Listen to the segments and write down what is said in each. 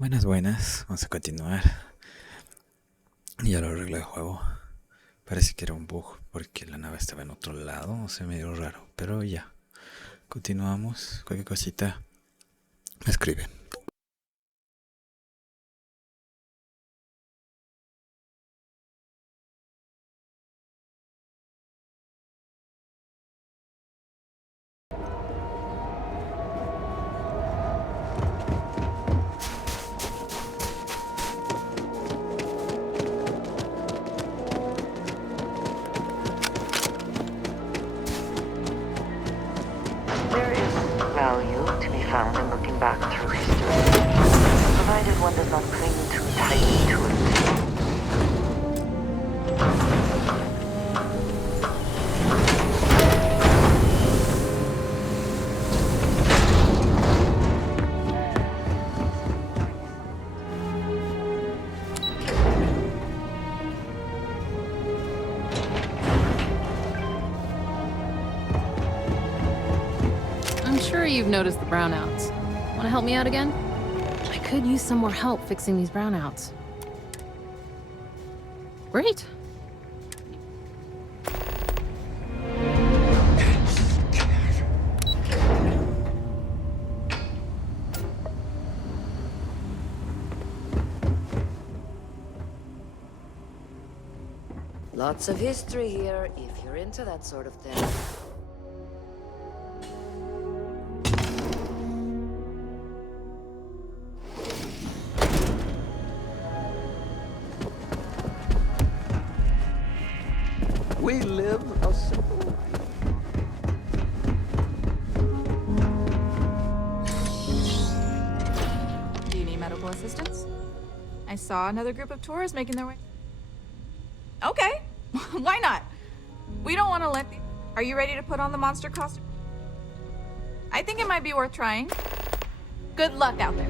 Buenas, buenas. Vamos a continuar. Ya lo arreglé el juego. Parece que era un bug porque la nave estaba en otro lado. O sea, medio raro. Pero ya. Continuamos. Cualquier cosita me escriben. There is value to be found in looking back through history, provided one does not cling too tightly to it. I'm sure you've noticed the brownouts. Want to help me out again? I could use some more help fixing these brownouts. Great. Lots of history here, if you're into that sort of thing. We live a simple life. Do you need medical assistance? I saw another group of tourists making their way. Okay, why not? We don't want to let the... Are you ready to put on the monster costume? I think it might be worth trying. Good luck out there.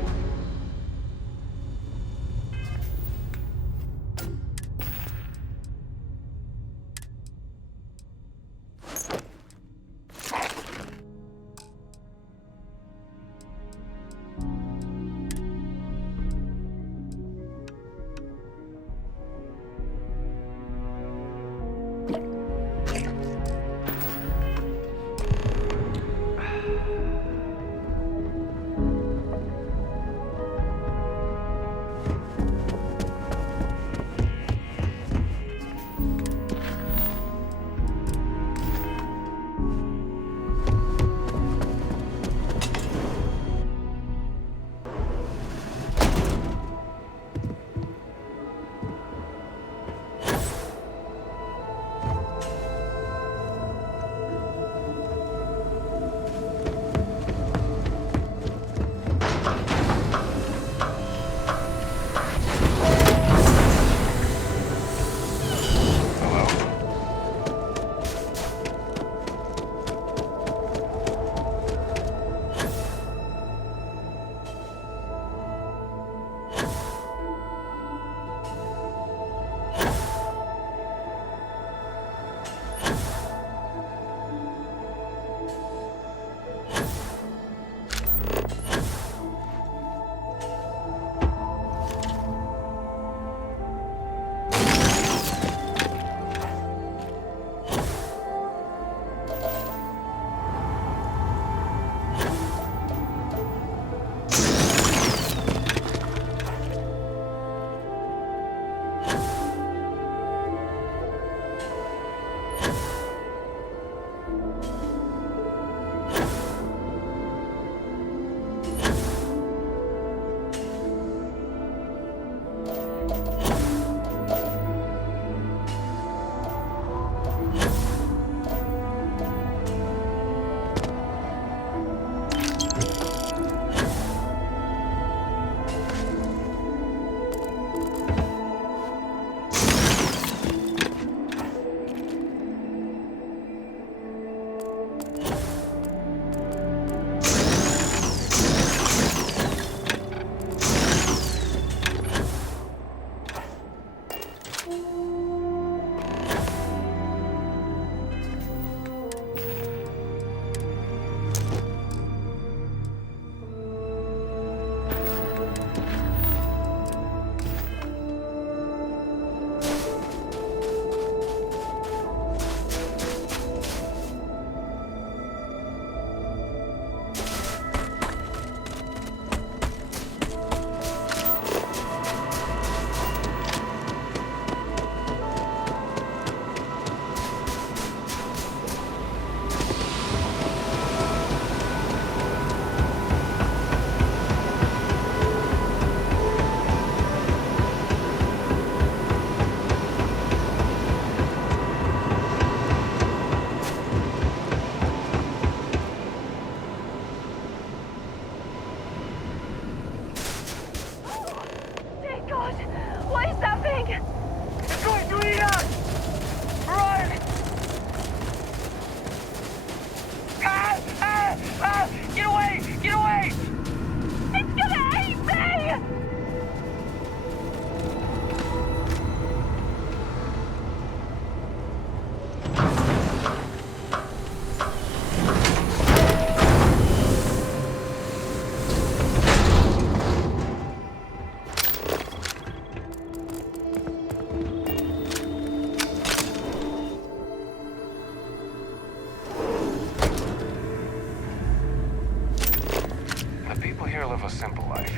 of a simple life.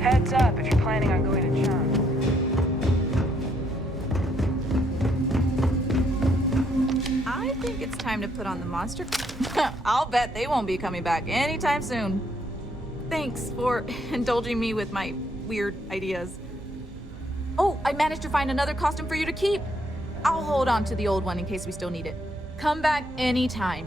Heads up if you're planning on going to church. I think it's time to put on the monster. I'll bet they won't be coming back anytime soon. Thanks for indulging me with my weird ideas. Oh, I managed to find another costume for you to keep. I'll hold on to the old one in case we still need it. Come back anytime.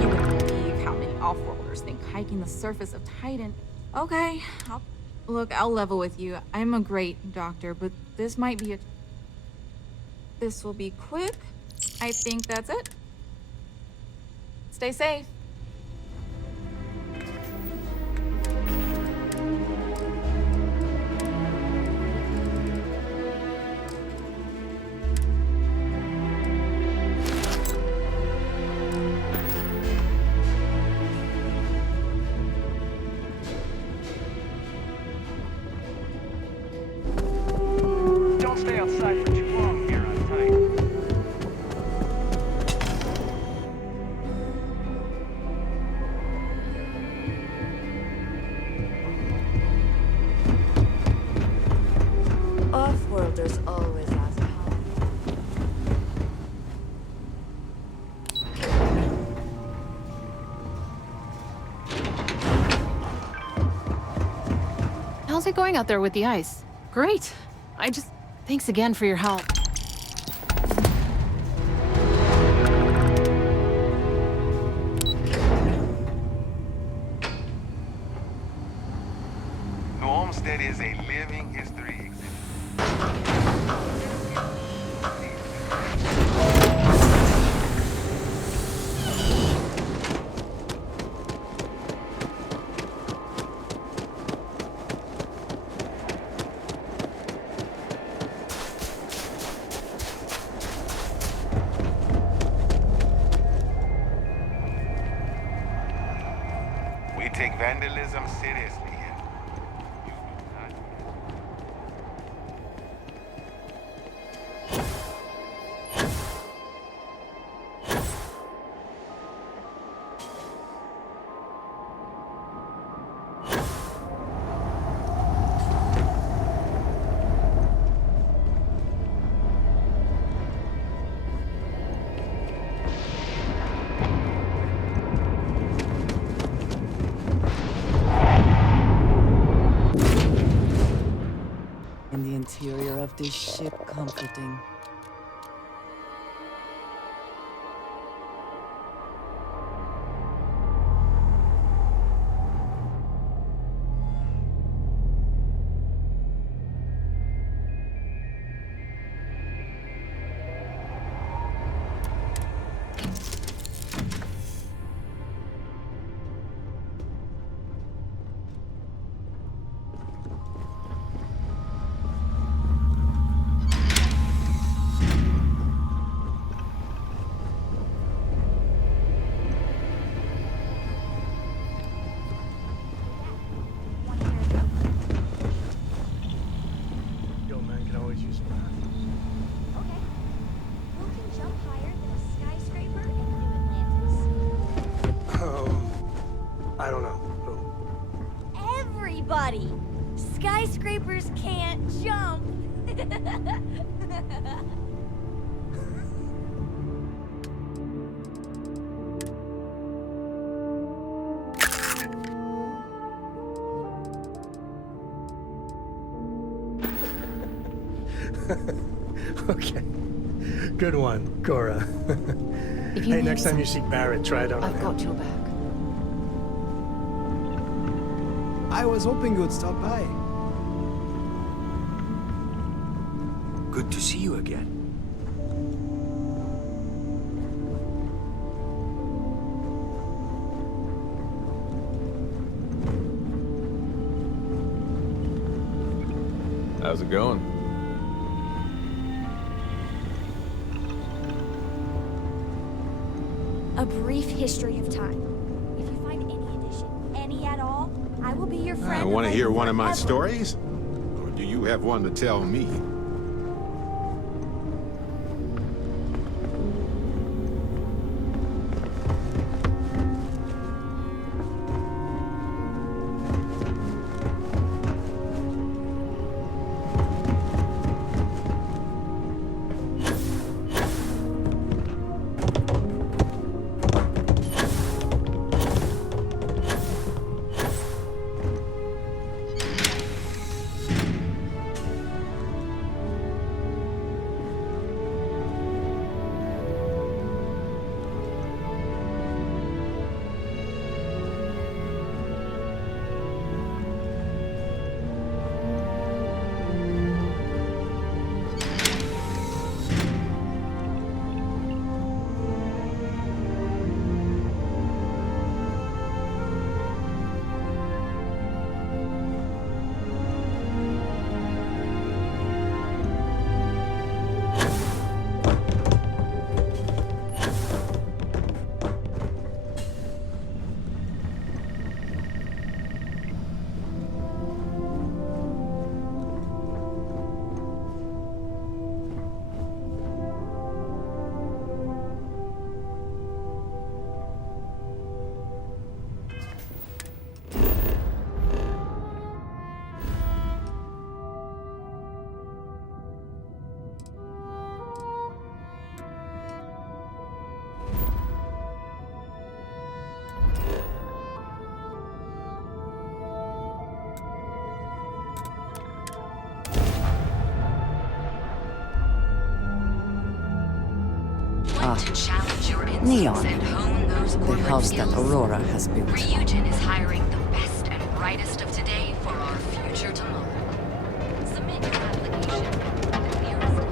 You wouldn't believe how many off-worlders think hiking the surface of Titan. Okay, I'll level with you. I'm a great doctor, but this might be This will be quick. I think that's it. Stay safe. Don't stay outside for too long here on Titan. Off-worlders always ask how. How's it going out there with the ice? Great. Thanks again for your help. New Olmsted is a living history exhibit. We take vandalism seriously here. You do not. In the interior of this ship comforting. Yo, man, can always use some help. Okay. Who can jump higher than a skyscraper in New Atlantis? I don't know. Who? Everybody! Skyscrapers can't jump! Okay. Good one, Cora. If you Hey, need next time you some- see Barrett, try it out on I've him. got your back. I was hoping you would stop by. Good to see you again. How's it going? A brief history of time. If you find any addition, any at all, I will be your friend. I want to hear one of my forever. stories? Or do you have one to tell me? Ah, Neon. The house that Aurora has built. Ryujin is hiring the best and brightest of today for our future tomorrow. Submit your application at the nearest.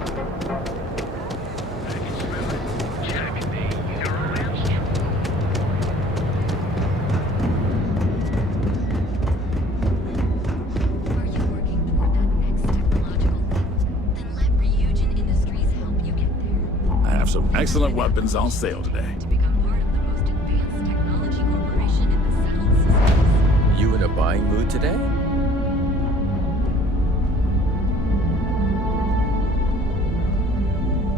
Are you working toward that next technological leap? Then let Ryujin Industries help you get there. I have some excellent weapons on sale today. To become part of the most advanced technology corporation in the settled systems. You in a buying mood today?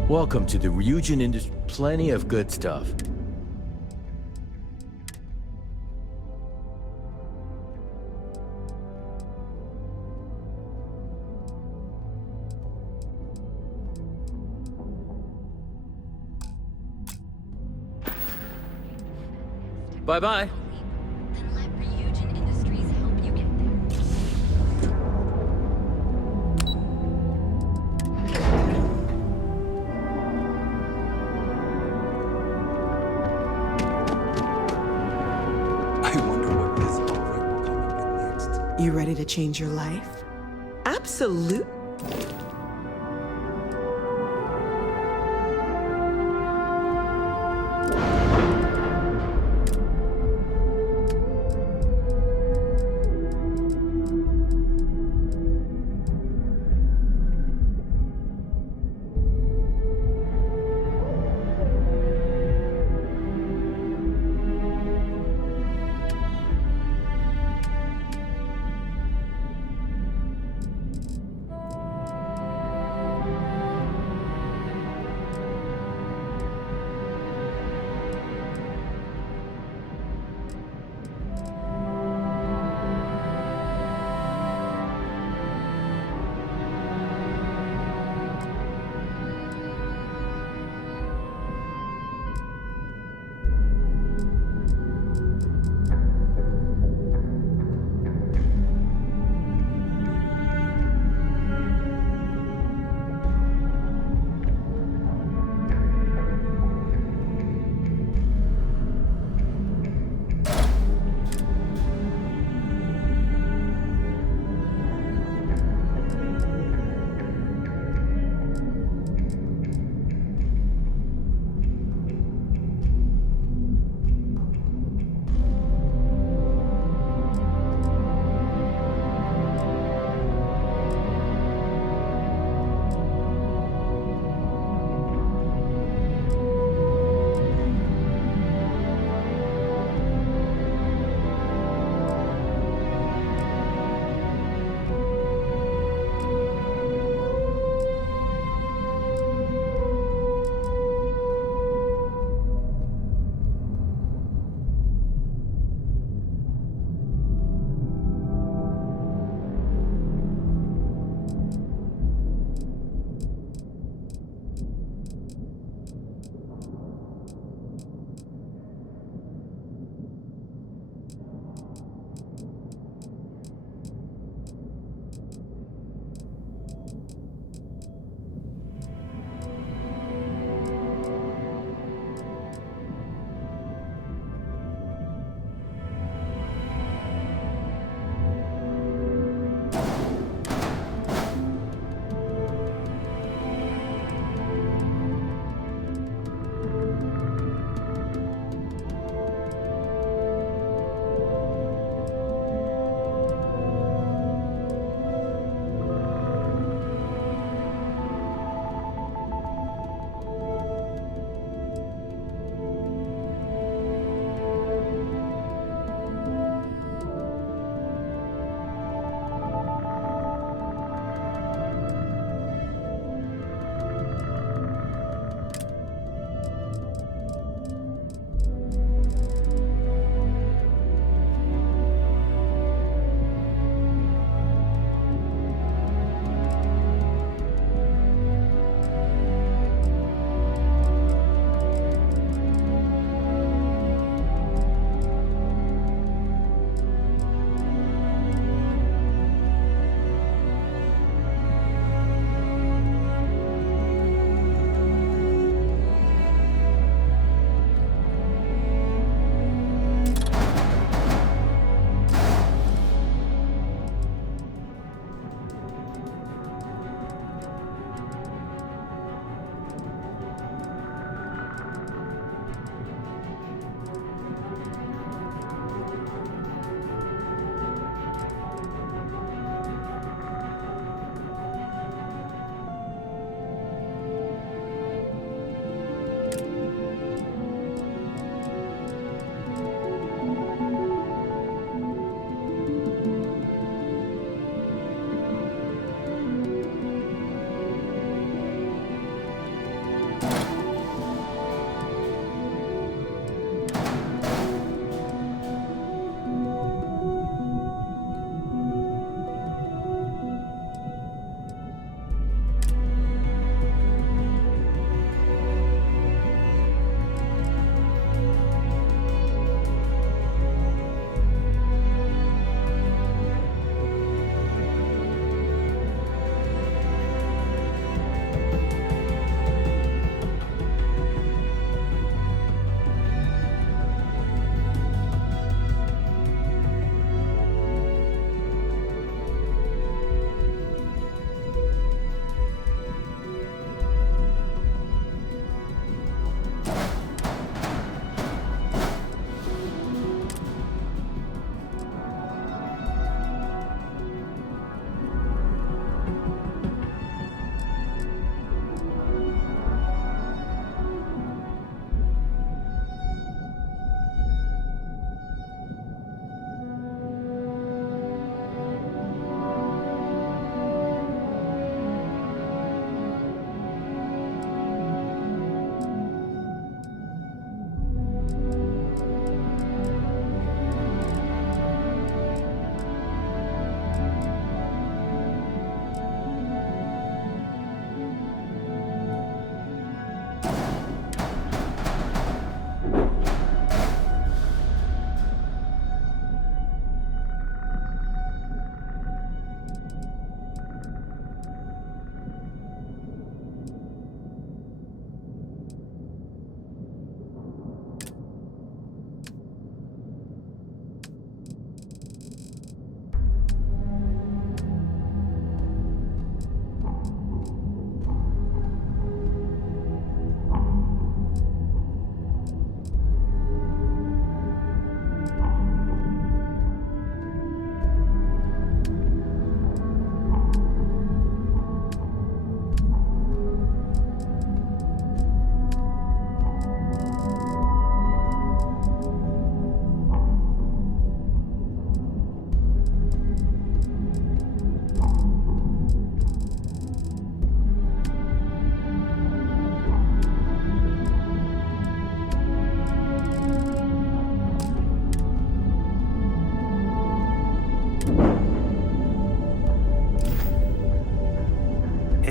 Welcome to the Ryujin Industry. Plenty of good stuff. Bye-bye. Then let Ryujin Industries help you get there. I wonder what Miss Ulrich will come up with next. You ready to change your life? Absolute.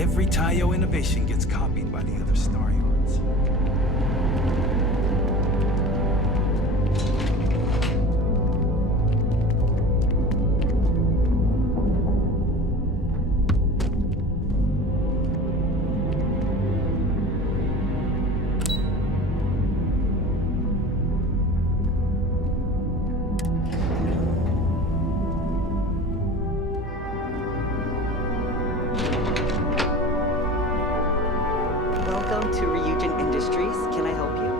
every Tayo innovation gets copied by the other Star Yards. Welcome to Ryujin Industries. Can I help you?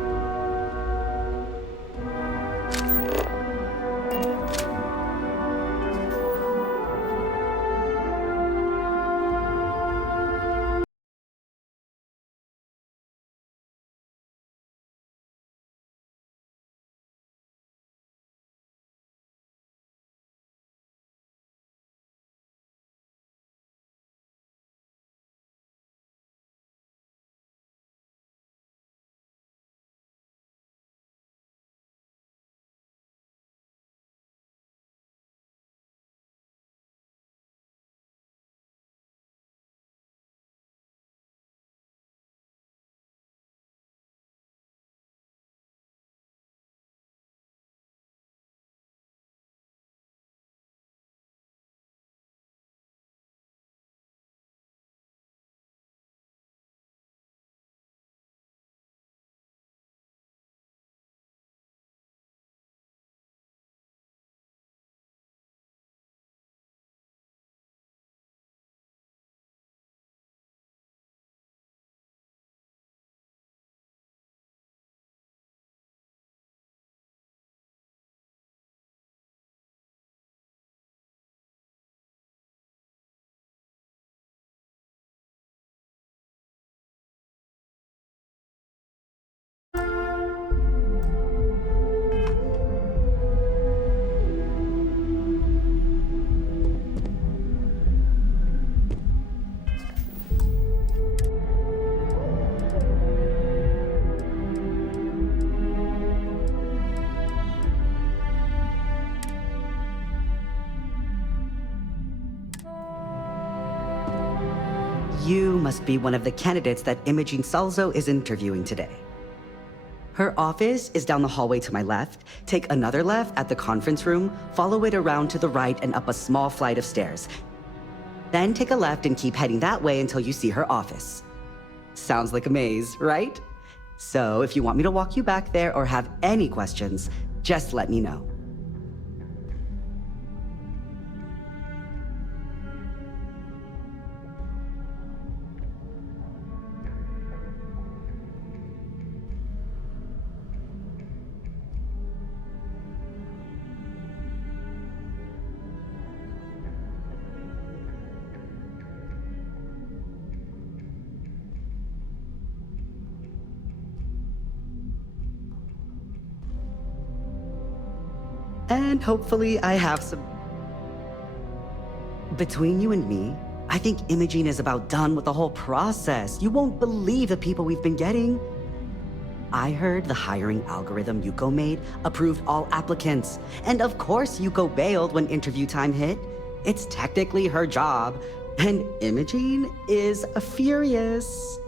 You must be one of the candidates that Imogene Salzo is interviewing today. Her office is down the hallway to my left. Take another left at the conference room, follow it around to the right and up a small flight of stairs. Then take a left and keep heading that way until you see her office. Sounds like a maze, right? So if you want me to walk you back there or have any questions, just let me know. And hopefully I have some... Between you and me, I think Imogene is about done with the whole process. You won't believe the people we've been getting. I heard the hiring algorithm Yuko made approved all applicants. And of course Yuko bailed when interview time hit. It's technically her job. And Imogene is furious.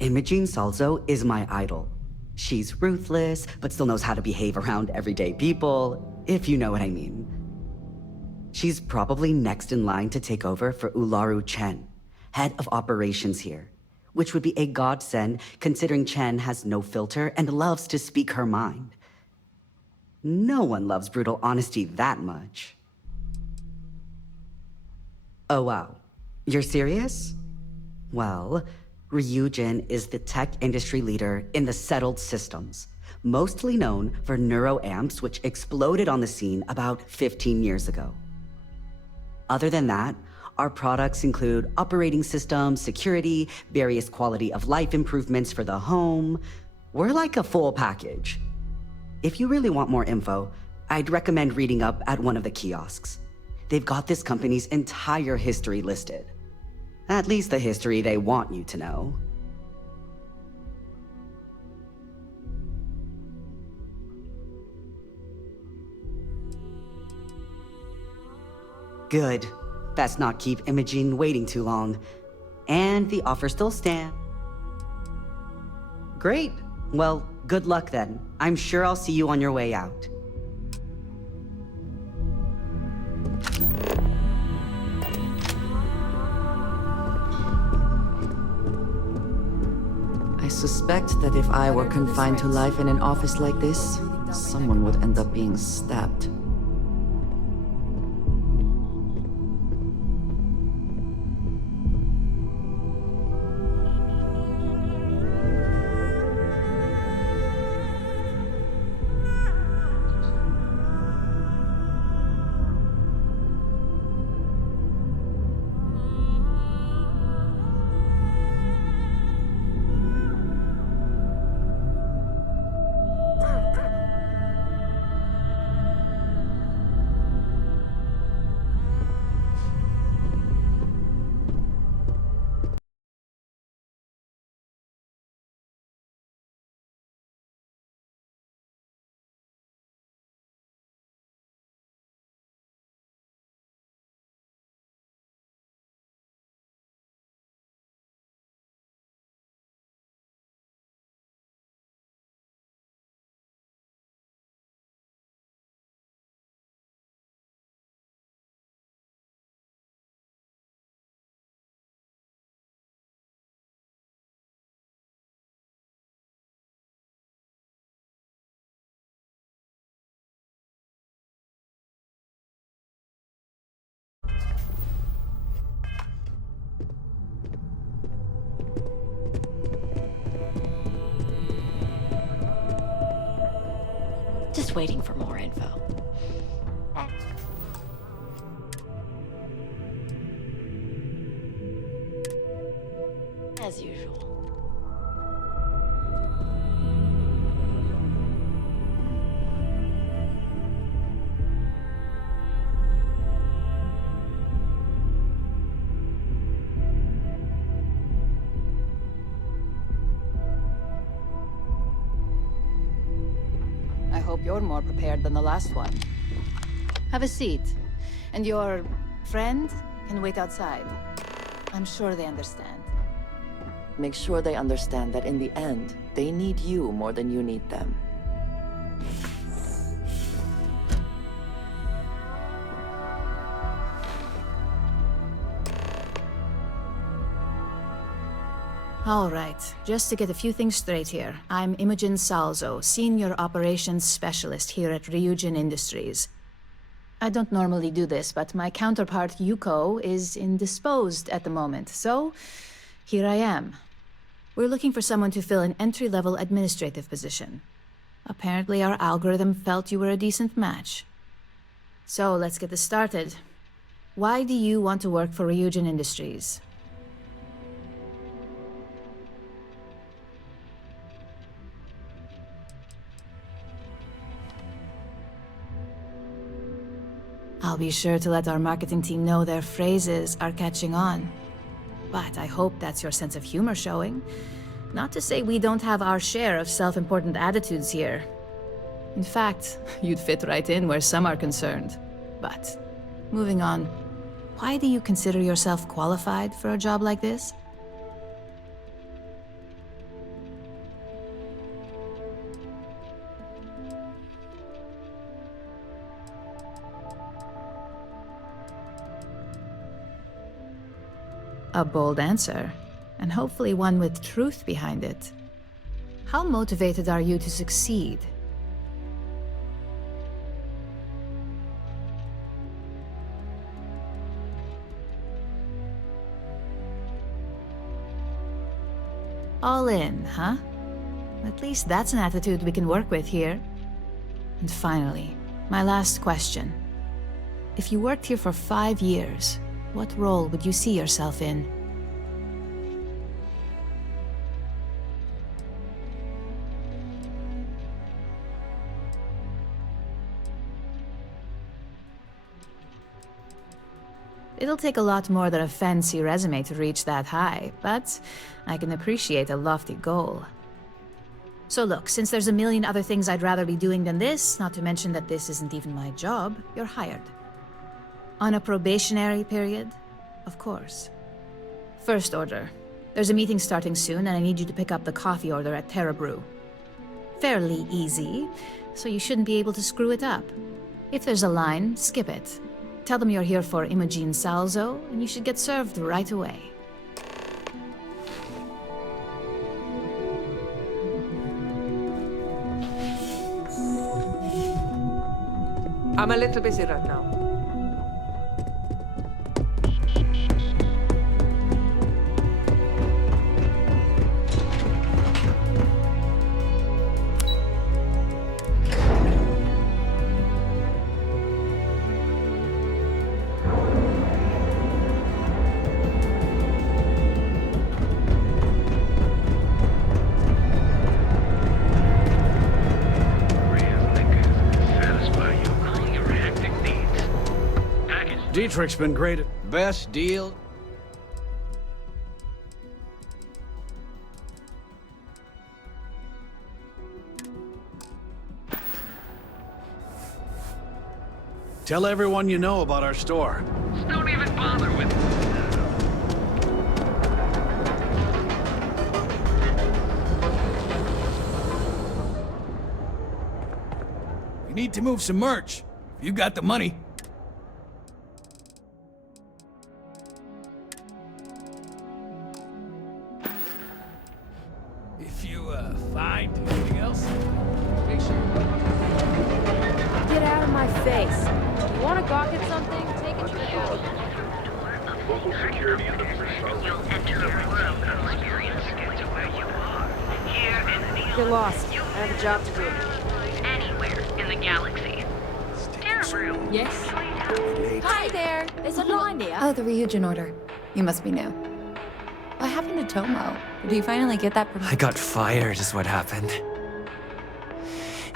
Imogene Salzo is my idol. She's ruthless, but still knows how to behave around everyday people, if you know what I mean. She's probably next in line to take over for Ularu Chen, head of operations here, which would be a godsend considering Chen has no filter and loves to speak her mind. No one loves brutal honesty that much. Oh wow, you're serious? Well, Ryujin is the tech industry leader in the settled systems, mostly known for neuroamps, which exploded on the scene about 15 years ago. Other than that, our products include operating systems, security, various quality of life improvements for the home. We're like a full package. If you really want more info, I'd recommend reading up at one of the kiosks. They've got this company's entire history listed. At least the history they want you to know. Good. Best not keep Imogene waiting too long. And the offer still stands. Great. Well, good luck then. I'm sure I'll see you on your way out. I suspect that if I were confined to life in an office like this, someone would end up being stabbed. Just waiting for more info. As usual. I hope you're more prepared than the last one. Have a seat. And your friend can wait outside. I'm sure they understand. Make sure they understand that in the end, they need you more than you need them. All right, just to get a few things straight here. I'm Imogen Salzo, Senior Operations Specialist here at Ryujin Industries. I don't normally do this, but my counterpart, Yuko, is indisposed at the moment, so here I am. We're looking for someone to fill an entry-level administrative position. Apparently our algorithm felt you were a decent match. So let's get this started. Why do you want to work for Ryujin Industries? I'll be sure to let our marketing team know their phrases are catching on. But I hope that's your sense of humor showing. Not to say we don't have our share of self-important attitudes here. In fact, you'd fit right in where some are concerned. But, moving on, why do you consider yourself qualified for a job like this? A bold answer, and hopefully one with truth behind it. How motivated are you to succeed? All in, huh? At least that's an attitude we can work with here. And finally, my last question. If you worked here for 5 years, what role would you see yourself in? It'll take a lot more than a fancy resume to reach that high, but I can appreciate a lofty goal. So look, since there's a million other things I'd rather be doing than this, not to mention that this isn't even my job, you're hired. On a probationary period? Of course. First order. There's a meeting starting soon, and I need you to pick up the coffee order at Terra Brew. Fairly easy, so you shouldn't be able to screw it up. If there's a line, skip it. Tell them you're here for Imogen Salzo, and you should get served right away. I'm a little busy right now. Dietrich's been great at... Best deal? Tell everyone you know about our store. Don't even bother with it. You need to move some merch. If you got the money. If you, find anything else, make sure you... Get out of my face. You want to gawk at something? Take it to the alley. Local security in the You'll enter a world of experience to get to where you are. Here in the... You're lost. I have a job to do. Anywhere in the galaxy. Yes? Hi there! Is it line here? Oh, the Ryujin order. You must be new. What happened to Tomo? Did you finally get that promotion? I got fired is what happened.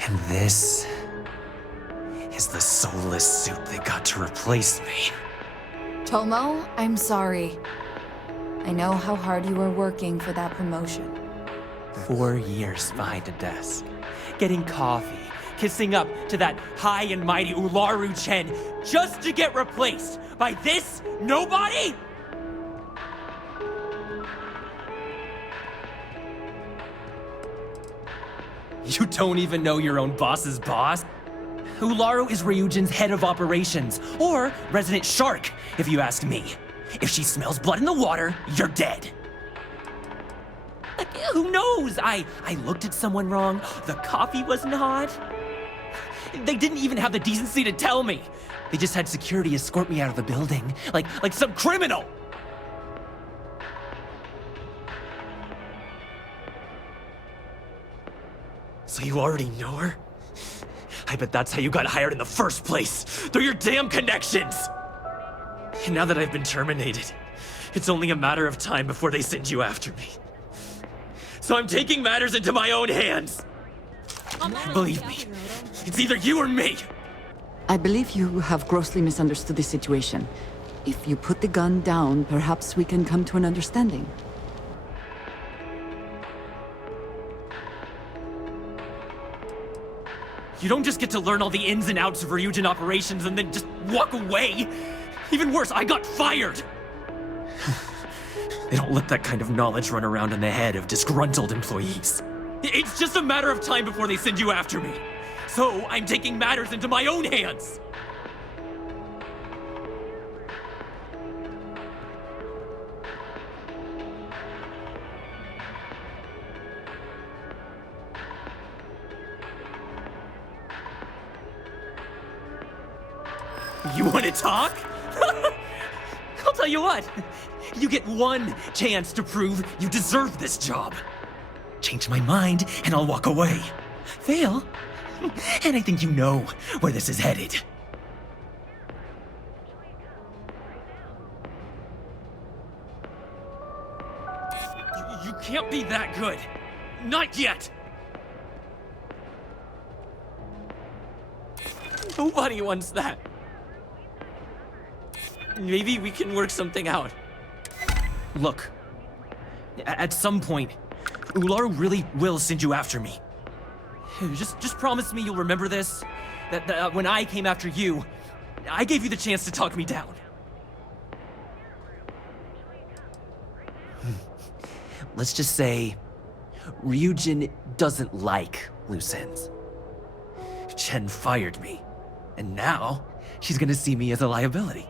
And this is the soulless suit they got to replace me. Tomo, I'm sorry. I know how hard you were working for that promotion. 4 years behind a desk, getting coffee, kissing up to that high and mighty Ularu Chen, just to get replaced by this nobody? You don't even know your own boss's boss? Ularu is Ryujin's head of operations, or resident shark, if you ask me. If she smells blood in the water, you're dead. Like, who knows? I looked at someone wrong, the coffee wasn't hot. They didn't even have the decency to tell me. They just had security escort me out of the building, like some criminal. So you already know her? I bet that's how you got hired in the first place, through your damn connections! And now that I've been terminated, it's only a matter of time before they send you after me. So I'm taking matters into my own hands. Believe me, it's either you or me. I believe you have grossly misunderstood the situation. If you put the gun down, perhaps we can come to an understanding. You don't just get to learn all the ins and outs of Ryujin operations and then just walk away. Even worse, I got fired. They don't let that kind of knowledge run around in the head of disgruntled employees. It's just a matter of time before they send you after me. So I'm taking matters into my own hands. You want to talk? I'll tell you what. You get one chance to prove you deserve this job. Change my mind, and I'll walk away. Fail, and I think you know where this is headed. You can't be that good. Not yet. Nobody wants that. Maybe we can work something out. Look, at some point, Ularu really will send you after me. Just promise me you'll remember this. That when I came after you, I gave you the chance to talk me down. Let's just say Ryujin doesn't like loose ends. Chen fired me, and now she's gonna see me as a liability.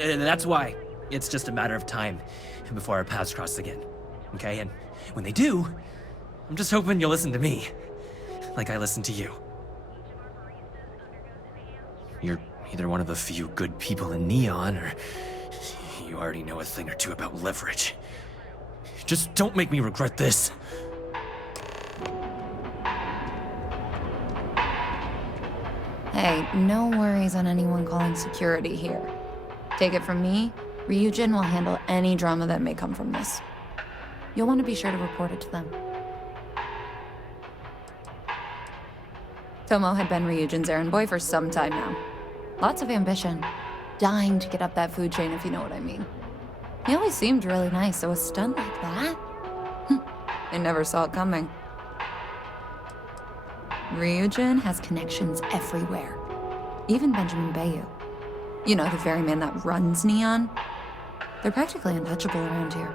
And that's why it's just a matter of time before our paths cross again, okay? And when they do, I'm just hoping you'll listen to me, like I listened to you. You're either one of the few good people in Neon, or you already know a thing or two about leverage. Just don't make me regret this. Hey, no worries on anyone calling security here. Take it from me, Ryujin will handle any drama that may come from this. You'll want to be sure to report it to them. Tomo had been Ryujin's errand boy for some time now. Lots of ambition. Dying to get up that food chain, if you know what I mean. He always seemed really nice, so a stunt like that? I never saw it coming. Ryujin has connections everywhere. Even Benjamin Bayou. You know, the very man that runs Neon. They're practically untouchable around here.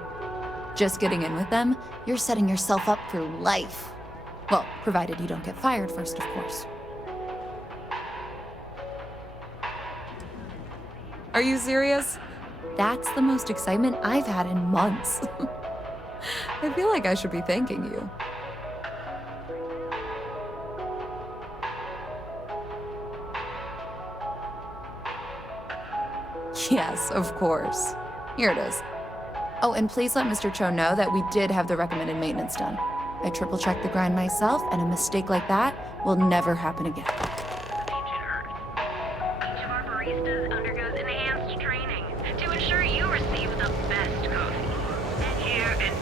Just getting in with them, you're setting yourself up for life. Well, provided you don't get fired first, of course. Are you serious? That's the most excitement I've had in months. I feel like I should be thanking you. Yes, of course. Here it is. Oh, and please let Mr. Cho know that we did have the recommended maintenance done. I triple-checked the grind myself, and a mistake like that will never happen again. Each of our baristas undergoes enhanced training to ensure you receive the best coffee. And here in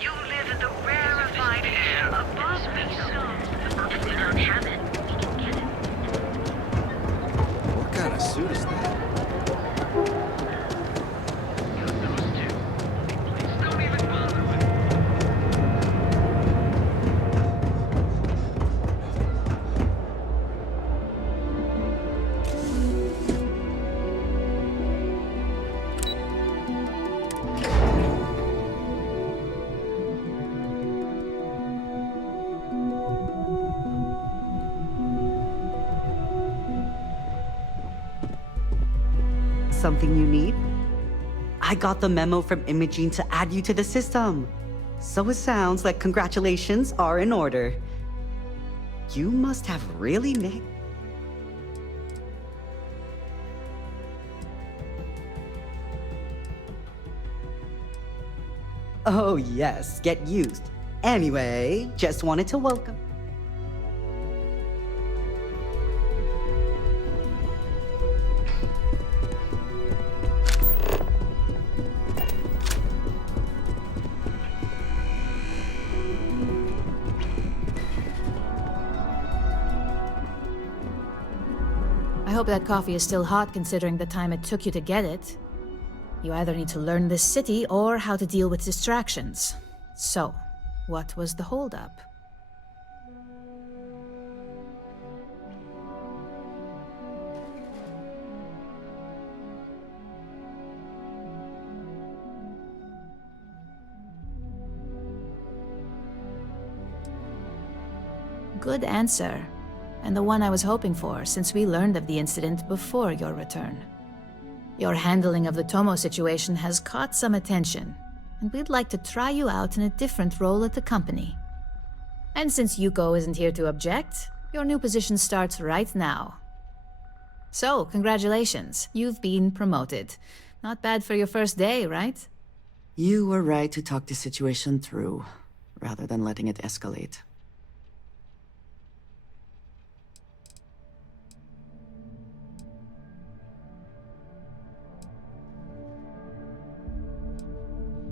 you live in the rarefied air above me. If we don't have it, we can get it. What kind of suit is that? Something you need? I got the memo from Imogene to add you to the system. So it sounds like congratulations are in order. You must have really made... Oh yes, get used. Anyway, just wanted to welcome. I hope that coffee is still hot considering the time it took you to get it. You either need to learn this city or how to deal with distractions. So, what was the holdup? Good answer. And the one I was hoping for, since we learned of the incident before your return. Your handling of the Tomo situation has caught some attention, and we'd like to try you out in a different role at the company. And since Yuko isn't here to object, your new position starts right now. So, congratulations, you've been promoted. Not bad for your first day, right? You were right to talk the situation through, rather than letting it escalate.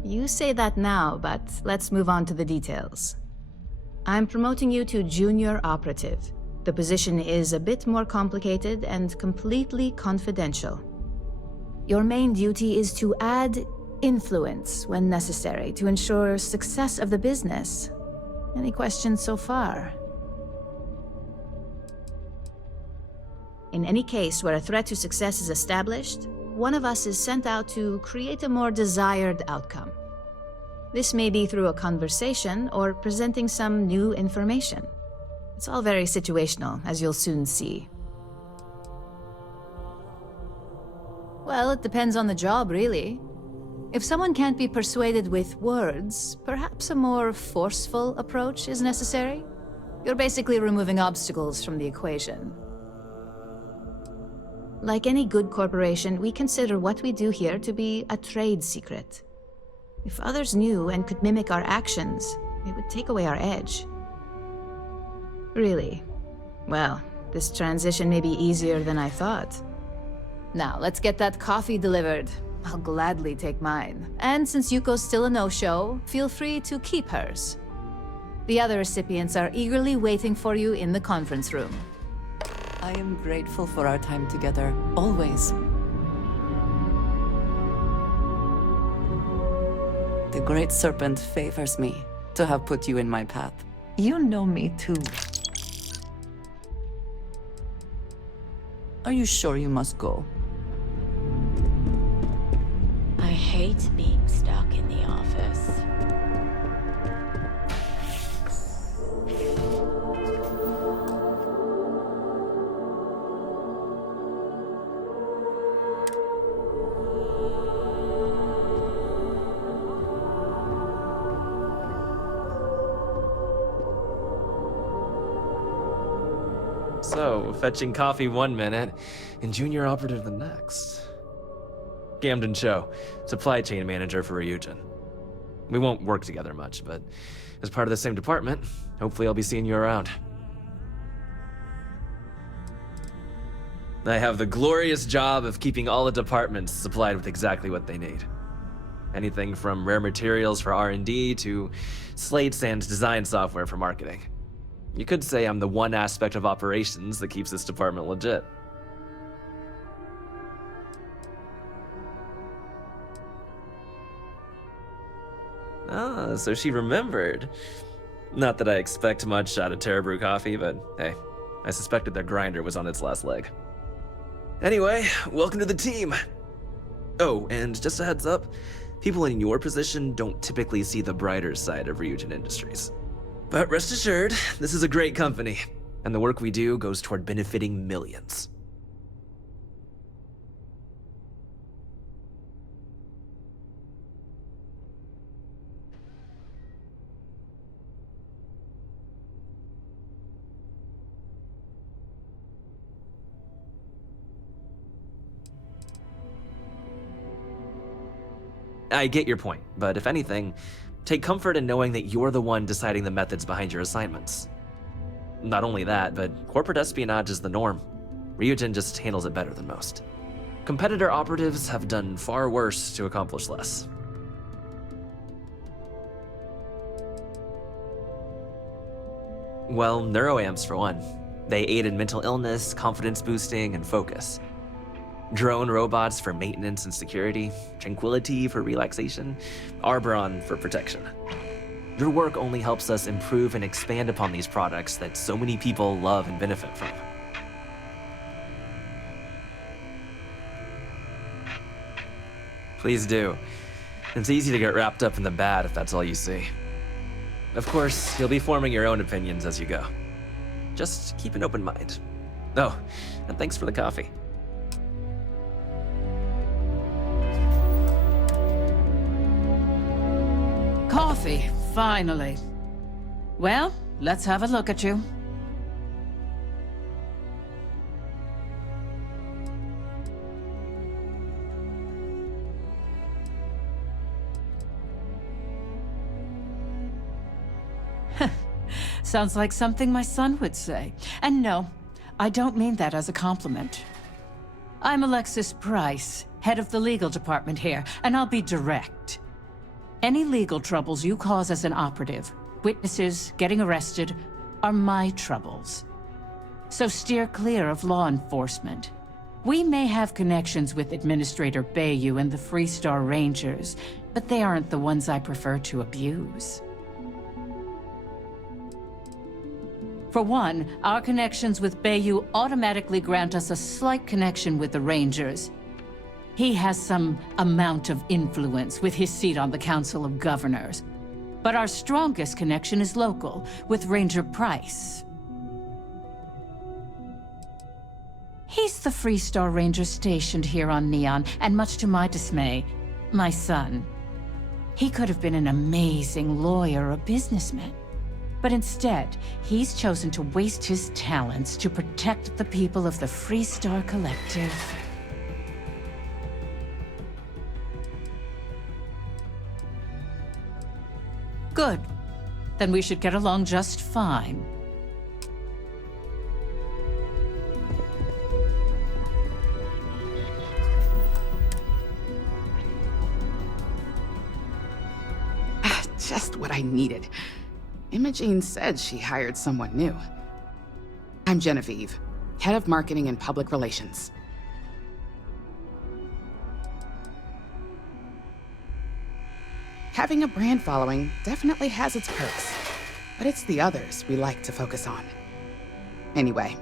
You say that now, but let's move on to the details. I'm promoting you to junior operative. The position is a bit more complicated and completely confidential. Your main duty is to add influence when necessary to ensure success of the business. Any questions so far? In any case where a threat to success is established, one of us is sent out to create a more desired outcome. This may be through a conversation or presenting some new information. It's all very situational, as you'll soon see. Well, it depends on the job, really. If someone can't be persuaded with words, perhaps a more forceful approach is necessary. You're basically removing obstacles from the equation. Like any good corporation, we consider what we do here to be a trade secret. If others knew and could mimic our actions, it would take away our edge. Really? Well, this transition may be easier than I thought. Now, let's get that coffee delivered. I'll gladly take mine. And since Yuko's still a no-show, feel free to keep hers. The other recipients are eagerly waiting for you in the conference room. I am grateful for our time together, always. The Great Serpent favors me to have put you in my path. You know me too. Are you sure you must go? I hate being stuck in the office. So, fetching coffee 1 minute and junior operative the next. Gamden Cho, supply chain manager for Ryujin. We won't work together much, but as part of the same department, hopefully I'll be seeing you around. I have the glorious job of keeping all the departments supplied with exactly what they need. Anything from rare materials for R&D to slates and design software for marketing. You could say I'm the one aspect of operations that keeps this department legit. Ah, so she remembered. Not that I expect much out of Terra Brew Coffee, but hey, I suspected their grinder was on its last leg. Anyway, welcome to the team. Oh, and just a heads up, people in your position don't typically see the brighter side of Ryujin Industries. But rest assured, this is a great company, and the work we do goes toward benefiting millions. I get your point, but if anything, take comfort in knowing that you're the one deciding the methods behind your assignments. Not only that, but corporate espionage is the norm. Ryujin just handles it better than most. Competitor operatives have done far worse to accomplish less. Well, neuroamps for one. They aid in mental illness, confidence boosting, and focus. Drone robots for maintenance and security, Tranquility for relaxation, Arbron for protection. Your work only helps us improve and expand upon these products that so many people love and benefit from. Please do. It's easy to get wrapped up in the bad if that's all you see. Of course, you'll be forming your own opinions as you go. Just keep an open mind. Oh, and thanks for the coffee. Coffee, finally. Well, let's have a look at you. Sounds like something my son would say. And no, I don't mean that as a compliment. I'm Alexis Price, head of the legal department here, and I'll be direct. Any legal troubles you cause as an operative, witnesses, getting arrested, are my troubles. So steer clear of law enforcement. We may have connections with Administrator Bayou and the Freestar Rangers, but they aren't the ones I prefer to abuse. For one, our connections with Bayou automatically grant us a slight connection with the Rangers. He has some amount of influence with his seat on the Council of Governors. But our strongest connection is local, with Ranger Price. He's the Freestar Ranger stationed here on Neon, and much to my dismay, my son. He could have been an amazing lawyer or businessman. But instead, he's chosen to waste his talents to protect the people of the Freestar Collective. Good. Then we should get along just fine. Just what I needed. Imogene said she hired someone new. I'm Genevieve, head of marketing and public relations. Having a brand following definitely has its perks, but it's the others we like to focus on. Anyway,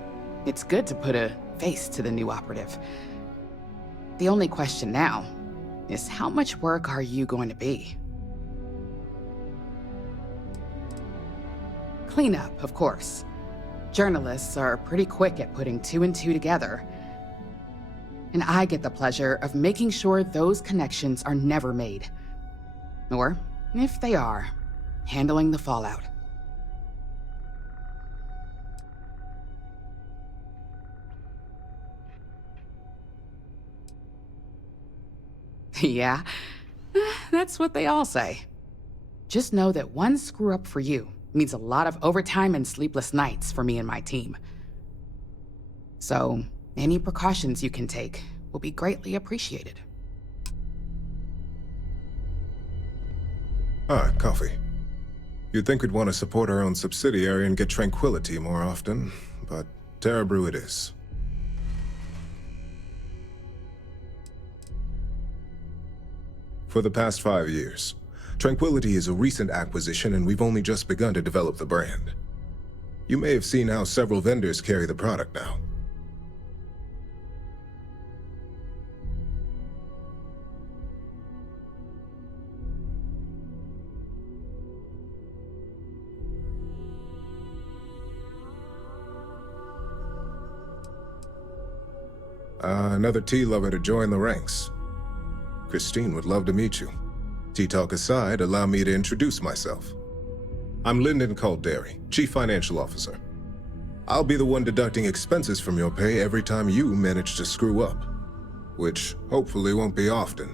it's good to put a face to the new operative. The only question now is how much work are you going to be? Cleanup, of course. Journalists are pretty quick at putting two and two together. And I get the pleasure of making sure those connections are never made. Or, if they are, handling the fallout. Yeah, that's what they all say. Just know that one screw-up for you means a lot of overtime and sleepless nights for me and my team. So, any precautions you can take will be greatly appreciated. Ah, coffee. You'd think we'd want to support our own subsidiary and get tranquility more often, but Terra Brew it is. For the past 5 years, Tranquility is a recent acquisition and we've only just begun to develop the brand. You may have seen how several vendors carry the product now. Another tea lover to join the ranks. Christine would love to meet you. Tea talk aside, allow me to introduce myself. I'm Lyndon Calderi, Chief Financial Officer. I'll be the one deducting expenses from your pay every time you manage to screw up, which hopefully won't be often.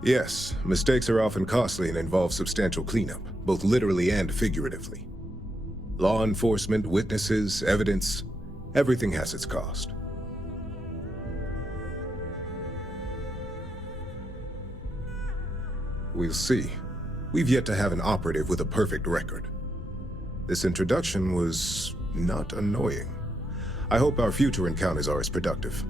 Yes, mistakes are often costly and involve substantial cleanup, both literally and figuratively. Law enforcement, witnesses, evidence, everything has its cost. We'll see. We've yet to have an operative with a perfect record. This introduction was not annoying. I hope our future encounters are as productive.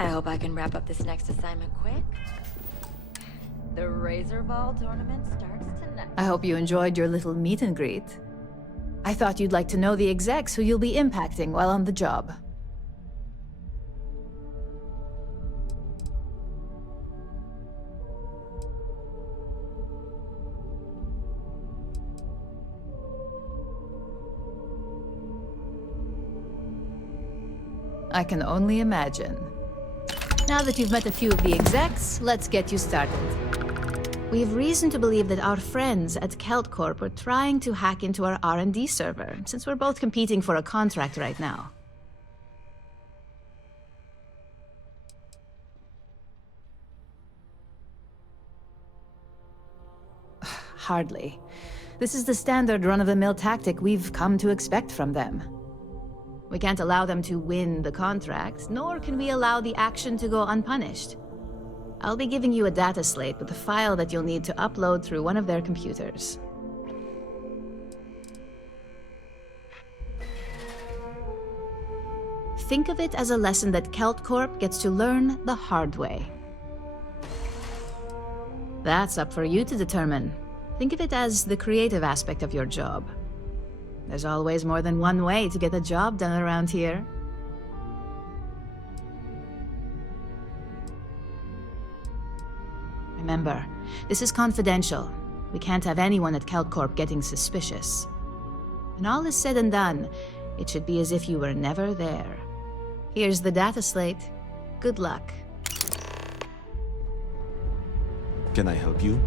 I hope I can wrap up this next assignment quick. The Razor Ball tournament starts tonight. I hope you enjoyed your little meet and greet. I thought you'd like to know the execs who you'll be impacting while on the job. I can only imagine. Now that you've met a few of the execs, let's get you started. We have reason to believe that our friends at Kelt Corp are trying to hack into our R&D server, since we're both competing for a contract right now. Hardly. This is the standard run-of-the-mill tactic we've come to expect from them. We can't allow them to win the contract, nor can we allow the action to go unpunished. I'll be giving you a data slate with a file that you'll need to upload through one of their computers. Think of it as a lesson that Kelt Corp gets to learn the hard way. That's up for you to determine. Think of it as the creative aspect of your job. There's always more than one way to get the job done around here. Remember, this is confidential. We can't have anyone at Kelt Corp getting suspicious. When all is said and done, it should be as if you were never there. Here's the data slate. Good luck. Can I help you?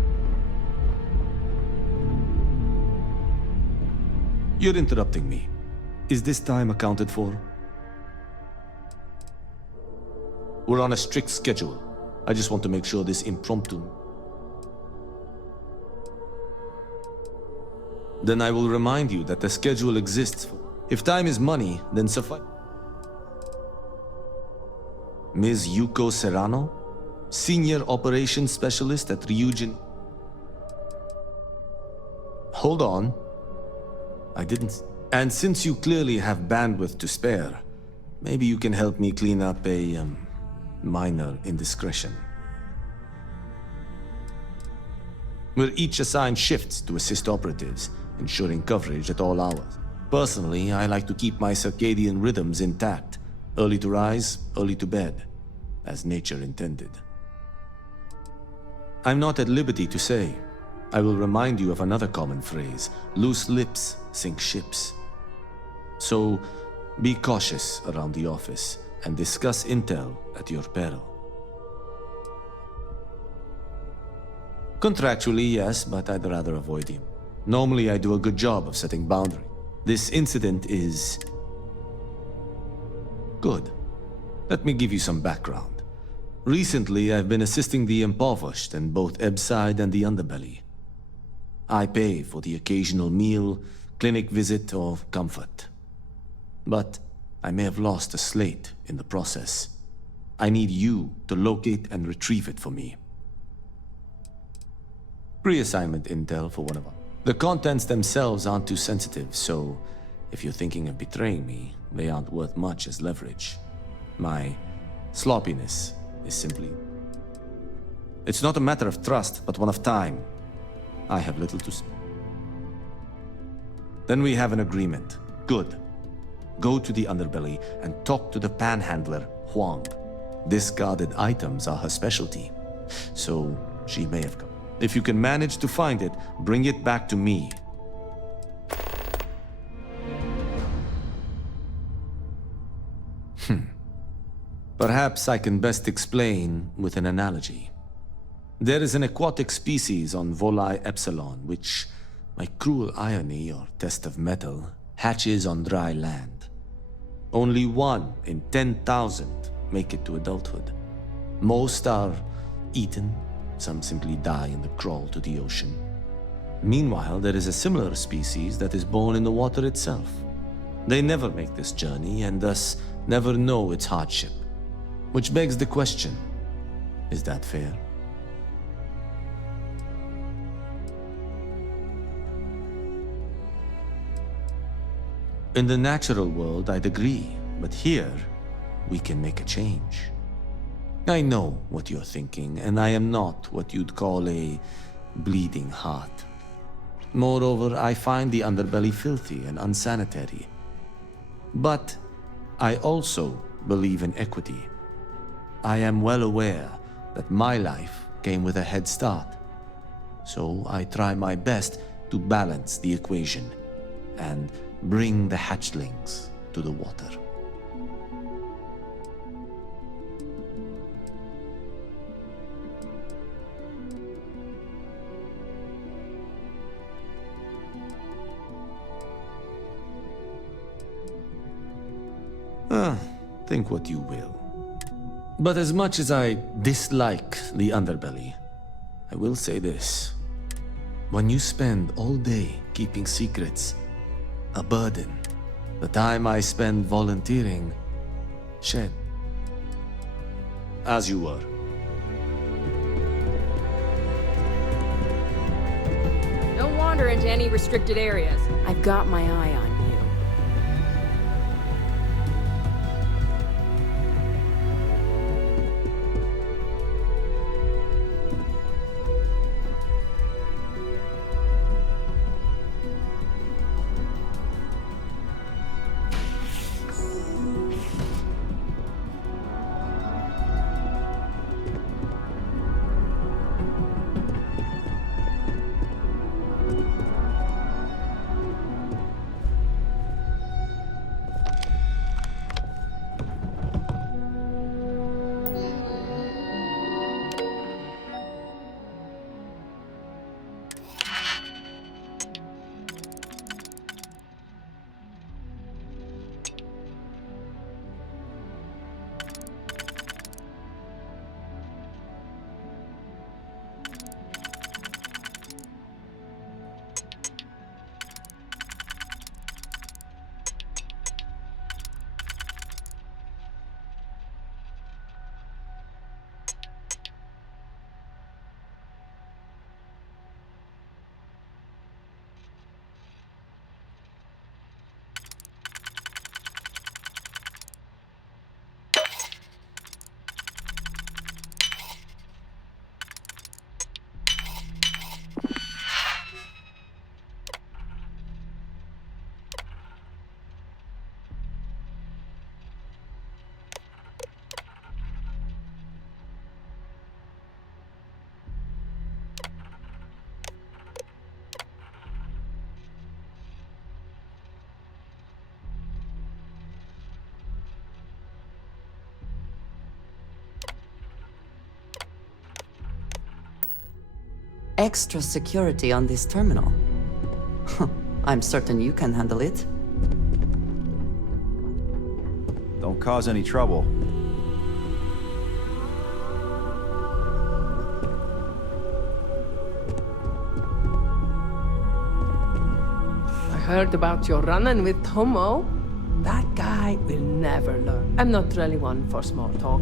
You're interrupting me. Is this time accounted for? We're on a strict schedule. I just want to make sure this impromptu... Then I will remind you that the schedule exists. If time is money, then suffice. Ms. Yuko Serrano, Senior Operations Specialist at Ryujin. Hold on. I didn't... And since you clearly have bandwidth to spare, maybe you can help me clean up a, minor indiscretion. We're each assigned shifts to assist operatives, ensuring coverage at all hours. Personally, I like to keep my circadian rhythms intact. Early to rise, early to bed, as nature intended. I'm not at liberty to say. I will remind you of another common phrase: loose lips sink ships. So, be cautious around the office and discuss intel at your peril. Contractually, yes, but I'd rather avoid him. Normally, I do a good job of setting boundaries. This incident is... good. Let me give you some background. Recently, I've been assisting the impoverished in both Ebside and the Underbelly. I pay for the occasional meal, clinic visit, or comfort. But I may have lost a slate in the process. I need you to locate and retrieve it for me. Pre-assignment intel for one of us. The contents themselves aren't too sensitive, so if you're thinking of betraying me, they aren't worth much as leverage. My sloppiness is simply... It's not a matter of trust, but one of time. I have little to say. Then we have an agreement. Good. Go to the Underbelly and talk to the panhandler, Huang. Discarded items are her specialty, so she may have come. If you can manage to find it, bring it back to me. Perhaps I can best explain with an analogy. There is an aquatic species on Volai Epsilon, which, by cruel irony or test of metal, hatches on dry land. Only 1 in 10,000 make it to adulthood. Most are eaten, some simply die in the crawl to the ocean. Meanwhile, there is a similar species that is born in the water itself. They never make this journey and thus never know its hardship. Which begs the question, is that fair? In the natural world, I'd agree, but here, we can make a change. I know what you're thinking, and I am not what you'd call a bleeding heart. Moreover, I find the underbelly filthy and unsanitary. But I also believe in equity. I am well aware that my life came with a head start. So I try my best to balance the equation and bring the hatchlings to the water. Think what you will. But as much as I dislike the underbelly, I will say this. When you spend all day keeping secrets, a burden, the time I spend volunteering, shed. As you were. Don't wander into any restricted areas. I've got my eye on you. Extra security on this terminal. I'm certain you can handle it. Don't cause any trouble. I heard about your run-in with Tomo. That guy will never learn. I'm not really one for small talk.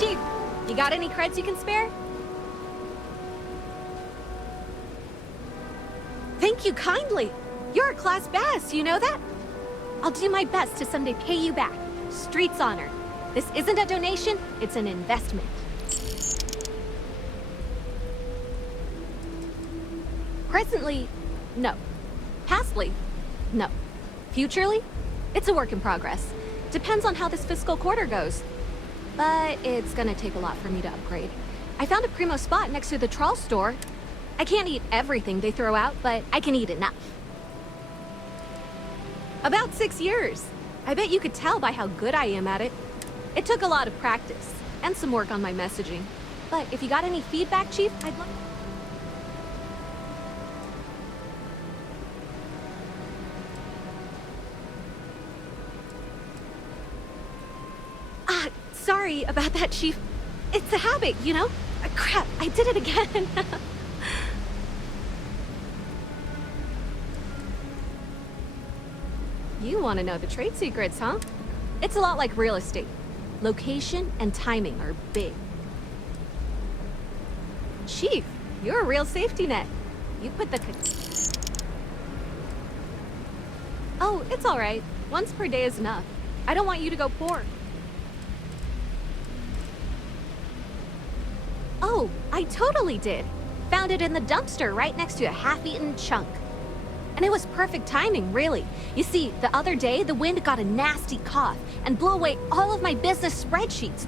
Chief, you got any creds you can spare? Thank you kindly. You're a class bass, you know that? I'll do my best to someday pay you back. Street's honor. This isn't a donation, it's an investment. Presently, no. Pastly, no. Futurely, it's a work in progress. Depends on how this fiscal quarter goes. But it's gonna take a lot for me to upgrade. I found a primo spot next to the trawl store. I can't eat everything they throw out, but I can eat enough. About 6 years. I bet you could tell by how good I am at it. It took a lot of practice, and some work on my messaging. But if you got any feedback, Chief, I'd love... Sorry about that, Chief. It's a habit, you know? Crap, I did it again. You want to know the trade secrets, huh? It's a lot like real estate. Location and timing are big. Chief, you're a real safety net. You put the... Oh, it's all right. Once per day is enough. I don't want you to go poor. Oh, I totally did. Found it in the dumpster right next to a half-eaten chunk. And it was perfect timing, really. You see, the other day, the wind got a nasty cough and blew away all of my business spreadsheets.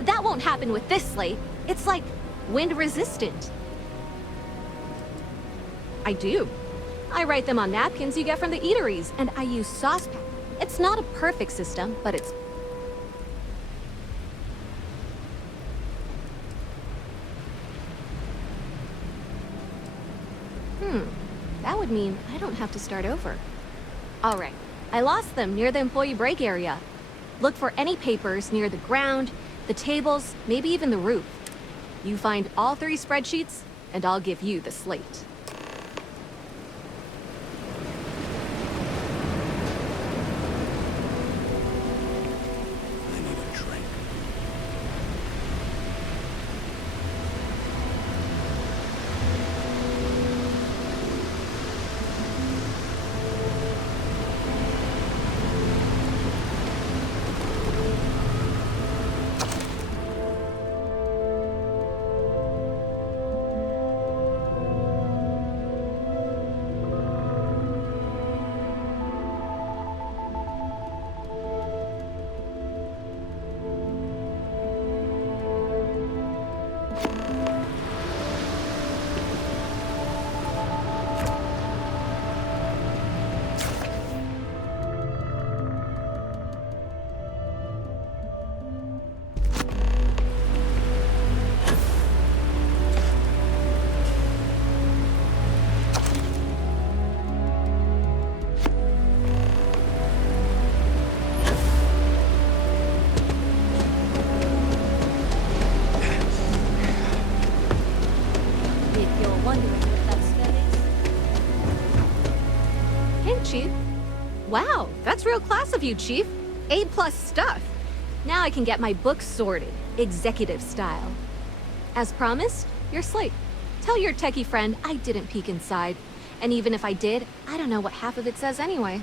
That won't happen with this slate. It's like wind-resistant. I do. I write them on napkins you get from the eateries, and I use sauce pack. It's not a perfect system, but it's... That would mean I don't have to start over. All right, I lost them near the employee break area. Look for any papers near the ground, the tables, maybe even the roof. You find all 3 spreadsheets, and I'll give you the slate. Wow, that's real class of you, Chief. A+ stuff. Now I can get my books sorted, executive style. As promised, your slate. Tell your techie friend I didn't peek inside. And even if I did, I don't know what half of it says anyway.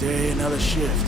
day, another shift.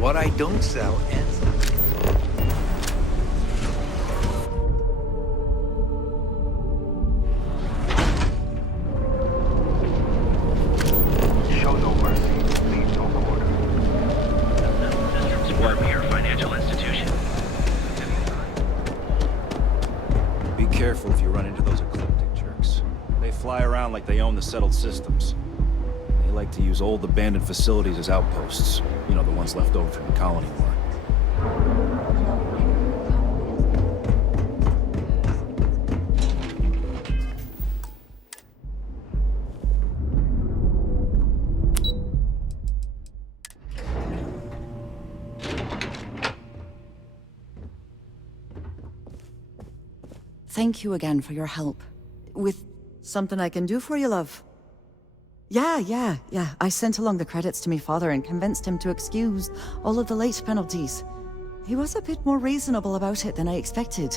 What I don't sell ends. Show no mercy, leave no quarter. We're a mere financial institution. Be careful if you run into those ecliptic jerks. They fly around like they own the settled systems. They like to use old abandoned facilities as outposts. You know, the ones left over from the colony war. Thank you again for your help. With something I can do for you, love. Yeah. I sent along the credits to me father and convinced him to excuse all of the late penalties. He was a bit more reasonable about it than I expected.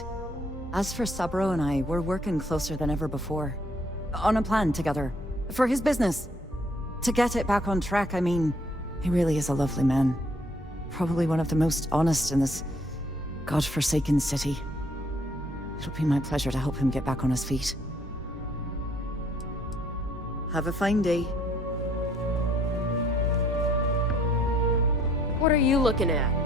As for Sabro and I, we're working closer than ever before. On a plan together. For his business. To get it back on track, I mean, he really is a lovely man. Probably one of the most honest in this godforsaken city. It'll be my pleasure to help him get back on his feet. Have a fine day. What are you looking at?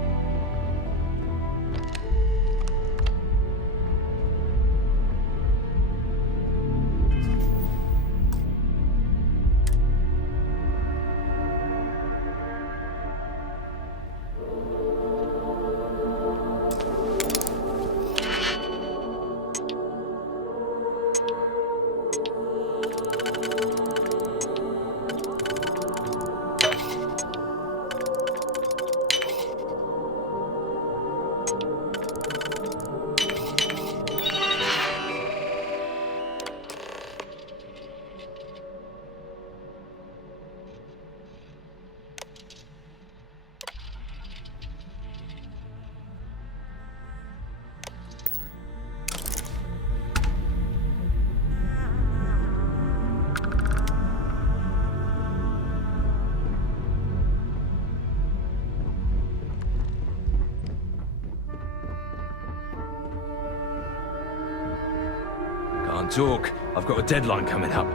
Can't talk. I've got a deadline coming up.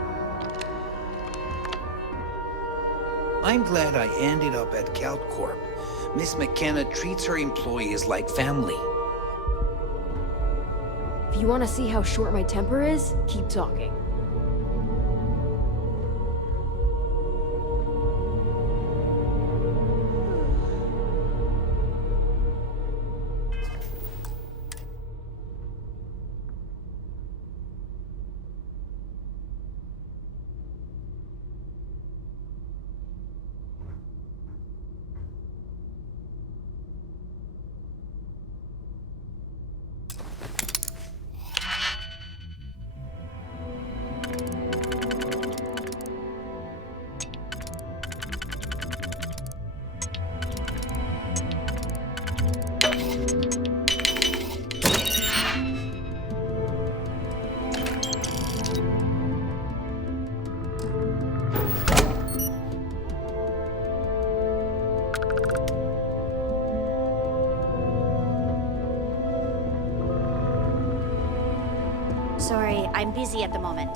I I'm glad I ended up at CalCorp. Miss McKenna treats her employees like family. If you want to see how short my temper is, keep talking. Sorry, I'm busy at the moment.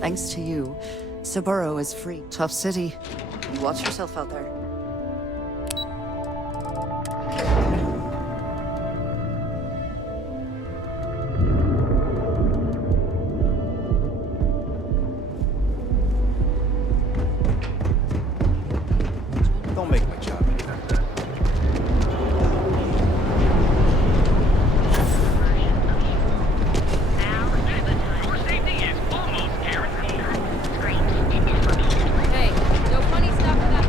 Thanks to you, Saburo is free. Tough city. You watch yourself out there. Don't make my job any better. Hey, no funny stuff with that.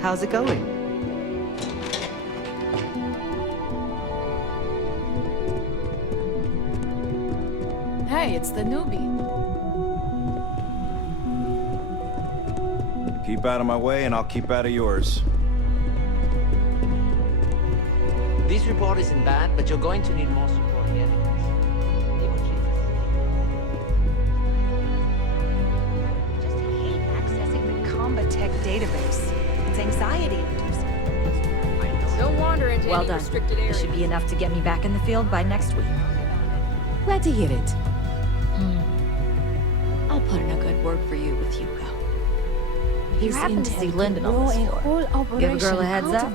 How's it going? Hey, it's the newbie. Keep out of my way and I'll keep out of yours. This report isn't bad, but you're going to need more support getting this. Just hate accessing the Combatech database. It's anxiety-inducing. Don't wander into Well any done. restricted areas. This should be enough to get me back in the field by next week. Glad to hear it. I'll put in a good word for you with Hugo. If you His happen to see intent Lyndon to on blow this a floor, whole give a operation girl a heads out up. of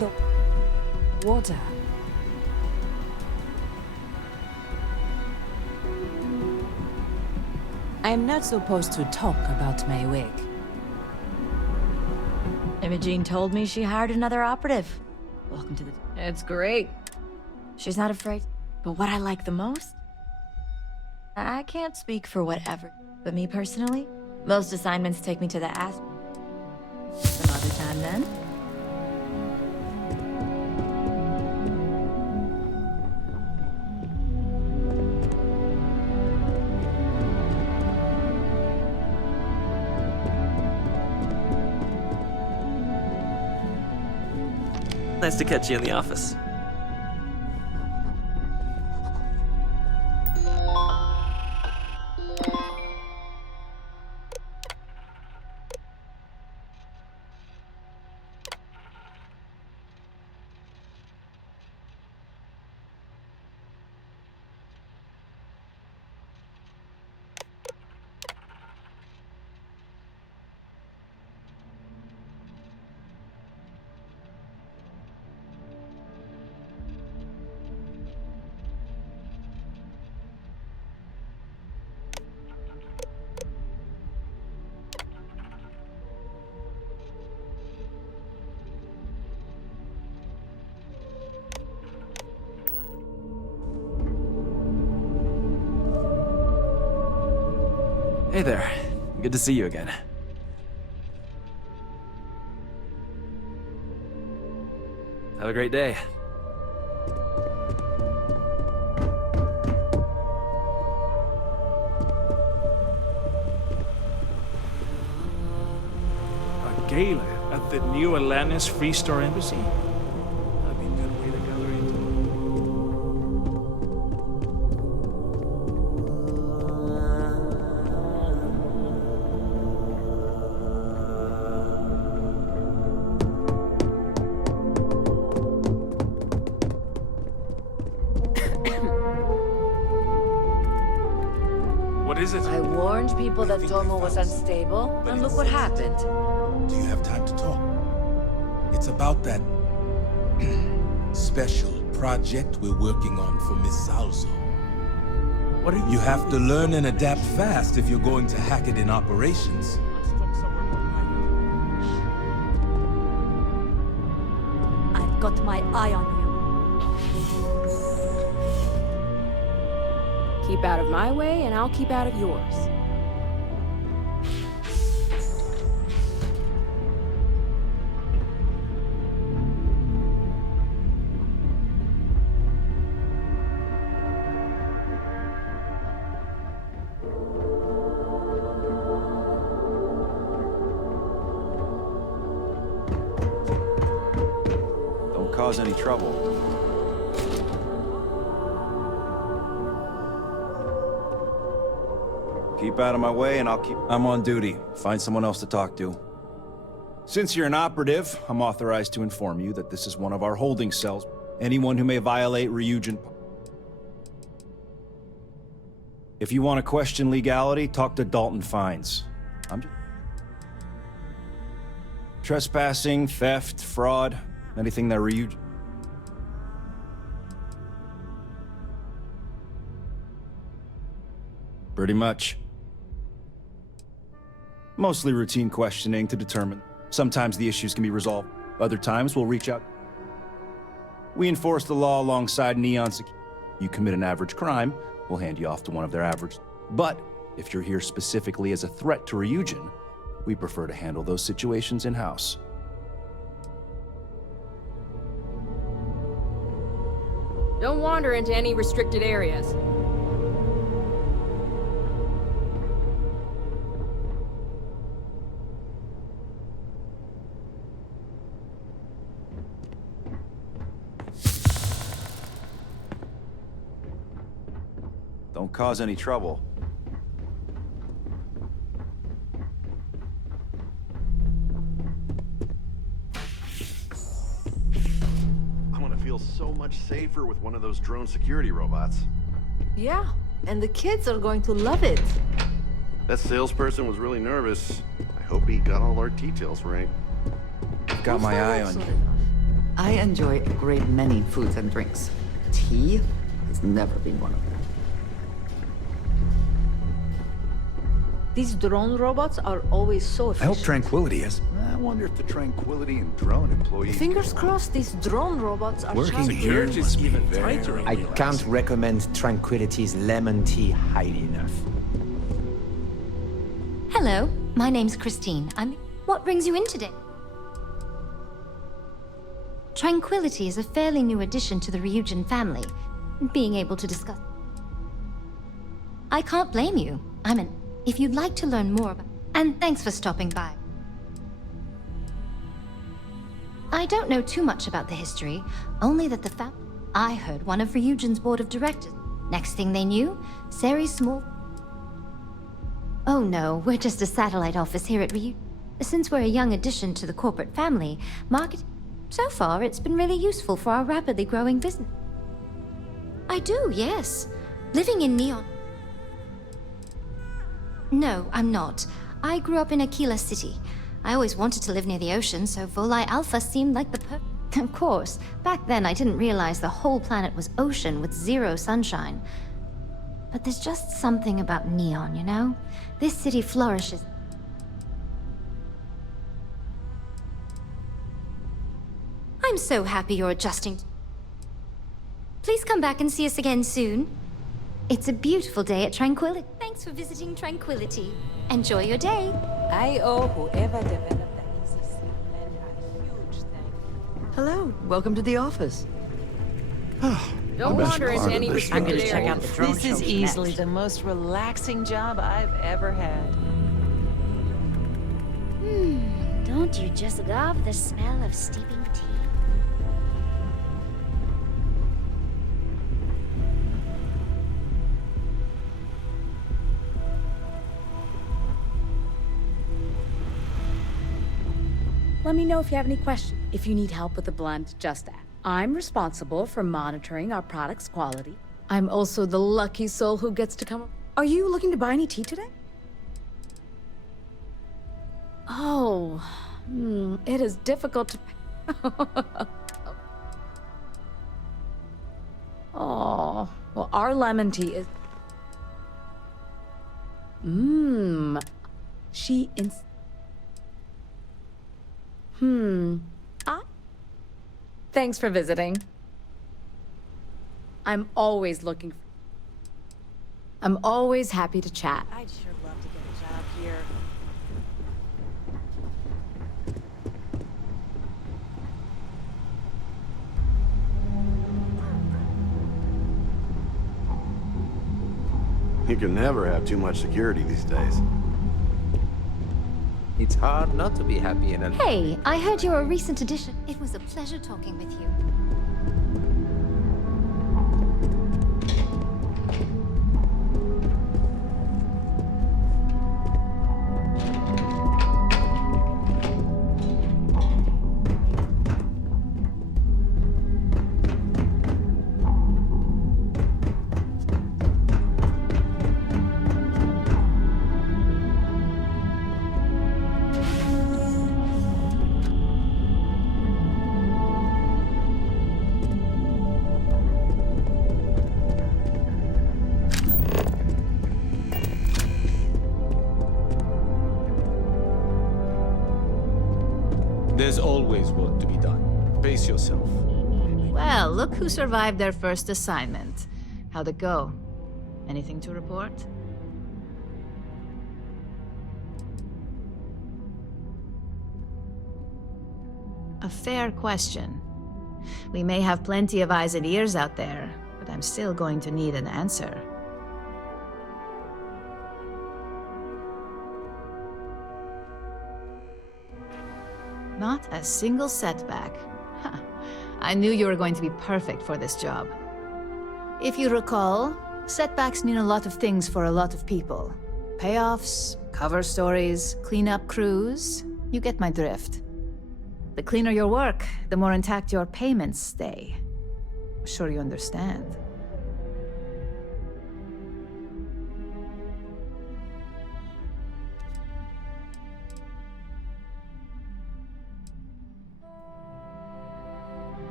the water. I am not supposed to talk about my wig. Imogene told me she hired another operative. Welcome to the... It's great. She's not afraid. But what I like the most? I can't speak for whatever, but me personally, most assignments take me to the ass. Some other time then. Nice to catch you in the office. Hey there. Good to see you again. Have a great day. A gala at the new Atlantis Freestar Embassy? That'd be a good way to gather into. What is it? I warned people that Tomo was unstable, and look what happened. Do you have time to talk? It's about that special project we're working on for Miss Salzo. What are You have to learn and adapt fast if you're going to hack it in operations. I've got my eye on you. Keep out of my way, and I'll keep out of yours. Don't cause any trouble. Keep out of my way and I'm on duty. Find someone else to talk to. Since you're an operative, I'm authorized to inform you that this is one of our holding cells. Anyone who may violate Ryujin... If you want to question legality, talk to Dalton Fines. I'm just... Trespassing, theft, fraud, anything that Ryujin... Pretty much. Mostly routine questioning to determine. Sometimes the issues can be resolved. Other times we'll reach out. We enforce the law alongside Neon Security. You commit an average crime, we'll hand you off to one of their average. But if you're here specifically as a threat to Ryujin, we prefer to handle those situations in-house. Don't wander into any restricted areas. Don't cause any trouble. I'm gonna feel so much safer with one of those drone security robots. Yeah, and the kids are going to love it. That salesperson was really nervous. I hope he got all our details right. Got my eye on you. I enjoy a great many foods and drinks. Tea has never been one of them. These drone robots are always so I efficient. hope Tranquility is. I wonder if the Tranquility and drone employees... Fingers crossed these drone robots are Working charged. here must be even very tighter. I can't recommend Tranquility's lemon tea highly enough. Hello, my name's Christine. What brings you in today? Tranquility is a fairly new addition to the Ryujin family. Being able to discuss... I can't blame you. If you'd like to learn more about... And thanks for stopping by. I don't know too much about the history, only that I heard one of Ryujin's board of directors. Next thing they knew, Seri's small... Oh no, we're just a satellite office here at Ryujin. Since we're a young addition to the corporate family, marketing... So far, it's been really useful for our rapidly growing business. I do, yes. Living in Neon... No, I'm not. I grew up in Aquila City. I always wanted to live near the ocean, so Volai Alpha seemed like the Of course, back then I didn't realize the whole planet was ocean with zero sunshine. But there's just something about Neon, you know? This city flourishes. I'm so happy you're adjusting. Please come back and see us again soon. It's a beautiful day at Tranquility. Thanks for visiting Tranquility. Enjoy your day. I owe whoever developed that easy sealant a huge thank Hello, welcome to the office. Don't wander into any I'm restricted gonna area. check out the drone This show is next. easily the most relaxing job I've ever had. Don't you just love the smell of steeping tea? Let me know if you have any questions. If you need help with the blend, just ask. I'm responsible for monitoring our product's quality. I'm also the lucky soul who gets to come. Are you looking to buy any tea today? Oh, it is difficult to. Oh, well, our lemon tea is. She ins. Thanks for visiting. I'm always happy to chat. I'd sure love to get a job here. You can never have too much security these days. It's hard not to be happy in a... Hey, I heard you're a recent addition. It was a pleasure talking with you. There's always work to be done. Pace yourself. Well, look who survived their first assignment. How'd it go? Anything to report? A fair question. We may have plenty of eyes and ears out there, but I'm still going to need an answer. Not a single setback. Huh. I knew you were going to be perfect for this job. If you recall, setbacks mean a lot of things for a lot of people. Payoffs, cover stories, cleanup crews. You get my drift. The cleaner your work, the more intact your payments stay. I'm sure you understand.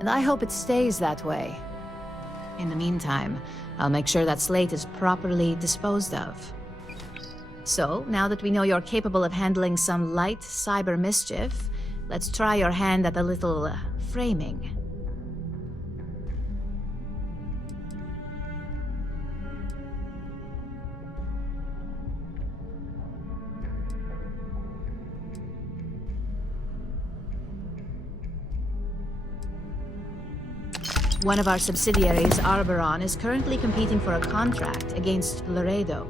And I hope it stays that way. In the meantime, I'll make sure that slate is properly disposed of. So, now that we know you're capable of handling some light cyber mischief, let's try your hand at a little framing. One of our subsidiaries, Arboron, is currently competing for a contract against Laredo.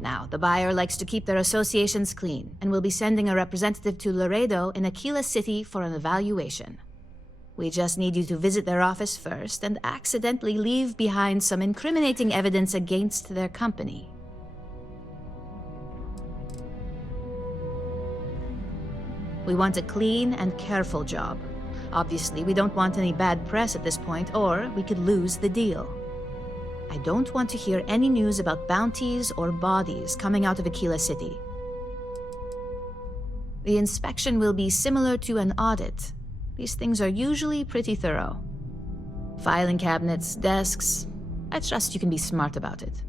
Now, the buyer likes to keep their associations clean, and will be sending a representative to Laredo in Aquila City for an evaluation. We just need you to visit their office first and accidentally leave behind some incriminating evidence against their company. We want a clean and careful job. Obviously, we don't want any bad press at this point, or we could lose the deal. I don't want to hear any news about bounties or bodies coming out of Aquila City. The inspection will be similar to an audit. These things are usually pretty thorough. Filing cabinets, desks. I trust you can be smart about it.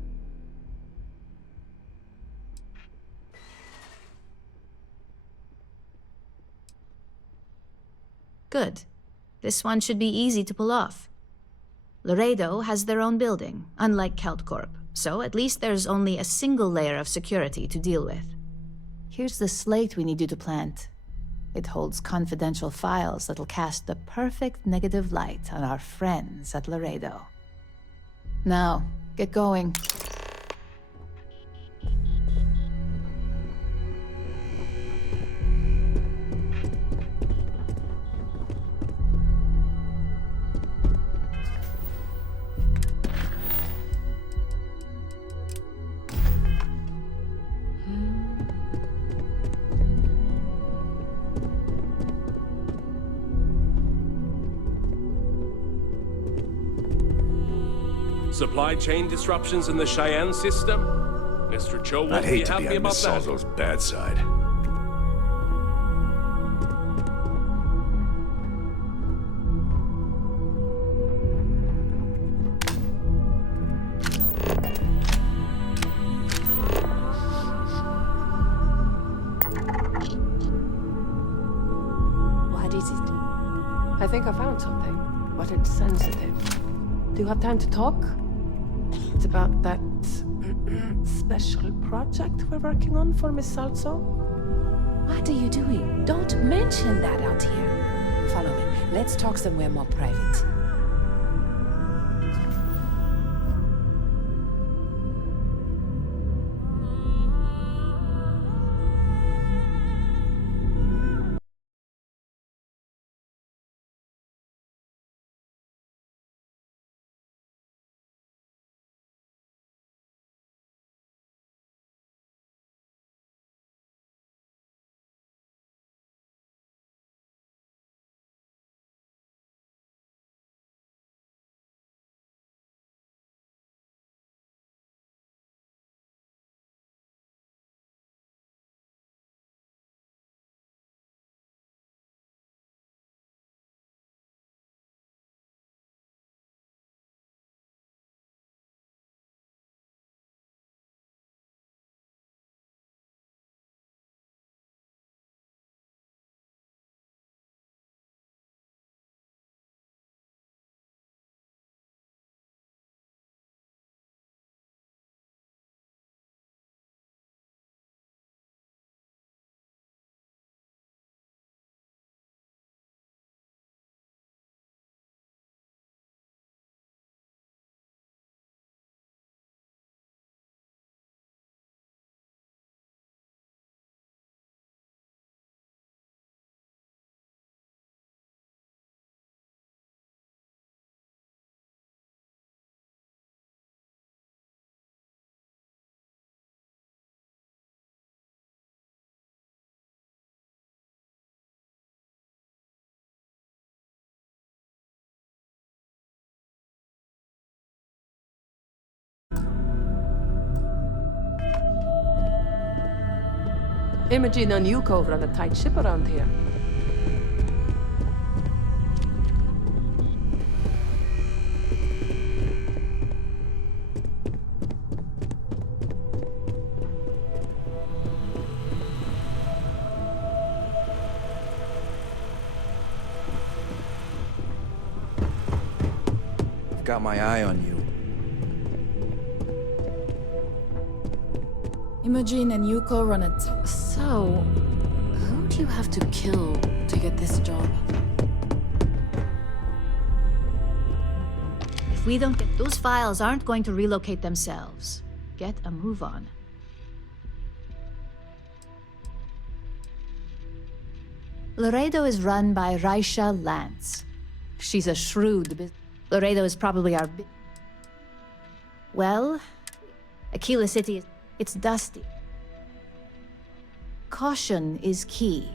Good. This one should be easy to pull off. Laredo has their own building, unlike CaltCorp, so at least there's only a single layer of security to deal with. Here's the slate we need you to plant. It holds confidential files that'll cast the perfect negative light on our friends at Laredo. Now, get going. Supply chain disruptions in the Cheyenne system? Mr. Cho won't I'd hate be to happy be on about Miss that. Salzo's bad side. What is it? I think I found something, but it's sensitive. Do you have time to talk? It's about that special project we're working on for Miss Salzo. What are you doing? Don't mention that out here. Follow me. Let's talk somewhere more private. Imogen and Yuko run a tight ship around here. I've got my eye on you. Imogen and Yuko run a So, who do you have to kill to get this job? If we don't get those files aren't going to relocate themselves. Get a move on. Laredo is run by Raisha Lance. She's a shrewd Laredo is probably our Well, Aquila City, it's dusty. Caution is key.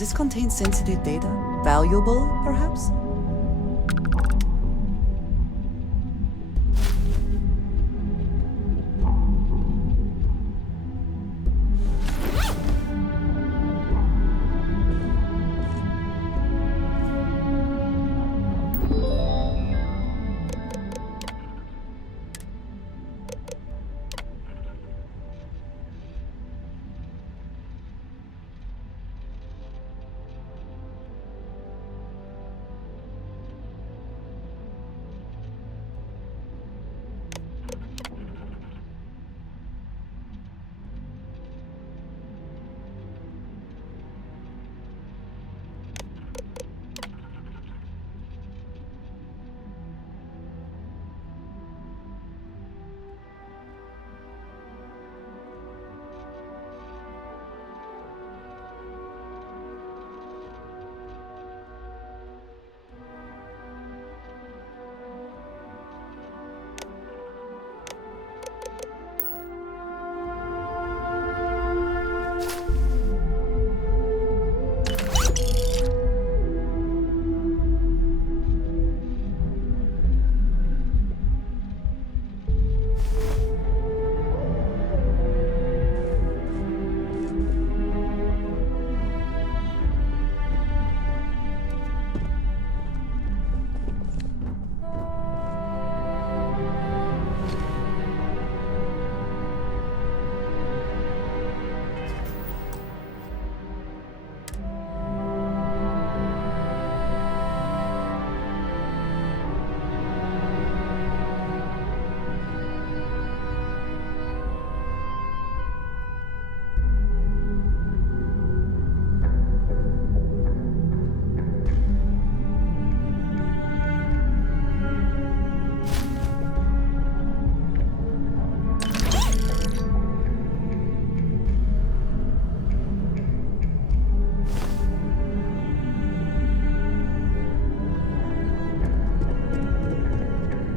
Does this contain sensitive data? Valuable, perhaps?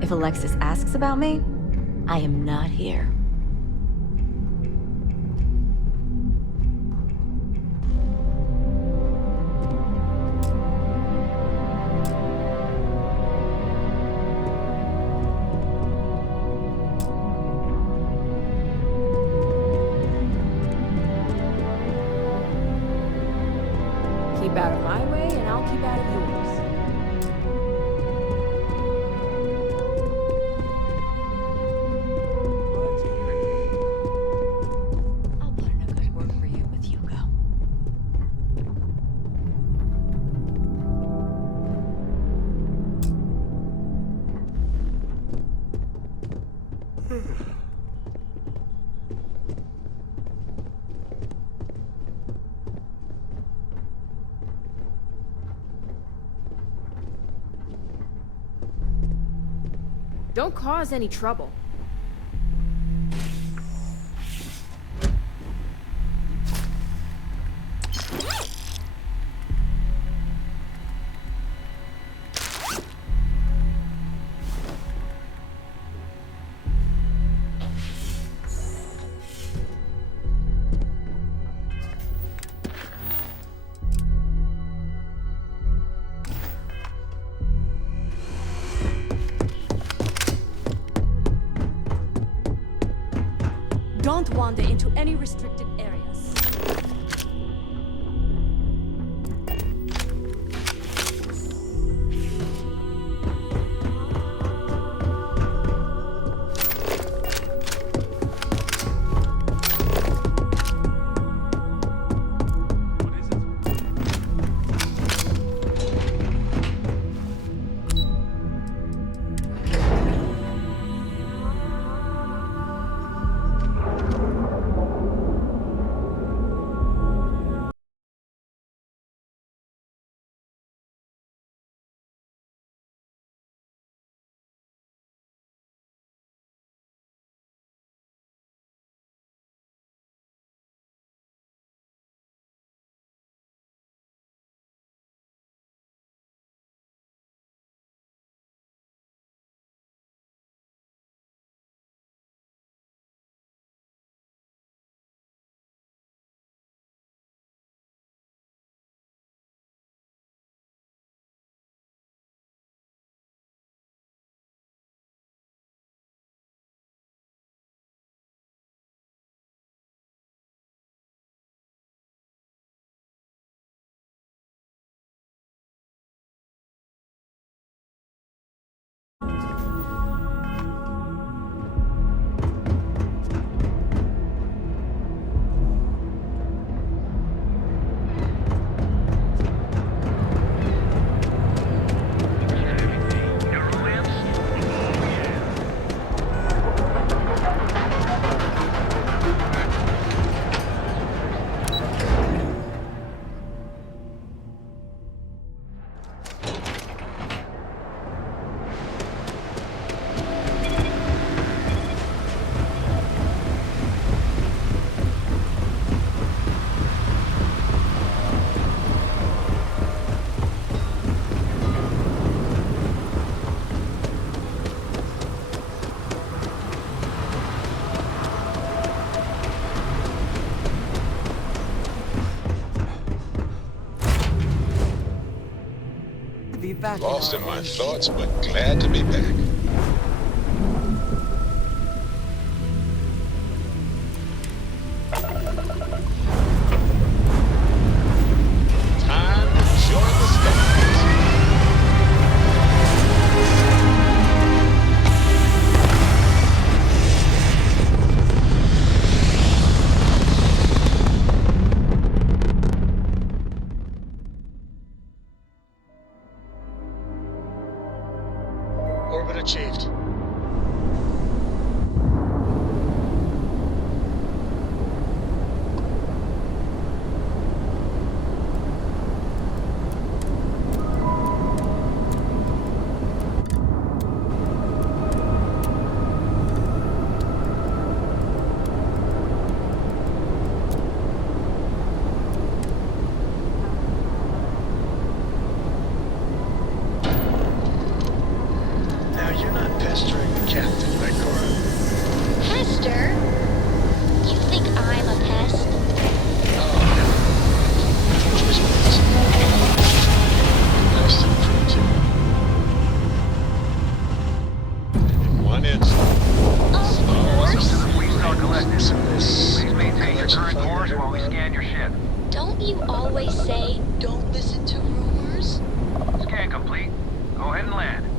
If Alexis asks about me, I am not here. Keep out of my way, and I'll keep out of yours. Don't cause any trouble. Don't wander into any restricted areas. to be back. Lost in my thoughts, but glad to be back. Time to join the Starfield. Orbit achieved. Now you're not pestering the captain, right, Cora? Hester? You think I'm a pest? Oh, no. Just please. Nice to meet you. In one instant. Welcome to the Fleetstar Collective. Please maintain your current course while we scan your ship. Don't you always say, don't listen to rumors? Scan complete. Go ahead and land.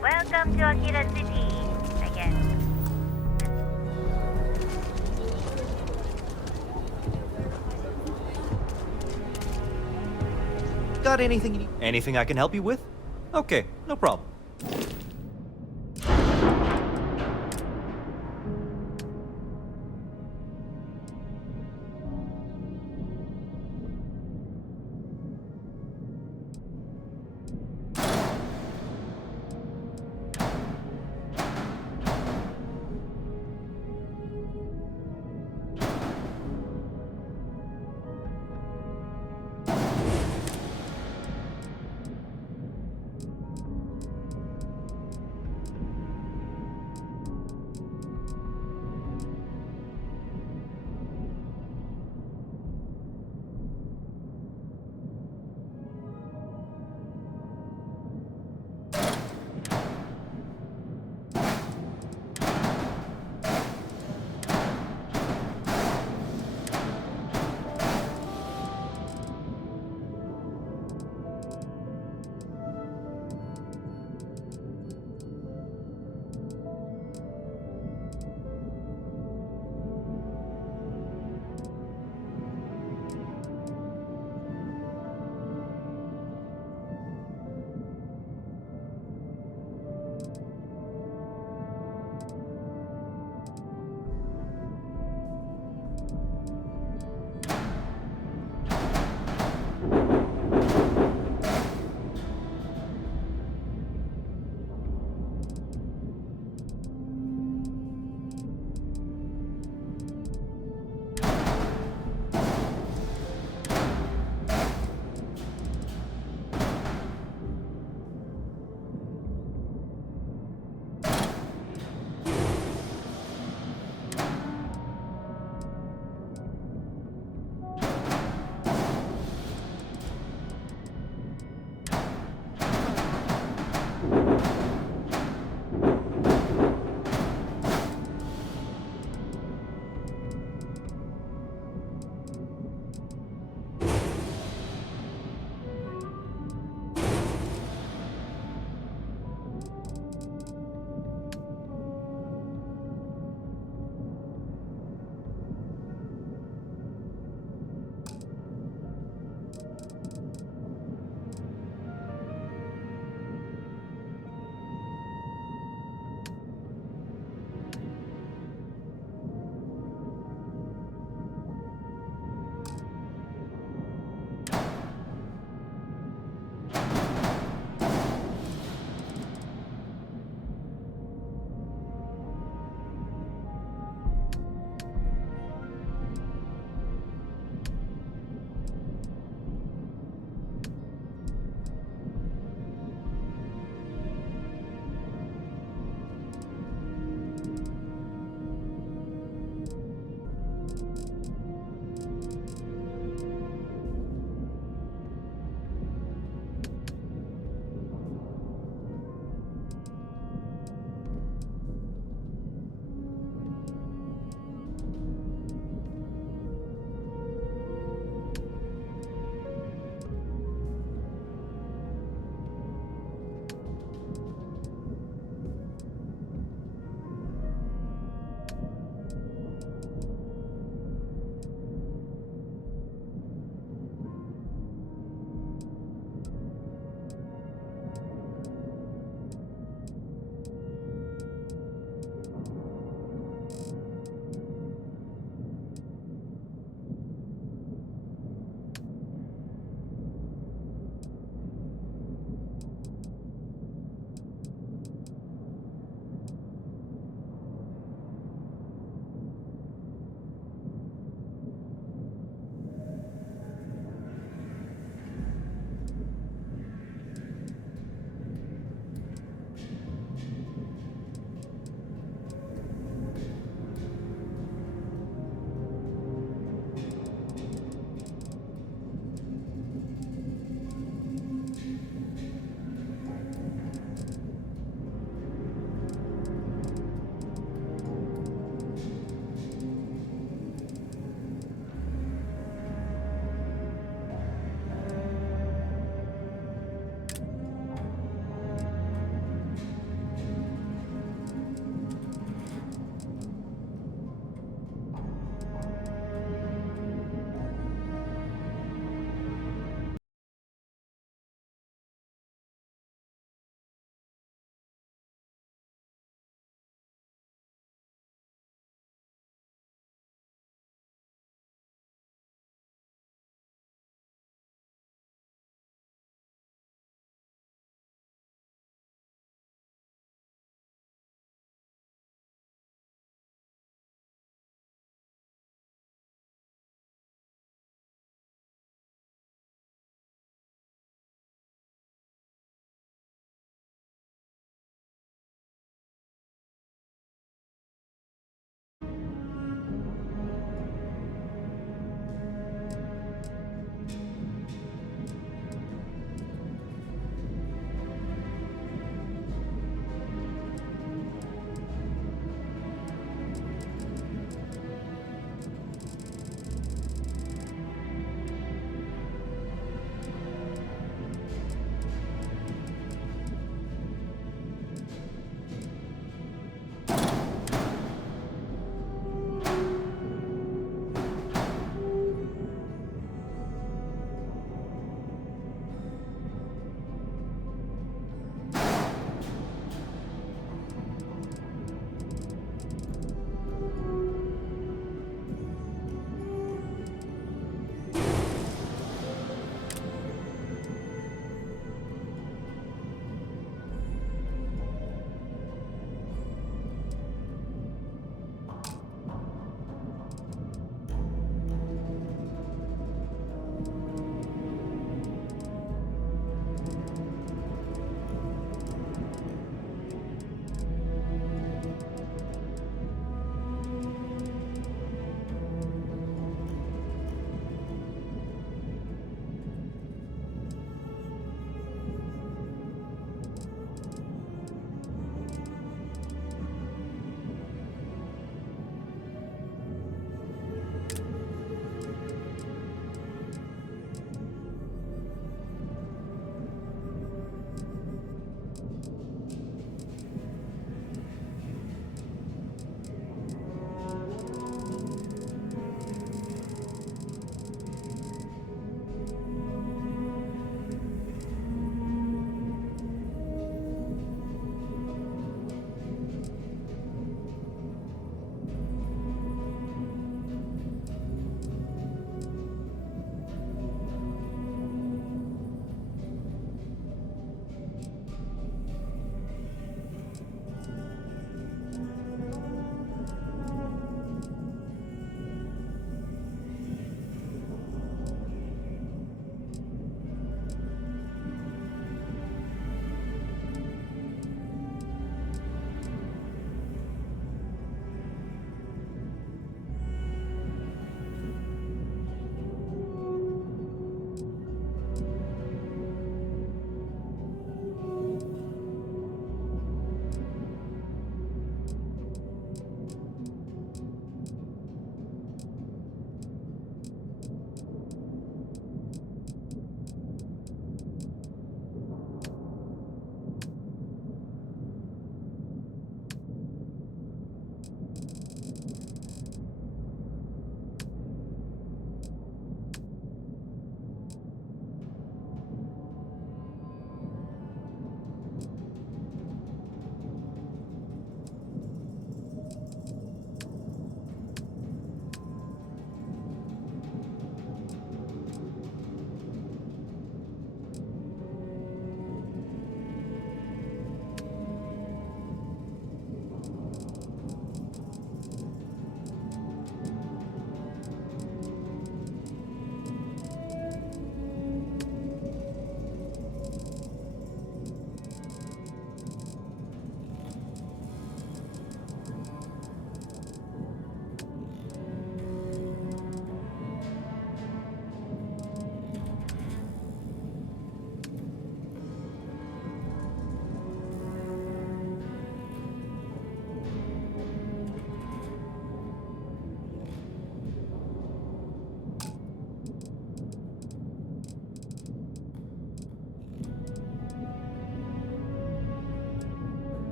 Welcome to Akira City again. Got anything you need? Anything I can help you with? Okay, no problem.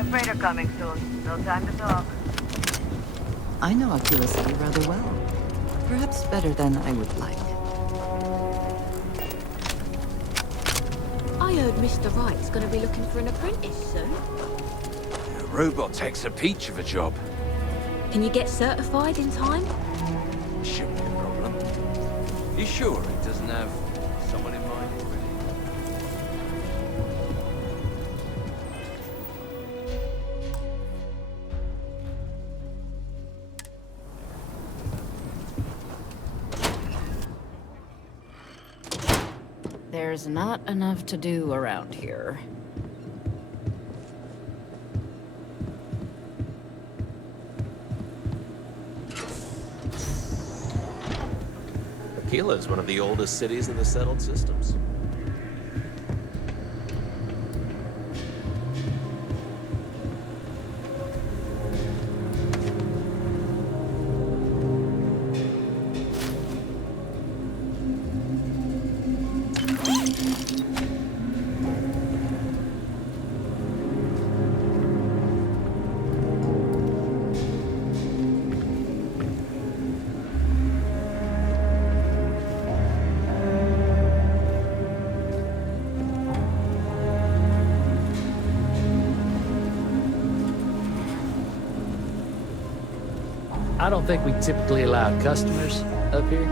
Got a freighter coming soon. No time to talk. I know Aquila City rather well. Perhaps better than I would like. I heard Mr. Wright's gonna be looking for an apprentice soon. A robot takes a peach of a job. Can you get certified in time? Shouldn't be a problem. You sure he doesn't have someone in mind already? There's not enough to do around here. Aquila is one of the oldest cities in the settled systems. I don't think we typically allow customers up here.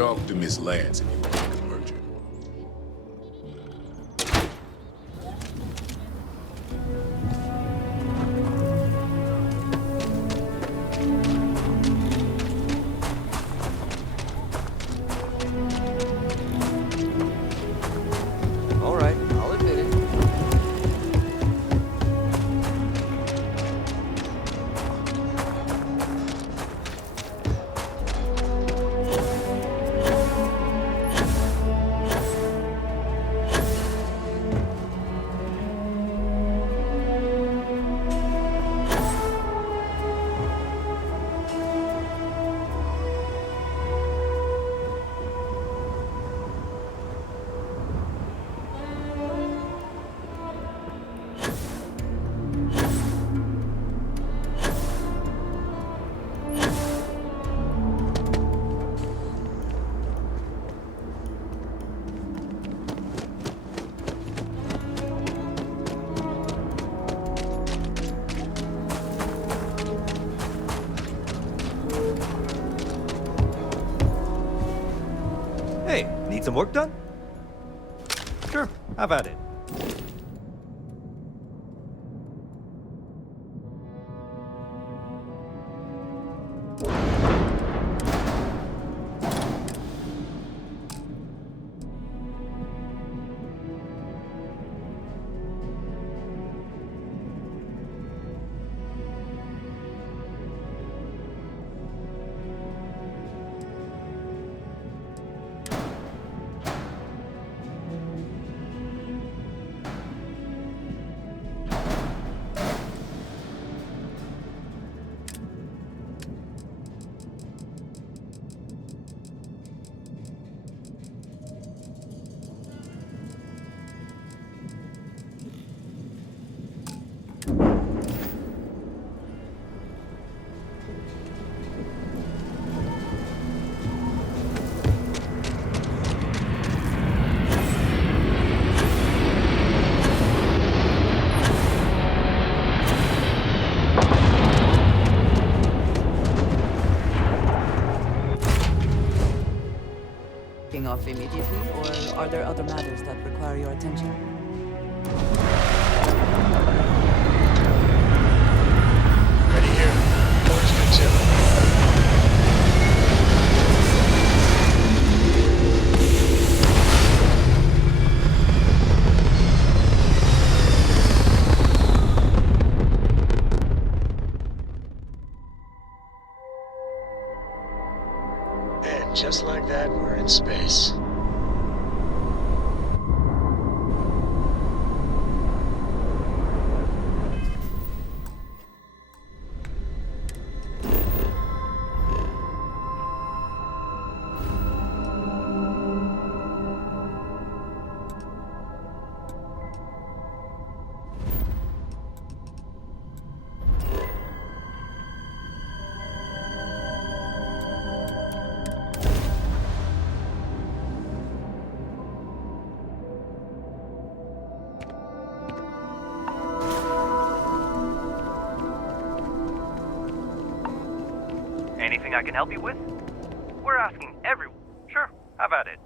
Talk to Miss Lance if you want to convert her. All right, I'll admit it. Hey, need some work done? Sure, have at it. Off immediately, or are there other matters that require your attention? Ready here. Orders good too. And just like that, we're in space. Anything I can help you with? We're asking everyone. Sure, have at it.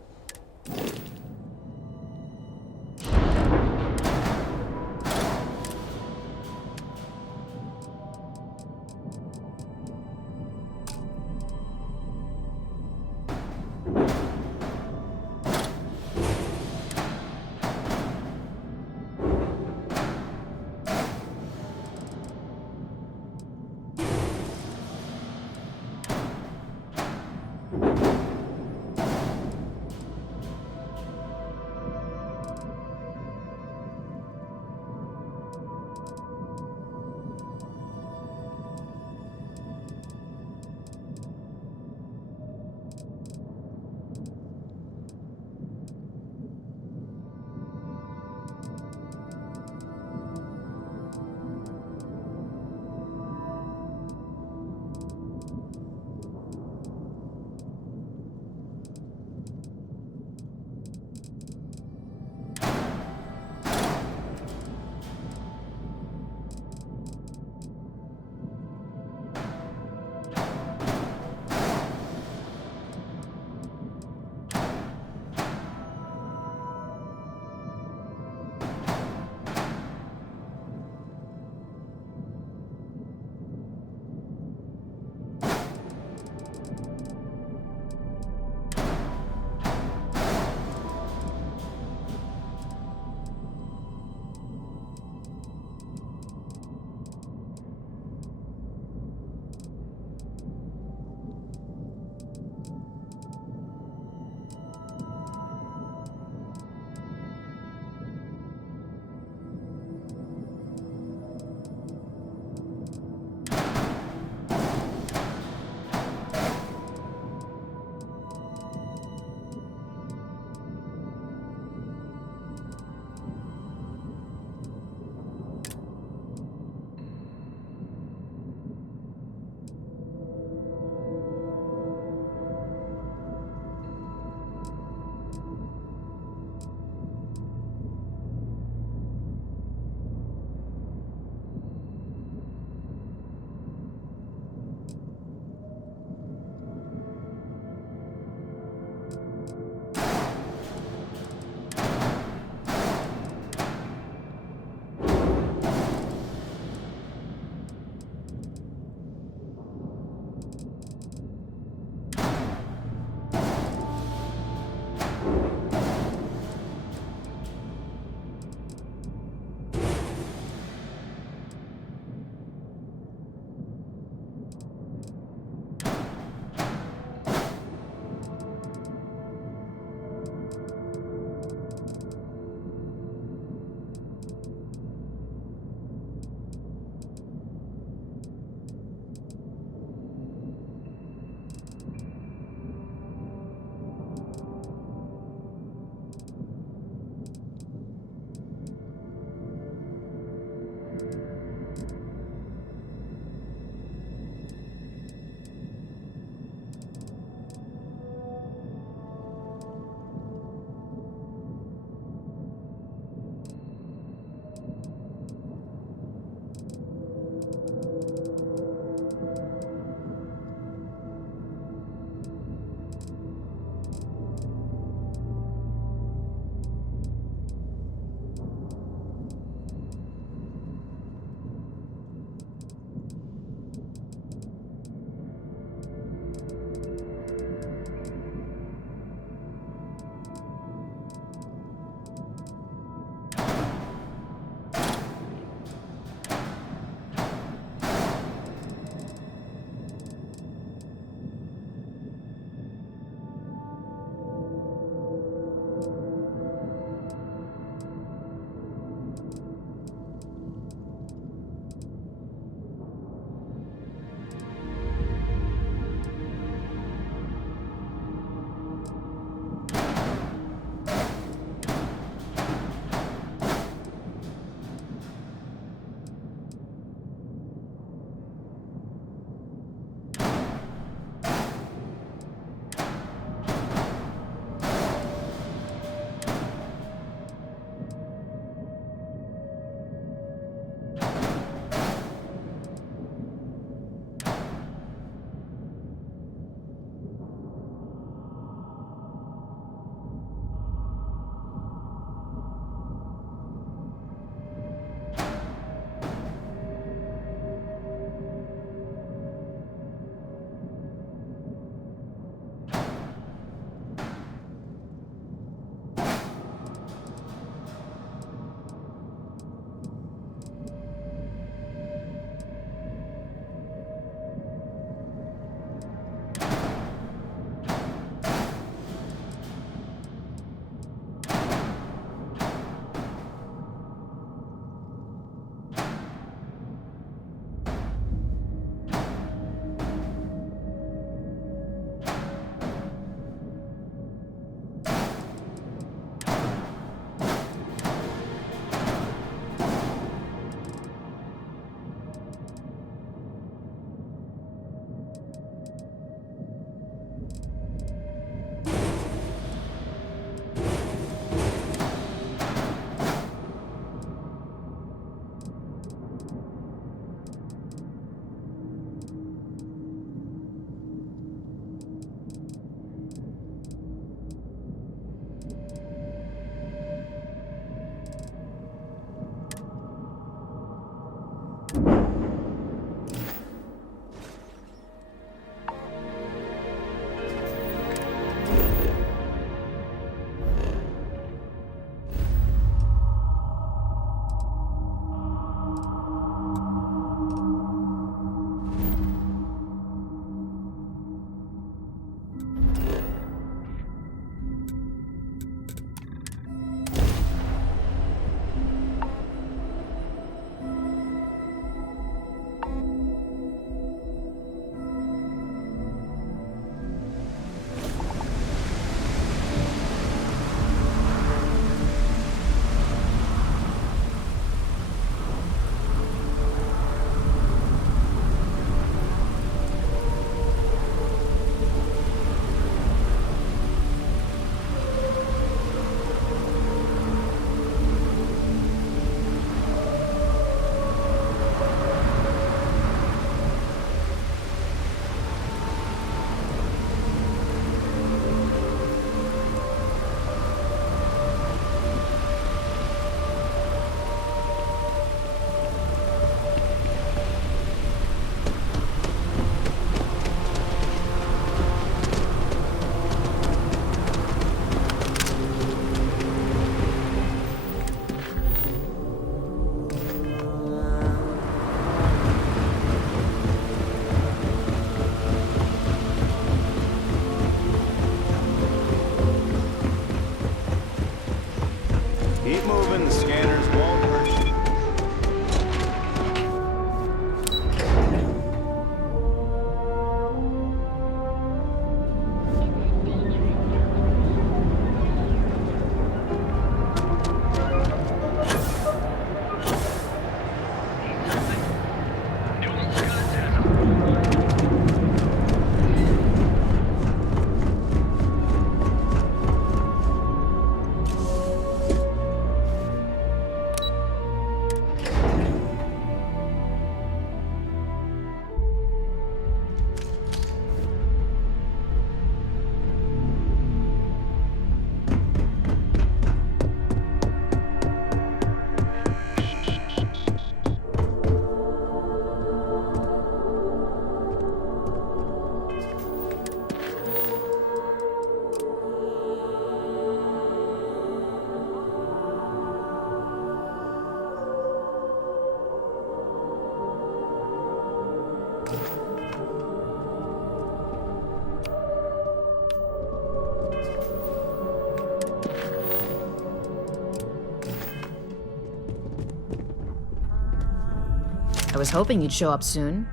I was hoping you'd show up soon.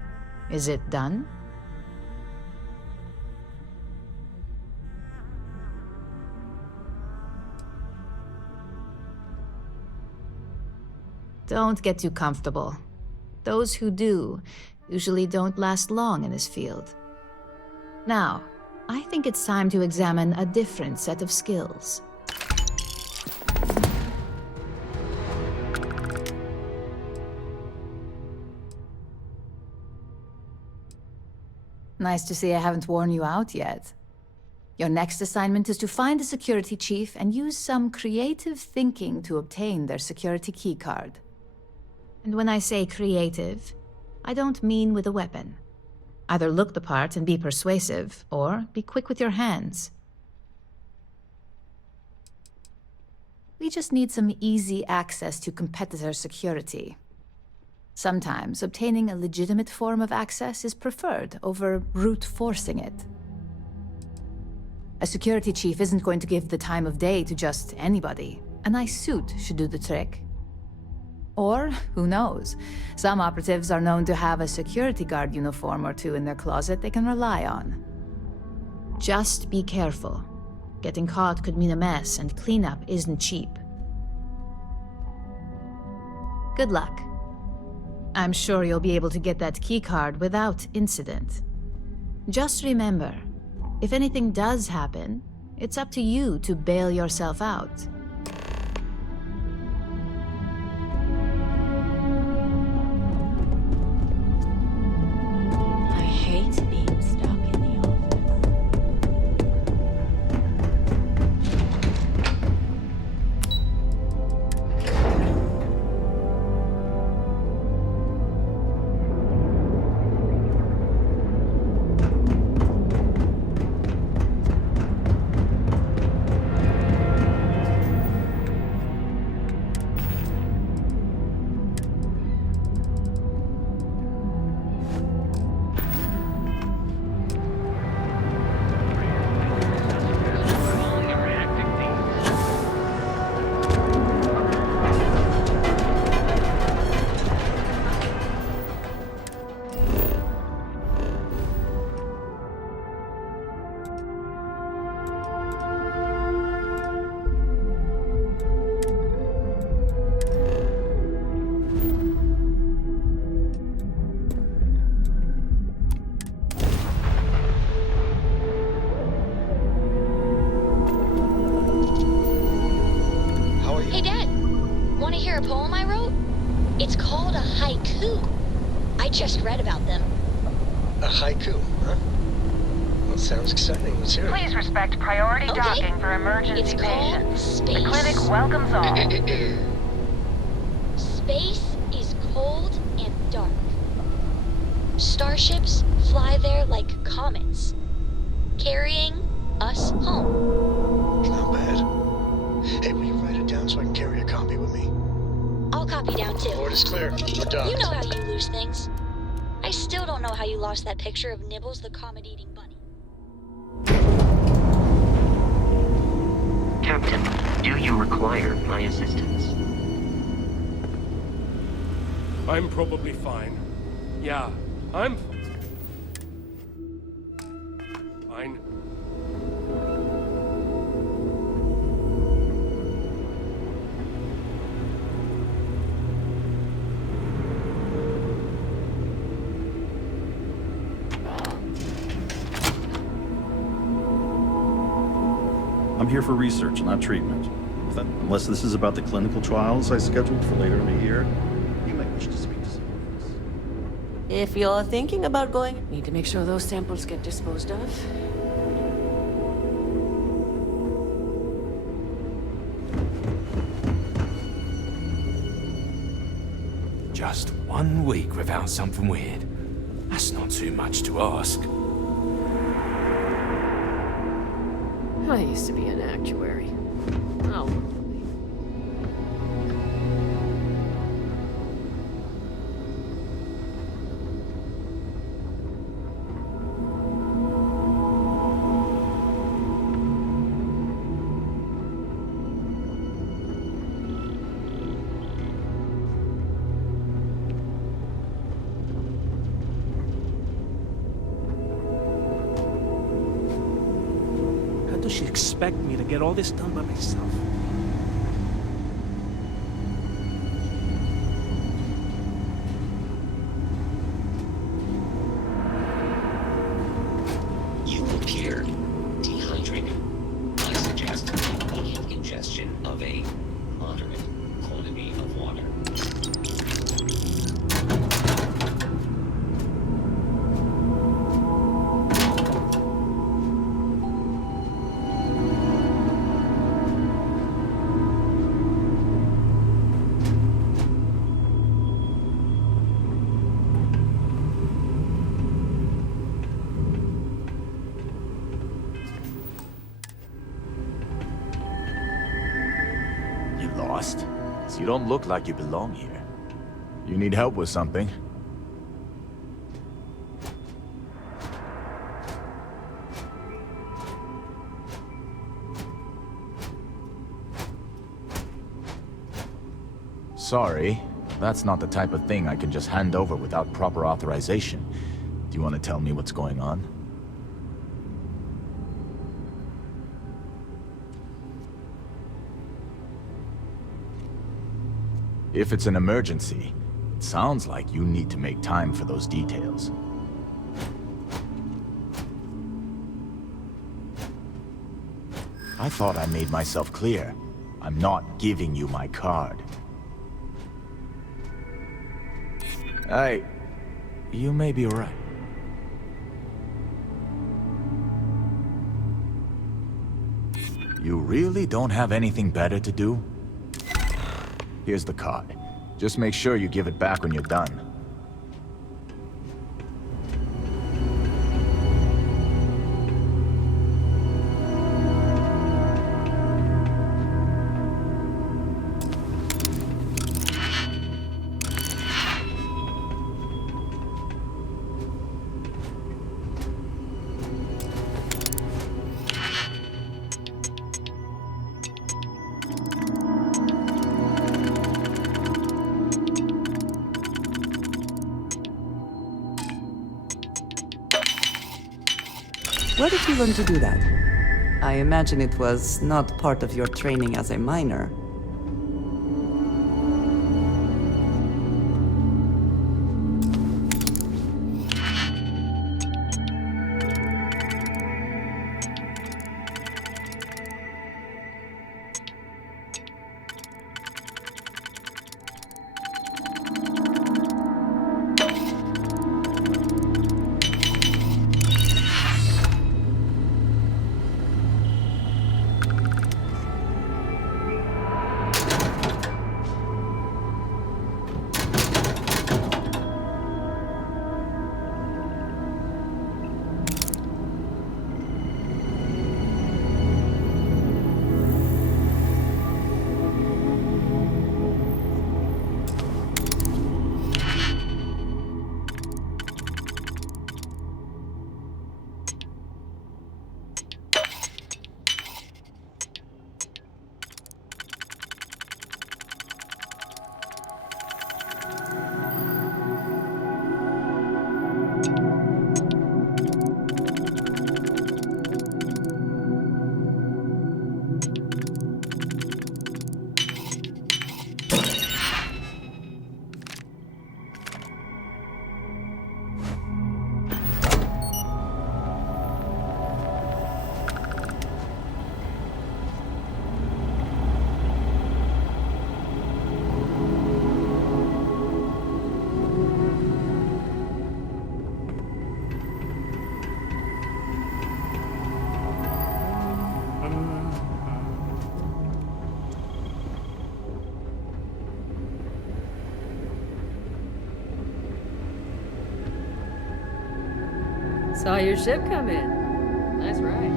Is it done? Don't get too comfortable. Those who do usually don't last long in this field. Now, I think it's time to examine a different set of skills. Nice to see I haven't worn you out yet. Your next assignment is to find the security chief and use some creative thinking to obtain their security keycard. And when I say creative, I don't mean with a weapon. Either look the part and be persuasive, or be quick with your hands. We just need some easy access to competitor security. Sometimes obtaining a legitimate form of access is preferred over brute forcing it. A security chief isn't going to give the time of day to just anybody. A nice suit should do the trick. Or, who knows, some operatives are known to have a security guard uniform or two in their closet they can rely on. Just be careful. Getting caught could mean a mess, and cleanup isn't cheap. Good luck. I'm sure you'll be able to get that keycard without incident. Just remember, if anything does happen, it's up to you to bail yourself out. I hate being stuck in the office. Hey, Dad. Want to hear a poem I wrote? It's called a haiku. I just read about them. A haiku, huh? Well, sounds exciting. Let's hear it. Please respect priority docking for emergency It's called patients. Space. The clinic welcomes all. Space is cold and dark. Starships fly there like comets, carrying us home. Not bad. Hey, will you write it down so I can carry a copy with me? I'll copy down too. Board is clear. We're done. You know how you lose things. I still don't know how you lost that picture of Nibbles the comet-eating bunny. Captain, do you require my assistance? I'm probably fine. Yeah, I'm fine. I'm here for research, not treatment. Unless this is about the clinical trials I scheduled for later in the year, you may wish to speak to someone else. If you're thinking about going, need to make sure those samples get disposed of. Just 1 week without something weird. That's not too much to ask. I used to be an actuary. Oh. does she expect me to get all this done by myself? You appear dehydrated. I suggest immediate ingestion of a moderate quantity of water. Lost? So you don't look like you belong here. You need help with something? Sorry, that's not the type of thing I can just hand over without proper authorization. Do you want to tell me what's going on? If it's an emergency, it sounds like you need to make time for those details. I thought I made myself clear. I'm not giving you my card. You may be right. You really don't have anything better to do? Here's the card. Just make sure you give it back when you're done. Where did you learn to do that? I imagine it was not part of your training as a miner. Saw your ship come in. Nice ride.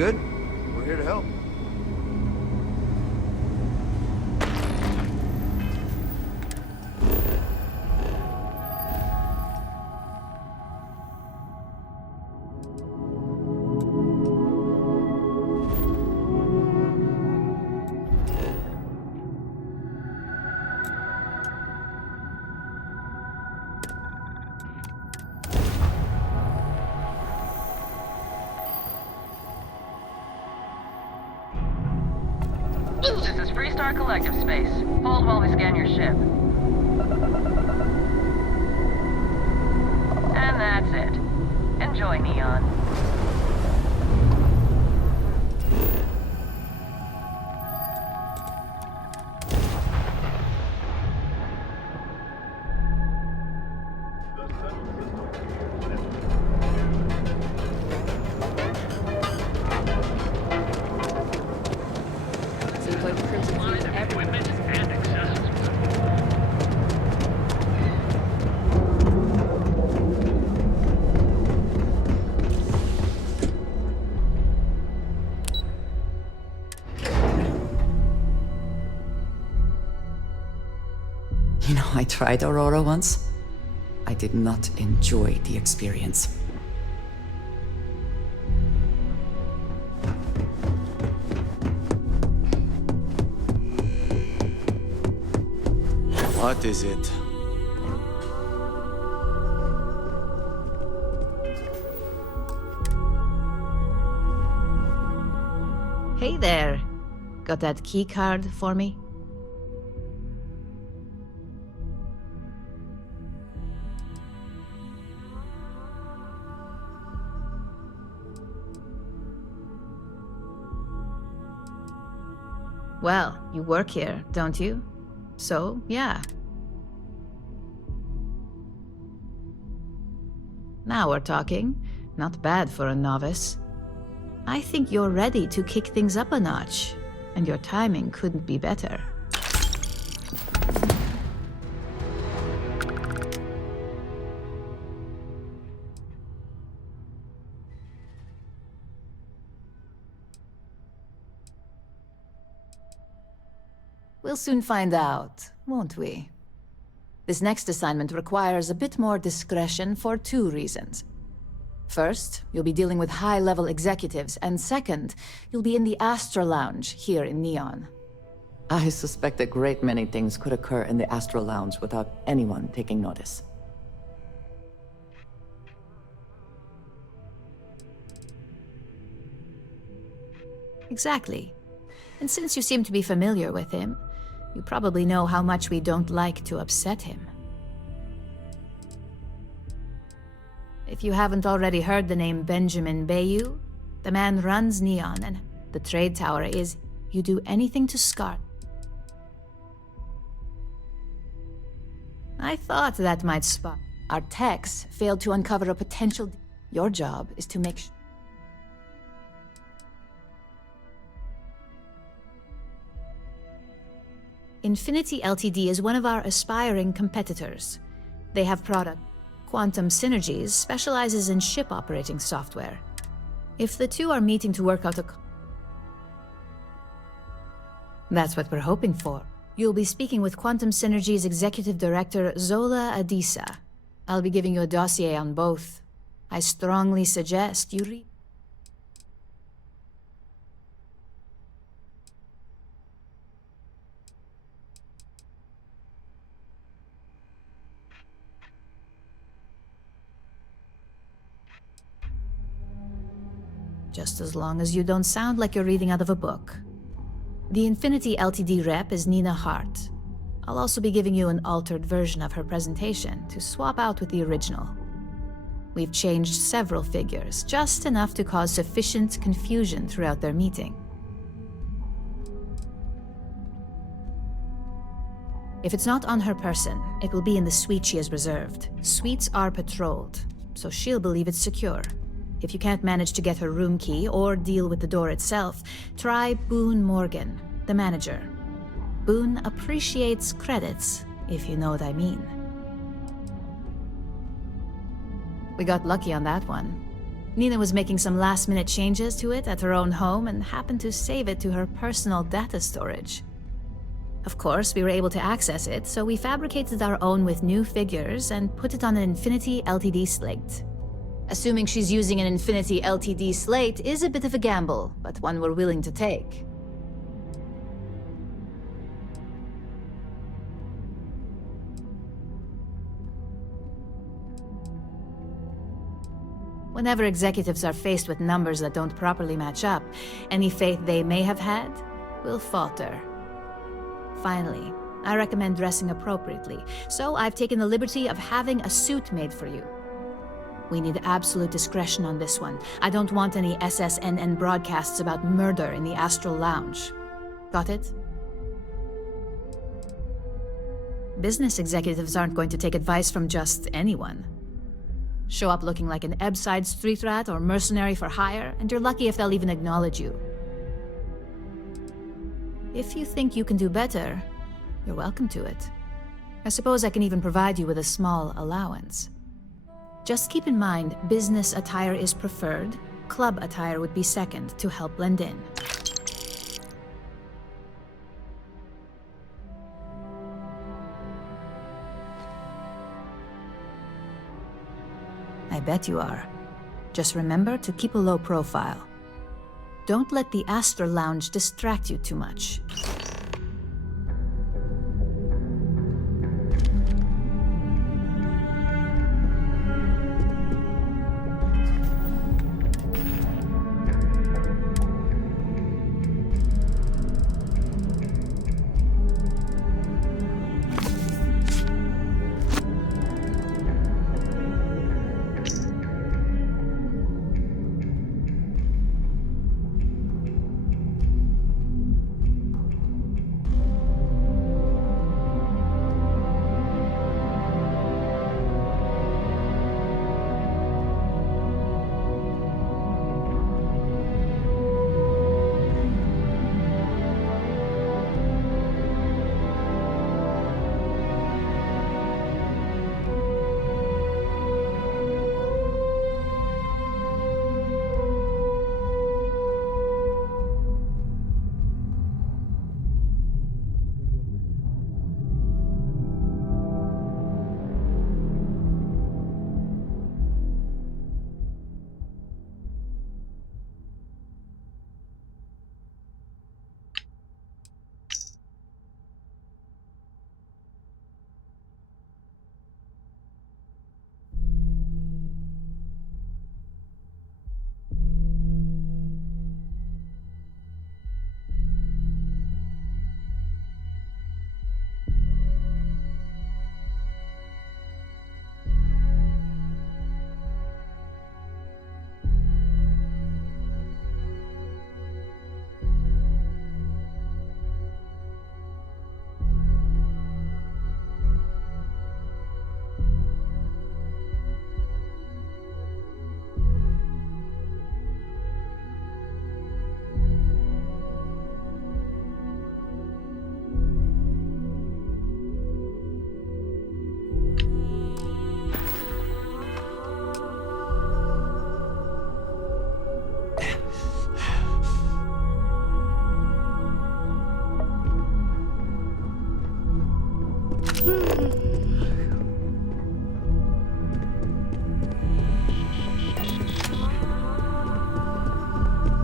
good? We're here to help. This is Freestar Collective Space. Hold while we scan your ship. And that's it. Enjoy, Neon. Seems like the Crimson Fleet is everywhere. You know, I tried Aurora once. I did not enjoy the experience. What is it? Hey there. Got that key card for me? Well, you work here, don't you? So, yeah. Now we're talking. Not bad for a novice. I think you're ready to kick things up a notch, and your timing couldn't be better. We'll soon find out, won't we? This next assignment requires a bit more discretion for 2 reasons. First, you'll be dealing with high-level executives, and second, you'll be in the Astra Lounge here in Neon. I suspect a great many things could occur in the Astra Lounge without anyone taking notice. Exactly. And since you seem to be familiar with him, you probably know how much we don't like to upset him. If you haven't already heard the name Benjamin Bayou, the man runs Neon, and the trade tower is, you do anything to scar. I thought that might spot. Our techs failed to uncover a potential. Your job is to make sure. Infinity Ltd is one of our aspiring competitors. They have product. Quantum Synergies specializes in ship operating software. If the two are meeting to work out a... That's what we're hoping for. You'll be speaking with Quantum Synergies Executive Director Zola Adisa. I'll be giving you a dossier on both. I strongly suggest you read. Just as long as you don't sound like you're reading out of a book. The Infinity Ltd rep is Nina Hart. I'll also be giving you an altered version of her presentation to swap out with the original. We've changed several figures, just enough to cause sufficient confusion throughout their meeting. If it's not on her person, it will be in the suite she has reserved. Suites are patrolled, so she'll believe it's secure. If you can't manage to get her room key or deal with the door itself, try Boone Morgan, the manager. Boone appreciates credits, if you know what I mean. We got lucky on that one. Nina was making some last-minute changes to it at her own home and happened to save it to her personal data storage. Of course, we were able to access it, so we fabricated our own with new figures and put it on an Infinity LTD slate. Assuming she's using an Infinity LTD slate is a bit of a gamble, but one we're willing to take. Whenever executives are faced with numbers that don't properly match up, any faith they may have had will falter. Finally, I recommend dressing appropriately, so I've taken the liberty of having a suit made for you. We need absolute discretion on this one. I don't want any SSNN broadcasts about murder in the Astral Lounge. Got it? Business executives aren't going to take advice from just anyone. Show up looking like an Ebbside street rat or mercenary for hire, and you're lucky if they'll even acknowledge you. If you think you can do better, you're welcome to it. I suppose I can even provide you with a small allowance. Just keep in mind, business attire is preferred, club attire would be second to help blend in. I bet you are. Just remember to keep a low profile. Don't let the Astral Lounge distract you too much.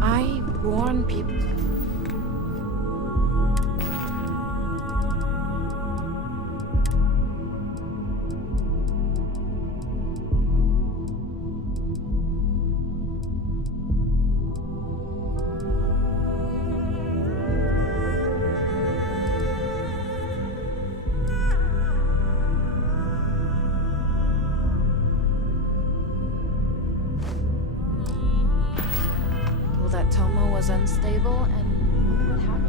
I warn people. That Tomo was unstable, and what happened?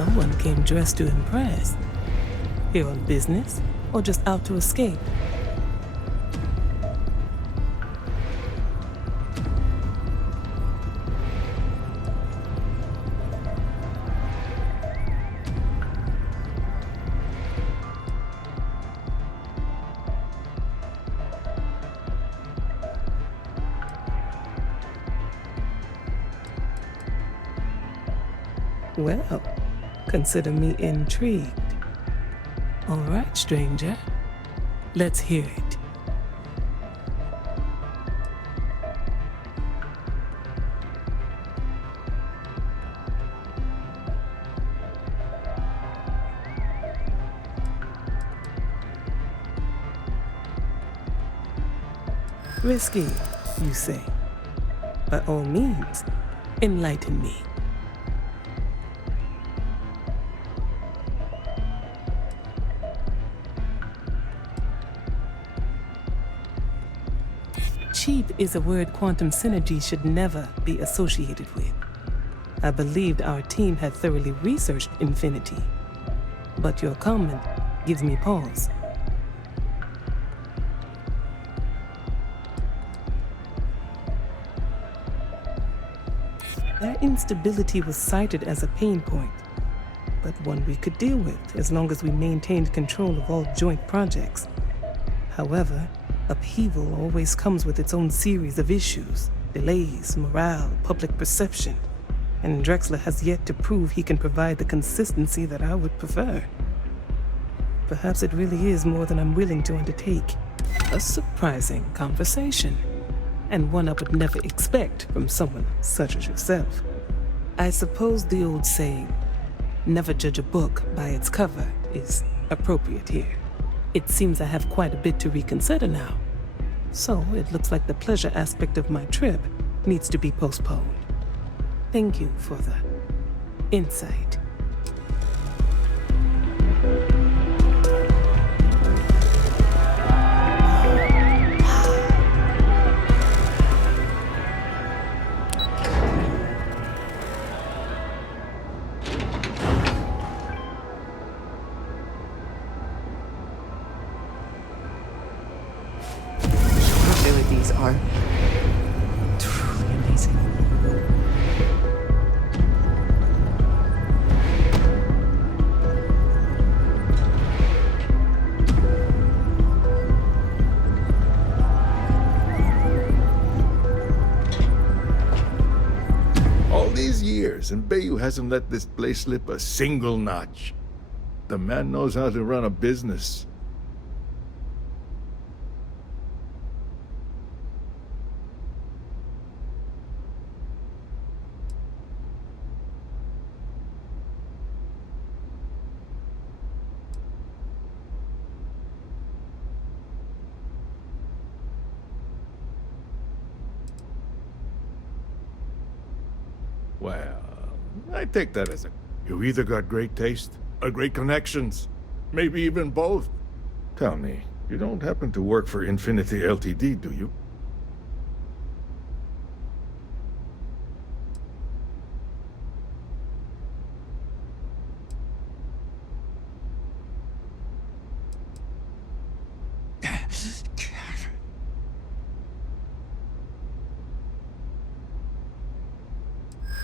Someone came dressed to impress. Here on business, or just out to escape? Well, consider me intrigued. All right, stranger. Let's hear it. Risky, you say? By all means, enlighten me. Cheap is a word quantum synergy should never be associated with. I believed our team had thoroughly researched Infinity, but your comment gives me pause. Their instability was cited as a pain point, but one we could deal with as long as we maintained control of all joint projects. However, upheaval always comes with its own series of issues, delays, morale, public perception, and Drexler has yet to prove he can provide the consistency that I would prefer. Perhaps it really is more than I'm willing to undertake. A surprising conversation, and one I would never expect from someone such as yourself. I suppose the old saying, never judge a book by its cover, is appropriate here. It seems I have quite a bit to reconsider now. So it looks like the pleasure aspect of my trip needs to be postponed. Thank you for the insight. Abilities are truly amazing. All these years, and Bayou hasn't let this place slip a single notch. The man knows how to run a business. Well, I take that as a... You either got great taste, or great connections. Maybe even both. Tell me, you don't happen to work for Infinity Ltd., do you?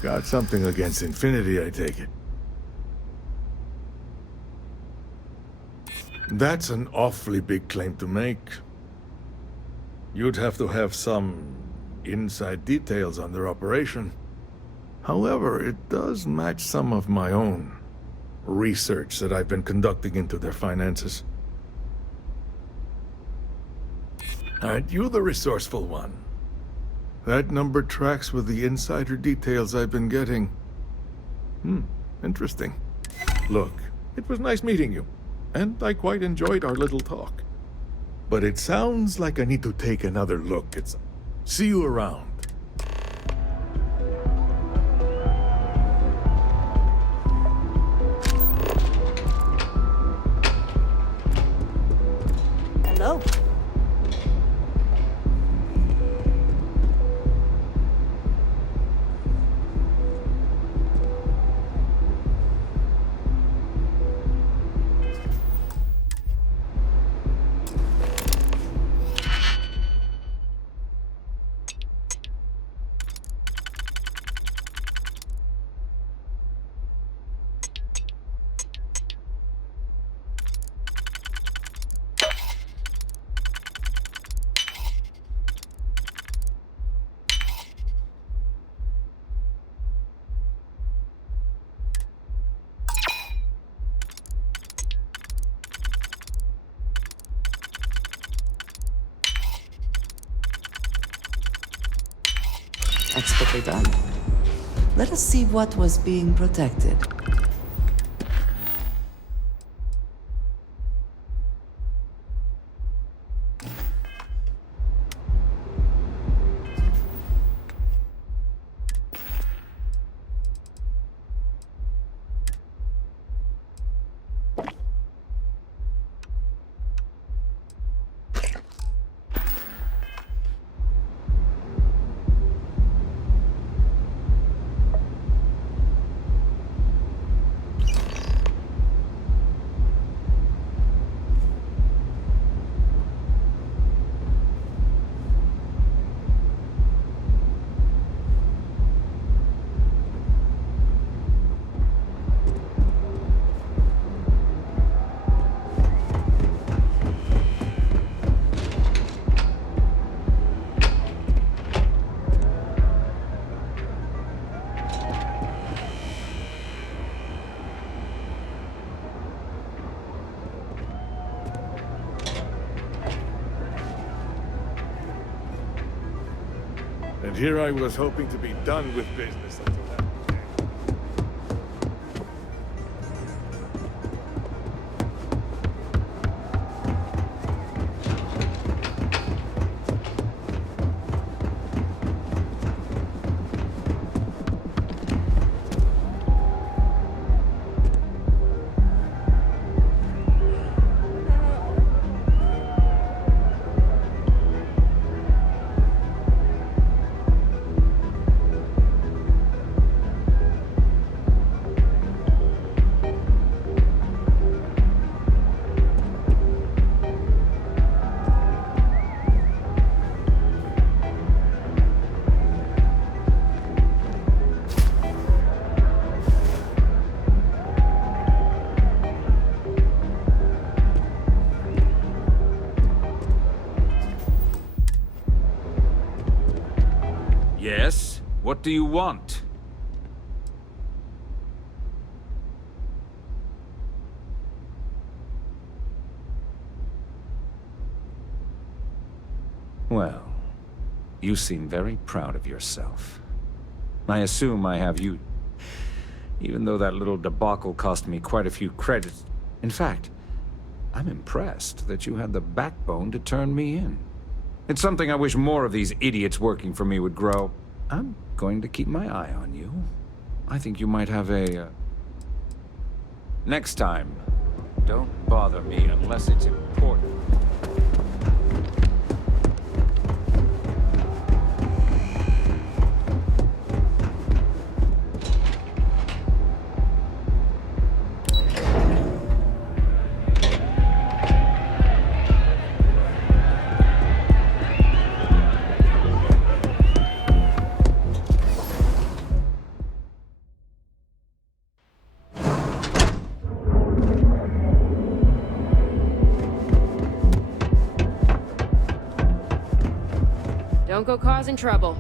Got something against Infinity, I take it. That's an awfully big claim to make. You'd have to have some inside details on their operation. However, it does match some of my own research that I've been conducting into their finances. Aren't you the resourceful one? That number tracks with the insider details I've been getting. Interesting. Look, it was nice meeting you, and I quite enjoyed our little talk. But it sounds like I need to take another look at some. See you around. Hello. Expertly done. Let us see what was being protected. And here I was hoping to be done with business until that. Yes? What do you want? Well, you seem very proud of yourself. I assume I have you, even though that little debacle cost me quite a few credits. In fact, I'm impressed that you had the backbone to turn me in. It's something I wish more of these idiots working for me would grow. I'm going to keep my eye on you. I think you might have a... Next time, don't bother me unless it's important. Don't go causing trouble.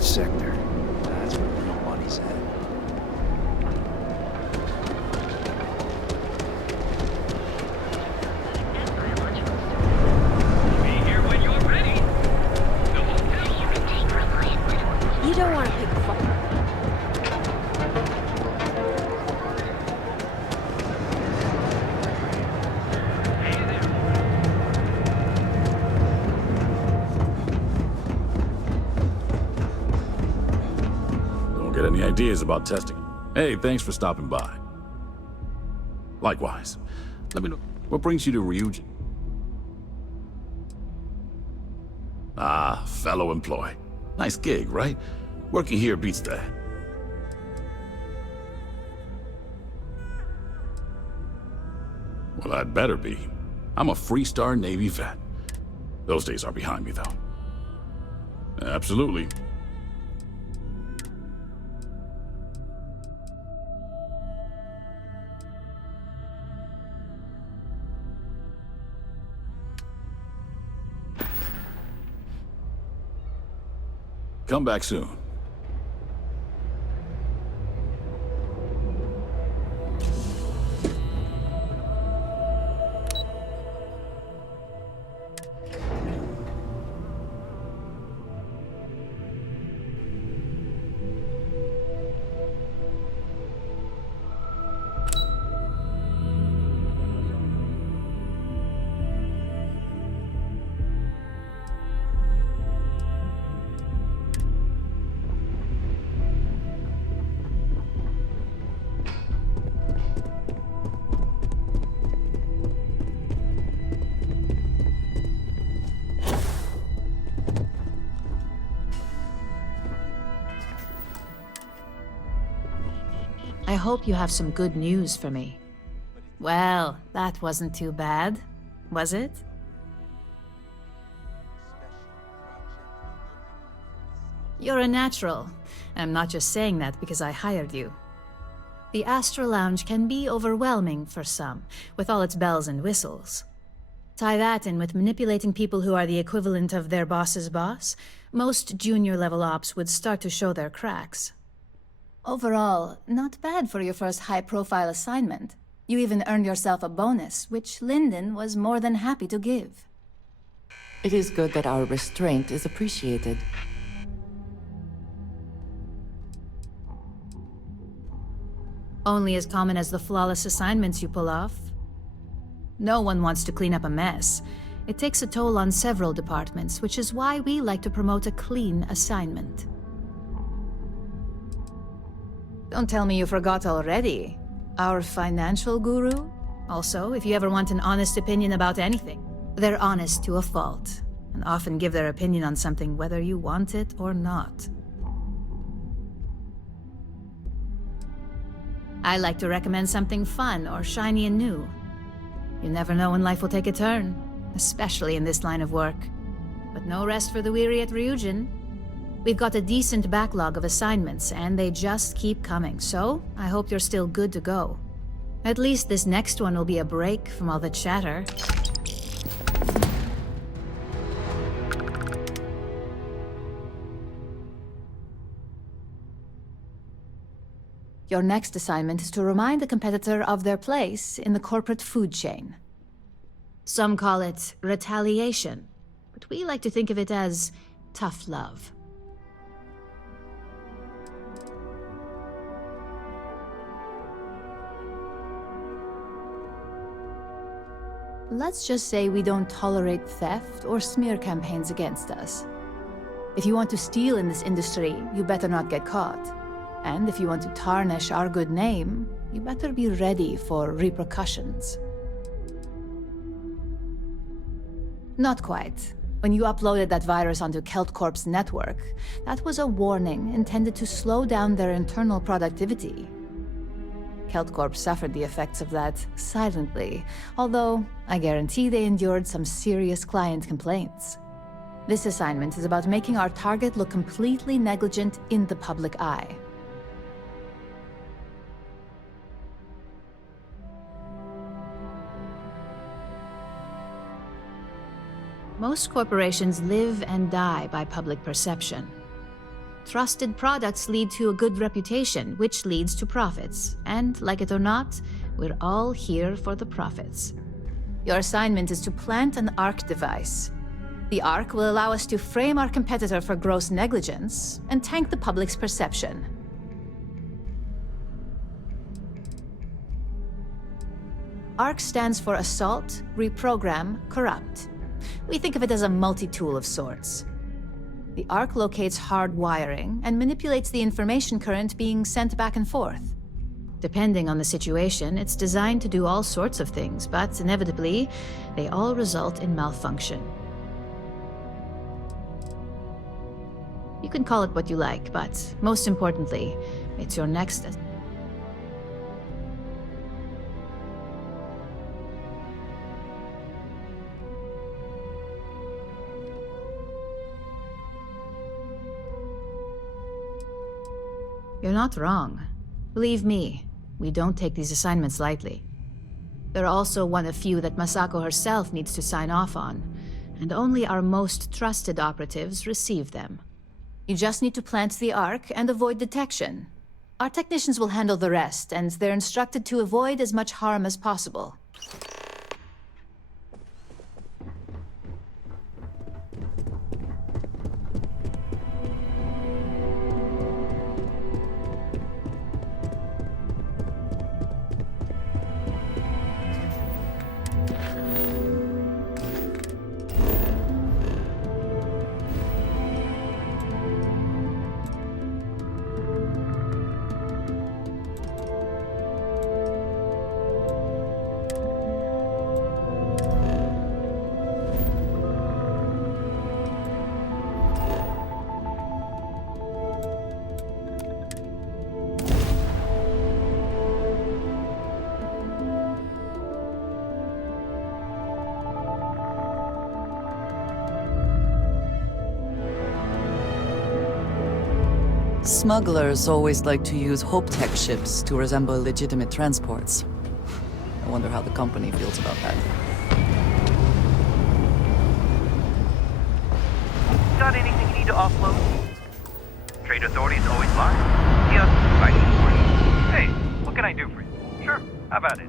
private sector. That's where the real money's at. You don't want to pick a fight. Don't get any ideas about testing. Hey, thanks for stopping by. Likewise. Let me know what brings you to Ryujin. Ah, fellow employee. Nice gig, right? Working here beats that. Well, I'd better be. I'm a Freestar Navy vet. Those days are behind me, though. Absolutely. Come back soon. I hope you have some good news for me. Well, that wasn't too bad, was it? You're a natural. I'm not just saying that because I hired you. The Astro Lounge can be overwhelming for some, with all its bells and whistles. Tie that in with manipulating people who are the equivalent of their boss's boss, most junior-level ops would start to show their cracks. Overall, not bad for your first high-profile assignment. You even earned yourself a bonus, which Lyndon was more than happy to give. It is good that our restraint is appreciated. Only as common as the flawless assignments you pull off. No one wants to clean up a mess. It takes a toll on several departments, which is why we like to promote a clean assignment. Don't tell me you forgot already. Our financial guru? Also, if you ever want an honest opinion about anything, they're honest to a fault, and often give their opinion on something whether you want it or not. I like to recommend something fun or shiny and new. You never know when life will take a turn, especially in this line of work. But no rest for the weary at Ryujin. We've got a decent backlog of assignments, and they just keep coming, so I hope you're still good to go. At least this next one will be a break from all the chatter. Your next assignment is to remind the competitor of their place in the corporate food chain. Some call it retaliation, but we like to think of it as tough love. Let's just say we don't tolerate theft or smear campaigns against us. If you want to steal in this industry, you better not get caught. And if you want to tarnish our good name, you better be ready for repercussions. Not quite. When you uploaded that virus onto KeltCorp's network, that was a warning intended to slow down their internal productivity. KeltCorp suffered the effects of that silently, although I guarantee they endured some serious client complaints. This assignment is about making our target look completely negligent in the public eye. Most corporations live and die by public perception. Trusted products lead to a good reputation, which leads to profits. And, like it or not, we're all here for the profits. Your assignment is to plant an ARC device. The ARC will allow us to frame our competitor for gross negligence and tank the public's perception. ARC stands for Assault, Reprogram, Corrupt. We think of it as a multi-tool of sorts. The ARC locates hard wiring and manipulates the information current being sent back and forth. Depending on the situation, it's designed to do all sorts of things, but inevitably, they all result in malfunction. You can call it what you like, but most importantly, it's your next... You're not wrong. Believe me, we don't take these assignments lightly. They're also one of few that Masako herself needs to sign off on, and only our most trusted operatives receive them. You just need to plant the ARC and avoid detection. Our technicians will handle the rest, and they're instructed to avoid as much harm as possible. Smugglers always like to use Hope-Tech ships to resemble legitimate transports. I wonder how the company feels about that. Got anything you need to offload? Trade authorities always lie. Just fighting for you. Hey, what can I do for you? Sure, how about it?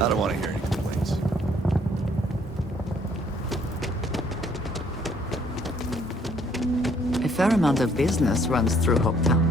I don't want to hear any complaints. A fair amount of business runs through Hopetown.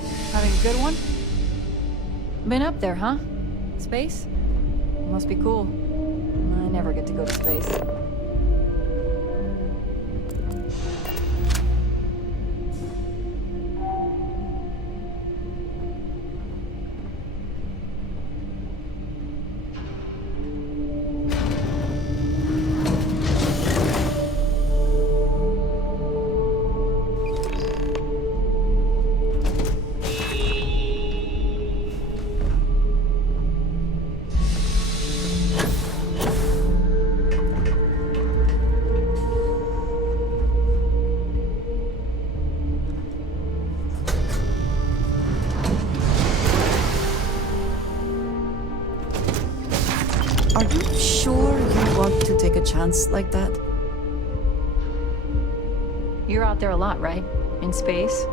And having a good one? Been up there, huh? Space? Must be cool. I never get to go to space. are you sure you want to take a chance like that? You're out there a lot, right? In space?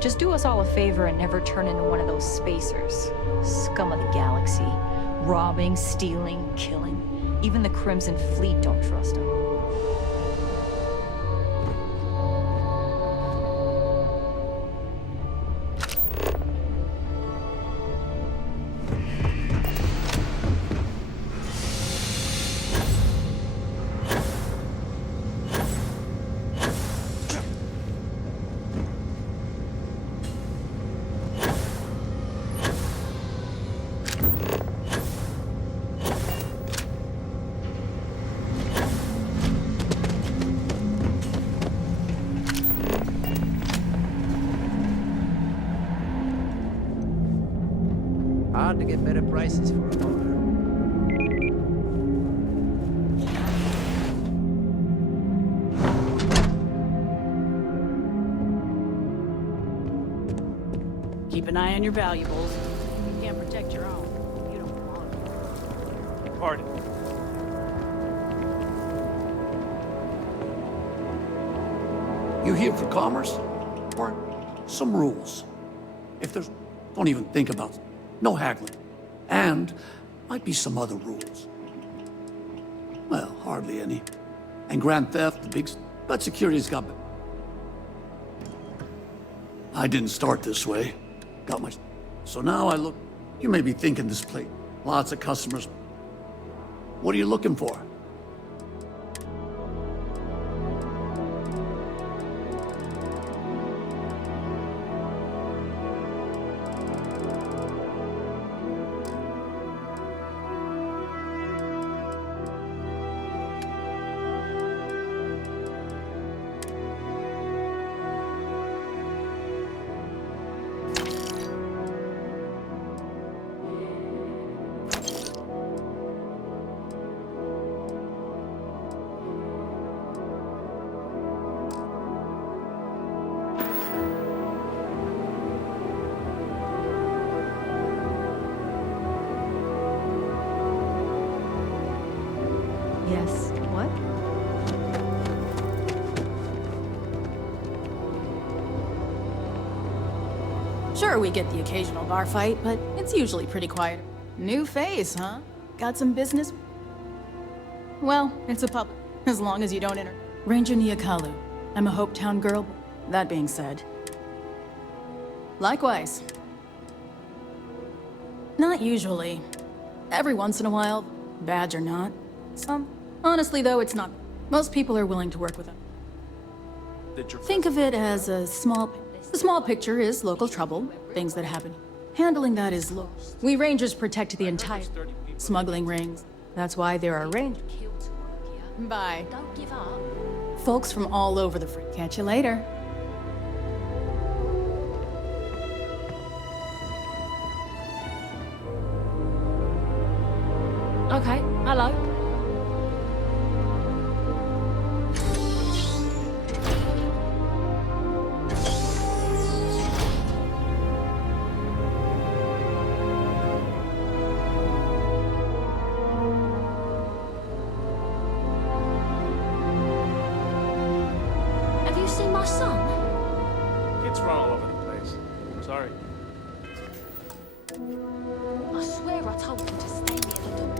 Just do us all a favor and never turn into one of those spacers. Scum of the galaxy. Robbing, stealing, killing. Even the Crimson Fleet don't trust them. Hard to get better prices for a motor. Keep an eye on your valuables. You can't protect your own. You don't want to. Pardon. You here for commerce? Or some rules? If there's... don't even think about it. No haggling. And might be some other rules. Well, hardly any. And grand theft, the big... but security's got... I didn't start this way. Got my... So now I look... You may be thinking this place. Lots of customers. What are you looking for? Sure, we get the occasional bar fight, but it's usually pretty quiet. New face, huh? Got some business? Well, it's a pub, as long as you don't enter. Ranger Nyakalu. I'm a Hopetown girl. That being said. Likewise. Not usually. Every once in a while, badge or not. Some. Honestly, though, it's not. Most people are willing to work with them. Think of it as a small... The small picture is local trouble, things that happen. Handling that is low. We Rangers protect the entire... Smuggling rings. That's why there are Rangers. Bye. Don't give up. Folks from all over the free. Catch you later. Okay, hello. Have you seen my son? Kids run all over the place. I'm sorry. I swear I told him to stay near the door.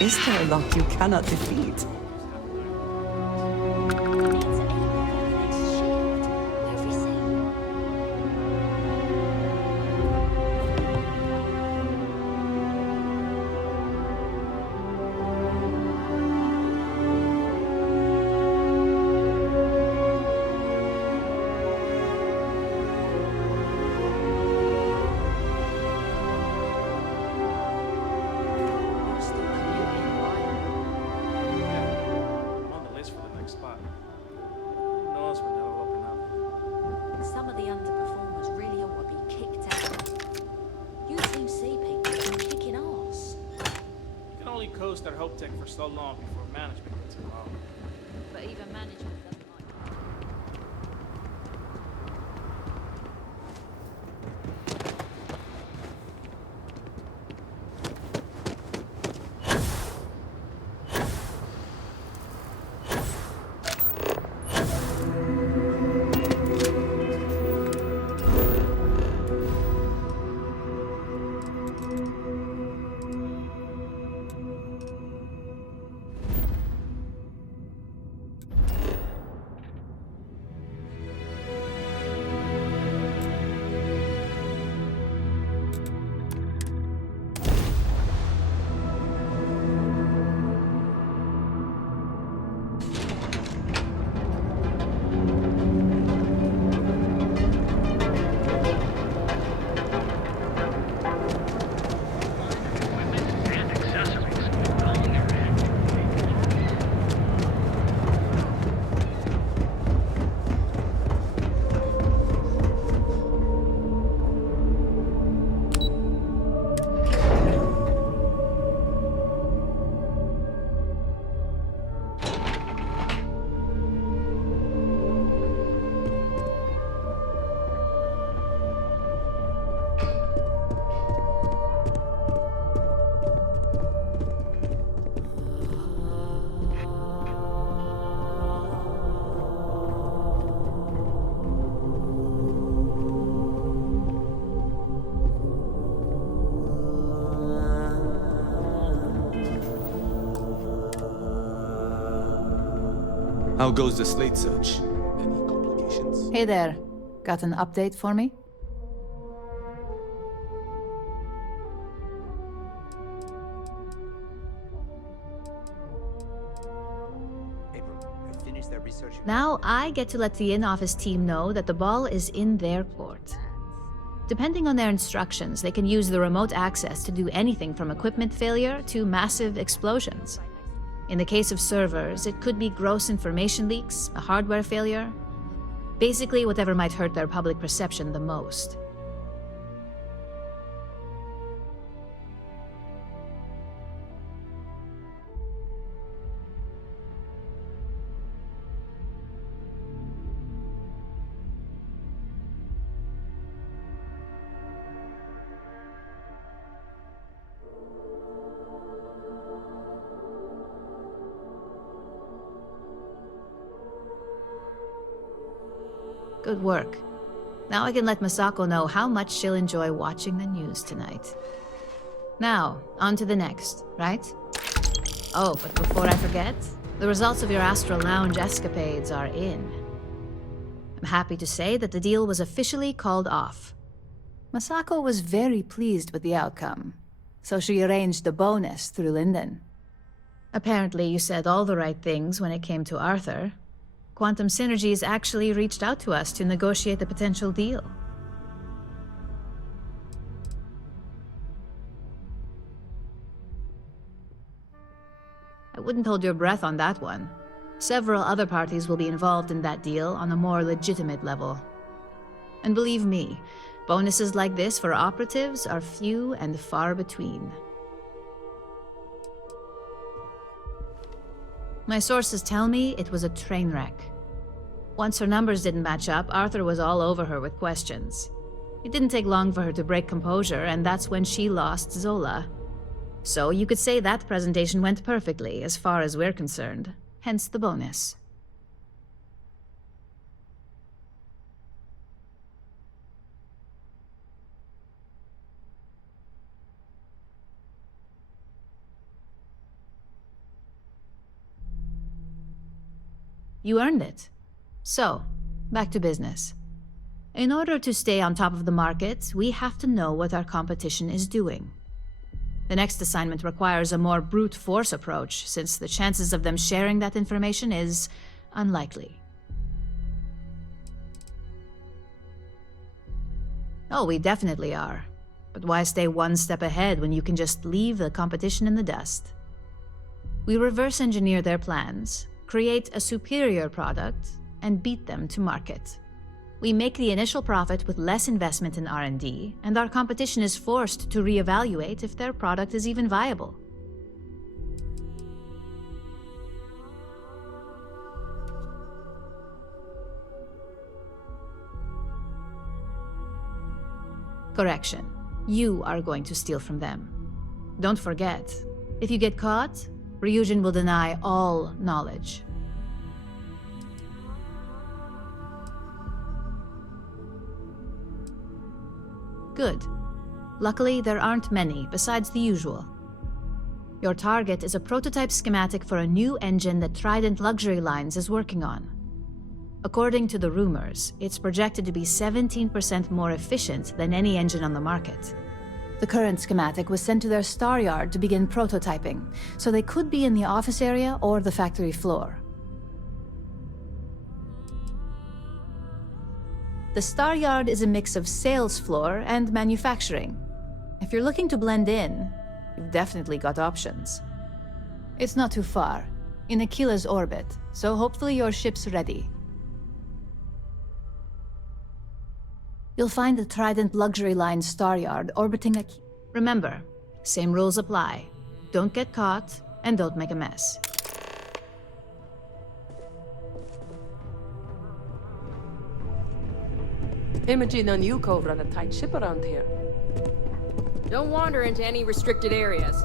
Is there a lock you cannot defeat? I'm on the list for the next spot. Who knows when they'll open up? Some of the underperformers really ought to be kicked out. You Team C people are kicking ass. You can only coast at Hope Tech for so long before management gets involved. But even management doesn't like it. How goes the slate search? Any complications? Hey there. Got an update for me? Now I get to let the in-office team know that the ball is in their court. Depending on their instructions, they can use the remote access to do anything from equipment failure to massive explosions. In the case of servers, it could be gross information leaks, a hardware failure, basically whatever might hurt their public perception the most. Good work. Now I can let Masako know how much she'll enjoy watching the news tonight. Now, on to the next, right? Oh, but before I forget, the results of your Astral Lounge escapades are in. I'm happy to say that the deal was officially called off. Masako was very pleased with the outcome, so she arranged the bonus through Linden. Apparently, you said all the right things when it came to Arthur. Quantum Synergies actually reached out to us to negotiate the potential deal. I wouldn't hold your breath on that one. Several other parties will be involved in that deal on a more legitimate level. And believe me, bonuses like this for operatives are few and far between. My sources tell me it was a train wreck. Once her numbers didn't match up, Arthur was all over her with questions. It didn't take long for her to break composure, and that's when she lost Zola. So you could say that presentation went perfectly, as far as we're concerned. Hence the bonus. You earned it. So, back to business. In order to stay on top of the market, we have to know what our competition is doing. The next assignment requires a more brute force approach, since the chances of them sharing that information is unlikely. Oh, we definitely are. But why stay one step ahead when you can just leave the competition in the dust? We reverse engineer their plans, create a superior product, and beat them to market. We make the initial profit with less investment in R&D, and our competition is forced to reevaluate if their product is even viable. Correction. You are going to steal from them. Don't forget, if you get caught, Ryujin will deny all knowledge. Good. Luckily, there aren't many, besides the usual. Your target is a prototype schematic for a new engine that Trident Luxury Lines is working on. According to the rumors, it's projected to be 17% more efficient than any engine on the market. The current schematic was sent to their Star Yard to begin prototyping, so they could be in the office area or the factory floor. The Star Yard is a mix of sales floor and manufacturing. If you're looking to blend in, you've definitely got options. It's not too far, in Aquila's orbit, so hopefully your ship's ready. You'll find the Trident Luxury Line Star Yard orbiting Aquila. Remember, same rules apply. Don't get caught, and don't make a mess. Imogen and Yuko run a tight ship around here. Don't wander into any restricted areas.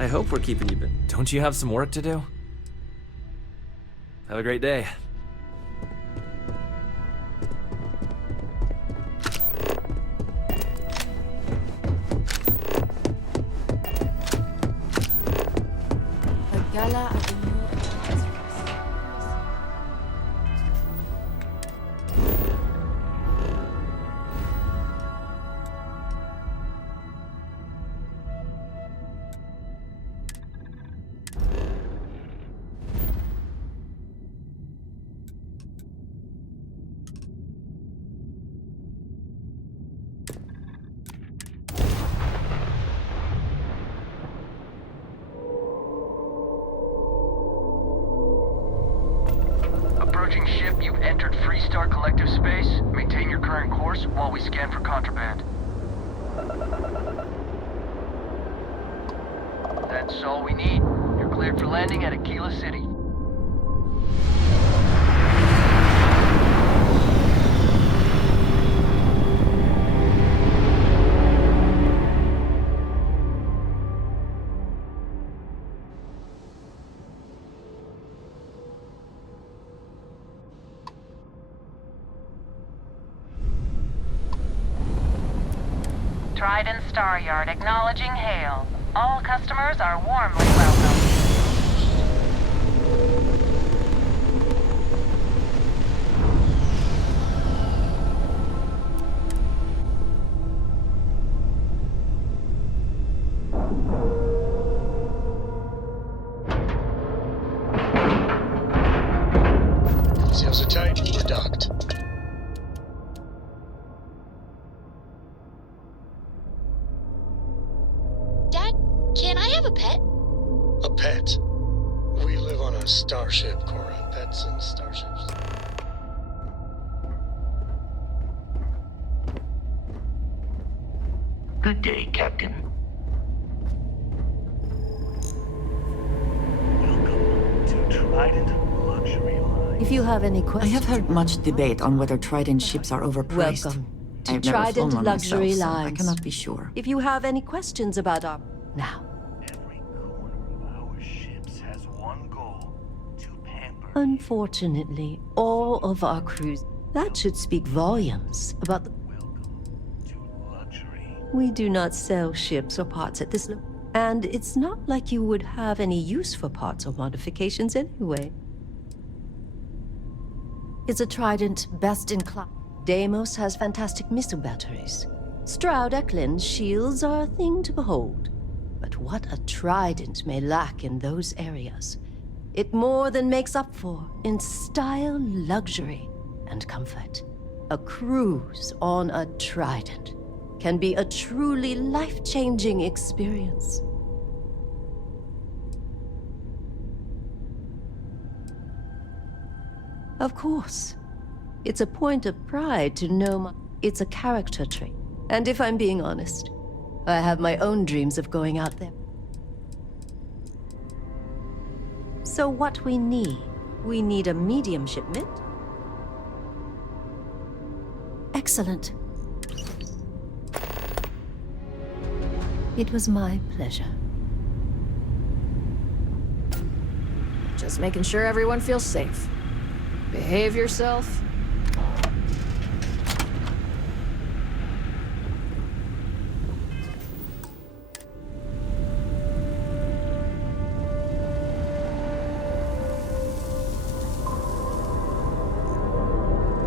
I hope we're keeping you busy. Don't you have some work to do? Have a great day. approaching ship, you've entered Freestar Collective space. Maintain your current course while we scan for contraband. That's all we need. You're cleared for landing at Aquila City. Trident Star Yard acknowledging hail. All customers are warmly welcome. Seals are tight. We're docked. Can I have a pet? A pet? We live on a starship, Cora. Pets and starships. Good day, Captain. Welcome to Trident Luxury Line. If you have any questions... I have heard much debate on whether Trident ships are overpriced. Welcome to I've never Trident flown one Luxury myself, so Lines. I cannot be sure. If you have any questions about our... Now. Every corner of our ships has one goal: to pamper. Unfortunately, all of our crews... That should speak volumes about the... We do not sell ships or parts at this level. And it's not like you would have any use for parts or modifications anyway. It's a Trident best in class. Deimos has fantastic missile batteries. Stroud Eklund's shields are a thing to behold. But what a Trident may lack in those areas, it more than makes up for in style, luxury, and comfort. A cruise on a Trident can be a truly life-changing experience. Of course, it's a point of pride to know it's a character trait. And if I'm being honest, I have my own dreams of going out there. So what we need a medium shipment. Excellent. It was my pleasure. Just making sure everyone feels safe. Behave yourself.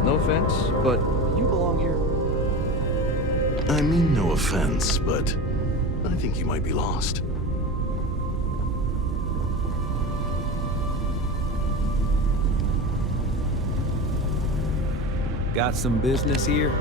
No offense, but you belong here. I mean no offense, but I think you might be lost. Got some business here?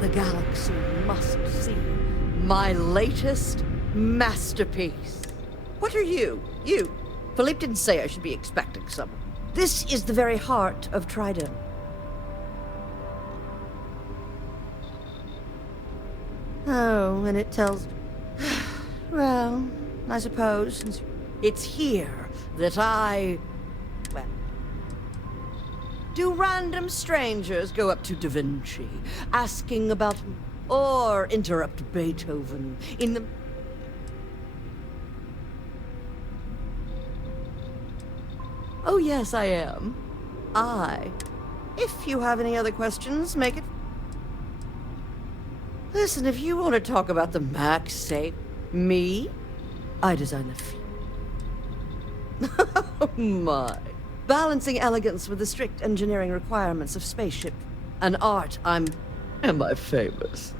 The galaxy must see my latest masterpiece. What are you? You? Philippe didn't say I should be expecting someone. This is the very heart of Trident. Oh, and it tells... Well, I suppose since it's here that I... Well... Do random strangers go up to Da Vinci, asking about... or interrupt Beethoven in the... Oh yes, I am. If you have any other questions, make it... Listen, if you want to talk about the max safe, me? I design the Oh my. Balancing elegance with the strict engineering requirements of spaceship. An art am I famous?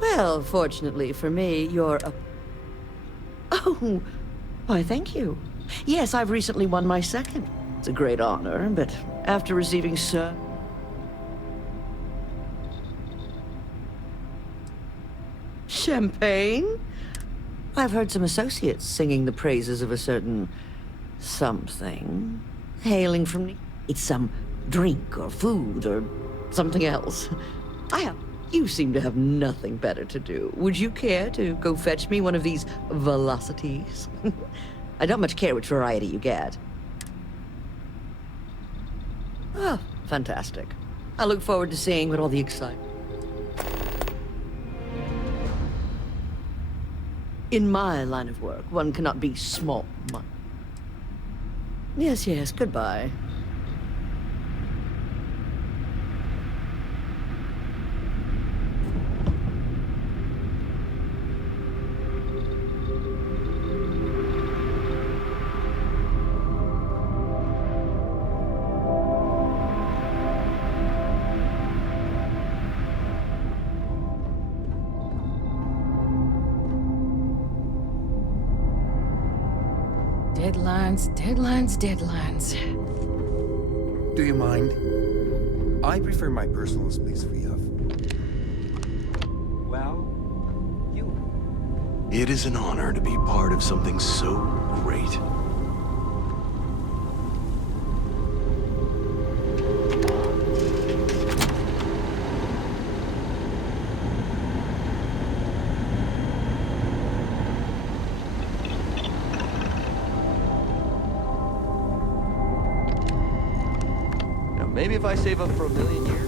Well, fortunately for me, you're a... Oh, why thank you. Yes, I've recently won my second. It's a great honor, but after receiving champagne? I've heard some associates singing the praises of a certain something, hailing from... It's some drink or food or something else. You seem to have nothing better to do. Would you care to go fetch me one of these velocities? I don't much care which variety you get. Oh, fantastic. I look forward to seeing what all the excitement... In my line of work, one cannot be small. Yes, yes, goodbye. Deadlines, deadlines, deadlines. Do you mind? I prefer my personal space free of. Well, It is an honor to be part of something so great. Maybe if I save up for 1,000,000 years.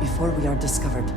Before we are discovered.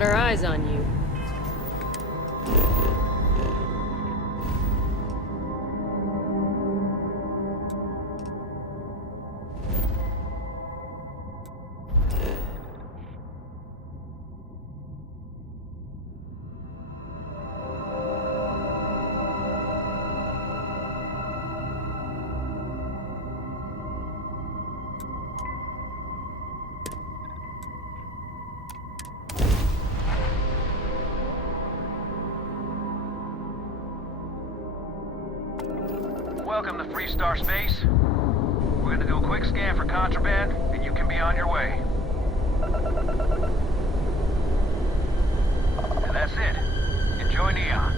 got her eyes on you. Welcome to Free Star Space. We're gonna do a quick scan for contraband, and you can be on your way. And that's it. Enjoy Neon.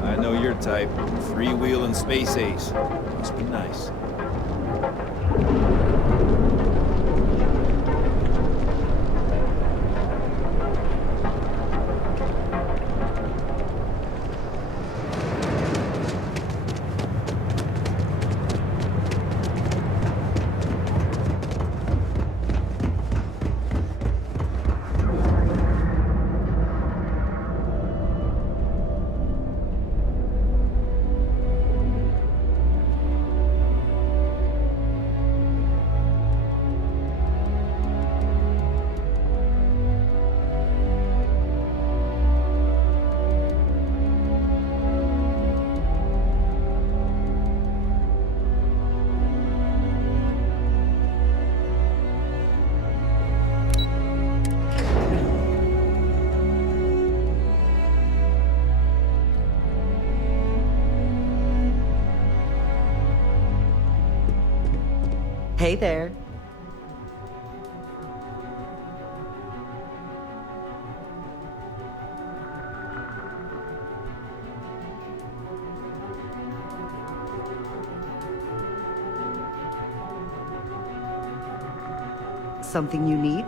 I know your type. Freewheeling space ace. Must be nice. Hey there. Something you need?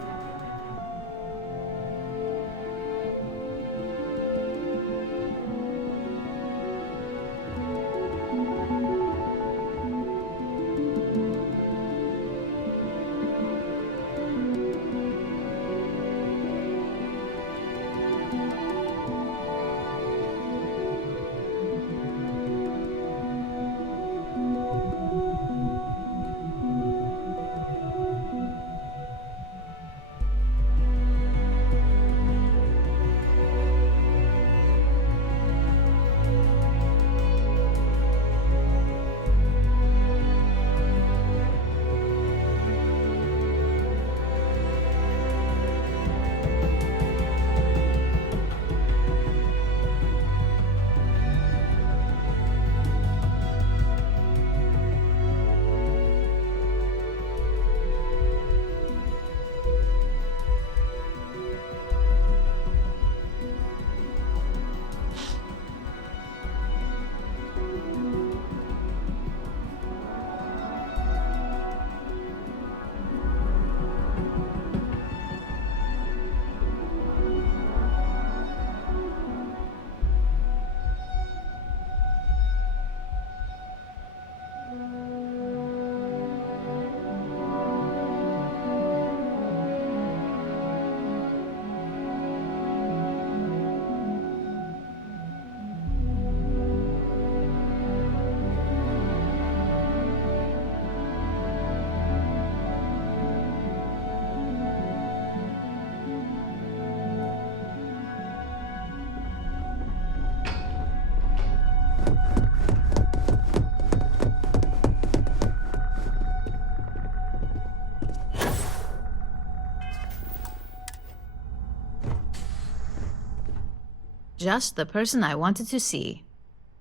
Just the person I wanted to see.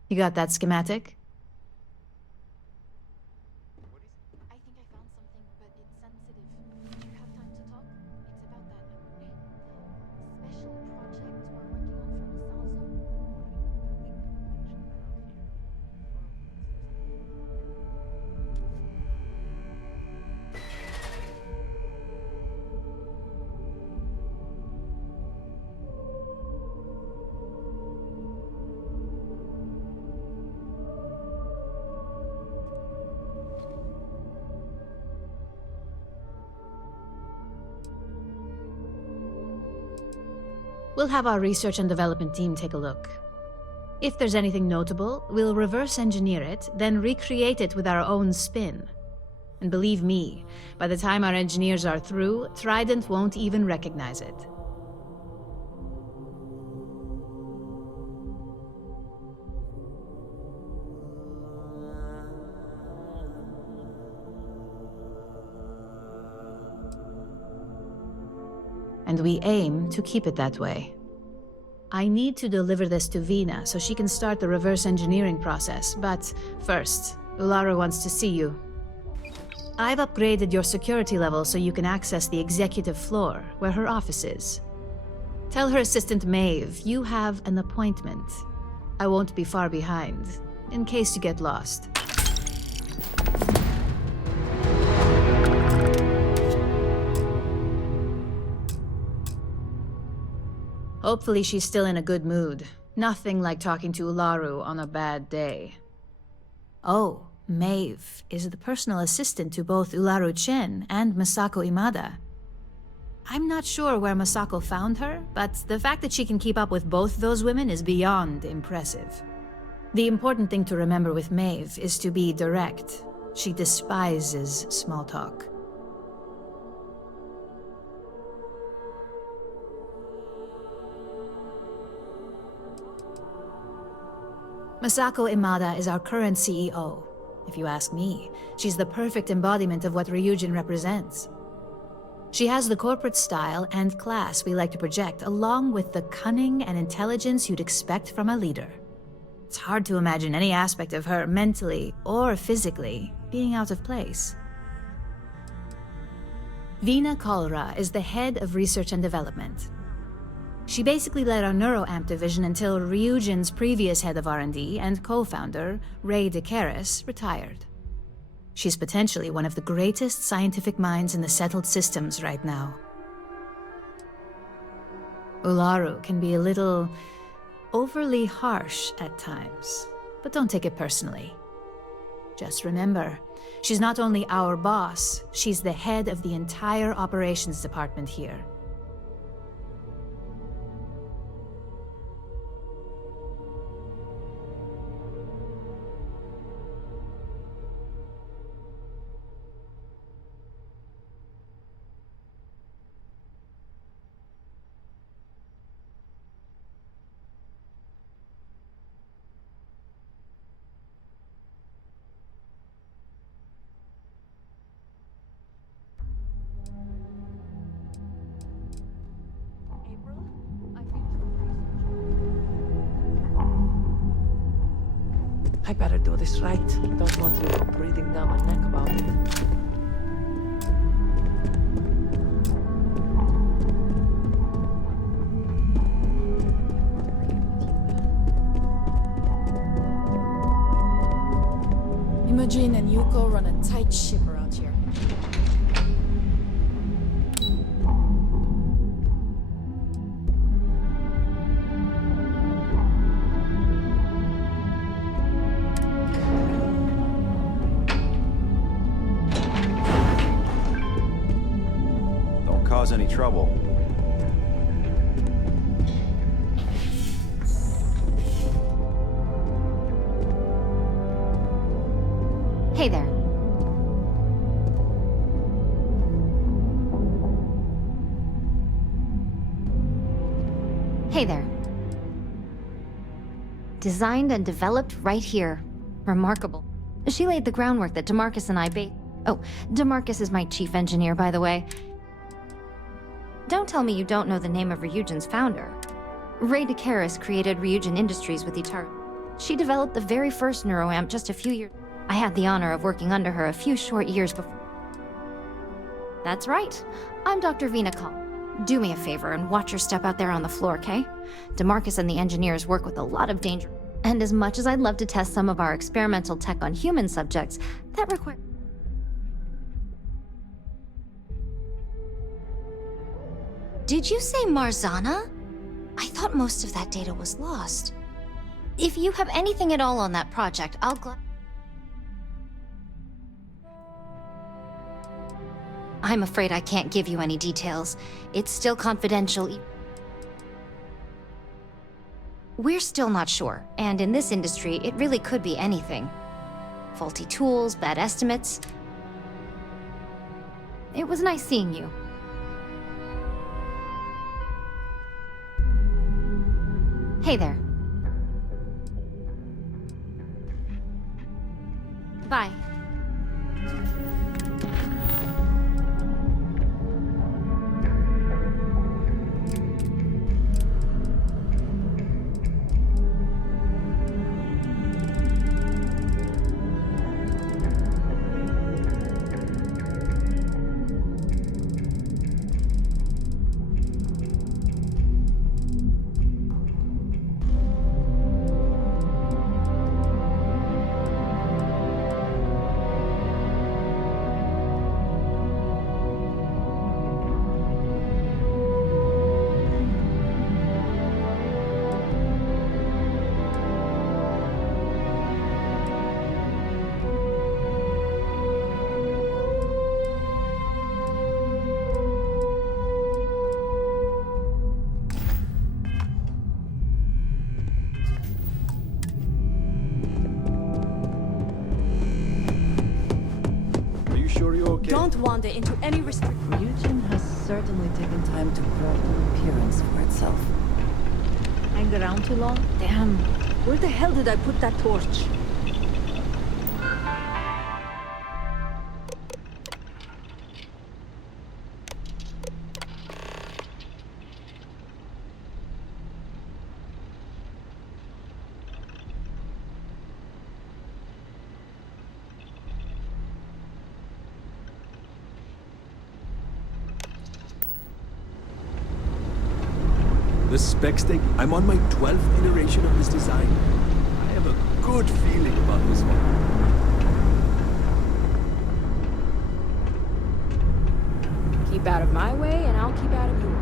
You got that schematic? We'll have our research and development team take a look. If there's anything notable, we'll reverse engineer it, then recreate it with our own spin. And believe me, by the time our engineers are through, Trident won't even recognize it. And we aim to keep it that way. I need to deliver this to Vina so she can start the reverse engineering process, but first, Ularu wants to see you. I've upgraded your security level so you can access the executive floor, where her office is. Tell her assistant Maeve you have an appointment. I won't be far behind, in case you get lost. Hopefully she's still in a good mood. Nothing like talking to Ularu on a bad day. Oh, Maeve is the personal assistant to both Ularu Chen and Masako Imada. I'm not sure where Masako found her, but the fact that she can keep up with both those women is beyond impressive. The important thing to remember with Maeve is to be direct. She despises small talk. Masako Imada is our current CEO. If you ask me, she's the perfect embodiment of what Ryujin represents. She has the corporate style and class we like to project, along with the cunning and intelligence you'd expect from a leader. It's hard to imagine any aspect of her, mentally or physically, being out of place. Vina Kalra is the head of research and development. She basically led our NeuroAmp division until Ryujin's previous head of R&D and co-founder, Ray DeCaris, retired. She's potentially one of the greatest scientific minds in the settled systems right now. Ularu can be a little overly harsh at times, but don't take it personally. Just remember, she's not only our boss, she's the head of the entire operations department here. I better do this right. Don't want you breathing down my neck about it. Imogen and Yuko run a tight ship around here. Cause any trouble. Hey there. Hey there. Designed and developed right here. Remarkable. She laid the groundwork that DeMarcus and I Oh, DeMarcus is my chief engineer, by the way. Don't tell me you don't know the name of Ryujin's founder. Ray DeCaris created Ryujin Industries with Itara. She developed the very first neuroamp just a few years. I had the honor of working under her a few short years before. That's right. I'm Dr. Vina Call. Do me a favor and watch your step out there on the floor, okay? DeMarcus and the engineers work with a lot of danger. And as much as I'd love to test some of our experimental tech on human subjects, that requires... Did you say Marzana? I thought most of that data was lost. If you have anything at all on that project, I'm afraid I can't give you any details. It's still confidential. We're still not sure, and in this industry, it really could be anything. Faulty tools, bad estimates. It was nice seeing you. Hey there. Bye. Don't wander into any restriction. Ryujin has certainly taken time to grow an appearance for itself. Hang around too long? Damn. Where the hell did I put that torch? The spec stick, I'm on my 12th iteration of this design. I have a good feeling about this one. Keep out of my way, and I'll keep out of yours.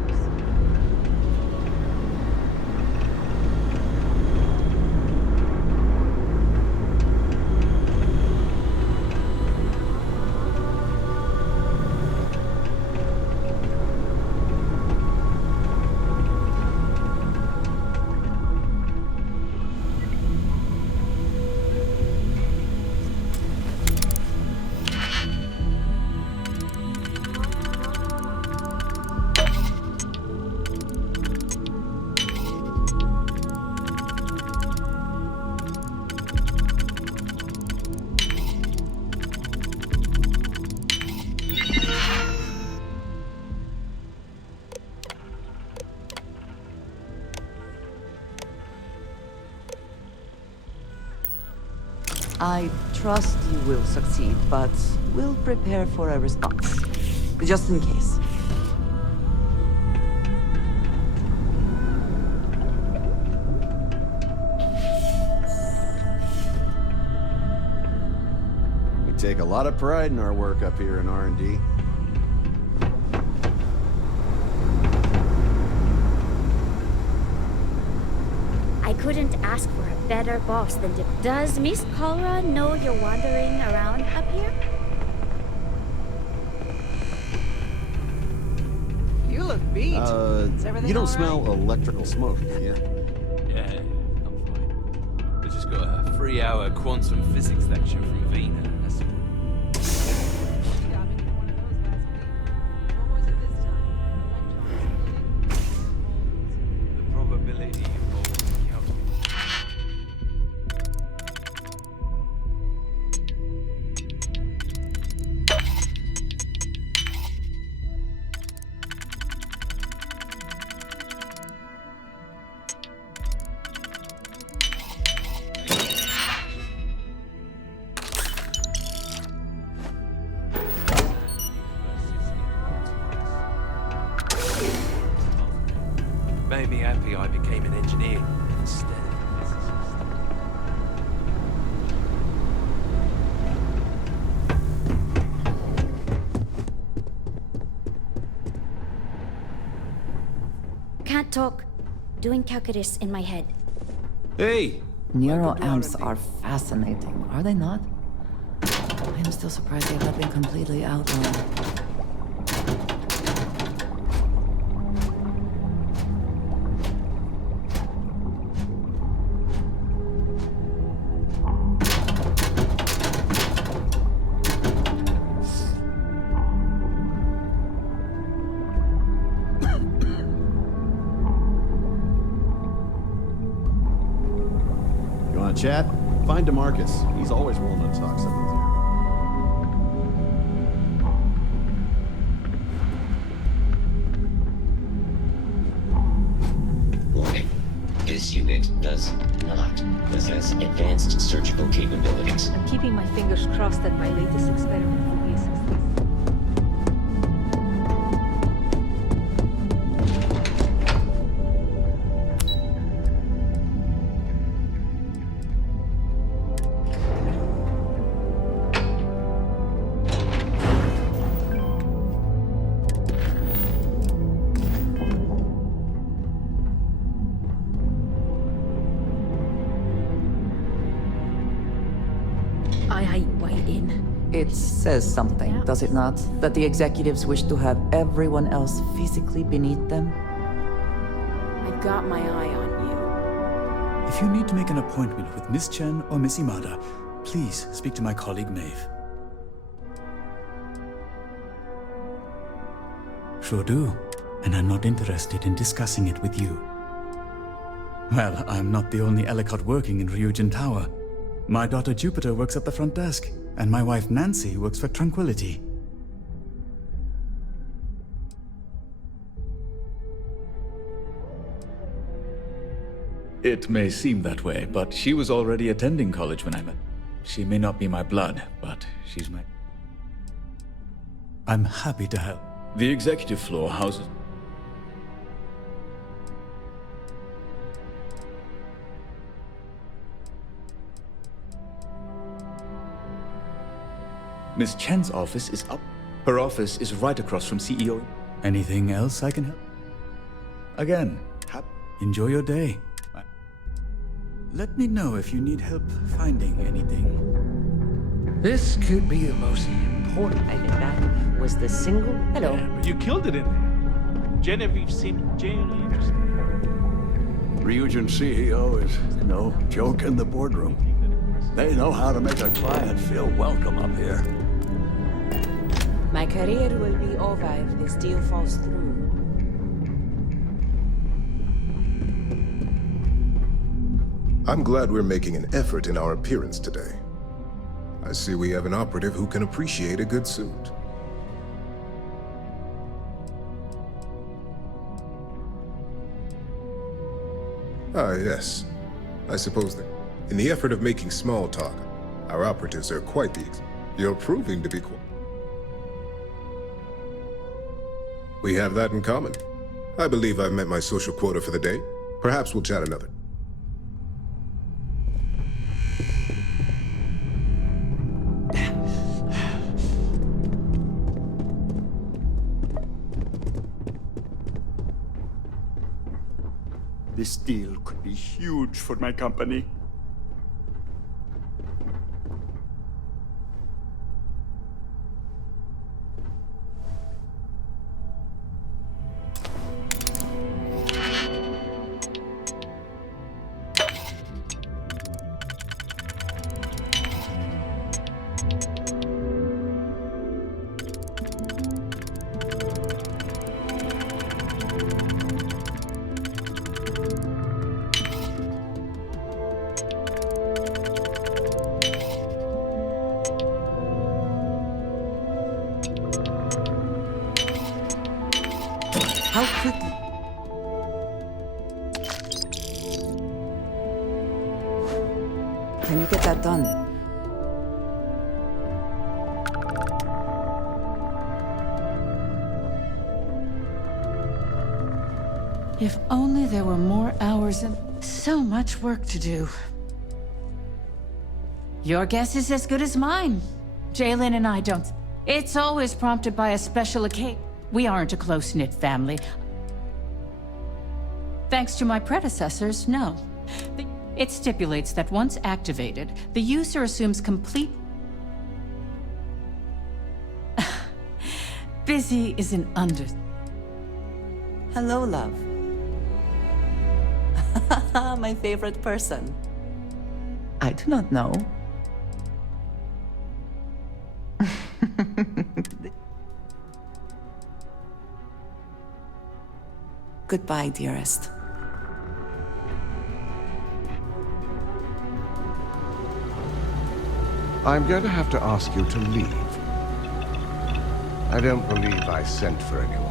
I trust you will succeed, but we'll prepare for a response. Just in case. We take a lot of pride in our work up here in R&D. I couldn't ask for a better boss than Does Miss Cora know you're wandering around up here? You look beat. You don't smell electrical smoke, do you? Yeah, I'm fine. I just got a 3-hour quantum physics lecture from Vina. That's all. The probability involved in calculus. made me happy I became an engineer instead of a physicist. Can't talk. Doing calculus in my head. Hey! Neuroamps are fascinating, are they not? I'm still surprised they have not been completely outlawed. You want to chat? Find DeMarcus. He's always willing to talk something. Warning. This unit does not possess advanced surgical capabilities. I'm keeping my fingers crossed that my latest experiment will be a success. It says something, does it not? That the executives wish to have everyone else physically beneath them? I've got my eye on you. If you need to make an appointment with Miss Chen or Miss Imada, please speak to my colleague Maeve. Sure do, and I'm not interested in discussing it with you. Well, I'm not the only Ellicott working in Ryujin Tower. My daughter Jupiter works at the front desk, and my wife Nancy works for Tranquility. It may seem that way, but she was already attending college when I met. She may not be my blood, but she's my... I'm happy to help. The executive floor houses... Miss Chen's office is up. Her office is right across from CEO. Anything else I can help? Again, enjoy your day. Let me know if you need help finding anything. This could be the most important. I think that was the single... Hello. Yeah, you killed it in there. Genevieve seemed genuinely interested. Ryujin CEO is no joke in the boardroom. They know how to make a client feel welcome up here. My career will be over if this deal falls through. I'm glad we're making an effort in our appearance today. I see we have an operative who can appreciate a good suit. Ah, yes. I suppose that in the effort of making small talk, our operatives are quite the... You're proving to be quite... We have that in common. I believe I've met my social quota for the day. Perhaps we'll chat another. This deal could be huge for my company. How quickly? Can you get that done? If only there were more hours and so much work to do. Your guess is as good as mine. Jalen and I don't. It's always prompted by a special occasion. We aren't a close-knit family. Thanks to my predecessors, no. It stipulates that once activated, the user assumes complete... Busy is an under... Hello, love. My favorite person. I do not know. Goodbye, dearest. I'm going to have to ask you to leave. I don't believe I sent for anyone.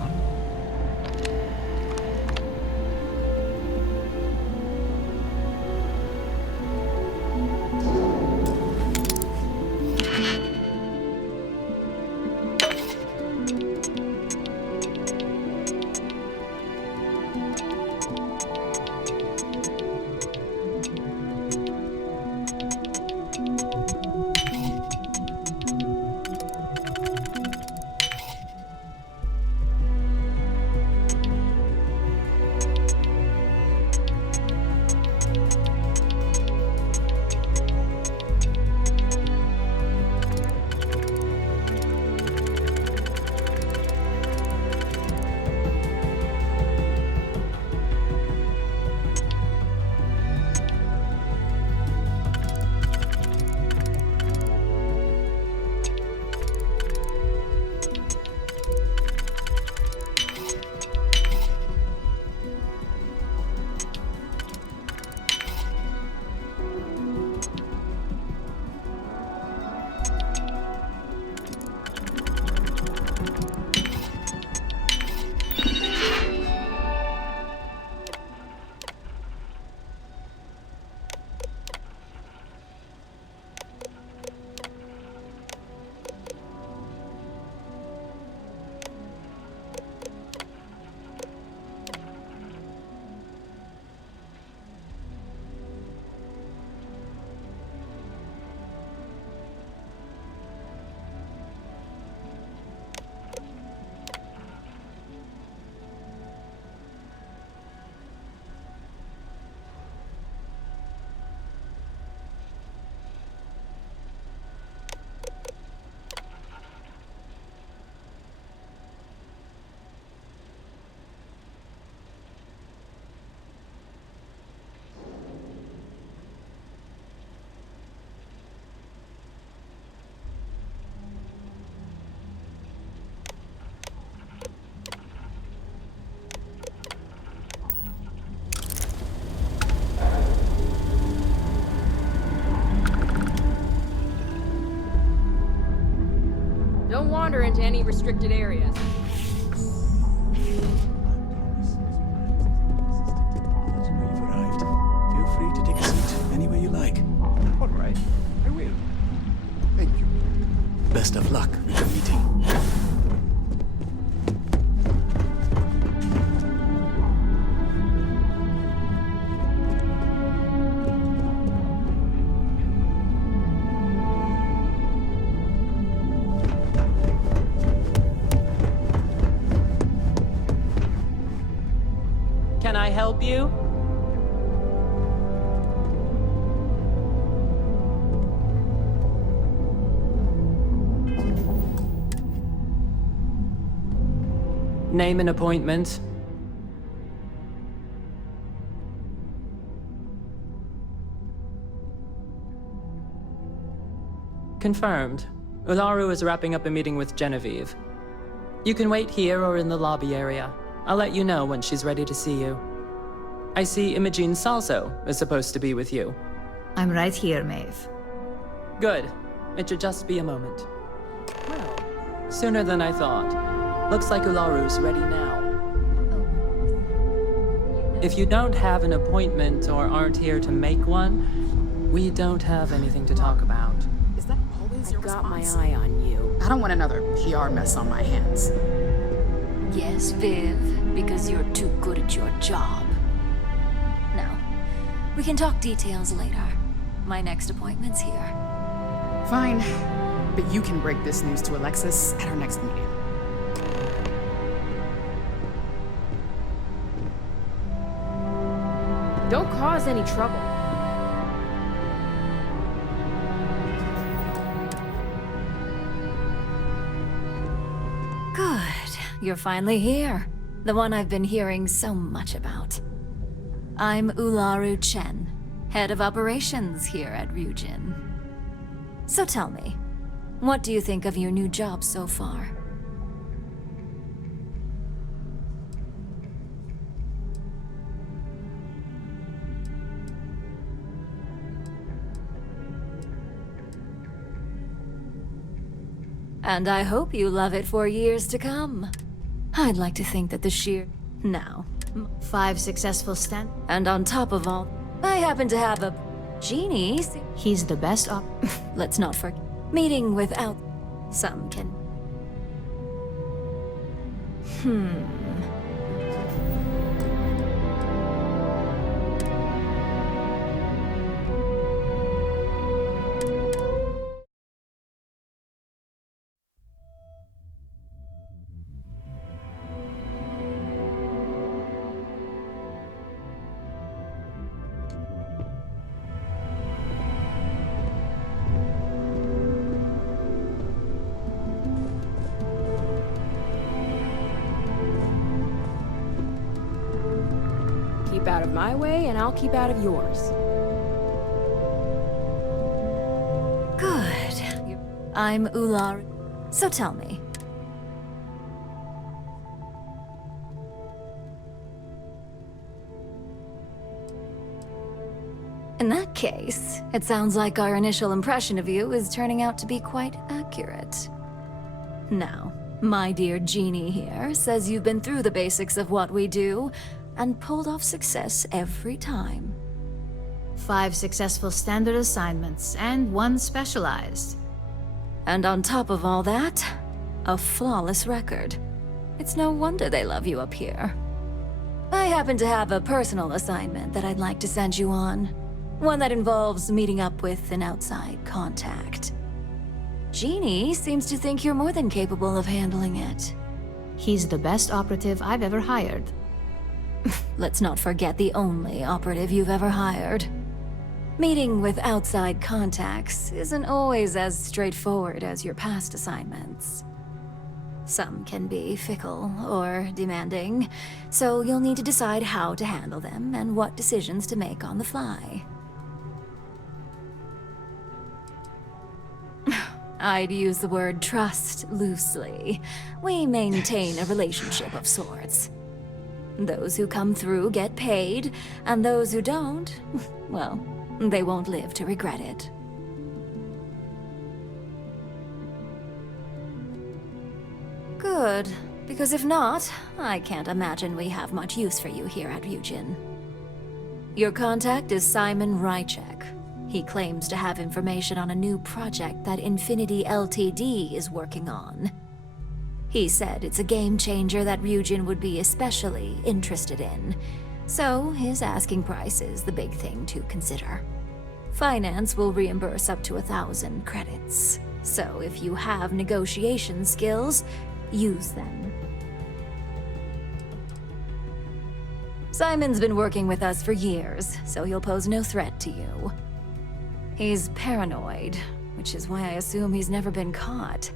Don't wander into any restricted areas. Feel free to take a seat anywhere you like. All right, I will. Thank you. Best of luck with the meeting. Can I help you? Name an appointment. Confirmed. Ularu is wrapping up a meeting with Genevieve. You can wait here or in the lobby area. I'll let you know when she's ready to see you. I see Imogene Salso is supposed to be with you. I'm right here, Maeve. Good. It should just be a moment. Well, sooner than I thought. Looks like Ularu's ready now. If you don't have an appointment or aren't here to make one, we don't have anything to talk about. Is that always your Got my response? eye on you. I don't want another PR mess on my hands. Yes, Viv, because you're too good at your job. No. We can talk details later. My next appointment's here. Fine. But you can break this news to Alexis at our next meeting. Don't cause any trouble. Good. You're finally here. The one I've been hearing so much about. I'm Ularu Chen, head of operations here at Ryujin. So tell me, what do you think of your new job so far? And I hope you love it for years to come. I'd like to think that the sheer... Now. 5 successful stand... And on top of all, I happen to have a... genie... He's the best op... Let's not forget... Meeting without... Some can... Keep out of my way, and I'll keep out of yours. Good. I'm Ular. So tell me. In that case, it sounds like our initial impression of you is turning out to be quite accurate. Now, my dear Genie here says you've been through the basics of what we do, and pulled off success every time. 5 successful standard assignments, and 1 specialized. And on top of all that, a flawless record. It's no wonder they love you up here. I happen to have a personal assignment that I'd like to send you on. One that involves meeting up with an outside contact. Genie seems to think you're more than capable of handling it. He's the best operative I've ever hired. Let's not forget the only operative you've ever hired. Meeting with outside contacts isn't always as straightforward as your past assignments. Some can be fickle or demanding, so you'll need to decide how to handle them and what decisions to make on the fly. I'd use the word trust loosely. We maintain a relationship of sorts. Those who come through get paid, and those who don't, well, they won't live to regret it. Good, because if not, I can't imagine we have much use for you here at Ryujin. Your contact is Simon Rychek. He claims to have information on a new project that Infinity Ltd is working on. He said it's a game changer that Ryujin would be especially interested in, so his asking price is the big thing to consider. Finance will reimburse up to 1,000 credits, so if you have negotiation skills, use them. Simon's been working with us for years, so he'll pose no threat to you. He's paranoid, which is why I assume he's never been caught.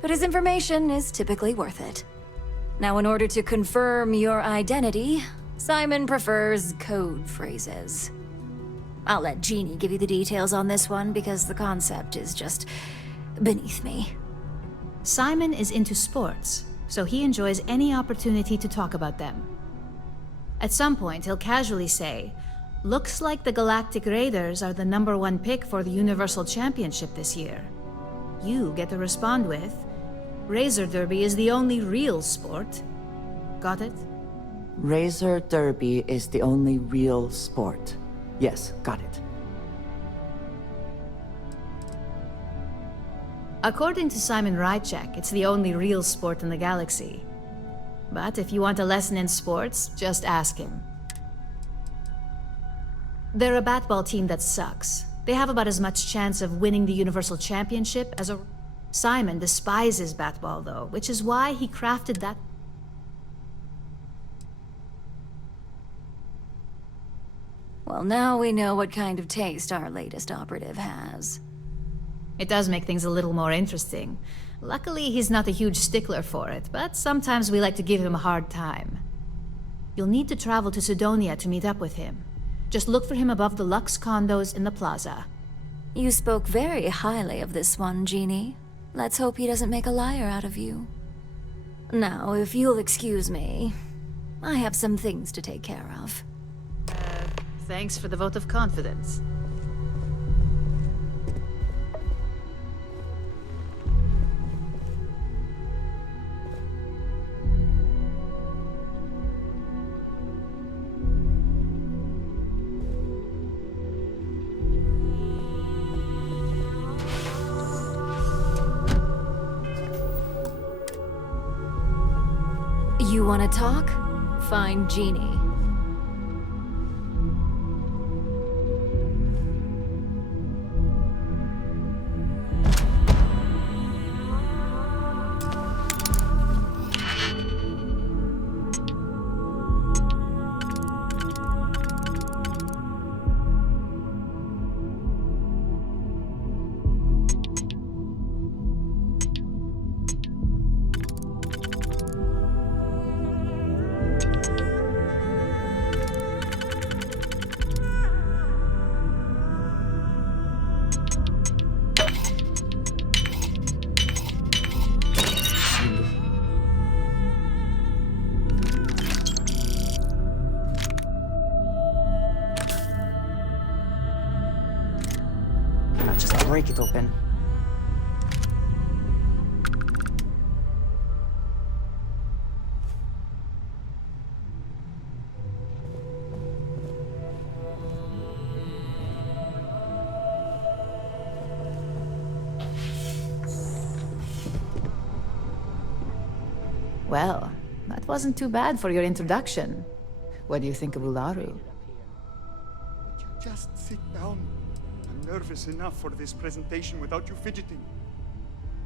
But his information is typically worth it. Now, in order to confirm your identity, Simon prefers code phrases. I'll let Jeannie give you the details on this one because the concept is just beneath me. Simon is into sports, so he enjoys any opportunity to talk about them. At some point, he'll casually say, "Looks like the Galactic Raiders are the #1 pick for the Universal Championship this year." You get to respond with, "Razor Derby is the only real sport." Got it? Razor Derby is the only real sport. Yes, got it. According to Simon Rychek, it's the only real sport in the galaxy. But if you want a lesson in sports, just ask him. They're a batball team that sucks. They have about as much chance of winning the Universal Championship as a... Simon despises batball, though, which is why he crafted that... Well, now we know what kind of taste our latest operative has. It does make things a little more interesting. Luckily, he's not a huge stickler for it, but sometimes we like to give him a hard time. You'll need to travel to Sidonia to meet up with him. Just look for him above the Lux condos in the plaza. You spoke very highly of this one, Jeannie. Let's hope he doesn't make a liar out of you. Now, if you'll excuse me, I have some things to take care of. Thanks for the vote of confidence. You want to talk? Find Jeannie. Break it open. Well, that wasn't too bad for your introduction. What do you think of Ularu? Just sit down. I'm nervous enough for this presentation without you fidgeting.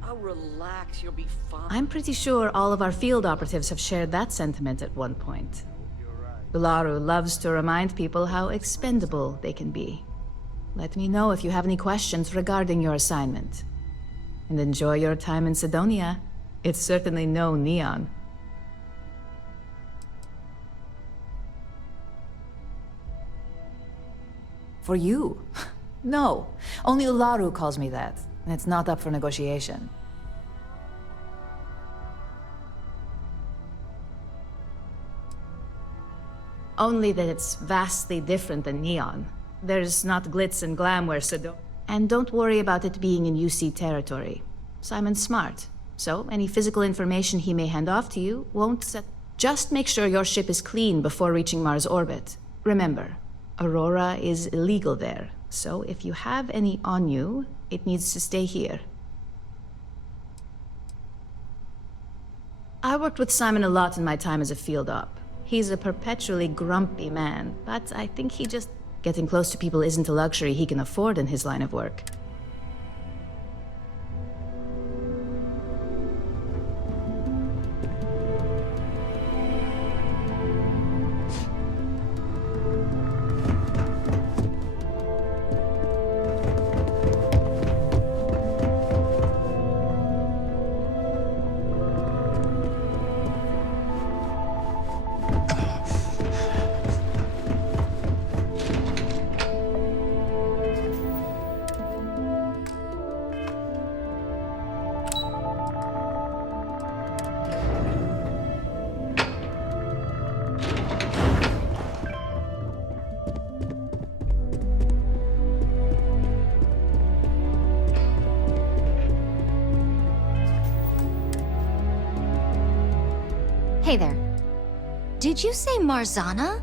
Oh, relax, you'll be fine. I'm pretty sure all of our field operatives have shared that sentiment at one point. Ularu loves to remind people how expendable they can be. Let me know if you have any questions regarding your assignment. And enjoy your time in Sidonia. It's certainly no Neon. For you? No. Only Ularu calls me that, and it's not up for negotiation. Only that it's vastly different than Neon. There's not glitz and glam where Sidonia... And don't worry about it being in UC territory. Simon's smart, so any physical information he may hand off to you won't set... Just make sure your ship is clean before reaching Mars orbit. Remember, Aurora is illegal there, so if you have any on you, it needs to stay here. I worked with Simon a lot in my time as a field op. He's a perpetually grumpy man, but I think he just... Getting close to people isn't a luxury he can afford in his line of work. Hey there. Did you say Marzana?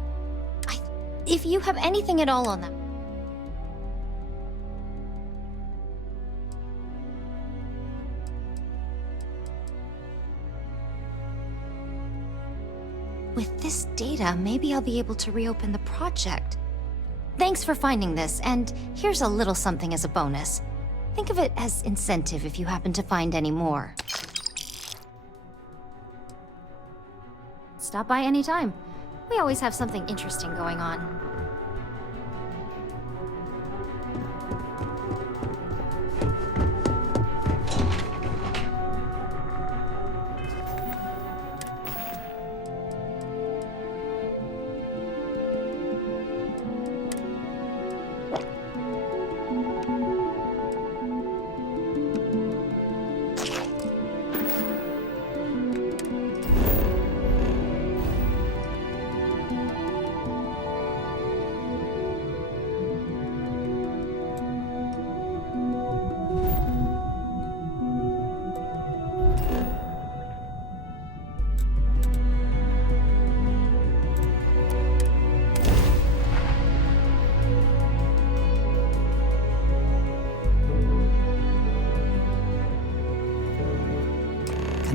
If you have anything at all on that... With this data, maybe I'll be able to reopen the project. Thanks for finding this, and here's a little something as a bonus. Think of it as incentive if you happen to find any more. Stop by anytime. We always have something interesting going on.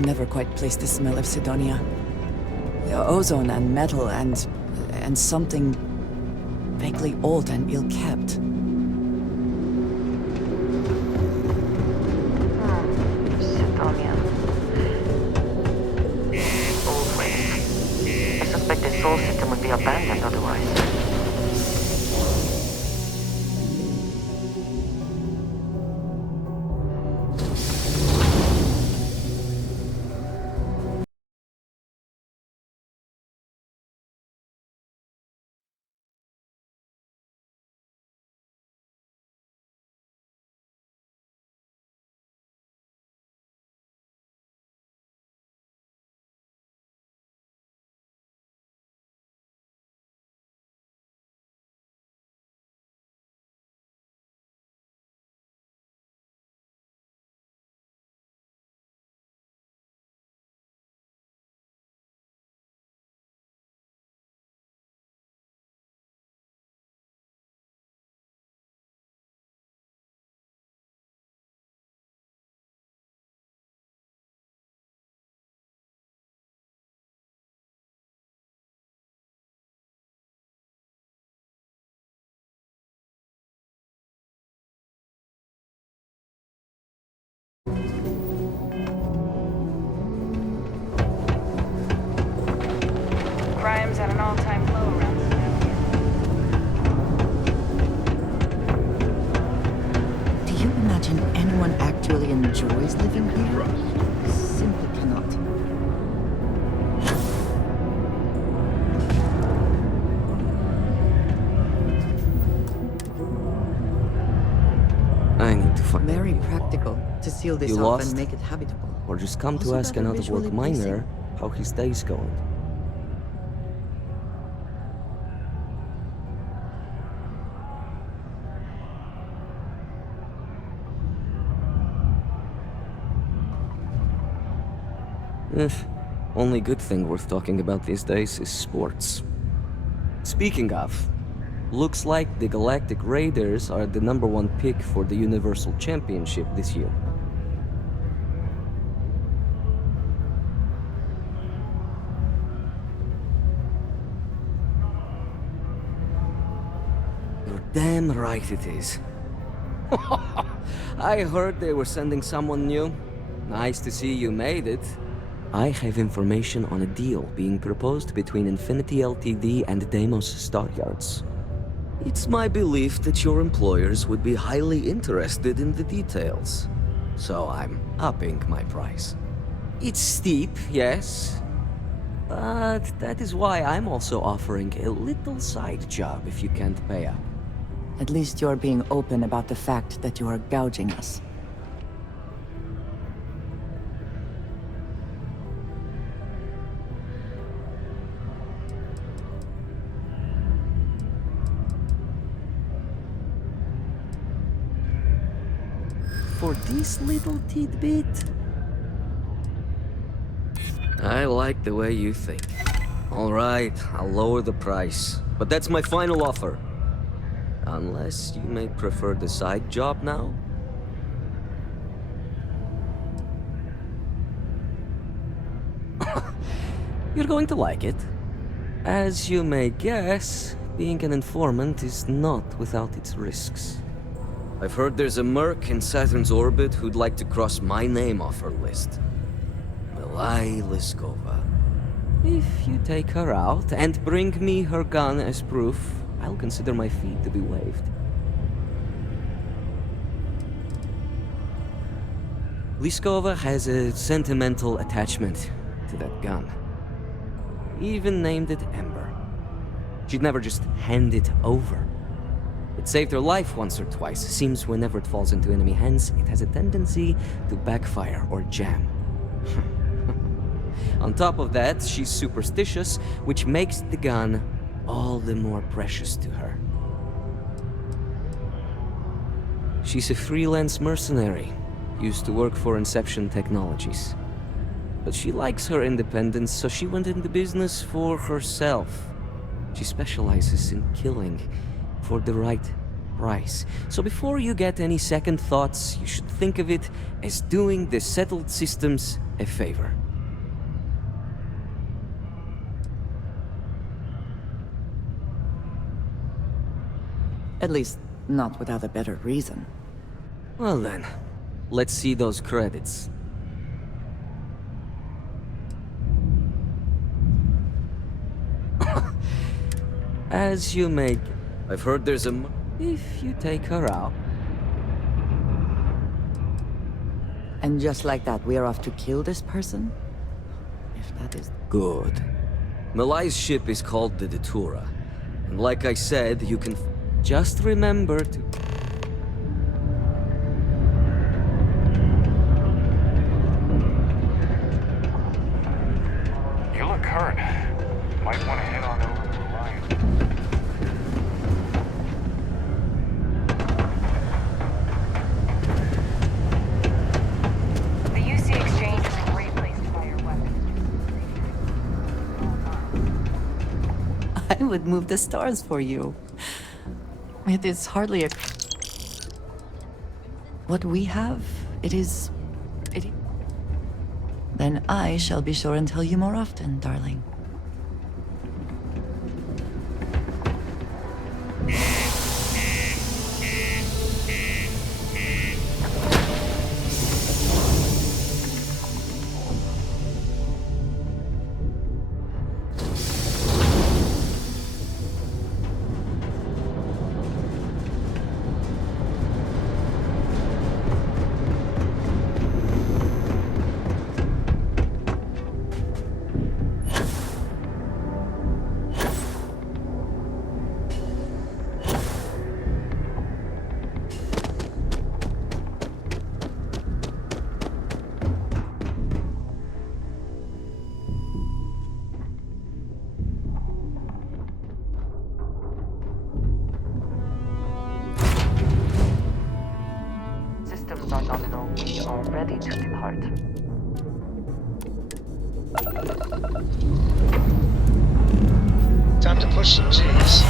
Never quite place the smell of Sidonia. Ozone and metal and something vaguely old and ill-kept. Sidonia. Old waste. I suspect the soul system would be abandoned otherwise. Crime's at an all-time low around here. Do you imagine anyone actually enjoys living here? Simply cannot. I need to find... Very practical to seal this You off lost? and make it habitable. Or just come to Also ask rather another visually work miner pleasing. how his day's going. Only good thing worth talking about these days is sports. Speaking of, looks like the Galactic Raiders are the #1 pick for the Universal Championship this year. You're damn right it is. I heard they were sending someone new. Nice to see you made it. I have information on a deal being proposed between Infinity Ltd and Deimos Stockyards. It's my belief that your employers would be highly interested in the details. So I'm upping my price. It's steep, yes. But that is why I'm also offering a little side job if you can't pay up. At least you're being open about the fact that you are gouging us. For this little tidbit? I like the way you think. All right, I'll lower the price. But that's my final offer. Unless you may prefer the side job now? You're going to like it. As you may guess, being an informant is not without its risks. I've heard there's a merc in Saturn's orbit who'd like to cross my name off her list. Milai Liskova. If you take her out and bring me her gun as proof, I'll consider my fee to be waived. Liskova has a sentimental attachment to that gun. Even named it Ember. She'd never just hand it over. It saved her life once or twice. Seems whenever it falls into enemy hands, it has a tendency to backfire or jam. On top of that, she's superstitious, which makes the gun all the more precious to her. She's a freelance mercenary, used to work for Inception Technologies. But she likes her independence, so she went into business for herself. She specializes in killing for the right price. So before you get any second thoughts, you should think of it as doing the settled systems a favor. At least, not without a better reason. Well then, let's see those credits. As you may... I've heard there's a... If you take her out... And just like that, we are off to kill this person? If that is... Good. Malai's ship is called the Datura. And like I said, you can... Just remember to... You look hurt. Might want to head on over to Orion. The UC Exchange is a great place to buy your weapons. I would move the stars for you. It is hardly a... What we have, it is... Then I shall be sure and tell you more often, darling. Systems are nominal. We are ready to depart. Time to push some G's.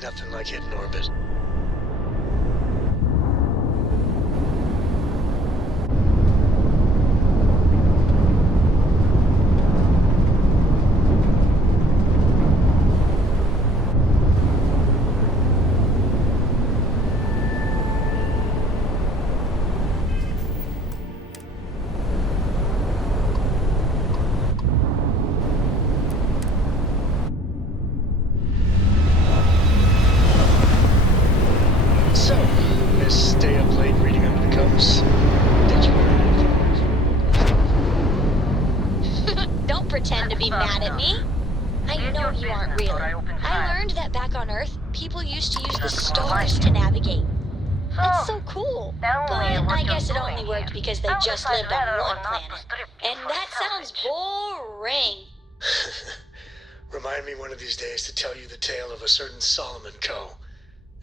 Nothing like hitting orbit. So, Miss Stay Up Late reading under the covers. Did you learn anything? Don't pretend to be mad at me. I know you aren't really. I learned that back on Earth, people used to use the stars to navigate. That's so cool. But I guess it only worked because they just lived on one planet. And that sounds boring. Remind me one of these days to tell you the tale of a certain Solomon Coe,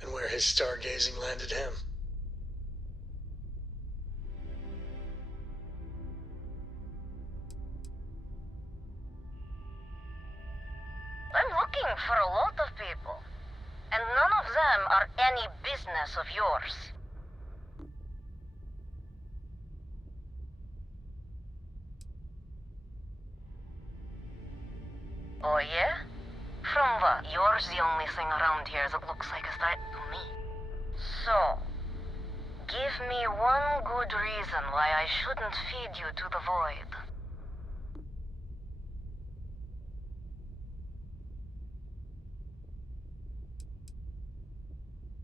and where his stargazing landed him. looking for a lot of people, and none of them are any business of yours. Oh yeah? From what? You're the only thing around here that looks like a threat to me. So, give me one good reason why I shouldn't feed you to the void.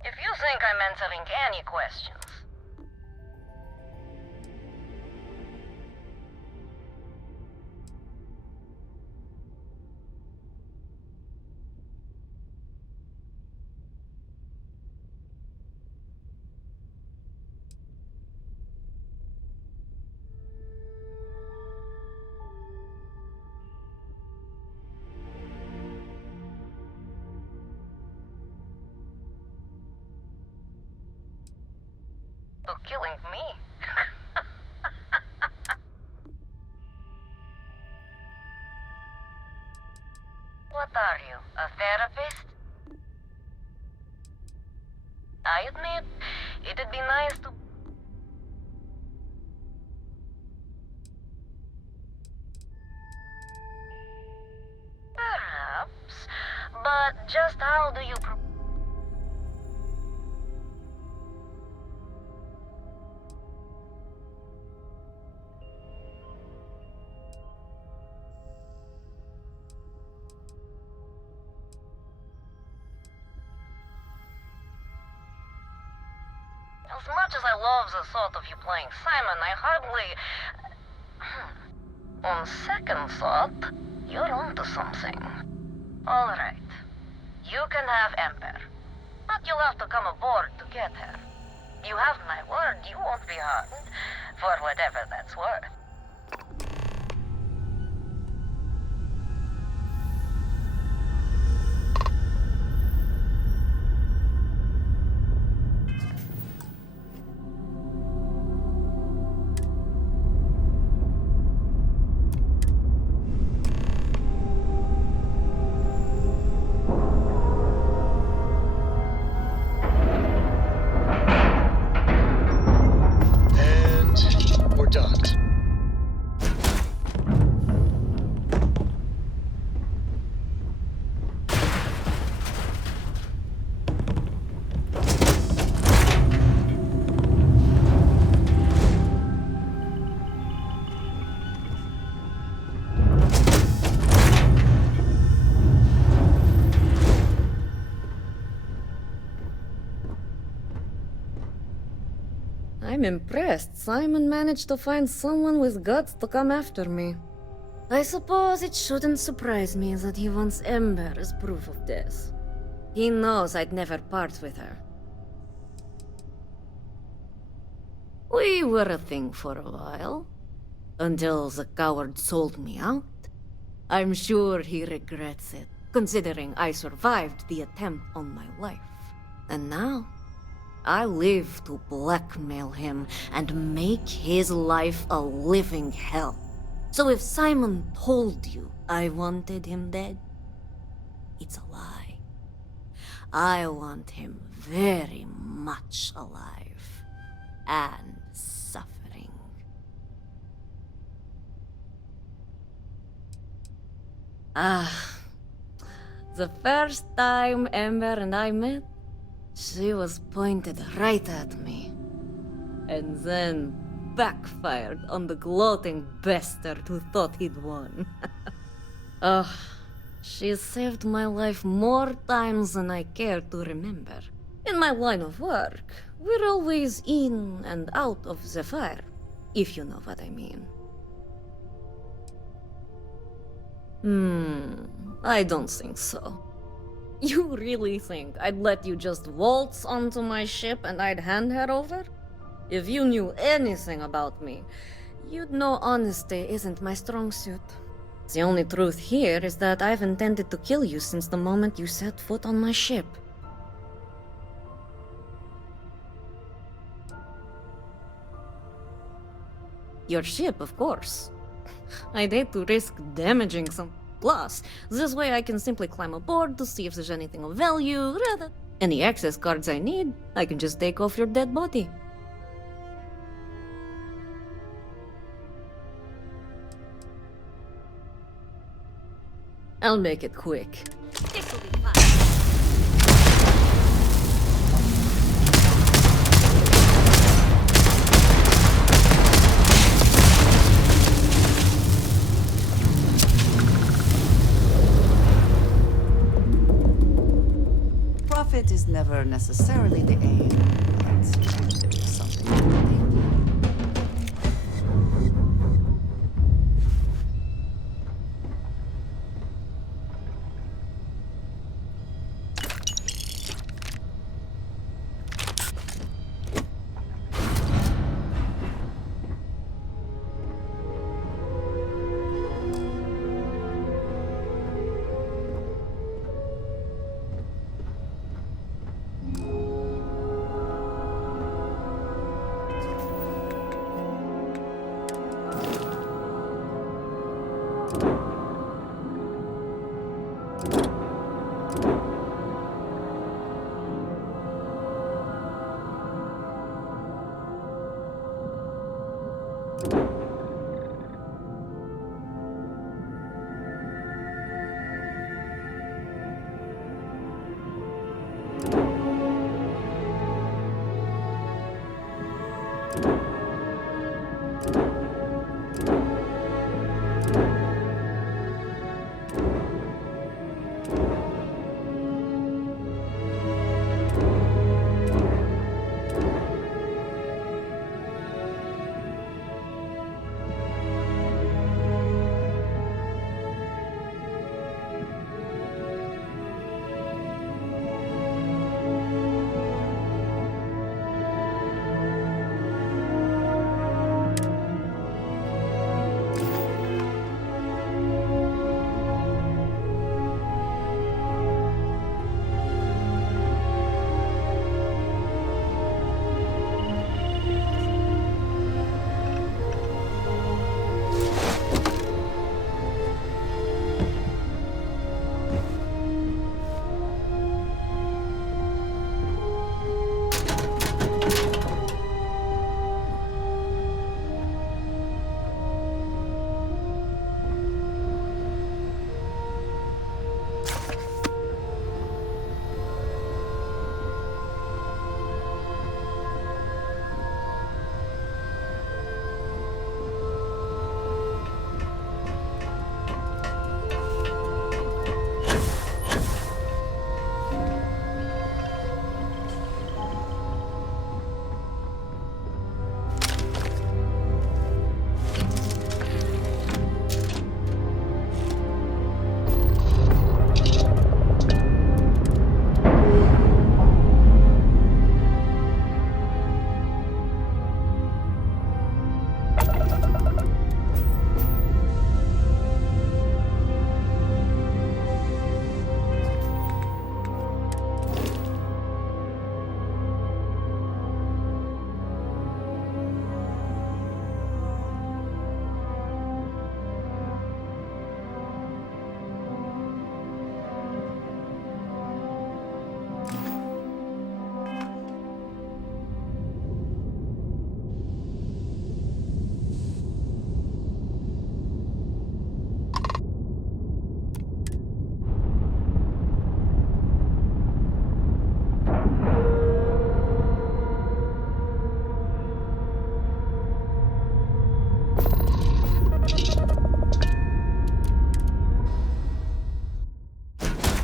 If you think I'm answering any questions. So killing me? What are you, a therapist? I admit, it'd be nice to... Perhaps, but just how do you... As much as I love the thought of you playing Simon, I hardly... On second thought, you're onto something. Alright. You can have Ember. But you'll have to come aboard to get her. You have my word, you won't be harmed. For whatever that's worth. We're docked. I'm impressed. Simon managed to find someone with guts to come after me. I suppose it shouldn't surprise me that he wants Ember as proof of this. He knows I'd never part with her. We were a thing for a while. Until the coward sold me out. I'm sure he regrets it, considering I survived the attempt on my life. And now, I live to blackmail him and make his life a living hell. So if Simon told you I wanted him dead, it's a lie. I want him very much alive and suffering. The first time Ember and I met, she was pointed right at me. And then backfired on the gloating bastard who thought he'd won. She saved my life more times than I care to remember. In my line of work, we're always in and out of the fire, if you know what I mean. I don't think so. You really think I'd let you just waltz onto my ship and I'd hand her over? If you knew anything about me, you'd know honesty isn't my strong suit. The only truth here is that I've intended to kill you since the moment you set foot on my ship. Your ship, of course. I'd hate to risk damaging some... glass. This way I can simply climb aboard to see if there's anything of value, rather. Any access cards I need, I can just take off your dead body. I'll make it quick. This'll be fun. Profit is never necessarily the aim, but it is something to think.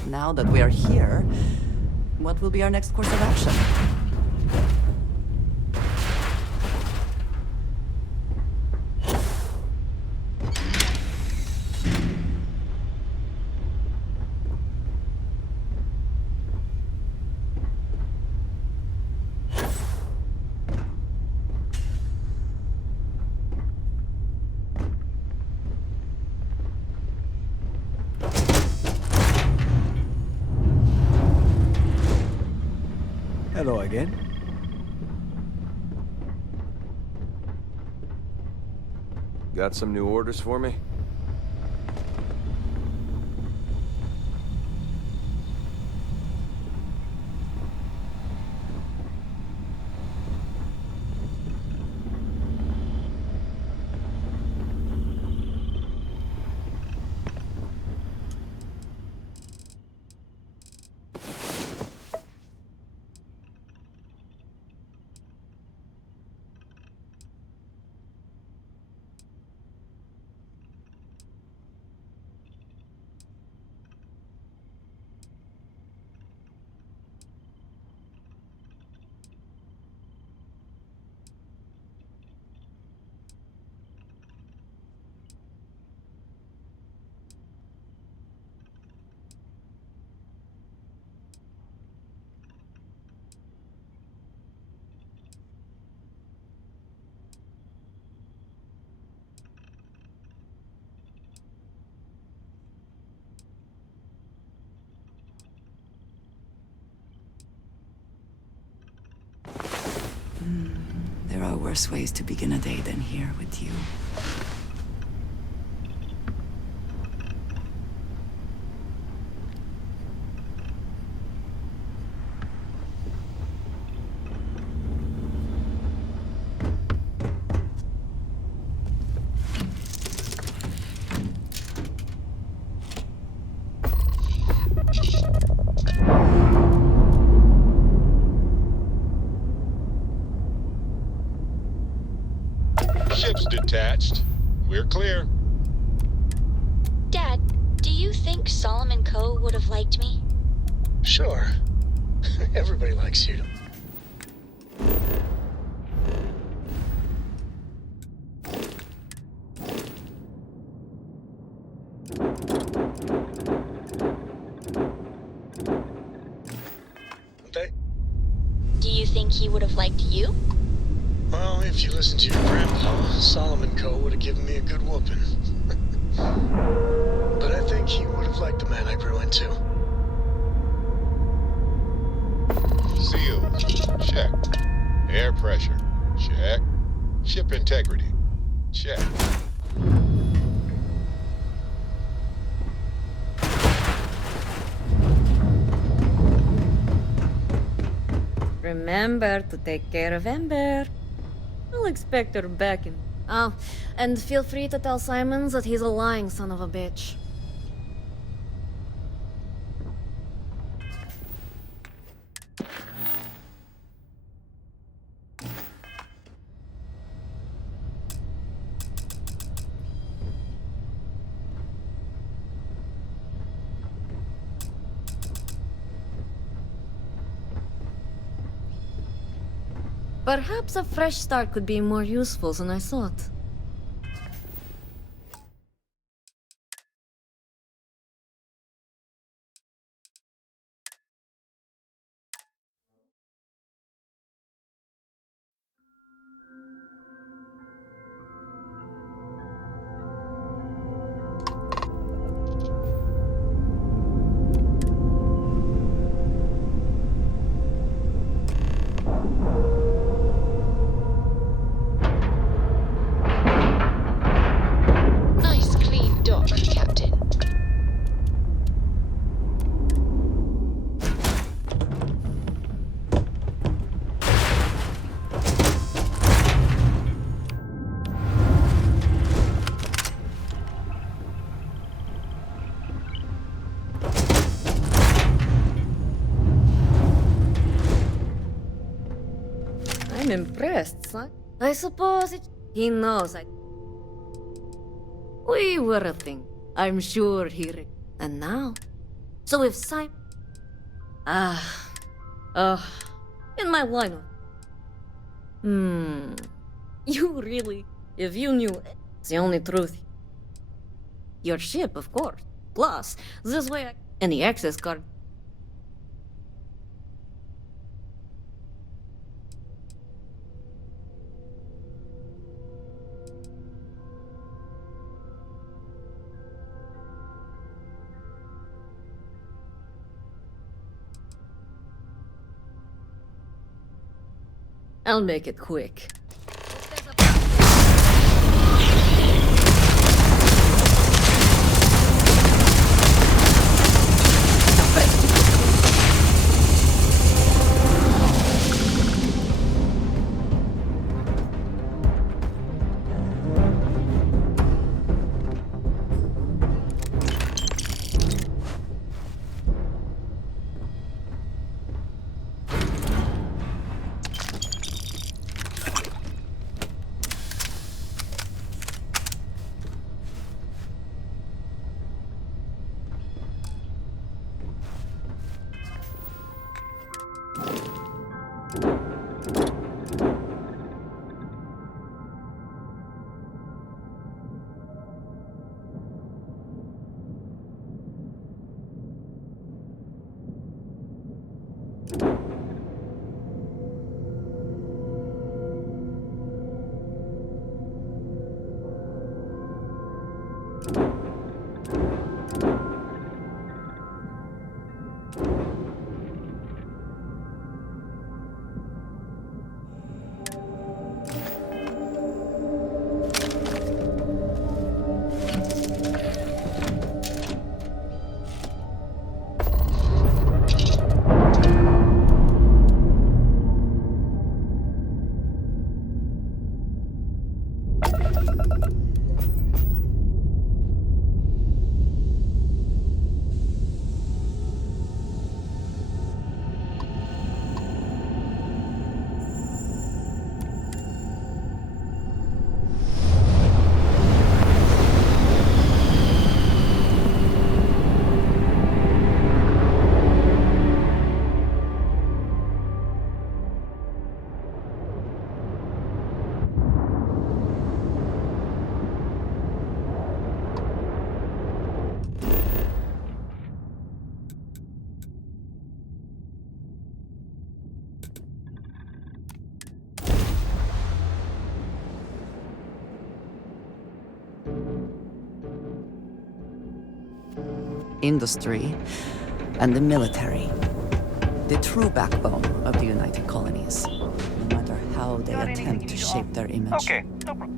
Now that we are here, what will be our next course of action? Hello again. Got some new orders for me? worse ways to begin a day than here with you. Ship's detached. We're clear. Dad, do you think Solomon Coe would have liked me? Sure. Everybody likes you. Do you think he would have liked you? Well, if you listen to your grandpa, Solomon Coe would have given me a good whooping. But I think he would have liked the man I grew into. Seals. Check. Air pressure. Check. Ship integrity. Check. Remember to take care of Ember. I'll expect her back in... Oh, and feel free to tell Simons that he's a lying son of a bitch. Perhaps a fresh start could be more useful than I thought. Nice clean dock, Captain. I'm impressed, son. I suppose he knows We were a thing. I'm sure And now? So if Simon... in my line of... You really... If you knew... It's the only truth. Your ship, of course. Plus, this way And the access card... I'll make it quick. industry, and the military. The true backbone of the United Colonies, no matter how they attempt to shape their image. Okay, no problem.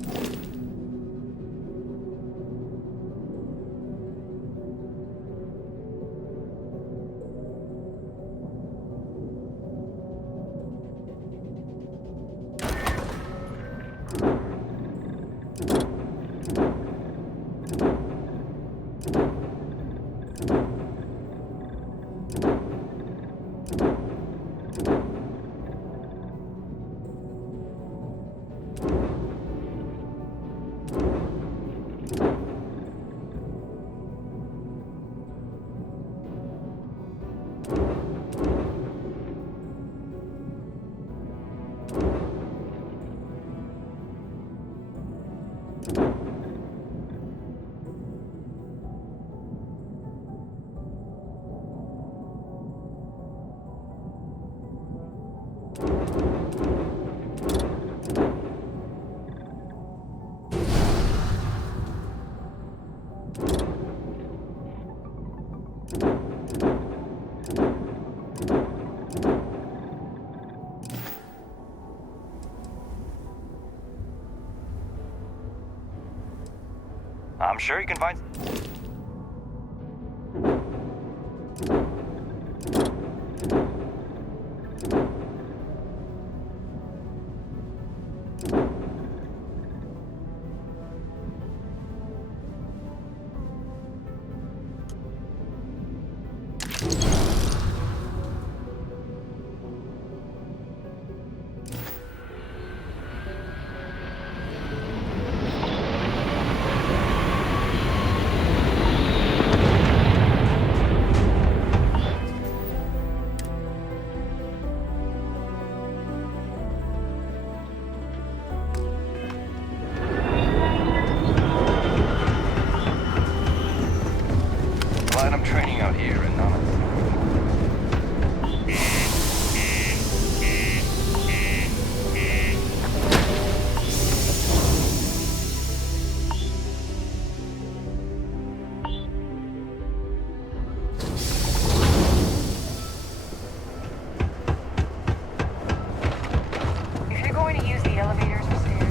I'm sure you can find... Glad I'm training out here and not... If you're going to use the elevators or stairs,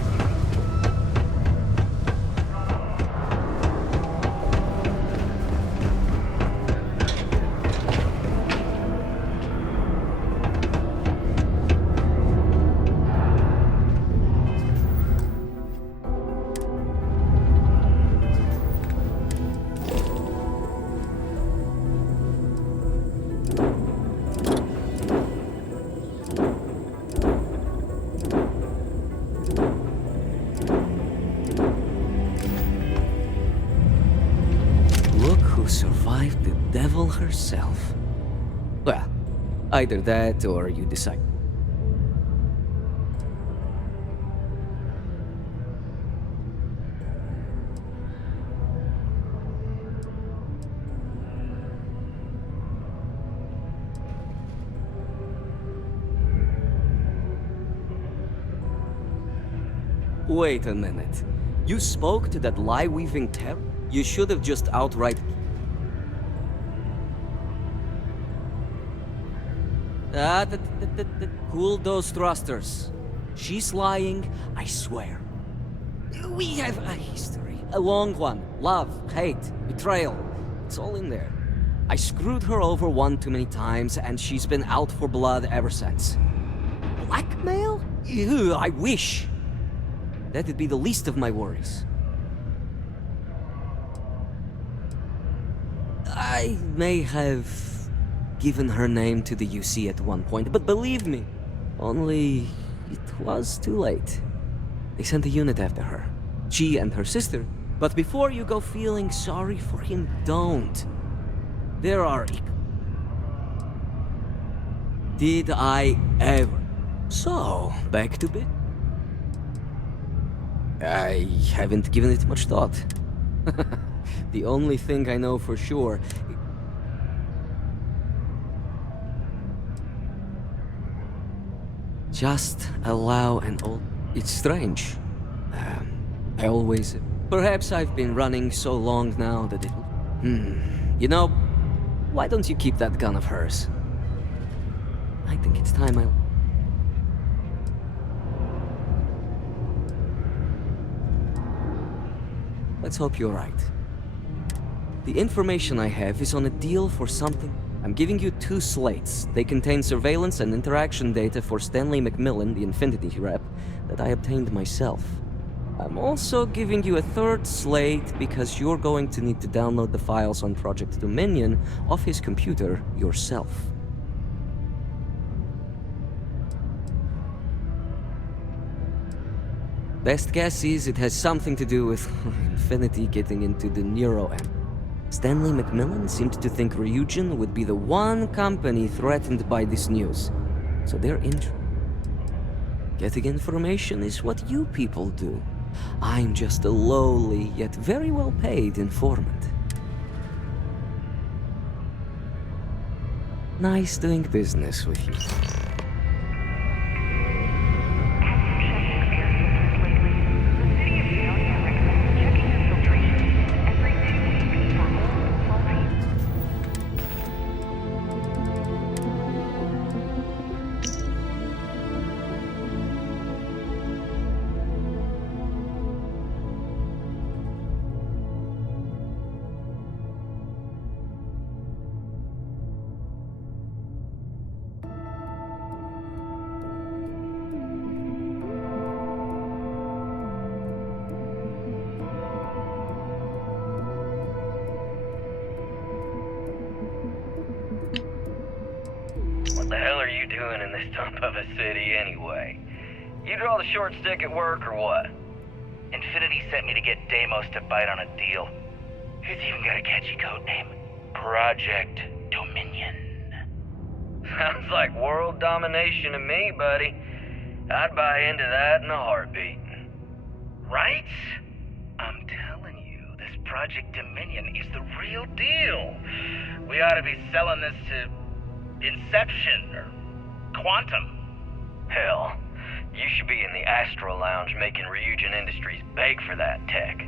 Look who survived the devil herself. Well, either that or you decide. Wait a minute. You spoke to that lie-weaving terror? You should have just outright... Cool those thrusters. She's lying, I swear. We have a history. A long one. Love, hate, betrayal. It's all in there. I screwed her over one too many times, and she's been out for blood ever since. Blackmail? Ew, I wish. That'd be the least of my worries. I may have given her name to the UC at one point, but believe me, only it was too late. They sent a unit after her. She and her sister. But before you go feeling sorry for him, don't. There are... Did I ever? So, back to bit. I haven't given it much thought. The only thing I know for sure... Just allow an old... It's strange. I always... Perhaps I've been running so long now that it... You know, Why don't you keep that gun of hers? I think it's time I... Let's hope you're right. The information I have is on a deal for something. I'm giving you 2 slates. They contain surveillance and interaction data for Stanley McMillan, the Infinity rep, that I obtained myself. I'm also giving you a 3rd slate because you're going to need to download the files on Project Dominion off his computer yourself. Best guess is it has something to do with Infinity getting into the Neuro-Amp. Stanley McMillan seemed to think Ryujin would be the one company threatened by this news. So they're getting information is what you people do. I'm just a lowly, yet very well-paid informant. Nice doing business with you. What the hell are you doing in this dump of a city anyway? You draw the short stick at work or what? Infinity sent me to get Deimos to bite on a deal. He's even got a catchy code name. Project Dominion. Sounds like world domination to me, buddy. I'd buy into that in a heartbeat. Right? I'm telling you, this Project Dominion is the real deal. We ought to be selling this to Inception or Quantum. Hell, you should be in the Astro Lounge making Ryujin Industries beg for that tech.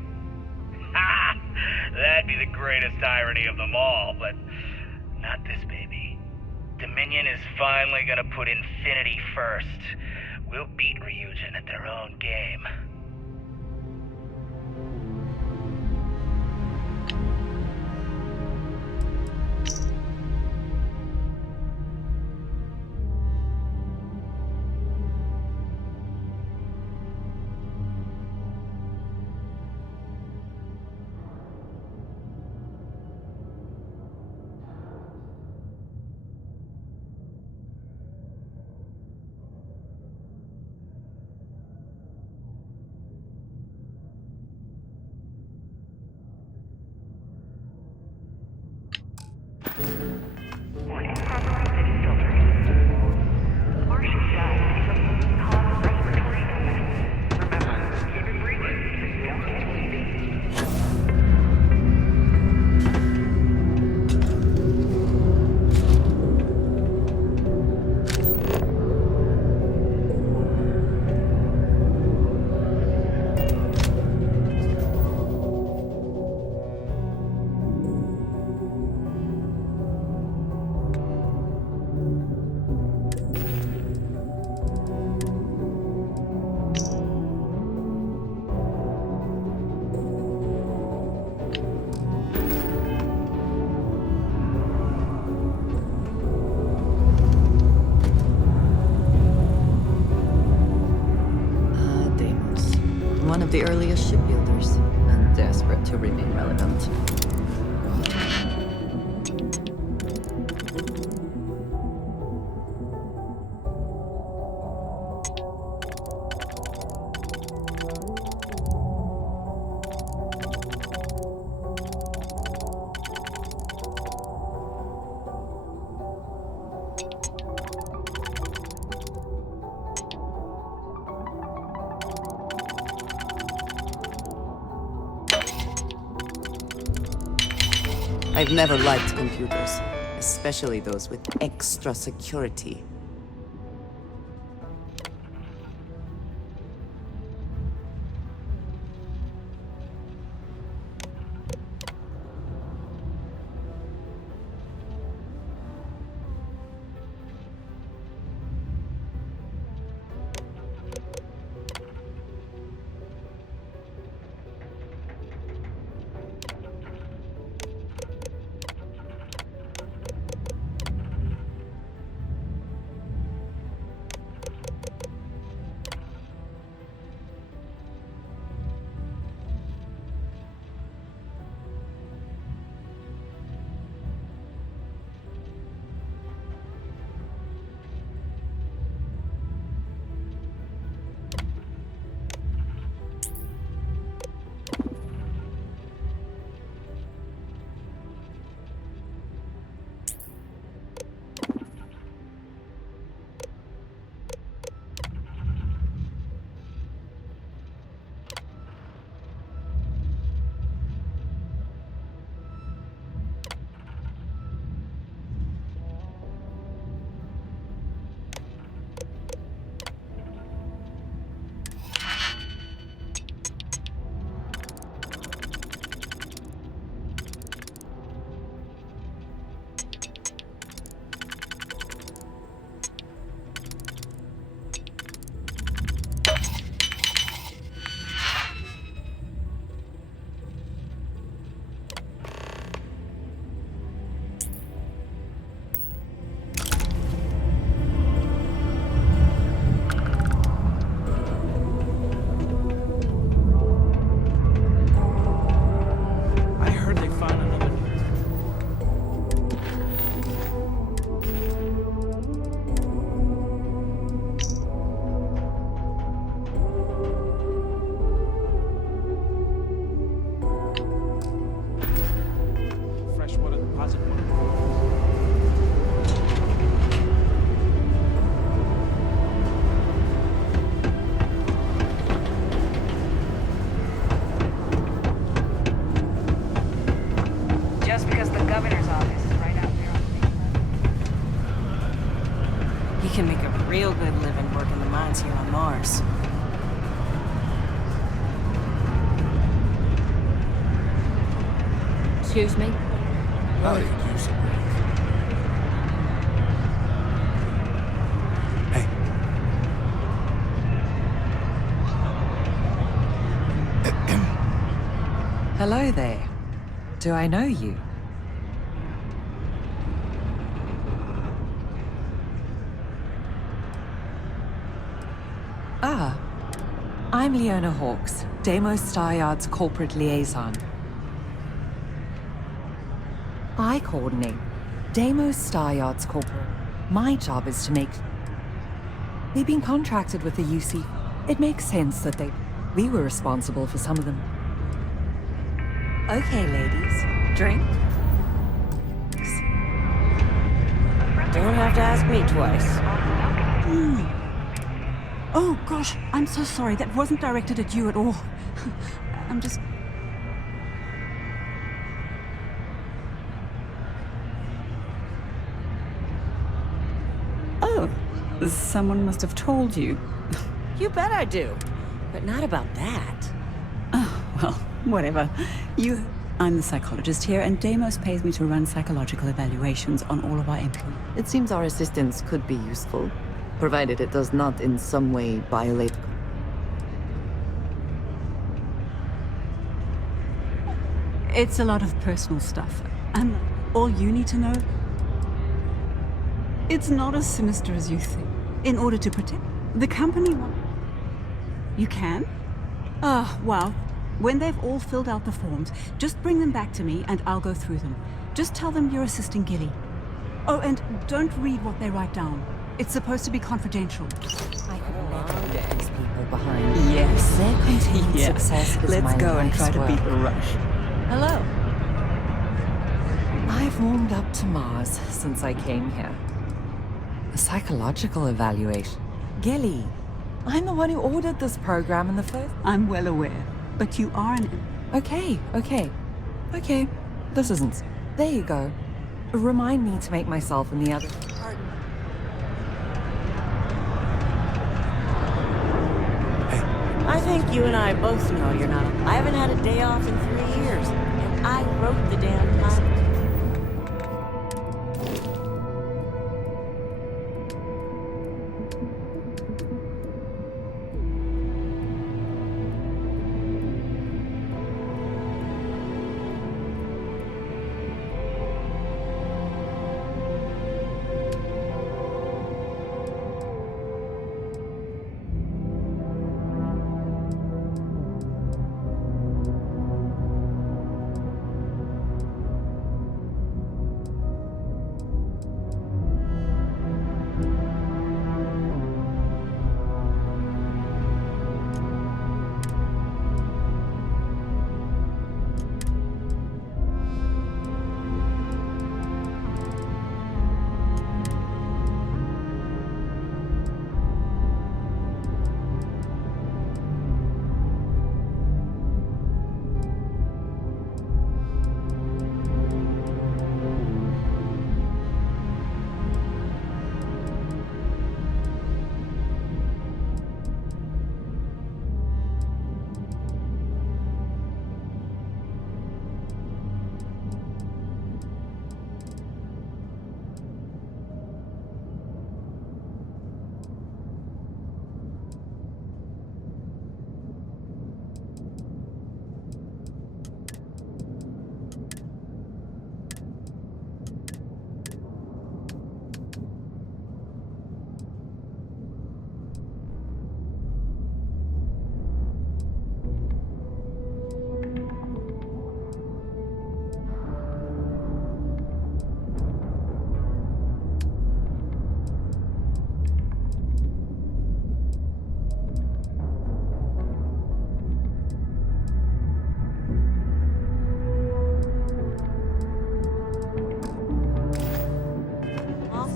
Ha! That'd be the greatest irony of them all, but not this baby. Dominion is finally gonna put Infinity first. We'll beat Ryujin at their own game. One of the earliest shipbuilders, and desperate to remain relevant. I've never liked computers, especially those with extra security. Excuse me? Howdy. Hey. Hello there. Do I know you? Ah. I'm Leona Hawks, Deimos Staryard's corporate liaison. I coordinate Deimos Staryard's corporate. My job is to make... They've been contracted with the UC. It makes sense that we were responsible for some of them. Okay, ladies. Drink? Don't have to ask me twice. Oh, gosh, I'm so sorry. That wasn't directed at you at all. I'm just... Oh, someone must have told you. You bet I do. But not about that. Oh, well, whatever. I'm the psychologist here, and Deimos pays me to run psychological evaluations on all of our employees. It seems our assistance could be useful, provided it does not in some way violate... It's a lot of personal stuff, and all you need to know... It's not as sinister as you think. In order to protect the company... You can? Well, when they've all filled out the forms, just bring them back to me and I'll go through them. Just tell them you're assisting Gilly. Oh, and don't read what they write down. It's supposed to be confidential. I could never leave these people behind. Yes. Their continued Yeah. success is Let's my go and life's try to work. beat the rush. Hello. I've warmed up to Mars since I came here. A psychological evaluation. Gilly, I'm the one who ordered this program in the first... I'm well aware, but you are an... Okay. This isn't... There you go. Remind me to make myself and the other... I think you and I both know you're not. I haven't had a day off in 3 years, and I wrote the damn pilot.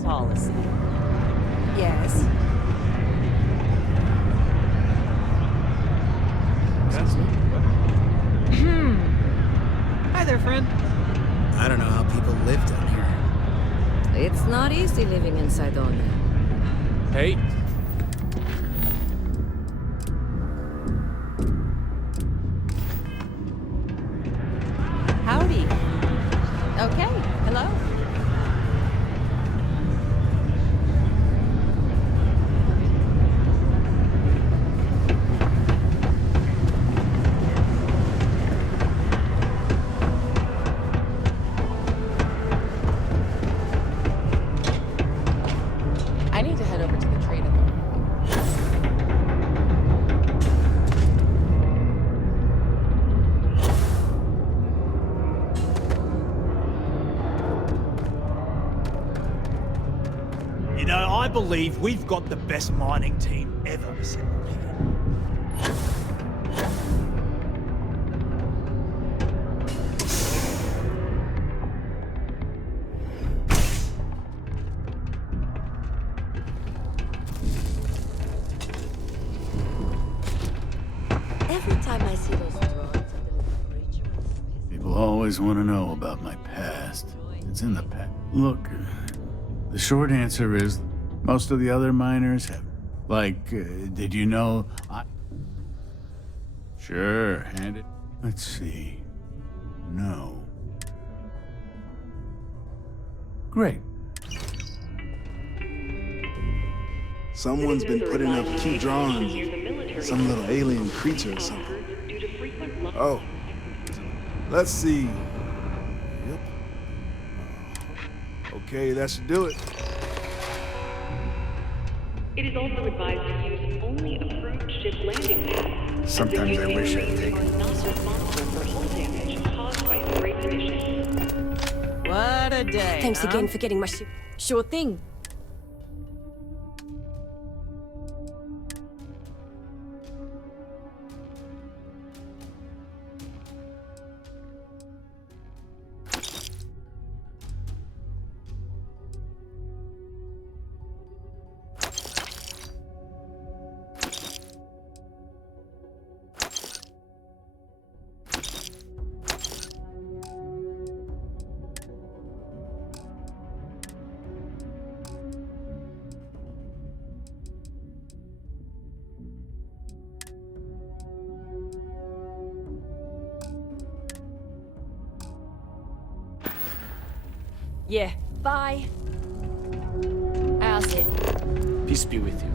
Policy. Yes. Hi there, friend. I don't know how people live down here. It's not easy living in Sidonia. Hey. Howdy. believe we've got the best mining team ever assembled here. Every time I see those drawings of the little creatures... People always want to know about my past. It's in the past. Look, the short answer is most of the other miners have. Like, did you know Sure, hand it. Let's see. No. Great. Someone's been putting up cute drawings. Some little alien creature or something. Oh. Let's see. Yep. Okay, that should do it. It is also advised to use only approved ship landing pads. Sometimes I wish I'd taken. Not responsible for hull damage caused by the Great Mission. What a day. Thanks again for getting my ship. Sure thing. Yeah, bye. How's it? Peace be with you.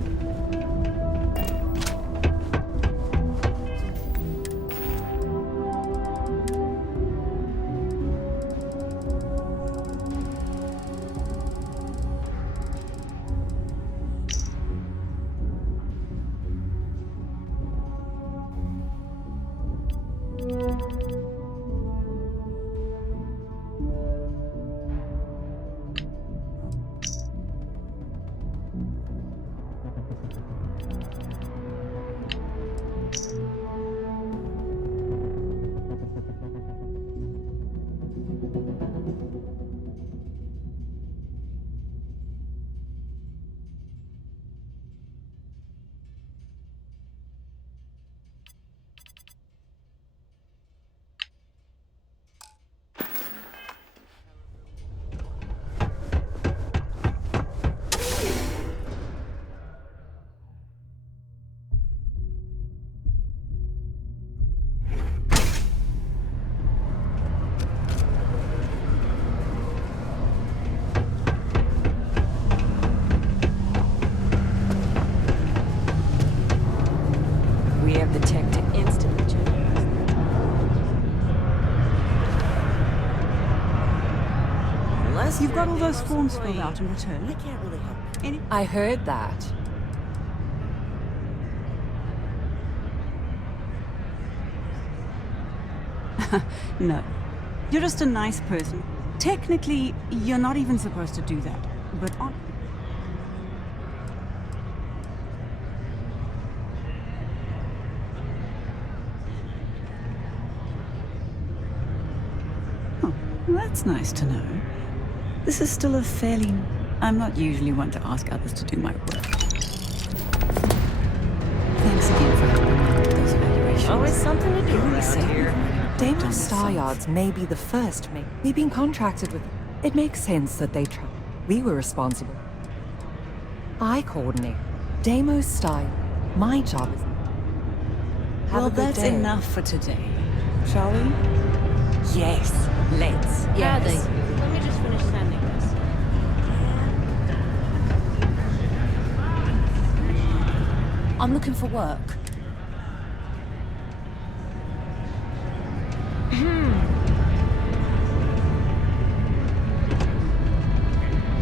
We have the tech to instantly generate. Unless you've got all those forms filled out and returned. I can't really help. I heard that. No. You're just a nice person. Technically, you're not even supposed to do that. But on... Oh, that's nice to know. This is still a fairly... I'm not usually one to ask others to do my work. Thanks again for helping me with those evaluations. Always something to do Really around say here. Deimos Star Yards may be the first. We've been contracted with. It makes sense that they try. We were responsible. I coordinate. Deimos Star. My job is. Have Well, a good that's day. enough for today. Shall we? Yes, let's. Bradley, let me just finish sending this. I'm looking for work.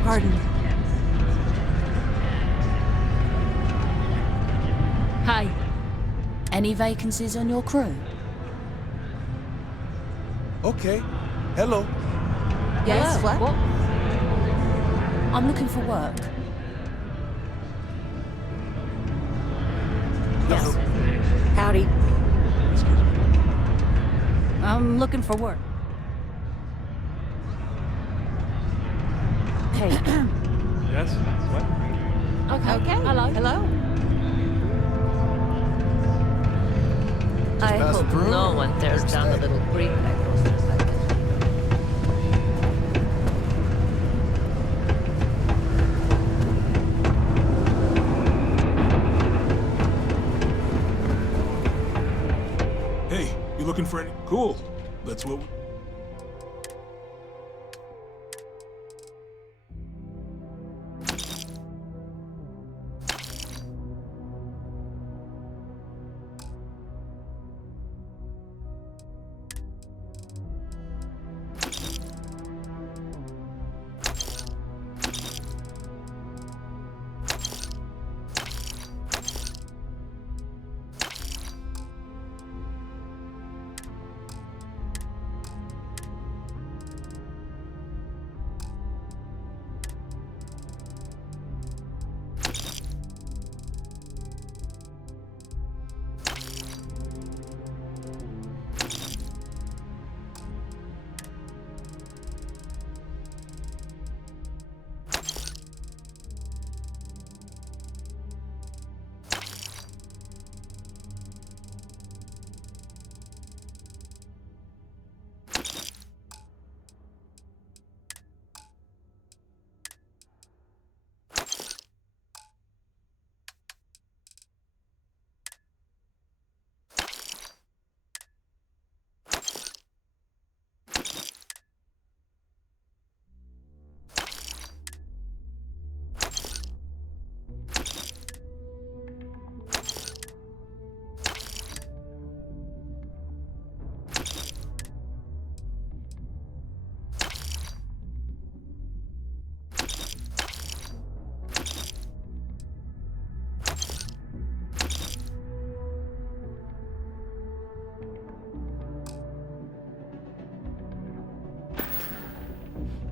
Pardon. Hey, any vacancies on your crew? Okay. Hello. Yes. Hello. What? I'm looking for work. Yes. Howdy. I'm looking for work. Hey. Yes? What? Okay. Hello. Hello. I passing hope through, no or one tears here to down the stay? little creek that goes just like this. Hey, you looking for any? Cool. That's what.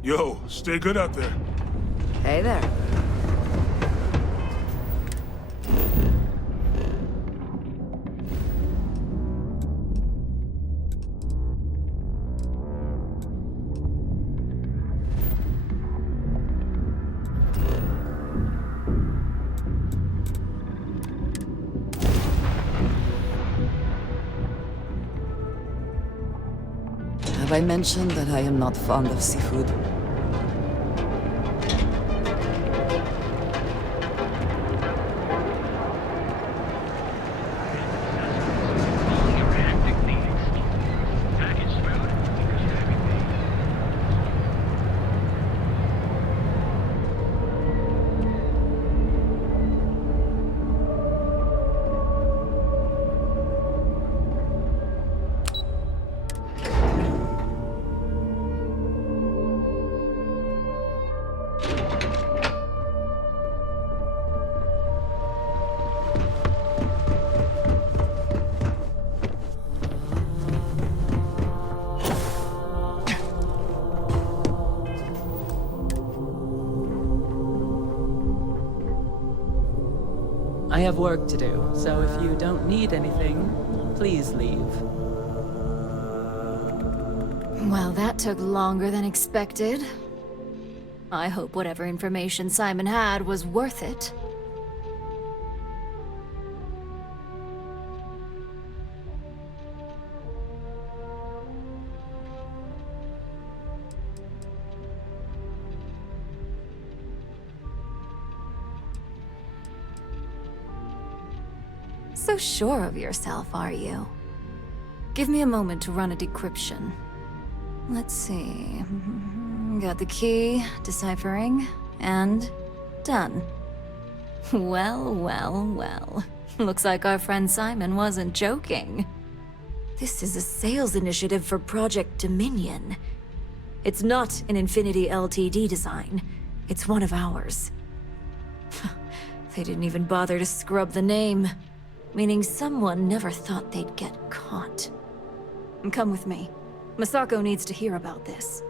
Yo, stay good out there. Hey there. Have I mentioned that I am not fond of seafood? I have work to do, so if you don't need anything, please leave. Well, that took longer than expected. I hope whatever information Simon had was worth it. So sure of yourself, are you? Give me a moment to run a decryption. Let's see. Got the key, deciphering, and done. Well, well, well. Looks like our friend Simon wasn't joking. This is a sales initiative for Project Dominion. It's not an Infinity Ltd design. It's one of ours. They didn't even bother to scrub the name. Meaning someone never thought they'd get caught. Come with me. Masako needs to hear about this.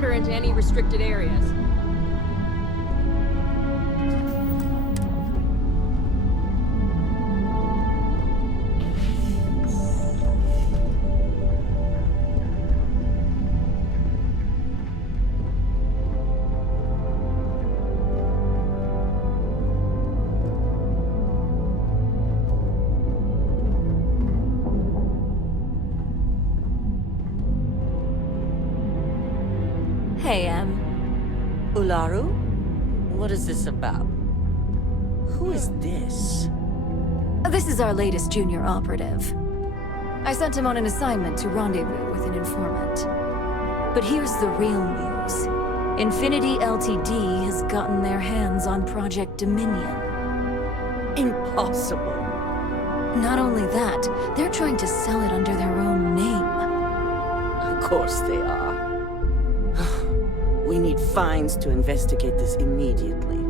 wander into any restricted areas. Hey, Ularu? What is this about? Who is this? This is our latest junior operative. I sent him on an assignment to rendezvous with an informant. But here's the real news. Infinity Ltd has gotten their hands on Project Dominion. Impossible. Not only that, they're trying to sell it under their own name. Of course they are. We need fines to investigate this immediately.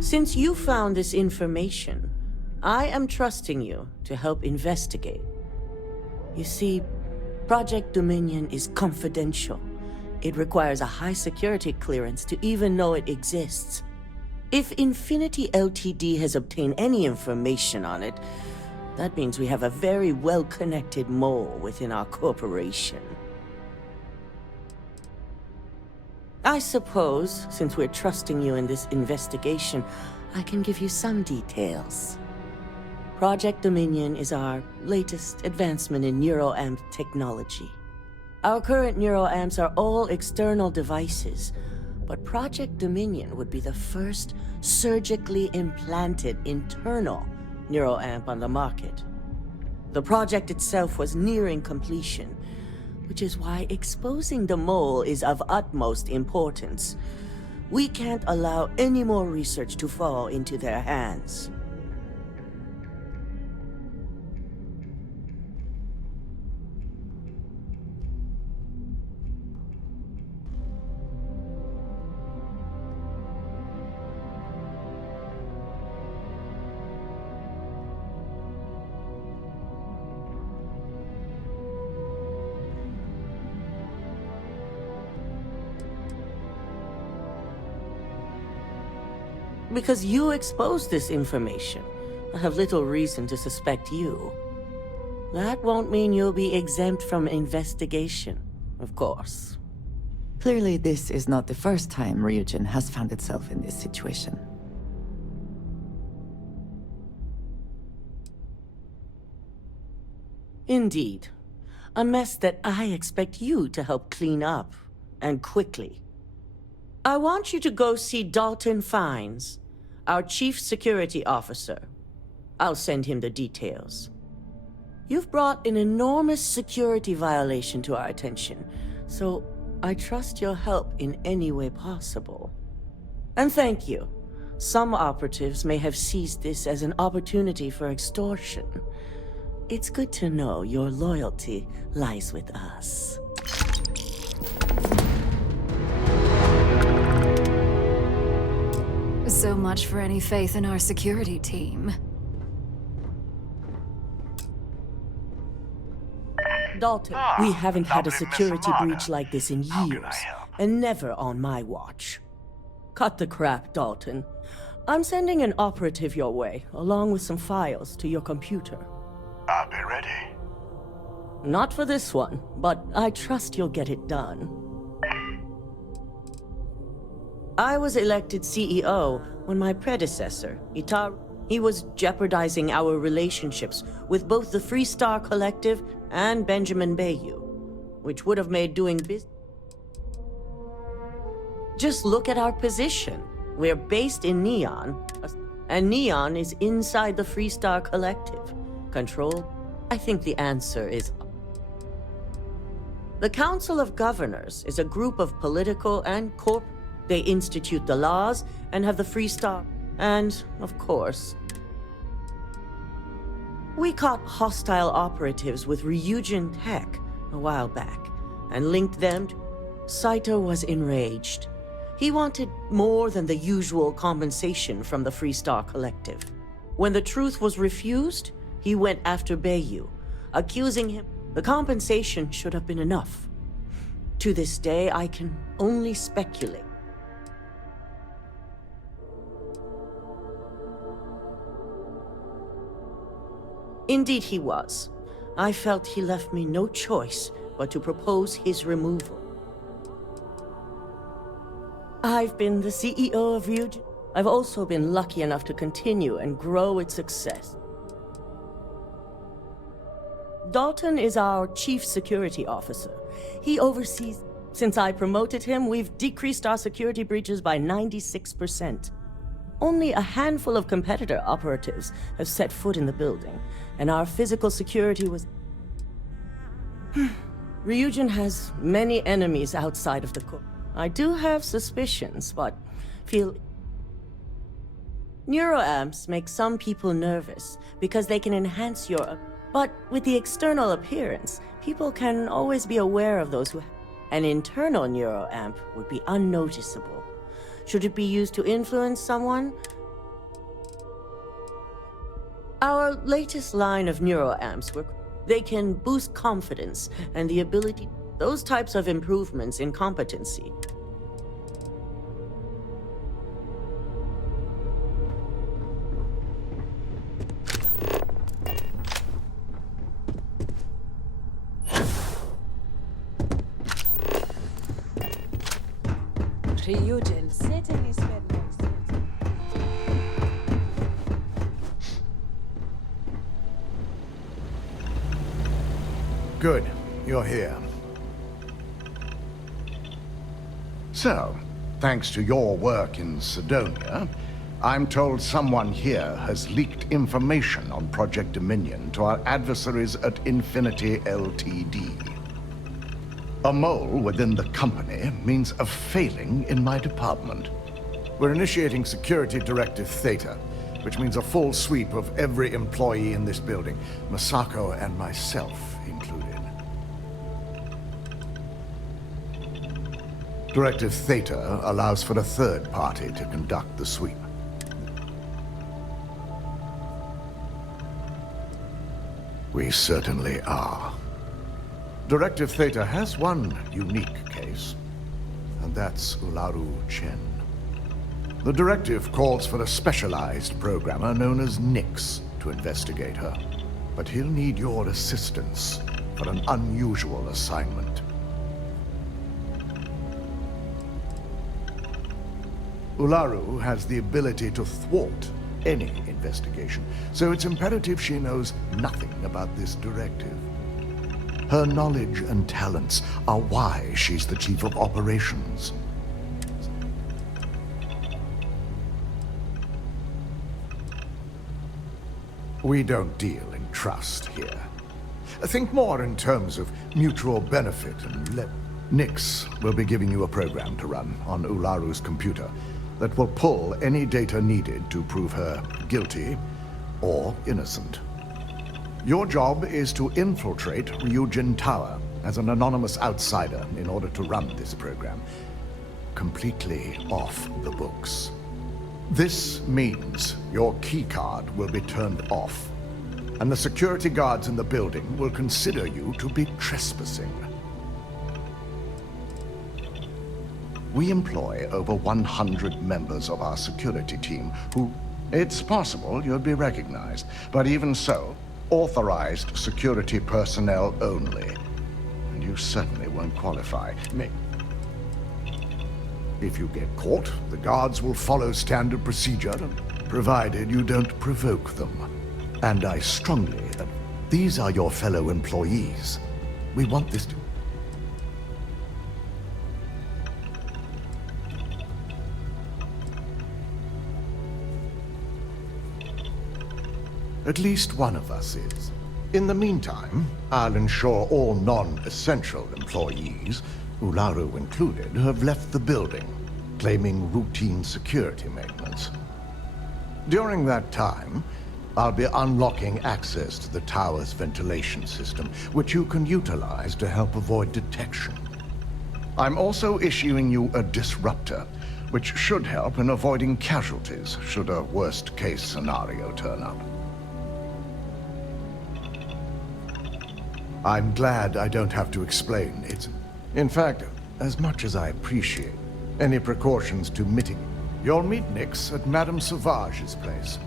Since you found this information, I am trusting you to help investigate. You see, Project Dominion is confidential. It requires a high security clearance to even know it exists. If Infinity Ltd has obtained any information on it, that means we have a very well-connected mole within our corporation. I suppose, since we're trusting you in this investigation, I can give you some details. Project Dominion is our latest advancement in neuroamp technology. Our current neuroamps are all external devices, but Project Dominion would be the first surgically implanted internal neuroamp on the market. The project itself was nearing completion, which is why exposing the mole is of utmost importance. We can't allow any more research to fall into their hands. Because you exposed this information, I have little reason to suspect you. That won't mean you'll be exempt from investigation, of course. Clearly, this is not the first time Ryujin has found itself in this situation. Indeed. A mess that I expect you to help clean up, and quickly. I want you to go see Dalton Fines, our Chief Security Officer. I'll send him the details. You've brought an enormous security violation to our attention, so I trust your help in any way possible. And thank you. Some operatives may have seized this as an opportunity for extortion. It's good to know your loyalty lies with us. So much for any faith in our security team. Dalton, we haven't had a security breach like this in years, and never on my watch. Cut the crap, Dalton. I'm sending an operative your way, along with some files to your computer. I'll be ready. Not for this one, but I trust you'll get it done. I was elected CEO when my predecessor, Itaru, he was jeopardizing our relationships with both the Free Star Collective and Benjamin Bayou, which would have made doing business. Just look at our position. We're based in Neon, and Neon is inside the Free Star Collective. Control? I think the answer is... The Council of Governors is a group of political and corporate. They institute the laws and have the Free Star. And, of course, we caught hostile operatives with Ryujin Tech a while back and linked them to... Saito was enraged. He wanted more than the usual compensation from the Free Star Collective. When the truth was refused, he went after Bayou, accusing him. The compensation should have been enough. To this day, I can only speculate. Indeed he was. I felt he left me no choice but to propose his removal. I've been the CEO of Ryujin. I've also been lucky enough to continue and grow its success. Dalton is our chief security officer. He oversees... Since I promoted him, we've decreased our security breaches by 96%. Only a handful of competitor operatives have set foot in the building, and our physical security was... Ryujin has many enemies outside of the core. I do have suspicions, but feel... Neuroamps make some people nervous because they can enhance your... But with the external appearance, people can always be aware of those who... An internal neuroamp would be unnoticeable. Should it be used to influence someone? Our latest line of neuroamps they can boost confidence and the ability... Those types of improvements in competency. Ryujin, certainly spend Good, you're here. So, thanks to your work in Sidonia, I'm told someone here has leaked information on Project Dominion to our adversaries at Infinity Ltd. A mole within the company means a failing in my department. We're initiating Security Directive Theta, which means a full sweep of every employee in this building, Masako and myself included. Directive Theta allows for a third party to conduct the sweep. We certainly are. Directive Theta has one unique case, and that's Ularu Chen. The directive calls for a specialized programmer known as Nix to investigate her, but he'll need your assistance for an unusual assignment. Ularu has the ability to thwart any investigation, so it's imperative she knows nothing about this directive. Her knowledge and talents are why she's the Chief of Operations. We don't deal in trust here. Think more in terms of mutual benefit and Nix will be giving you a program to run on Ularu's computer that will pull any data needed to prove her guilty or innocent. Your job is to infiltrate Ryujin Tower as an anonymous outsider in order to run this program, completely off the books. This means your keycard will be turned off, and the security guards in the building will consider you to be trespassing. We employ over 100 members of our security team who... It's possible you'll be recognized, but even so, authorized security personnel only. And you certainly won't qualify. If you get caught, the guards will follow standard procedure, provided you don't provoke them. And I strongly... These are your fellow employees. We want this to... At least one of us is. In the meantime, I'll ensure all non-essential employees, Ularu included, have left the building, claiming routine security maintenance. During that time, I'll be unlocking access to the tower's ventilation system, which you can utilize to help avoid detection. I'm also issuing you a disruptor, which should help in avoiding casualties should a worst-case scenario turn up. I'm glad I don't have to explain. In fact, as much as I appreciate any precautions to mitigate, you'll meet Nix at Madame Sauvage's place.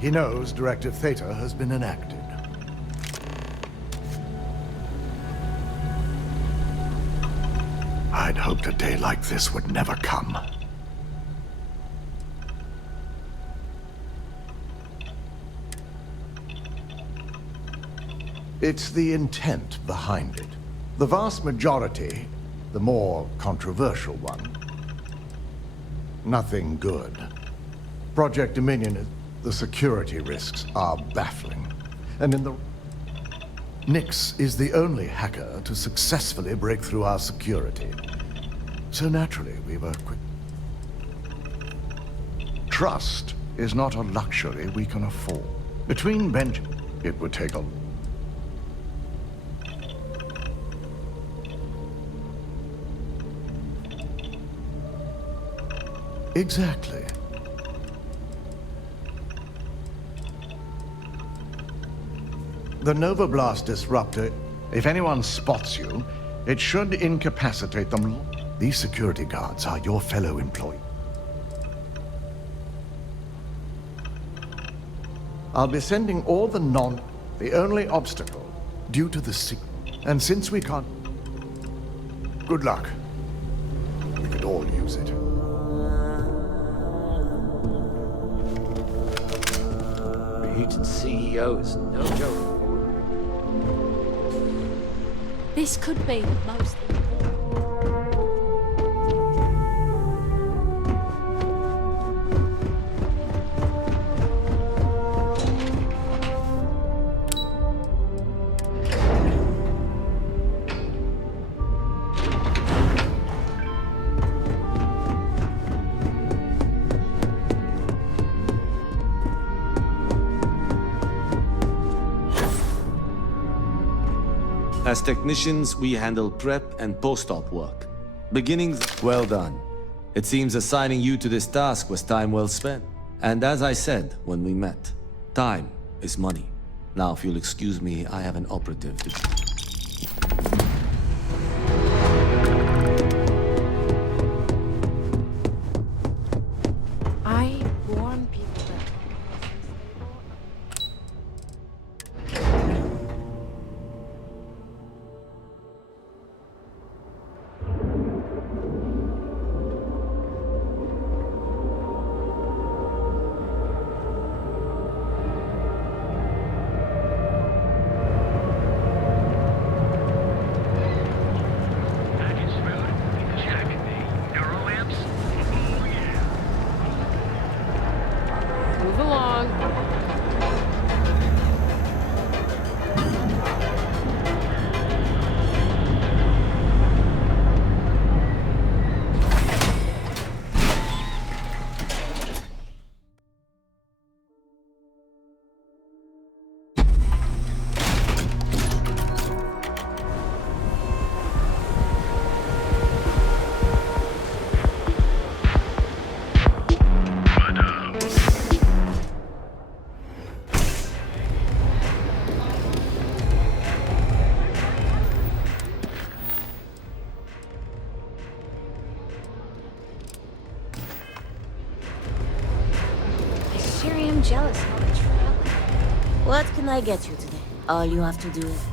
He knows Directive Theta has been enacted. I'd hoped a day like this would never come. It's the intent behind it. The vast majority, the more controversial one, nothing good. Project Dominion, the security risks are baffling. And in the... Nix is the only hacker to successfully break through our security. So naturally, we were quick. Trust is not a luxury we can afford. Between bench, it would take a... Exactly. The Nova Blast disruptor, if anyone spots you, it should incapacitate them. These security guards are your fellow employees. I'll be sending all the only obstacle due to the sick. And since we can't... Good luck. We could all use it. Agent CEO is no joke. This could be the most As technicians, we handle prep and post-op work. Beginnings, well done. It seems assigning you to this task was time well spent. And as I said when we met, time is money. Now, if you'll excuse me, I have an operative to... I warn people that Move along. I'm jealous how much travel. What can I get you today? All you have to do is...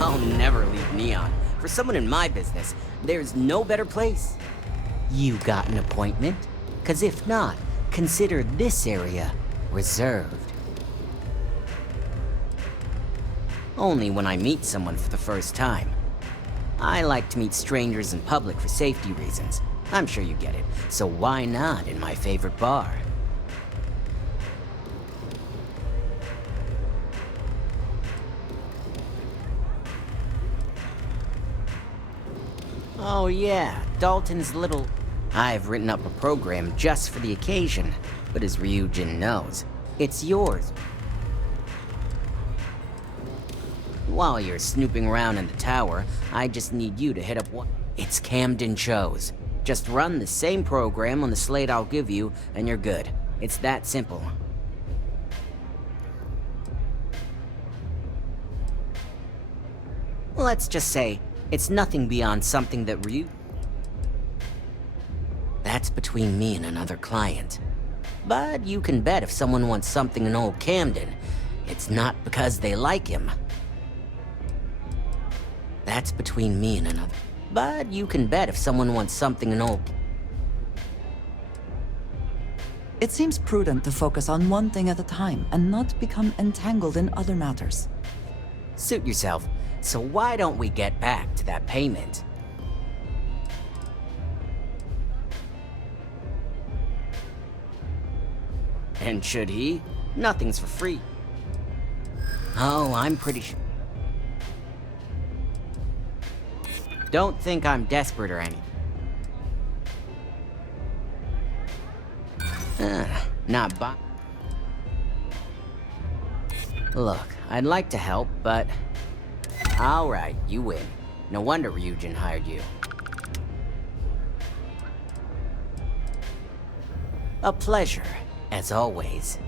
I'll never leave Neon. For someone in my business, there's no better place. You got an appointment? 'Cause if not, consider this area reserved. Only when I meet someone for the first time. I like to meet strangers in public for safety reasons. I'm sure you get it. So why not in my favorite bar? Oh yeah, Dalton's little... I've written up a program just for the occasion, but as Ryujin knows, it's yours. While you're snooping around in the tower, I just need you to hit up one. It's Camden Chose. Just run the same program on the slate I'll give you, and you're good. It's that simple. Let's just say, it's nothing beyond something that That's between me and another client. But you can bet if someone wants something in old Camden, it's not because they like him. That's between me and another. But you can bet if someone wants something in old... It seems prudent to focus on one thing at a time and not become entangled in other matters. Suit yourself. So why don't we get back to that payment? And should he? Nothing's for free. Oh, I'm pretty sure. Don't think I'm desperate or anything. Not by. Look, I'd like to help, but... Alright, you win. No wonder Ryujin hired you. A pleasure, as always.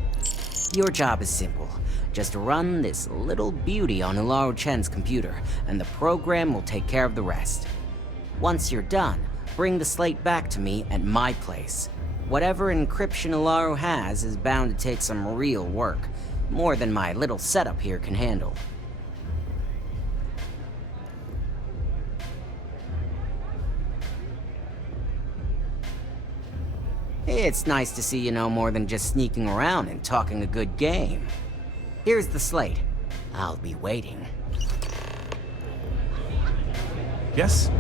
Your job is simple. Just run this little beauty on Ularu Chen's computer, and the program will take care of the rest. Once you're done, bring the slate back to me at my place. Whatever encryption Ularu has is bound to take some real work, more than my little setup here can handle. It's nice to see you know more than just sneaking around and talking a good game. Here's the slate. I'll be waiting. Yes?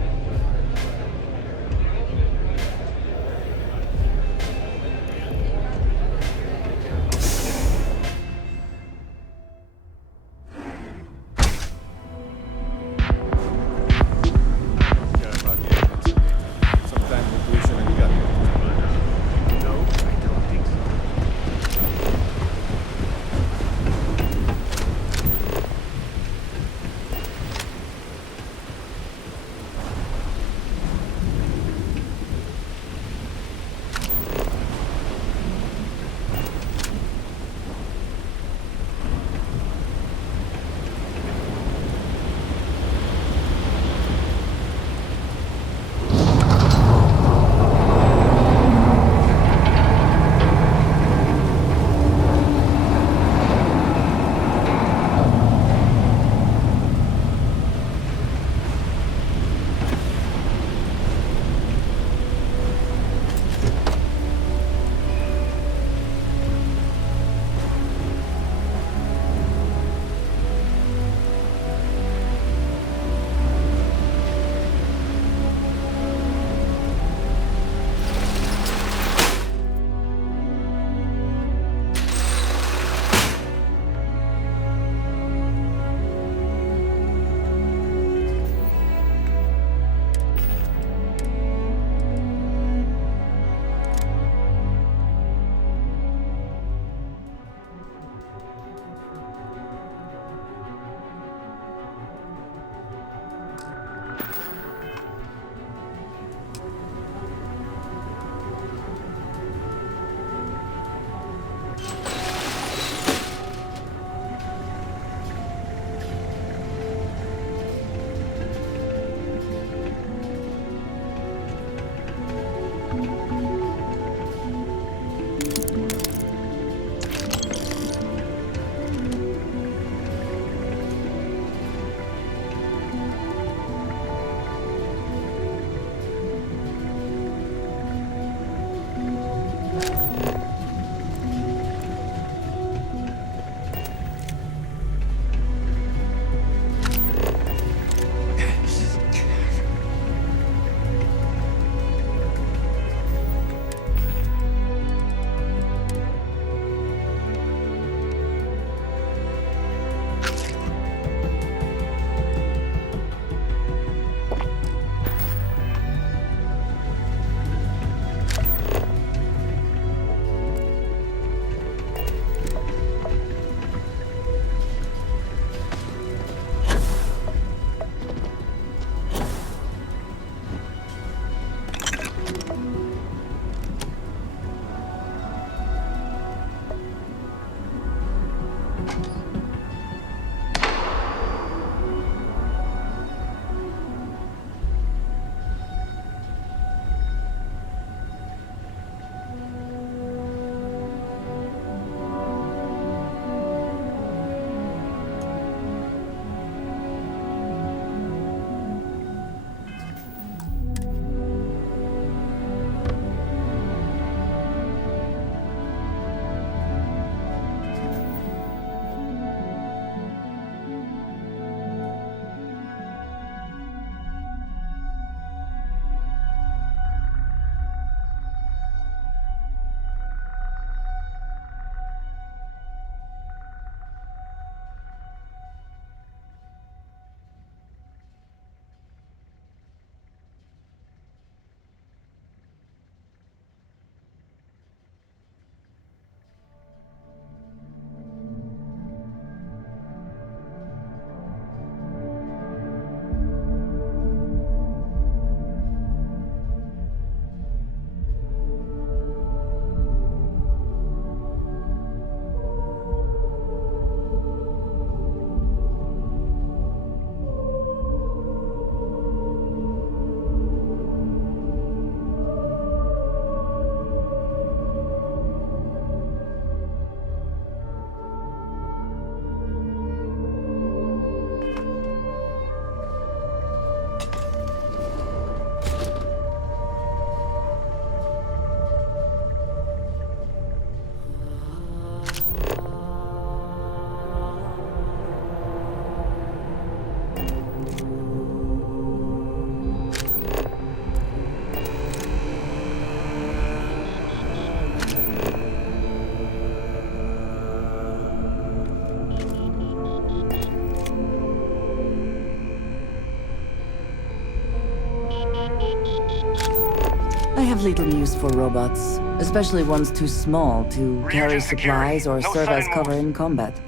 I have little use for robots, especially ones too small to carry supplies or serve as cover in combat.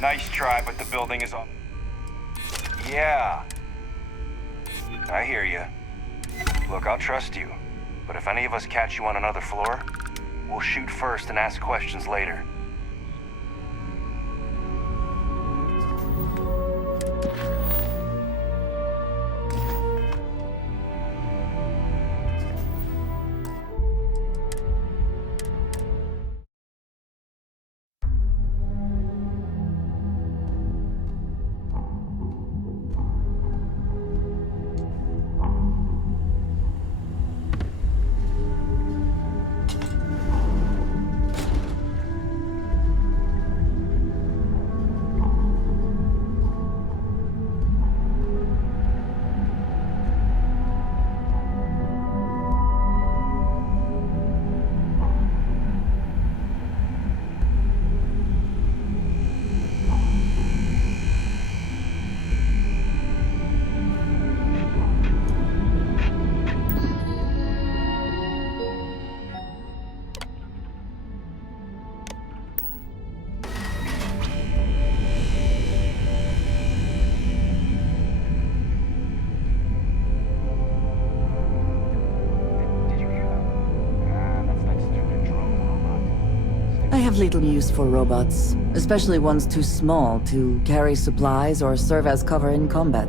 Nice try, but the building is on. Yeah. I hear you. Look, I'll trust you. But if any of us catch you on another floor, we'll shoot first and ask questions later. I have little use for robots, especially ones too small to carry supplies or serve as cover in combat.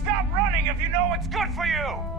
Stop running if you know what's good for you!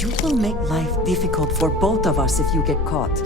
You will make life difficult for both of us if you get caught.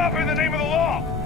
stop in the name of the law!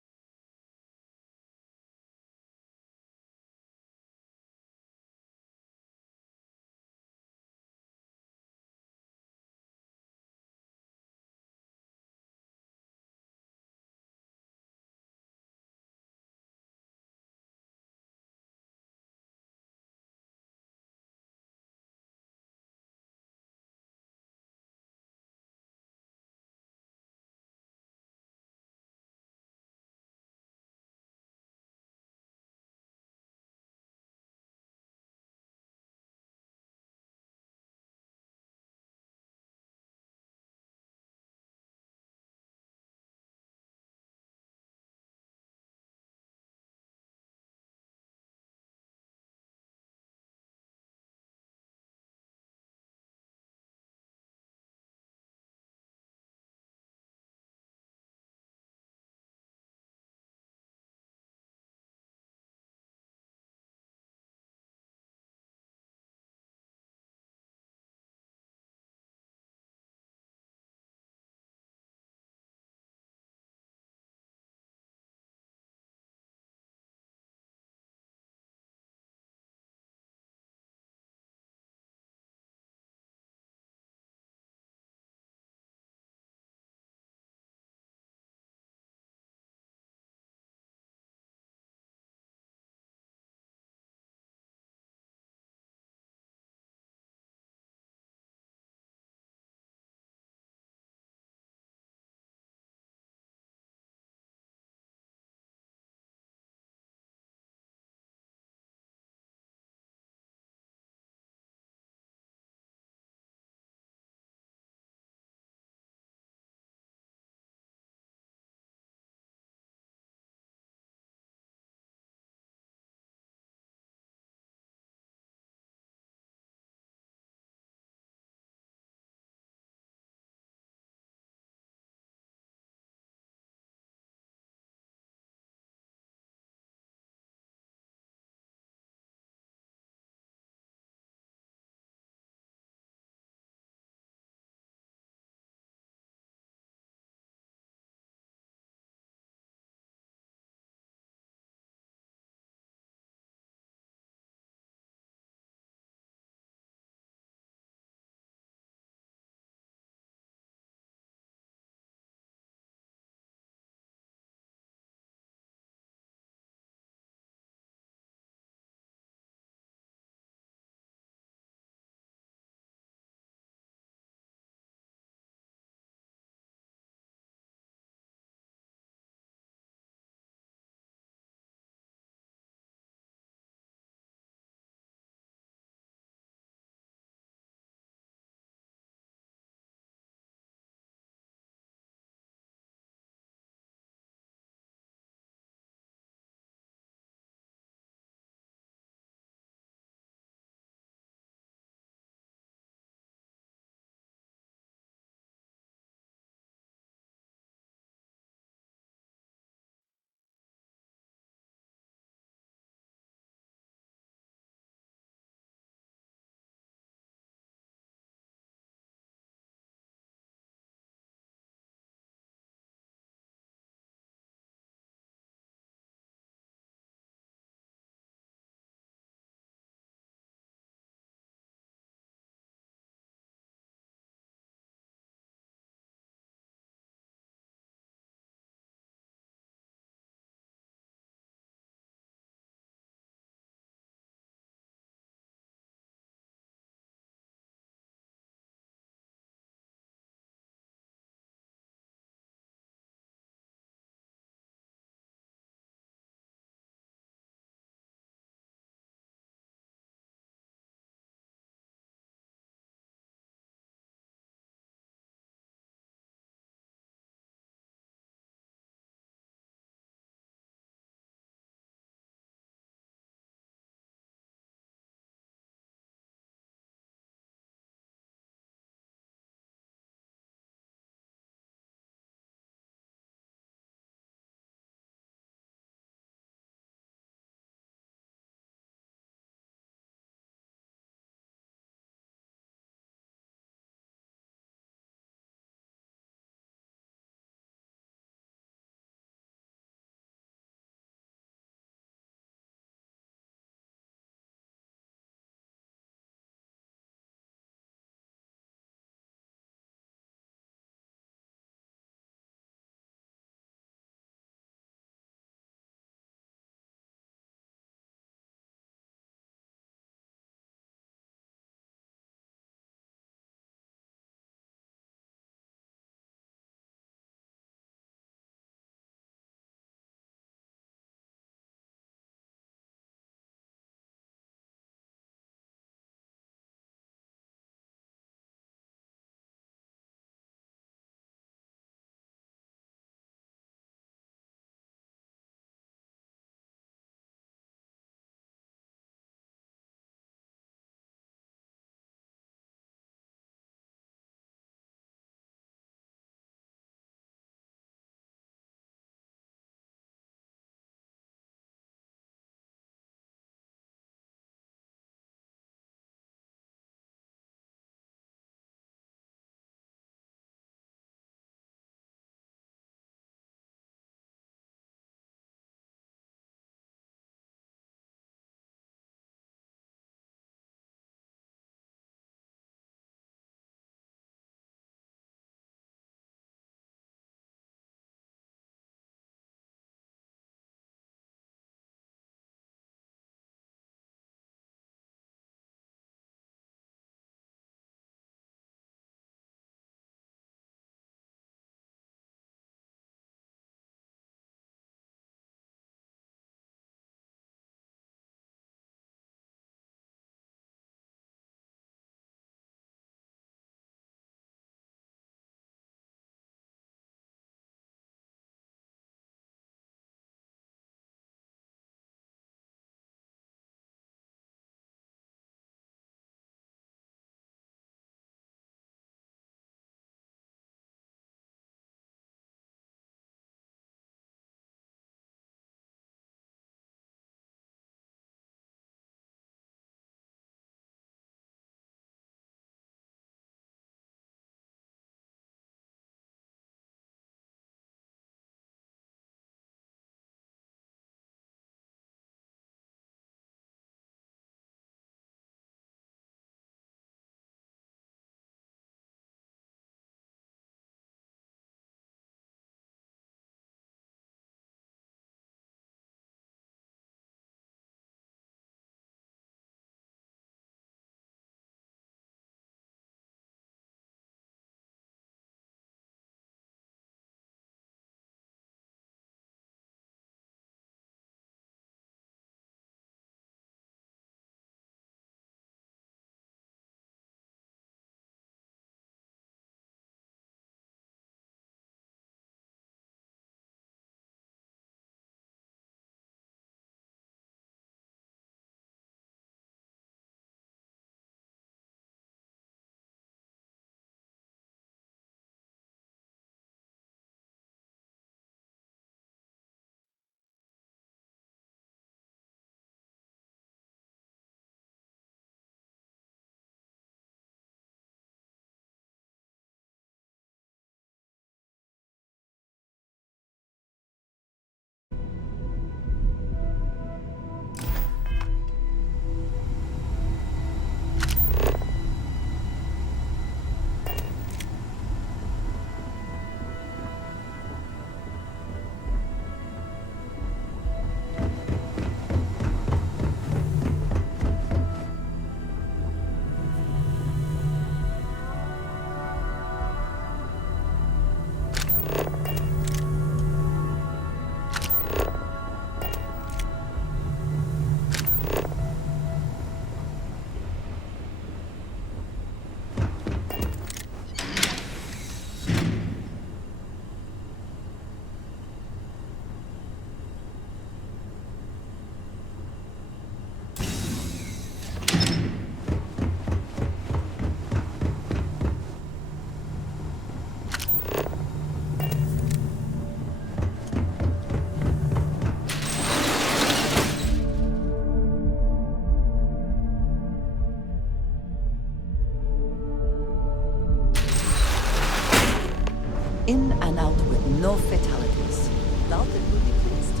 In and out with no fatalities. Loudon will be pleased.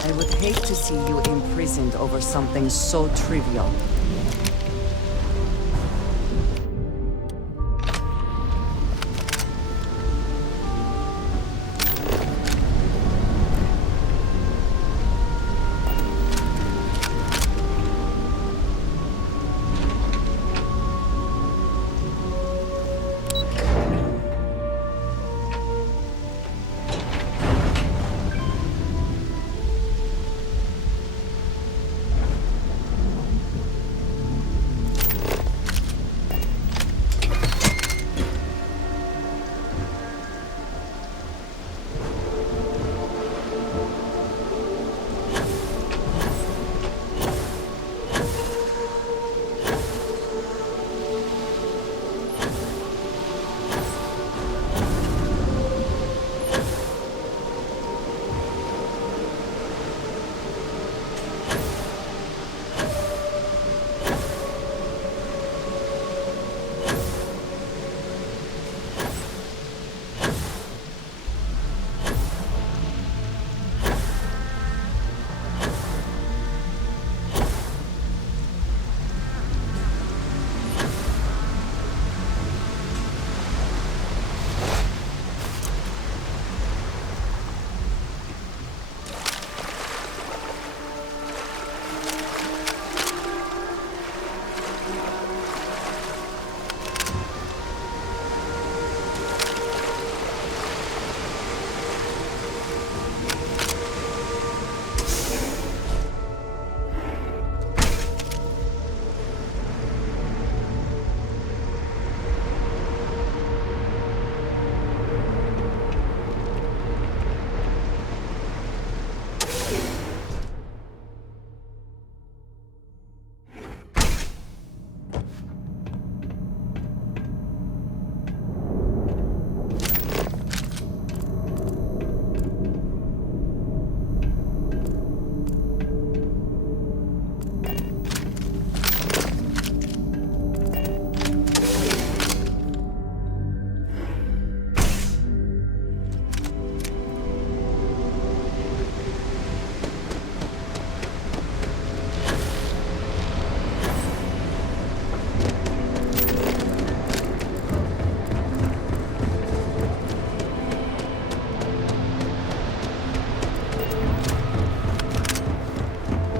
I would hate to see you imprisoned over something so trivial.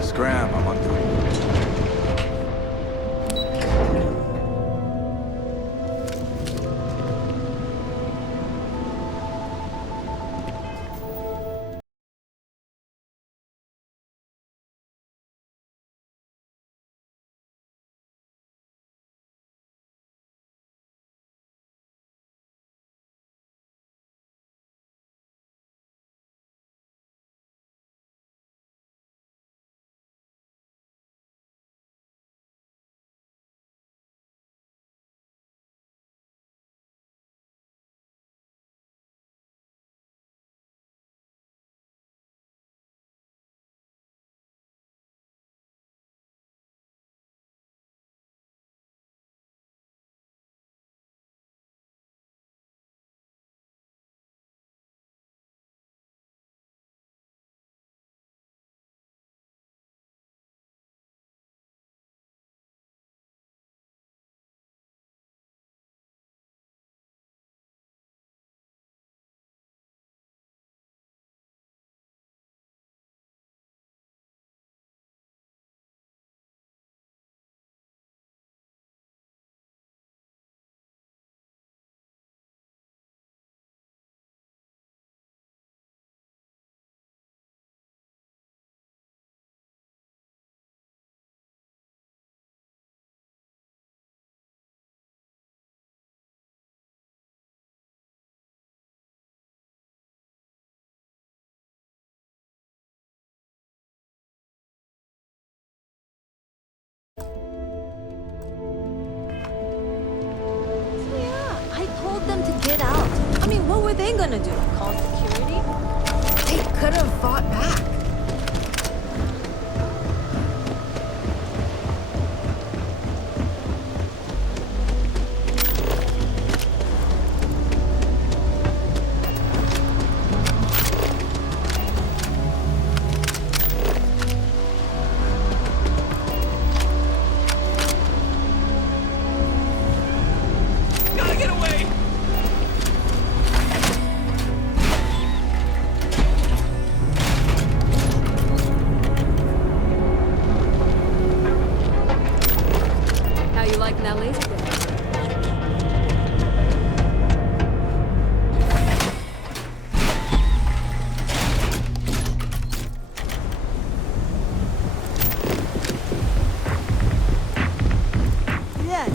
Scram, I'm on duty. they gonna do? Call security? They could have fought back. How you liking that laser gun? Yeah.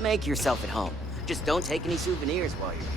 Make yourself at home. Just don't take any souvenirs while you're here.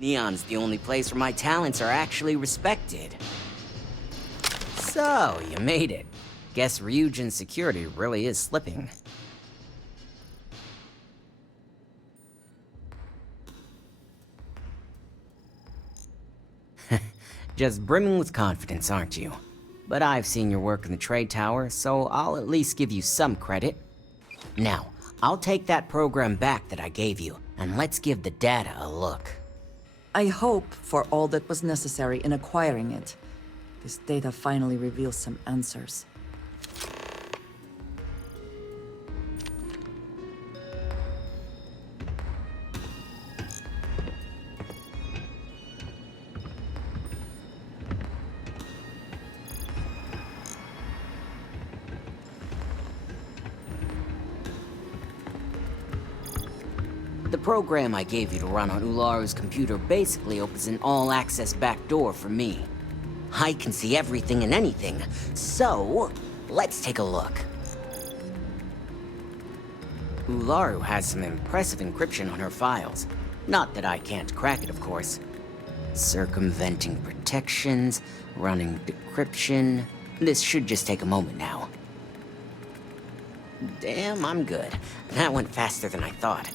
Neon's the only place where my talents are actually respected. So, you made it. Guess Ryujin's security really is slipping. Just brimming with confidence, aren't you? But I've seen your work in the trade tower, so I'll at least give you some credit. Now, I'll take that program back that I gave you, and let's give the data a look. I hope for all that was necessary in acquiring it. This data finally reveals some answers. The program I gave you to run on Ularu's computer basically opens an all-access backdoor for me. I can see everything and anything, so let's take a look. Ularu has some impressive encryption on her files. Not that I can't crack it, of course. Circumventing protections, running decryption. This should just take a moment now. Damn, I'm good. That went faster than I thought.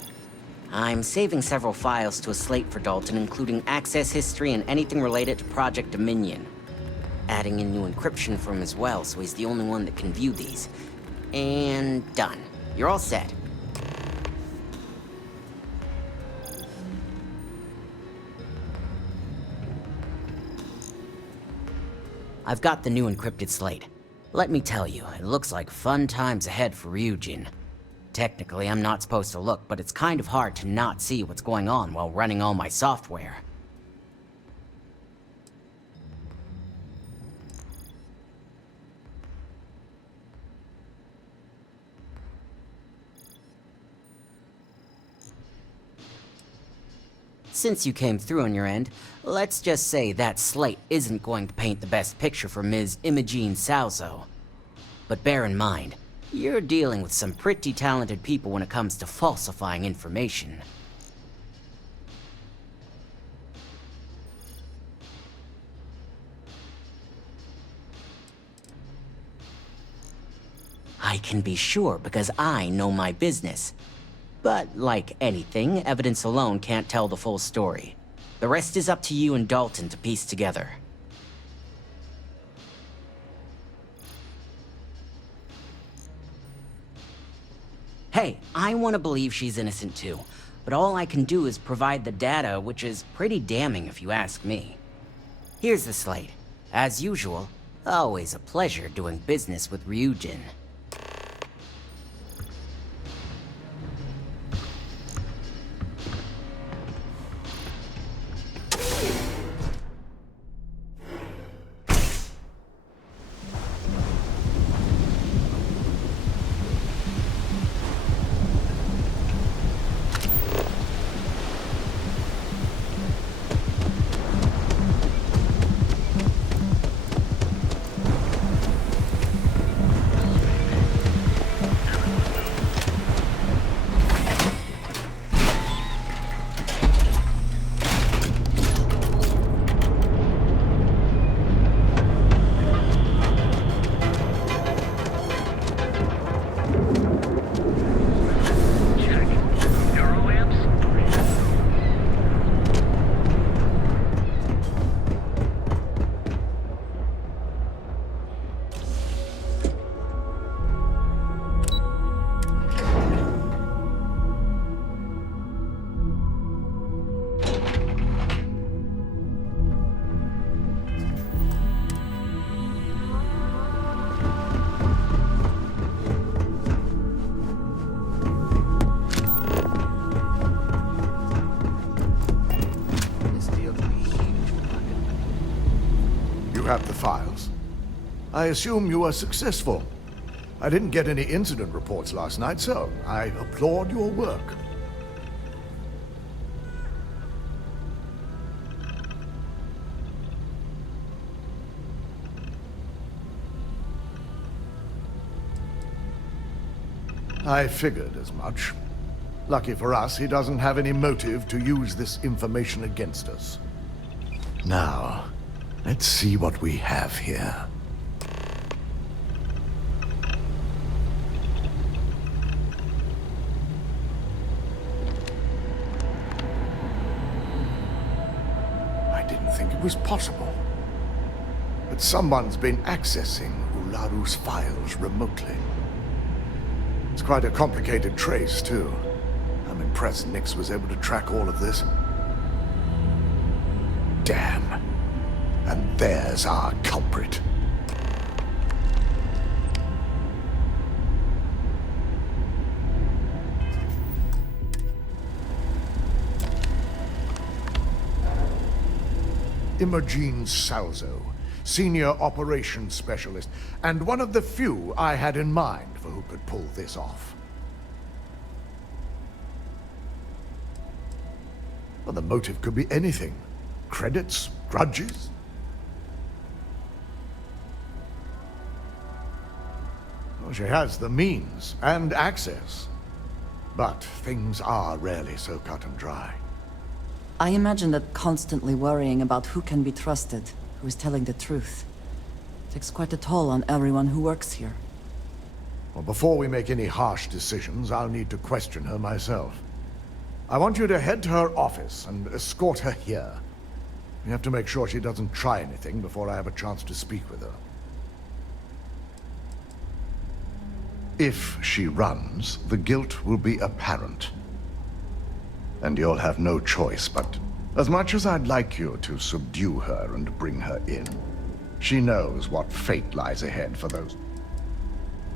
I'm saving several files to a slate for Dalton, including access history and anything related to Project Dominion. Adding in new encryption for him as well, so he's the only one that can view these. And done. You're all set. I've got the new encrypted slate. Let me tell you, it looks like fun times ahead for Ryujin. Technically, I'm not supposed to look, but it's kind of hard to not see what's going on while running all my software. Since you came through on your end, let's just say that slate isn't going to paint the best picture for Ms. Imogene Salzo. But bear in mind, you're dealing with some pretty talented people when it comes to falsifying information. I can be sure because I know my business. But like anything, evidence alone can't tell the full story. The rest is up to you and Dalton to piece together. Hey, I want to believe she's innocent too, but all I can do is provide the data, which is pretty damning if you ask me. Here's the slate. As usual, always a pleasure doing business with Ryujin. You have the files. I assume you were successful. I didn't get any incident reports last night, so I applaud your work. I figured as much. Lucky for us, he doesn't have any motive to use this information against us. Now, let's see what we have here. I didn't think it was possible. But someone's been accessing Ularu's files remotely. It's quite a complicated trace, too. I'm impressed Nix was able to track all of this. Damn. And there's our culprit. Imogen Salzo, Senior Operations Specialist, and one of the few I had in mind for who could pull this off. Well, the motive could be anything. Credits, grudges. Well, she has the means and access. But things are rarely so cut and dry. I imagine that constantly worrying about who can be trusted, who is telling the truth, takes quite a toll on everyone who works here. Well, before we make any harsh decisions, I'll need to question her myself. I want you to head to her office and escort her here. We have to make sure she doesn't try anything before I have a chance to speak with her. If she runs, the guilt will be apparent. And you'll have no choice, but as much as I'd like you to subdue her and bring her in, she knows what fate lies ahead for those.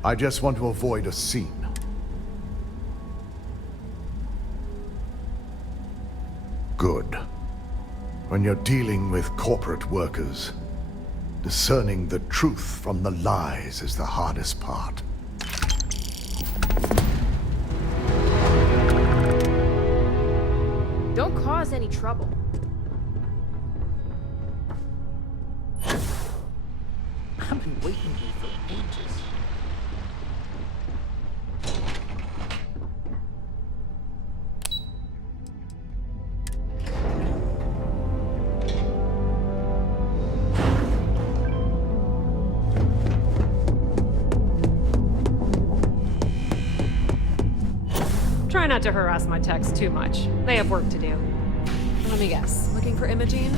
I just want to avoid a scene. Good. When you're dealing with corporate workers, discerning the truth from the lies is the hardest part. Don't cause any trouble. I've been waiting here for ages. Try not to harass my techs too much. They have work to do. Let me guess. Looking for Imogene?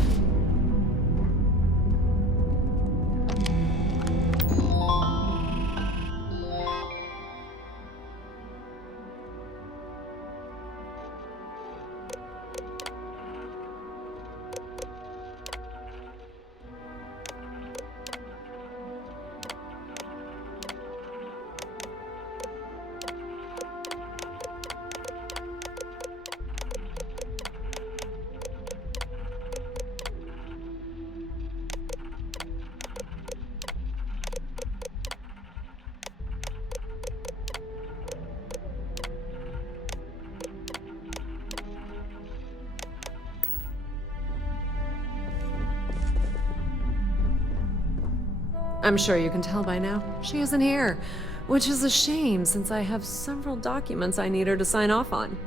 I'm sure you can tell by now. She isn't here, which is a shame since I have several documents I need her to sign off on.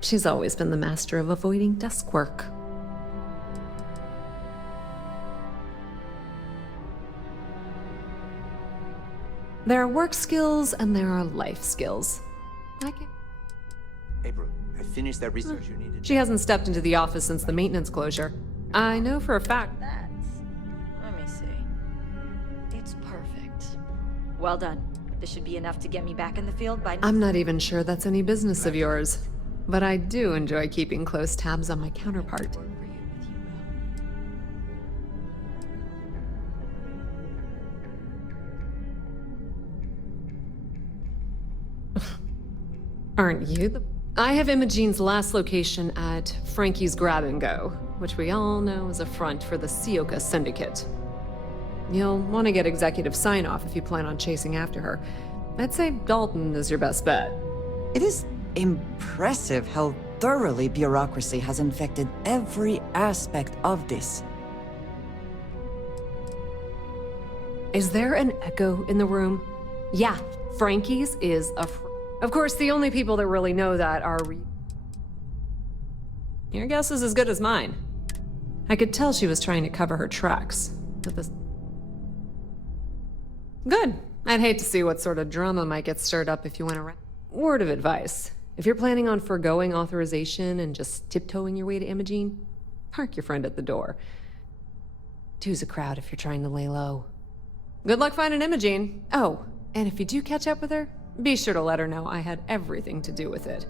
She's always been the master of avoiding desk work. There are work skills and there are life skills. April, I finished that research you needed. She hasn't stepped into the office since the maintenance closure. I know for a fact. Let me see. It's perfect. Well done. This should be enough to get me back in the field by... I'm not even sure that's any business of yours, but I do enjoy keeping close tabs on my counterpart. Aren't you the... I have Imogene's last location at Frankie's Grab and Go, which we all know is a front for the Sioka Syndicate. You'll want to get executive sign-off if you plan on chasing after her. I'd say Dalton is your best bet. It is impressive how thoroughly bureaucracy has infected every aspect of this. Is there an echo in the room? Yeah, Frankie's is a... Of course, the only people that really know that are... Your guess is as good as mine. I could tell she was trying to cover her tracks, but this... Good. I'd hate to see what sort of drama might get stirred up if you went around. Word of advice. If you're planning on foregoing authorization and just tiptoeing your way to Imogene, park your friend at the door. Two's a crowd if you're trying to lay low. Good luck finding Imogene. Oh, and if you do catch up with her, be sure to let her know I had everything to do with it.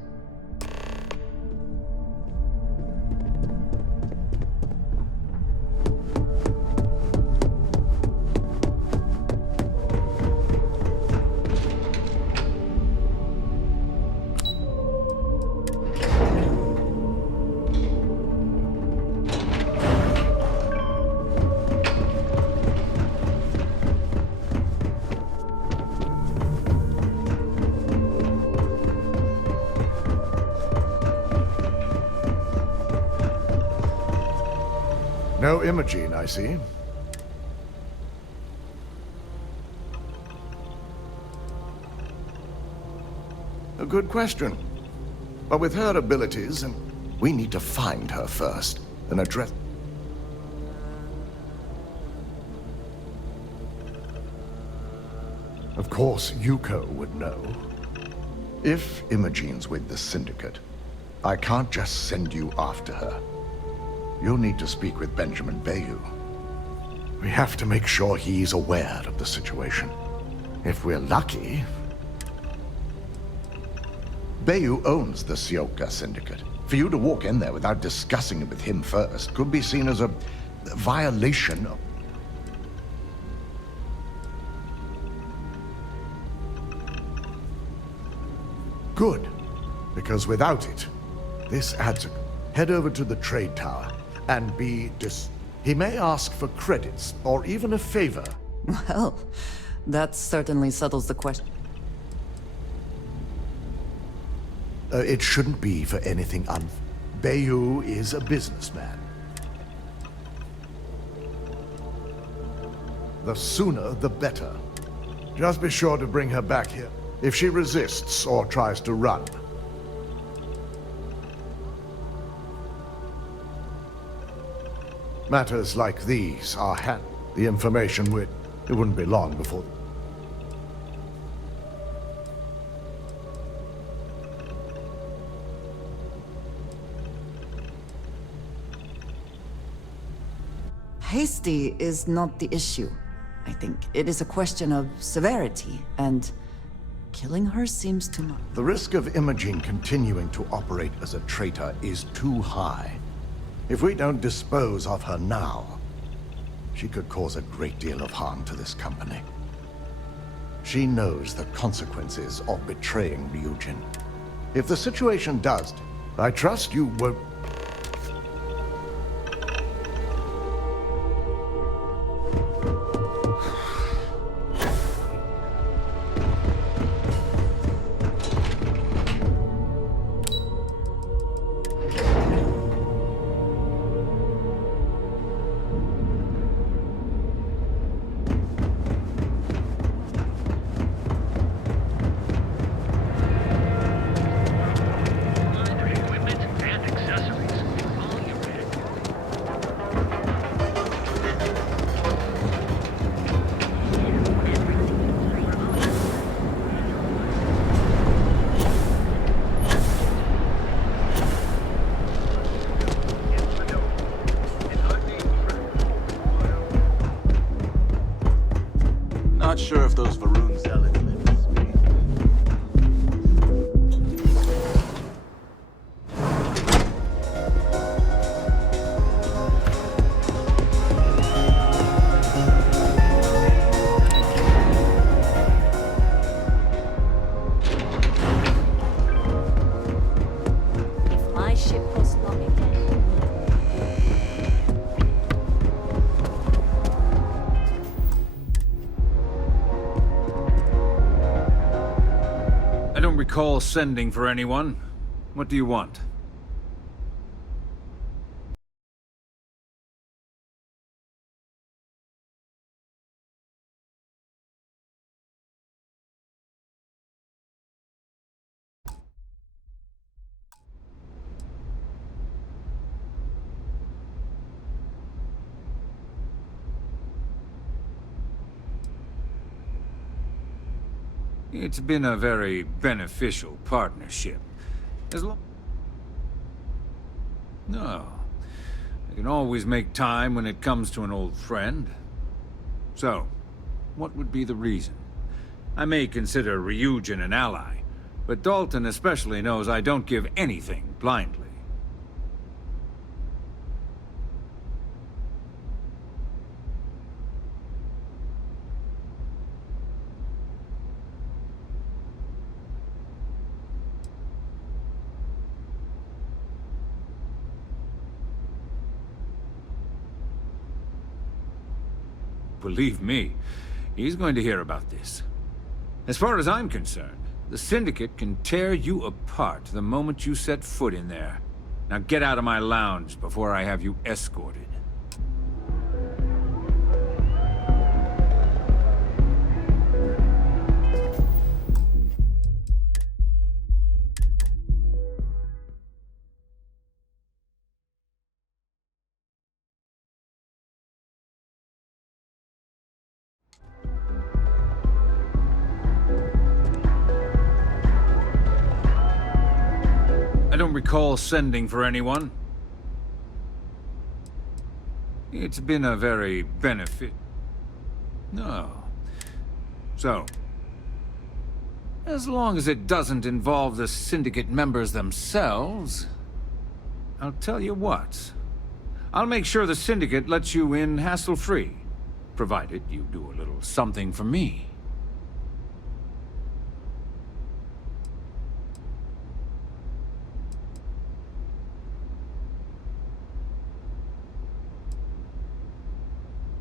No Imogene, I see. A good question. But with her abilities, we need to find her first and address... Of course, Yuko would know. If Imogene's with the Syndicate, I can't just send you after her. You'll need to speak with Benjamin Bayou. We have to make sure he's aware of the situation. If we're lucky... Bayou owns the Sioka Syndicate. For you to walk in there without discussing it with him first could be seen as a violation of... Good. Because without it, this adds a... Head over to the trade tower and he may ask for credits or even a favor. Well, that certainly settles the question. It shouldn't be for anything Bayou is a businessman. The sooner, the better. Just be sure to bring her back here. If she resists or tries to run, matters like these are the information it wouldn't be long before. hasty is not the issue. I think it is a question of severity, and killing her seems too much. The risk of Imogen continuing to operate as a traitor is too high. If we don't dispose of her now, she could cause a great deal of harm to this company. She knows the consequences of betraying Ryujin. If the situation does, I trust you won't... Not sure if those Varun zealots live in space. If my ship was long again. I don't recall sending for anyone. What do you want? It's been a very beneficial partnership. As long... No. I can always make time when it comes to an old friend. So, what would be the reason? I may consider Ryujin an ally, but Dalton especially knows I don't give anything blindly. Believe me, he's going to hear about this. As far as I'm concerned, the Syndicate can tear you apart the moment you set foot in there. Now get out of my lounge before I have you escorted. I don't recall sending for anyone. It's been a very benefit... No. So, as long as it doesn't involve the Syndicate members themselves, I'll tell you what. I'll make sure the Syndicate lets you in hassle-free, provided you do a little something for me.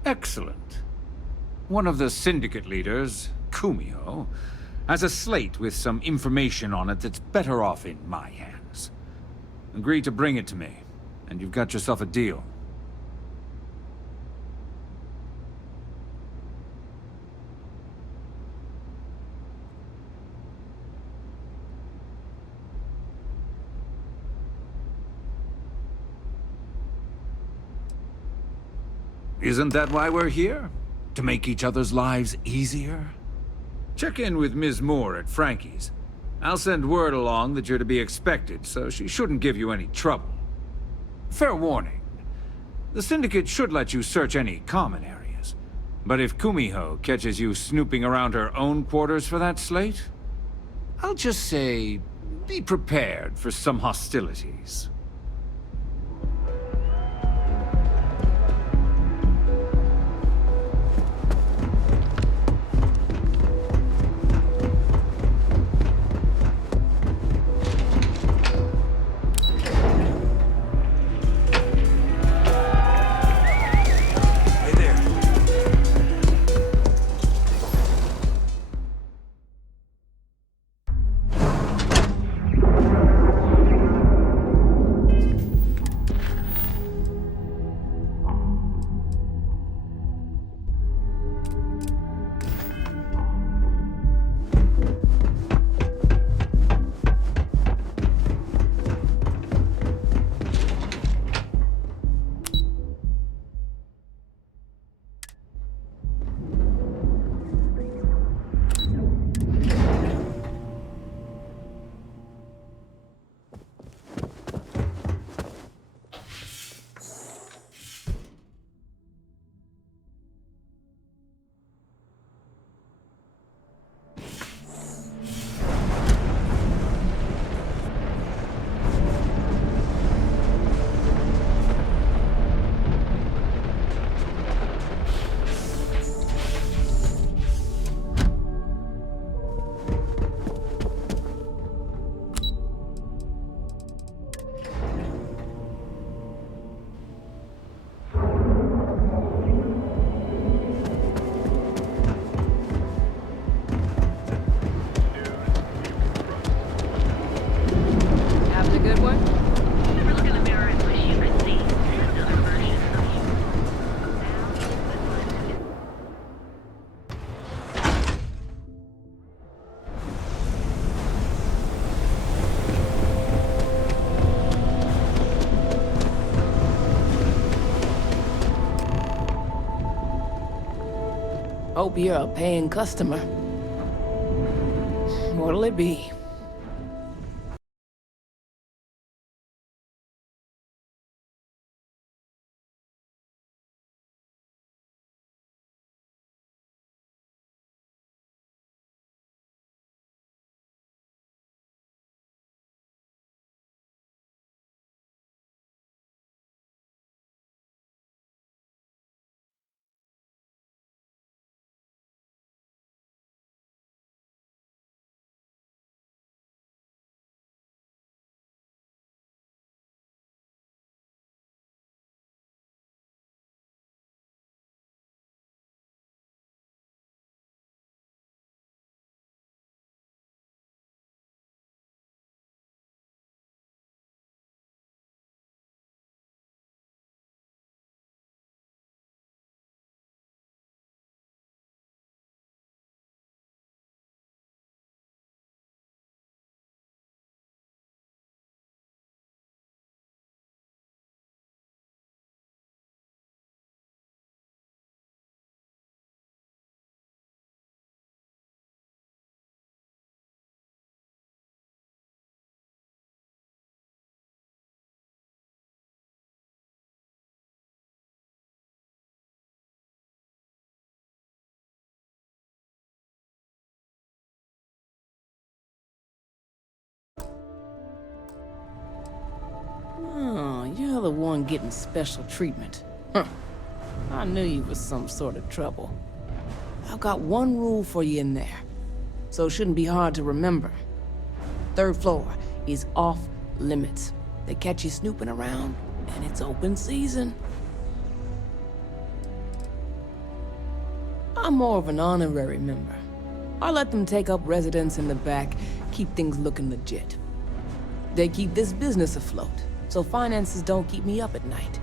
Excellent. One of the Syndicate leaders, Kumio, has a slate with some information on it that's better off in my hands. Agree to bring it to me, and you've got yourself a deal. Isn't that why we're here? To make each other's lives easier? Check in with Ms. Moore at Frankie's. I'll send word along that you're to be expected, so she shouldn't give you any trouble. Fair warning. The Syndicate should let you search any common areas. But if Kumiho catches you snooping around her own quarters for that slate, I'll just say, be prepared for some hostilities. Having a good one? Hope you're a paying customer. What'll it be? Oh, you're the one getting special treatment. Huh. I knew you was some sort of trouble. I've got one rule for you in there, so it shouldn't be hard to remember. Third floor is off limits. They catch you snooping around, and it's open season. I'm more of an honorary member. I let them take up residence in the back, keep things looking legit. They keep this business afloat, so finances don't keep me up at night.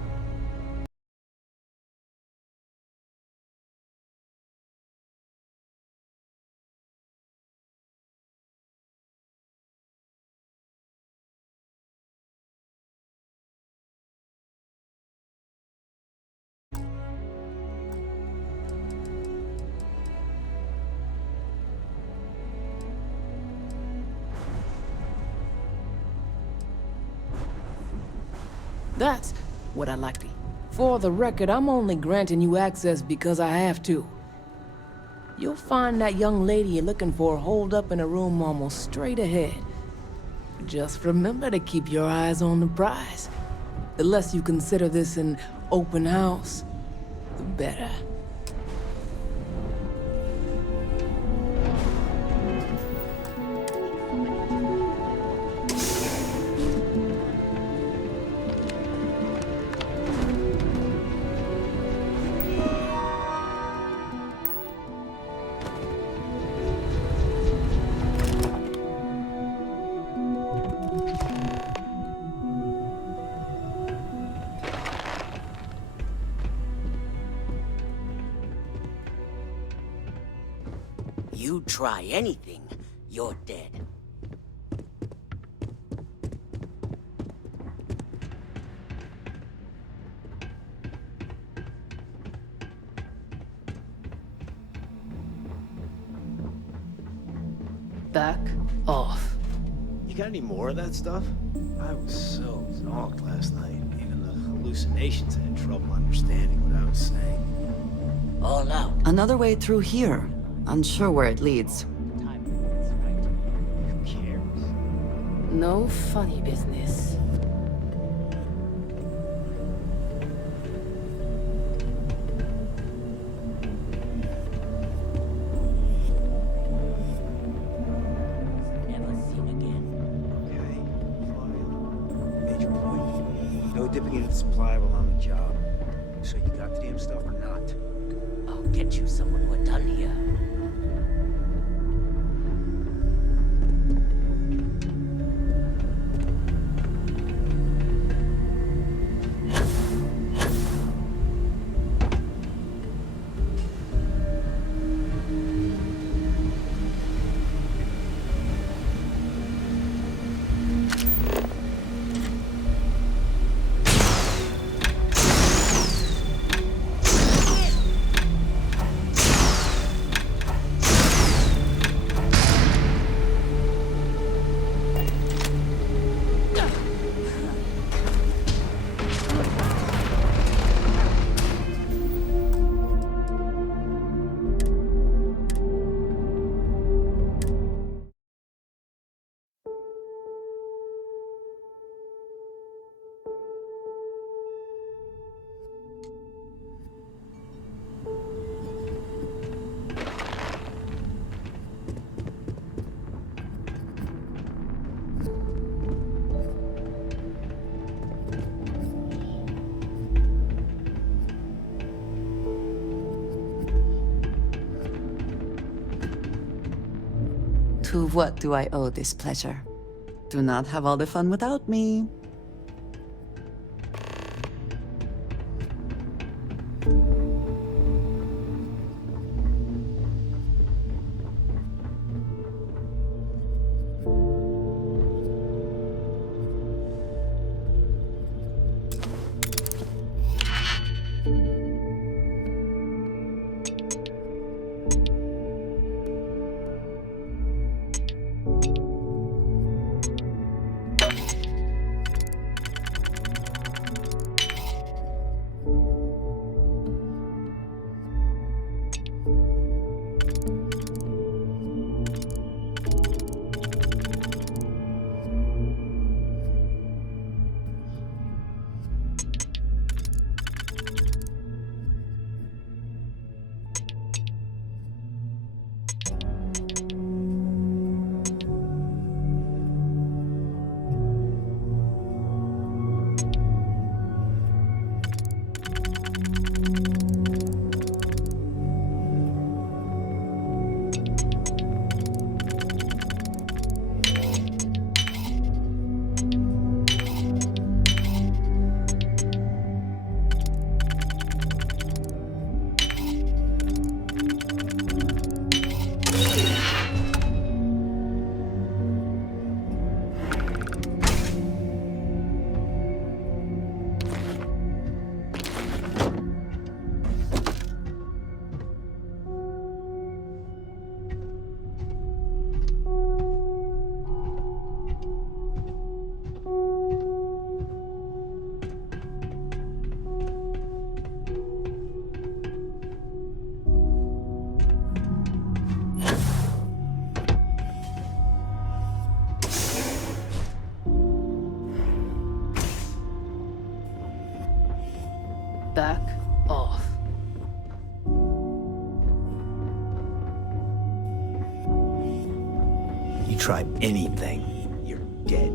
That's what I like to For the record, I'm only granting you access because I have to. You'll find that young lady you're looking for holed up in a room almost straight ahead. Just remember to keep your eyes on the prize. The less you consider this an open house, the better. You try anything, you're dead. Back off. You got any more of that stuff? I was so zonked last night. Even the hallucinations had trouble understanding what I was saying. All out. Another way through here. Unsure where it leads. Who cares? No funny business. Never seen again. Okay, fine. Made your point. No dipping into the supply while on the job. So you got the damn stuff or not? I'll get you someone we're done here. To what do I owe this pleasure? Do not have all the fun without me. Back off. You try anything, you're dead.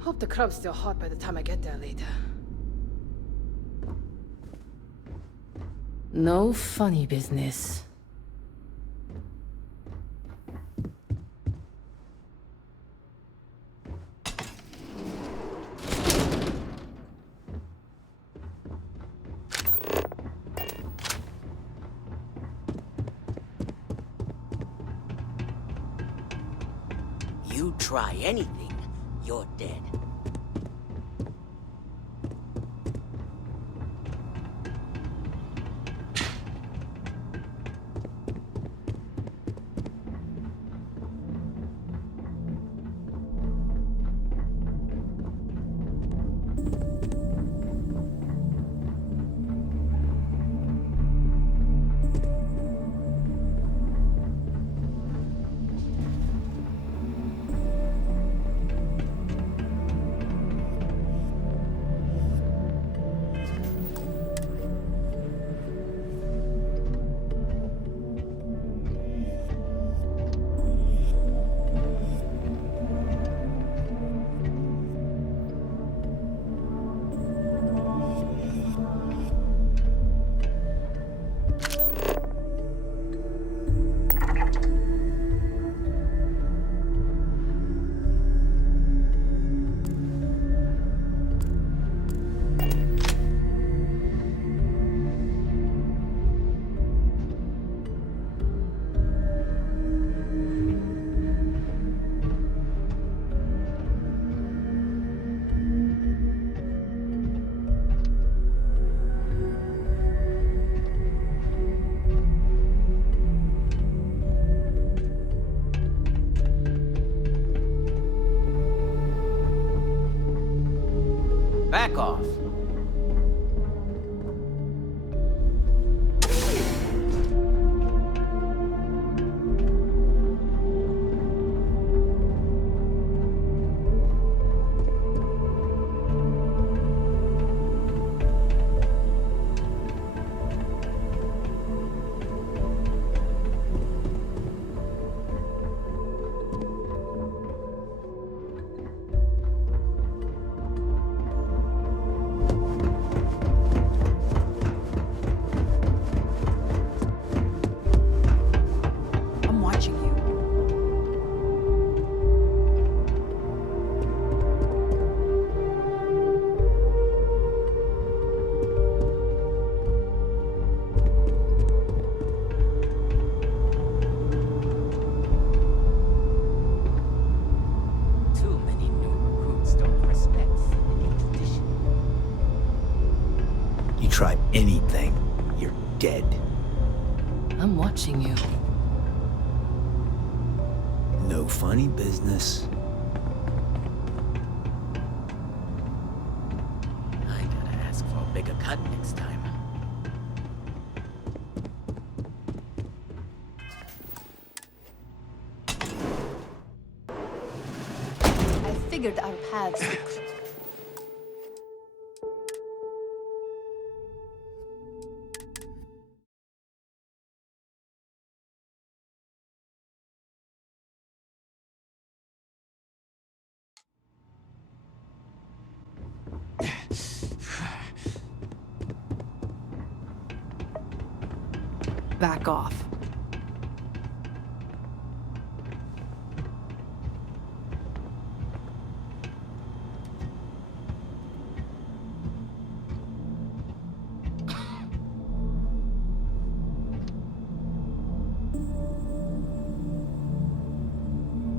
Hope the crab's still hot by the time I get there later. No funny business. You try anything, you're dead. Back off. I'm watching you. Too many new recruits don't respect syndicate tradition. You try anything, you're dead. I'm watching you. No funny business. I gotta ask for a bigger cut next time. I figured our paths would Back off.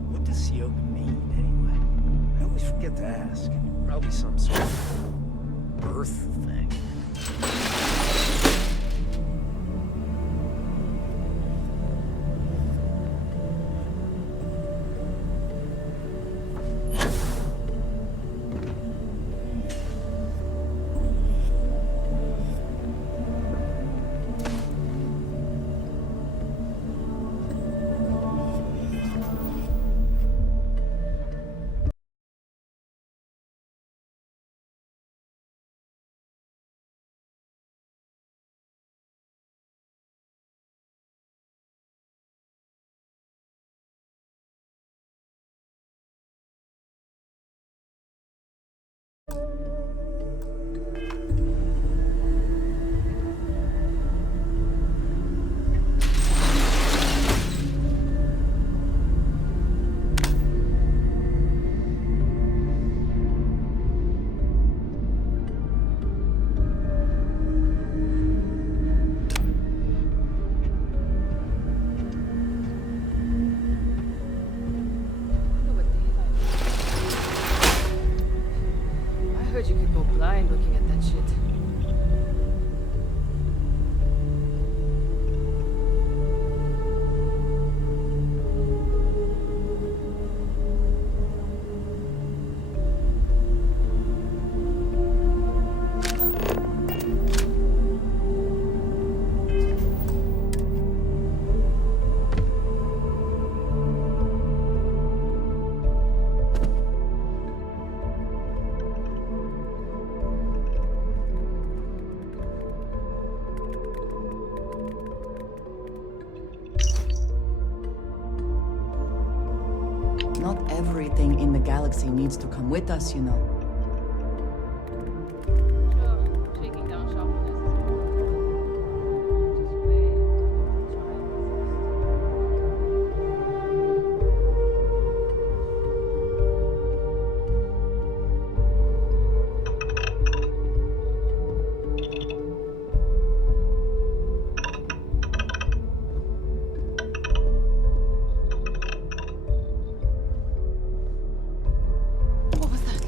What does yoga mean, anyway? I always forget to ask. Probably some sort of birth thing. mind looking at that shit. Not everything in the galaxy needs to come with us, you know. Sure, taking down shop on this. Just wait. What was that?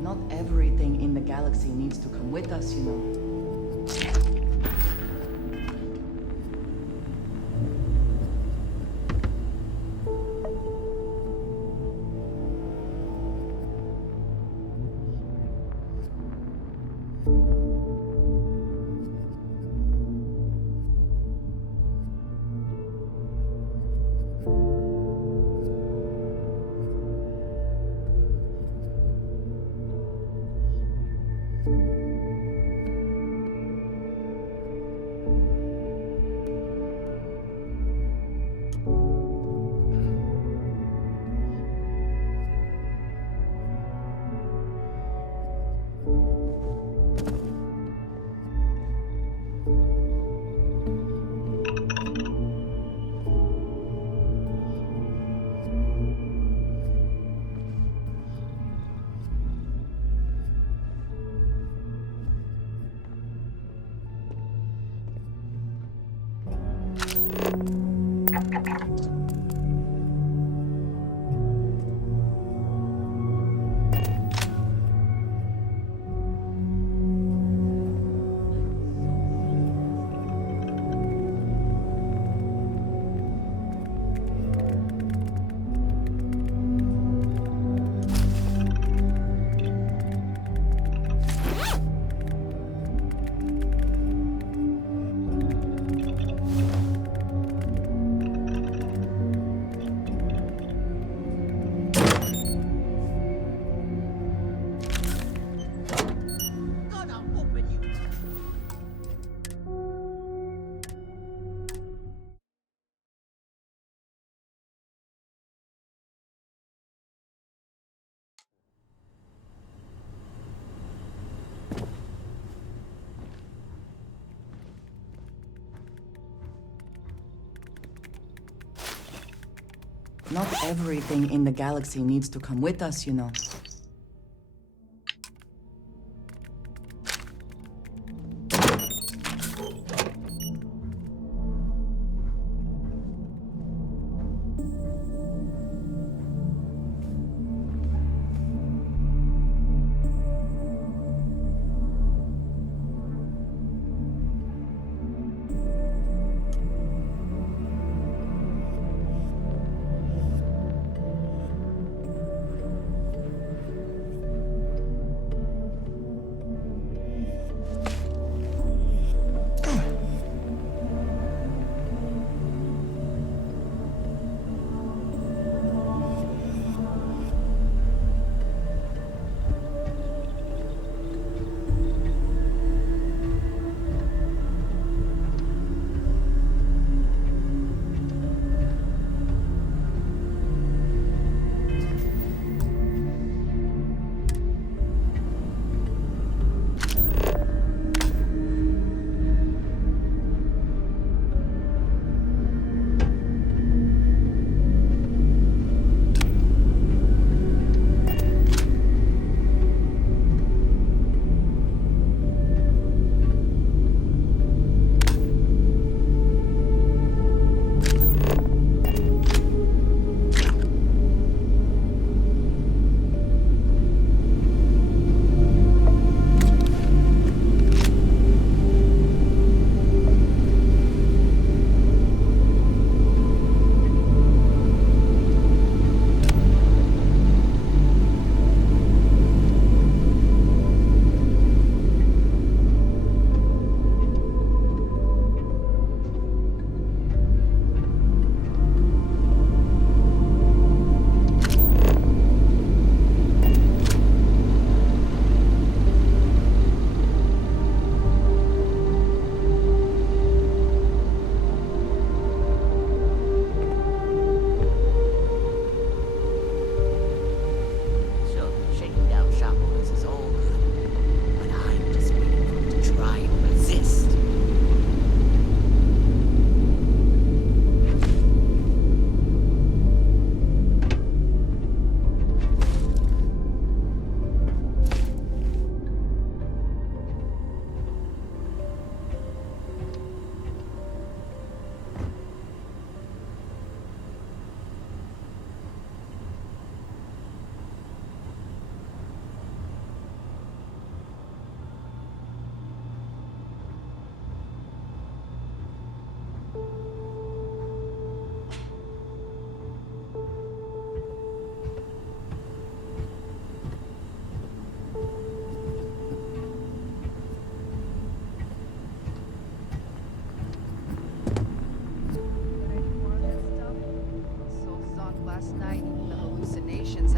Not everything in the galaxy needs to come with us, you know. Not everything in the galaxy needs to come with us, you know.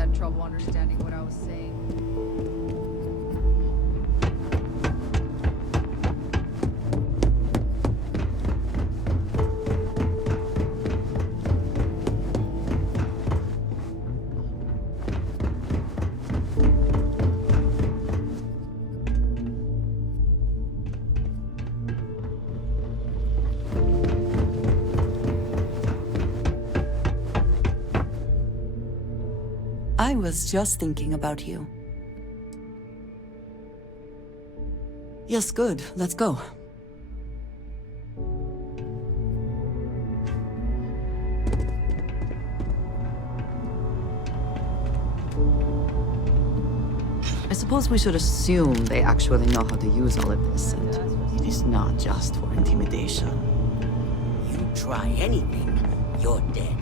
had trouble understanding what I was saying. I was just thinking about you. Yes, good. Let's go. I suppose we should assume they actually know how to use all of this, and it is not just for intimidation. You try anything, you're dead.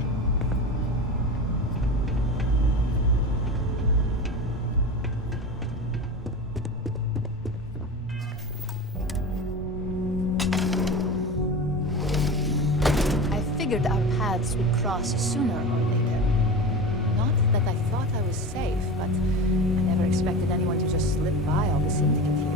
Figured our paths would cross sooner or later. Not that I thought I was safe, but I never expected anyone to just slip by all the syndicate here.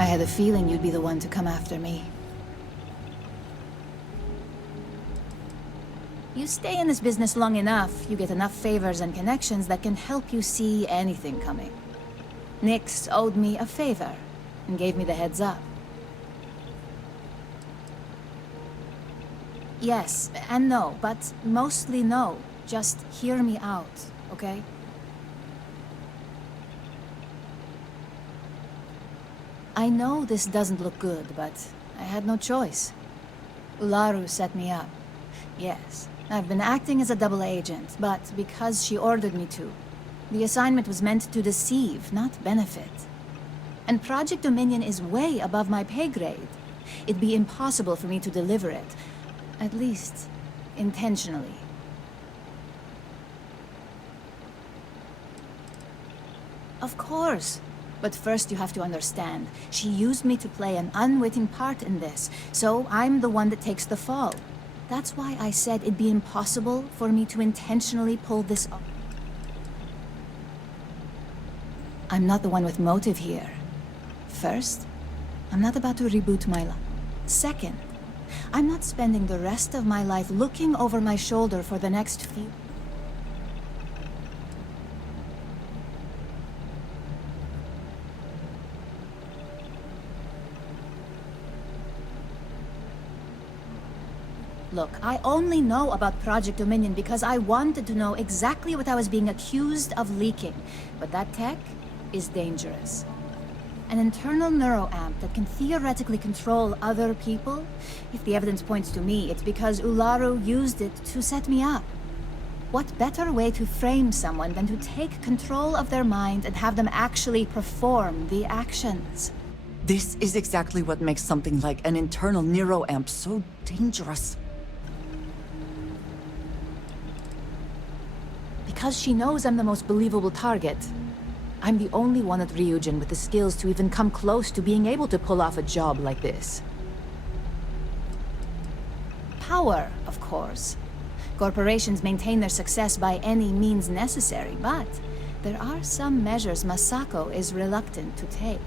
I had a feeling you'd be the one to come after me. You stay in this business long enough, you get enough favors and connections that can help you see anything coming. Nix owed me a favor and gave me the heads up. Yes and no, but mostly no. Just hear me out, okay? I know this doesn't look good, but I had no choice. Ularu set me up. Yes, I've been acting as a double agent, but because she ordered me to. The assignment was meant to deceive, not benefit. And Project Dominion is way above my pay grade. It'd be impossible for me to deliver it. At least, intentionally. Of course. But first you have to understand, she used me to play an unwitting part in this, so I'm the one that takes the fall. That's why I said it'd be impossible for me to intentionally pull this off. I'm not the one with motive here. First, I'm not about to reboot my life. Second, I'm not spending the rest of my life looking over my shoulder for the next few... Look, I only know about Project Dominion because I wanted to know exactly what I was being accused of leaking. But that tech is dangerous. An internal neuroamp that can theoretically control other people? If the evidence points to me, it's because Ularu used it to set me up. What better way to frame someone than to take control of their mind and have them actually perform the actions? This is exactly what makes something like an internal neuroamp so dangerous. Because she knows I'm the most believable target. I'm the only one at Ryujin with the skills to even come close to being able to pull off a job like this. Power, of course. Corporations maintain their success by any means necessary, but there are some measures Masako is reluctant to take.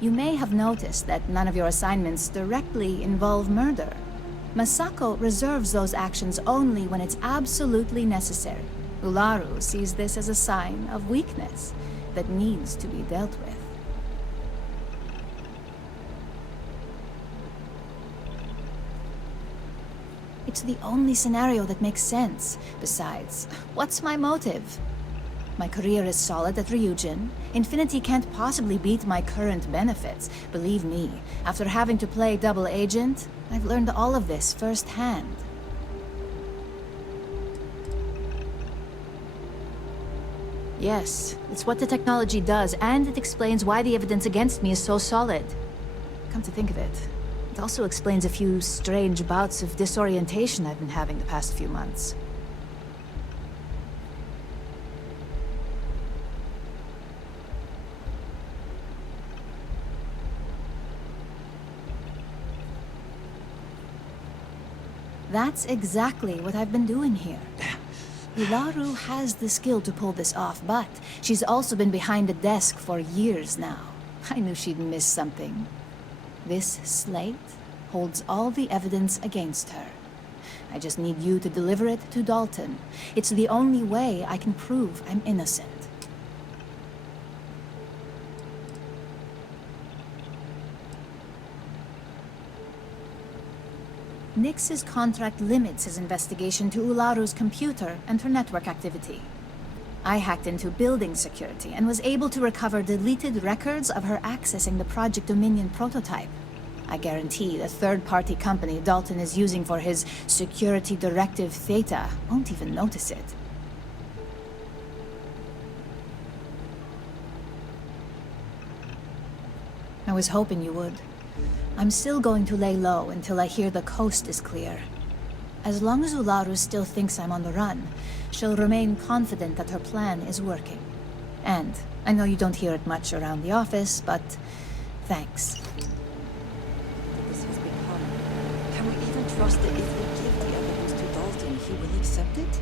You may have noticed that none of your assignments directly involve murder. Masako reserves those actions only when it's absolutely necessary. Ularu sees this as a sign of weakness that needs to be dealt with. It's the only scenario that makes sense. Besides, what's my motive? My career is solid at Ryujin. Infinity can't possibly beat my current benefits. Believe me, after having to play double agent, I've learned all of this firsthand. Yes, it's what the technology does, and it explains why the evidence against me is so solid. Come to think of it, it also explains a few strange bouts of disorientation I've been having the past few months. That's exactly what I've been doing here. Ularu has the skill to pull this off, but she's also been behind the desk for years now. I knew she'd miss something. This slate holds all the evidence against her. I just need you to deliver it to Dalton. It's the only way I can prove I'm innocent. Nix's contract limits his investigation to Ularu's computer and her network activity. I hacked into building security and was able to recover deleted records of her accessing the Project Dominion prototype. I guarantee the third-party company Dalton is using for his security directive Theta won't even notice it. I was hoping you would. I'm still going to lay low until I hear the coast is clear. As long as Ularu still thinks I'm on the run, she'll remain confident that her plan is working. And I know you don't hear it much around the office, but thanks. This has been hard. Can we even trust that if we give the evidence to Dalton, he will accept it?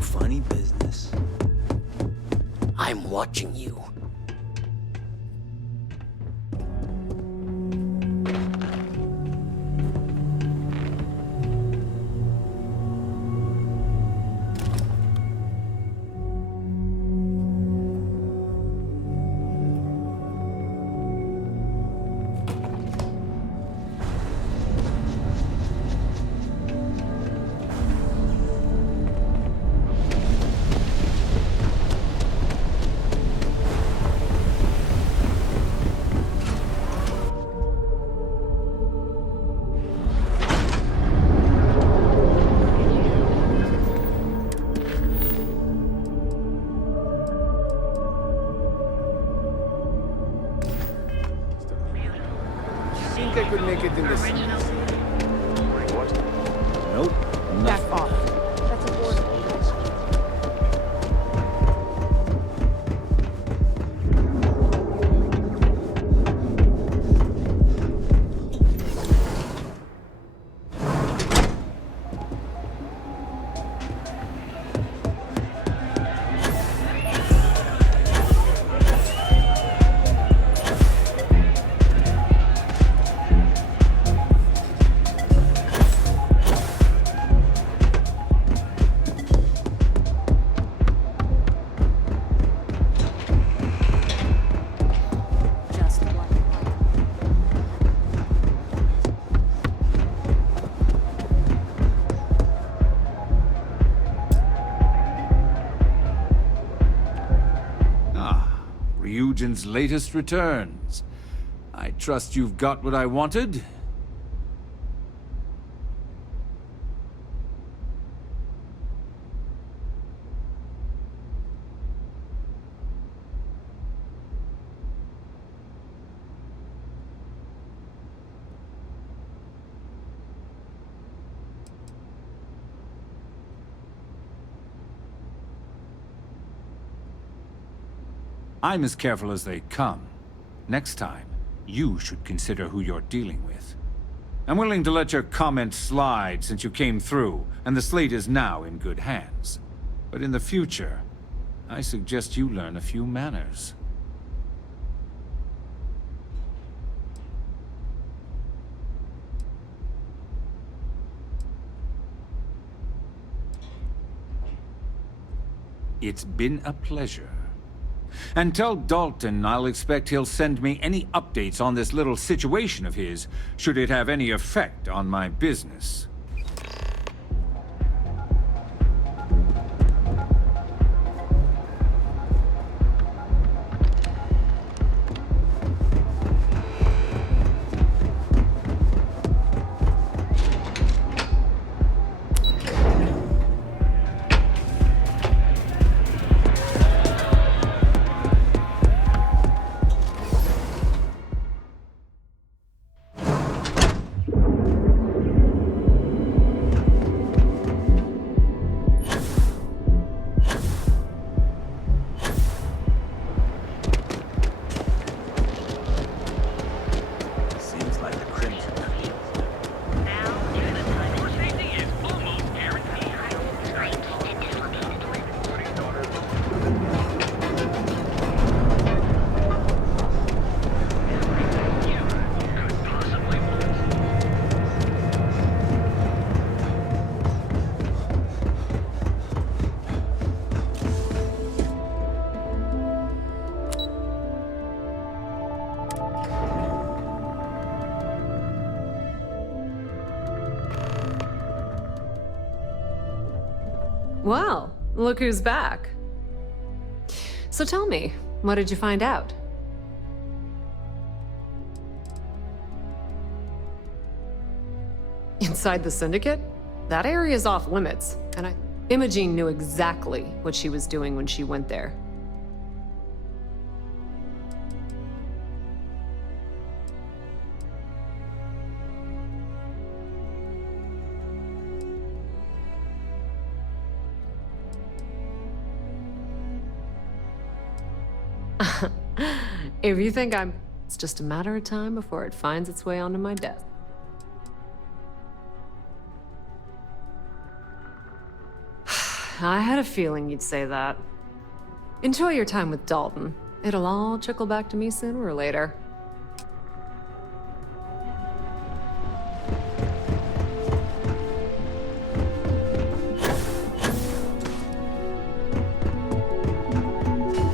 Funny business. I'm watching you. I think I could make it in this. What? Nope. Back off. That's an order. Ryujin's latest returns. I trust you've got what I wanted? I'm as careful as they come. Next time, you should consider who you're dealing with. I'm willing to let your comments slide since you came through, and the slate is now in good hands. But in the future, I suggest you learn a few manners. It's been a pleasure. And tell Dalton I'll expect he'll send me any updates on this little situation of his, should it have any effect on my business. Well, look who's back. So tell me, what did you find out? Inside the Syndicate? That area's off limits, and Imogene knew exactly what she was doing when she went there. If you think it's just a matter of time before it finds its way onto my desk. I had a feeling you'd say that. Enjoy your time with Dalton. It'll all trickle back to me sooner or later.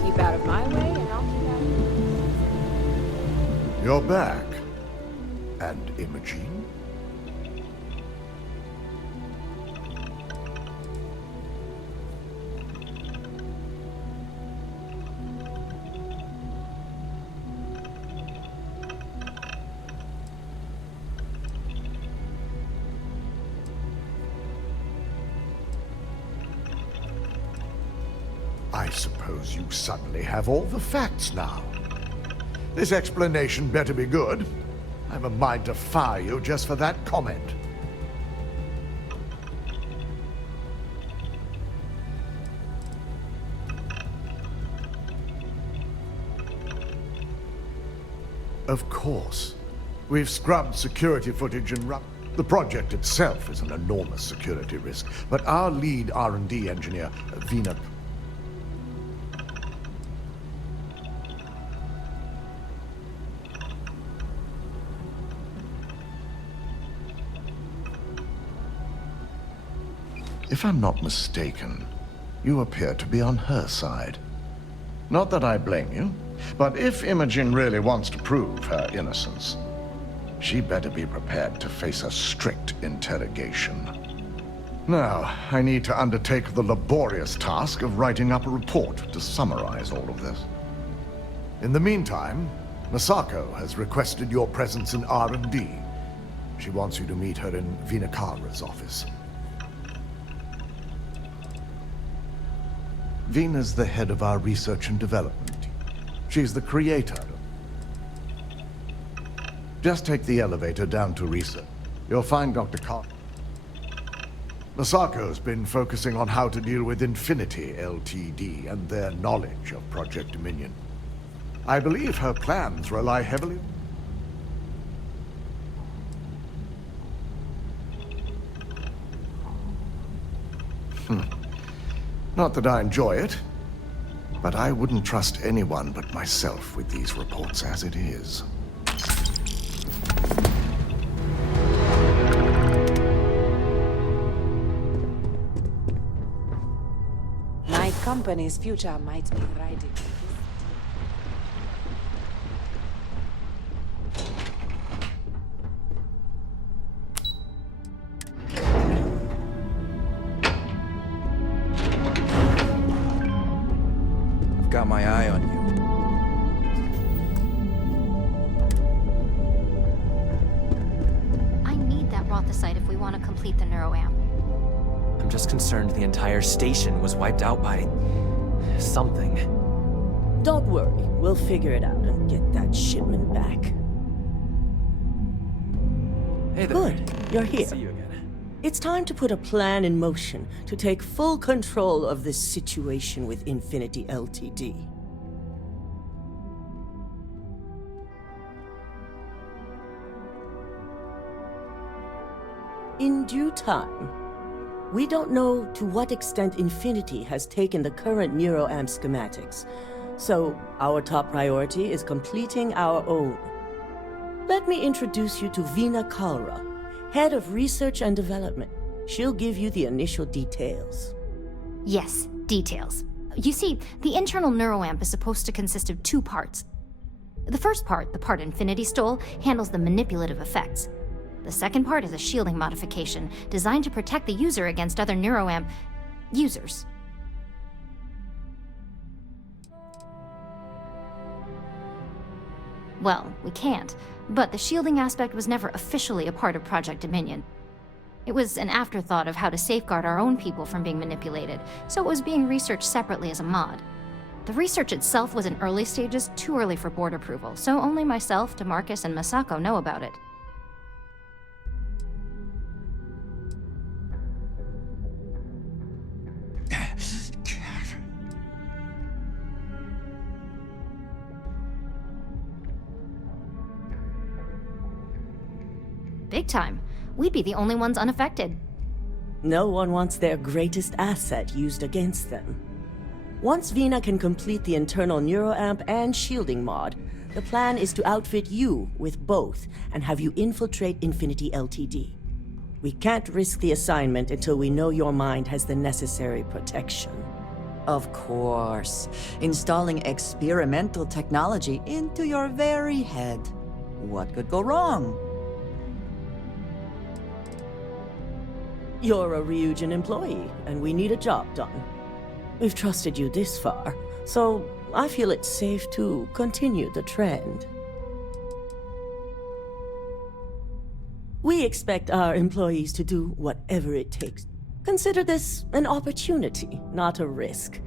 Keep out of my way and I'll keep out of yours. You're back. And Imogene? I suppose you suddenly have all the facts now. This explanation better be good. I have a mind to fire you just for that comment. Of course. We've scrubbed security footage and the project itself is an enormous security risk, but our lead R&D engineer, Vina... If I'm not mistaken, you appear to be on her side. Not that I blame you, but if Imogen really wants to prove her innocence, she better be prepared to face a strict interrogation. Now, I need to undertake the laborious task of writing up a report to summarize all of this. In the meantime, Masako has requested your presence in R&D. She wants you to meet her in Vinakara's office. Vina's the head of our research and development team. She's the creator. Just take the elevator down to research. You'll find Dr. Carter. Masako's been focusing on how to deal with Infinity Ltd. And their knowledge of Project Dominion. I believe her plans rely heavily... Not that I enjoy it, but I wouldn't trust anyone but myself with these reports as it is. My company's future might be riding. I've got my eye on you. I need that Rothicite if we want to complete the neuroamp. I'm just concerned the entire station was wiped out by... something. Don't worry, we'll figure it out and get that shipment back. Hey there. Good, you're here. See you again. It's time to put a plan in motion to take full control of this situation with Infinity Ltd. In due time. We don't know to what extent Infinity has taken the current neuroamp schematics, so our top priority is completing our own. Let me introduce you to Veena Kalra, Head of Research and Development. She'll give you the initial details. Yes, details. You see, the internal neuroamp is supposed to consist of two parts. The first part, the part Infinity stole, handles the manipulative effects. The second part is a shielding modification designed to protect the user against other neuroamp users. Well, we can't, but the shielding aspect was never officially a part of Project Dominion. It was an afterthought of how to safeguard our own people from being manipulated, so it was being researched separately as a mod. The research itself was in early stages, too early for board approval, so only myself, DeMarcus, and Masako know about it. Big time. We'd be the only ones unaffected. No one wants their greatest asset used against them. Once Veena can complete the internal neuroamp and shielding mod, the plan is to outfit you with both and have you infiltrate Infinity Ltd. We can't risk the assignment until we know your mind has the necessary protection. Of course. Installing experimental technology into your very head. What could go wrong? You're a Ryujin employee, and we need a job done. We've trusted you this far, so I feel it's safe to continue the trend. We expect our employees to do whatever it takes. Consider this an opportunity, not a risk.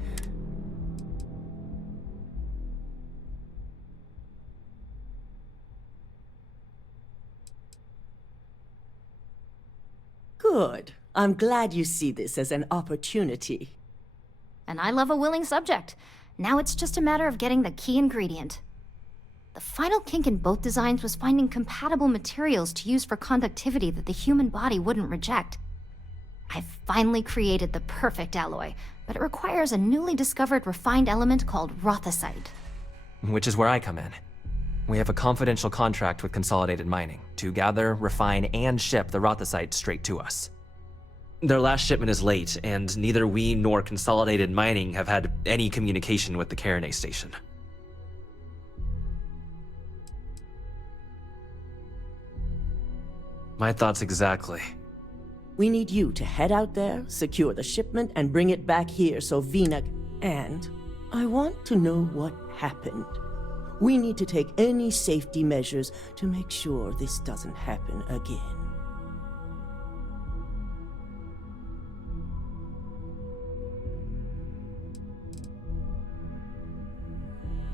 Good. I'm glad you see this as an opportunity. And I love a willing subject. Now it's just a matter of getting the key ingredient. The final kink in both designs was finding compatible materials to use for conductivity that the human body wouldn't reject. I've finally created the perfect alloy, but it requires a newly discovered refined element called Rothicite. Which is where I come in. We have a confidential contract with Consolidated Mining to gather, refine, and ship the Rothicite straight to us. Their last shipment is late, and neither we nor Consolidated Mining have had any communication with the Carinay station. My thoughts exactly. We need you to head out there, secure the shipment, and bring it back here so Veena... And I want to know what happened. We need to take any safety measures to make sure this doesn't happen again.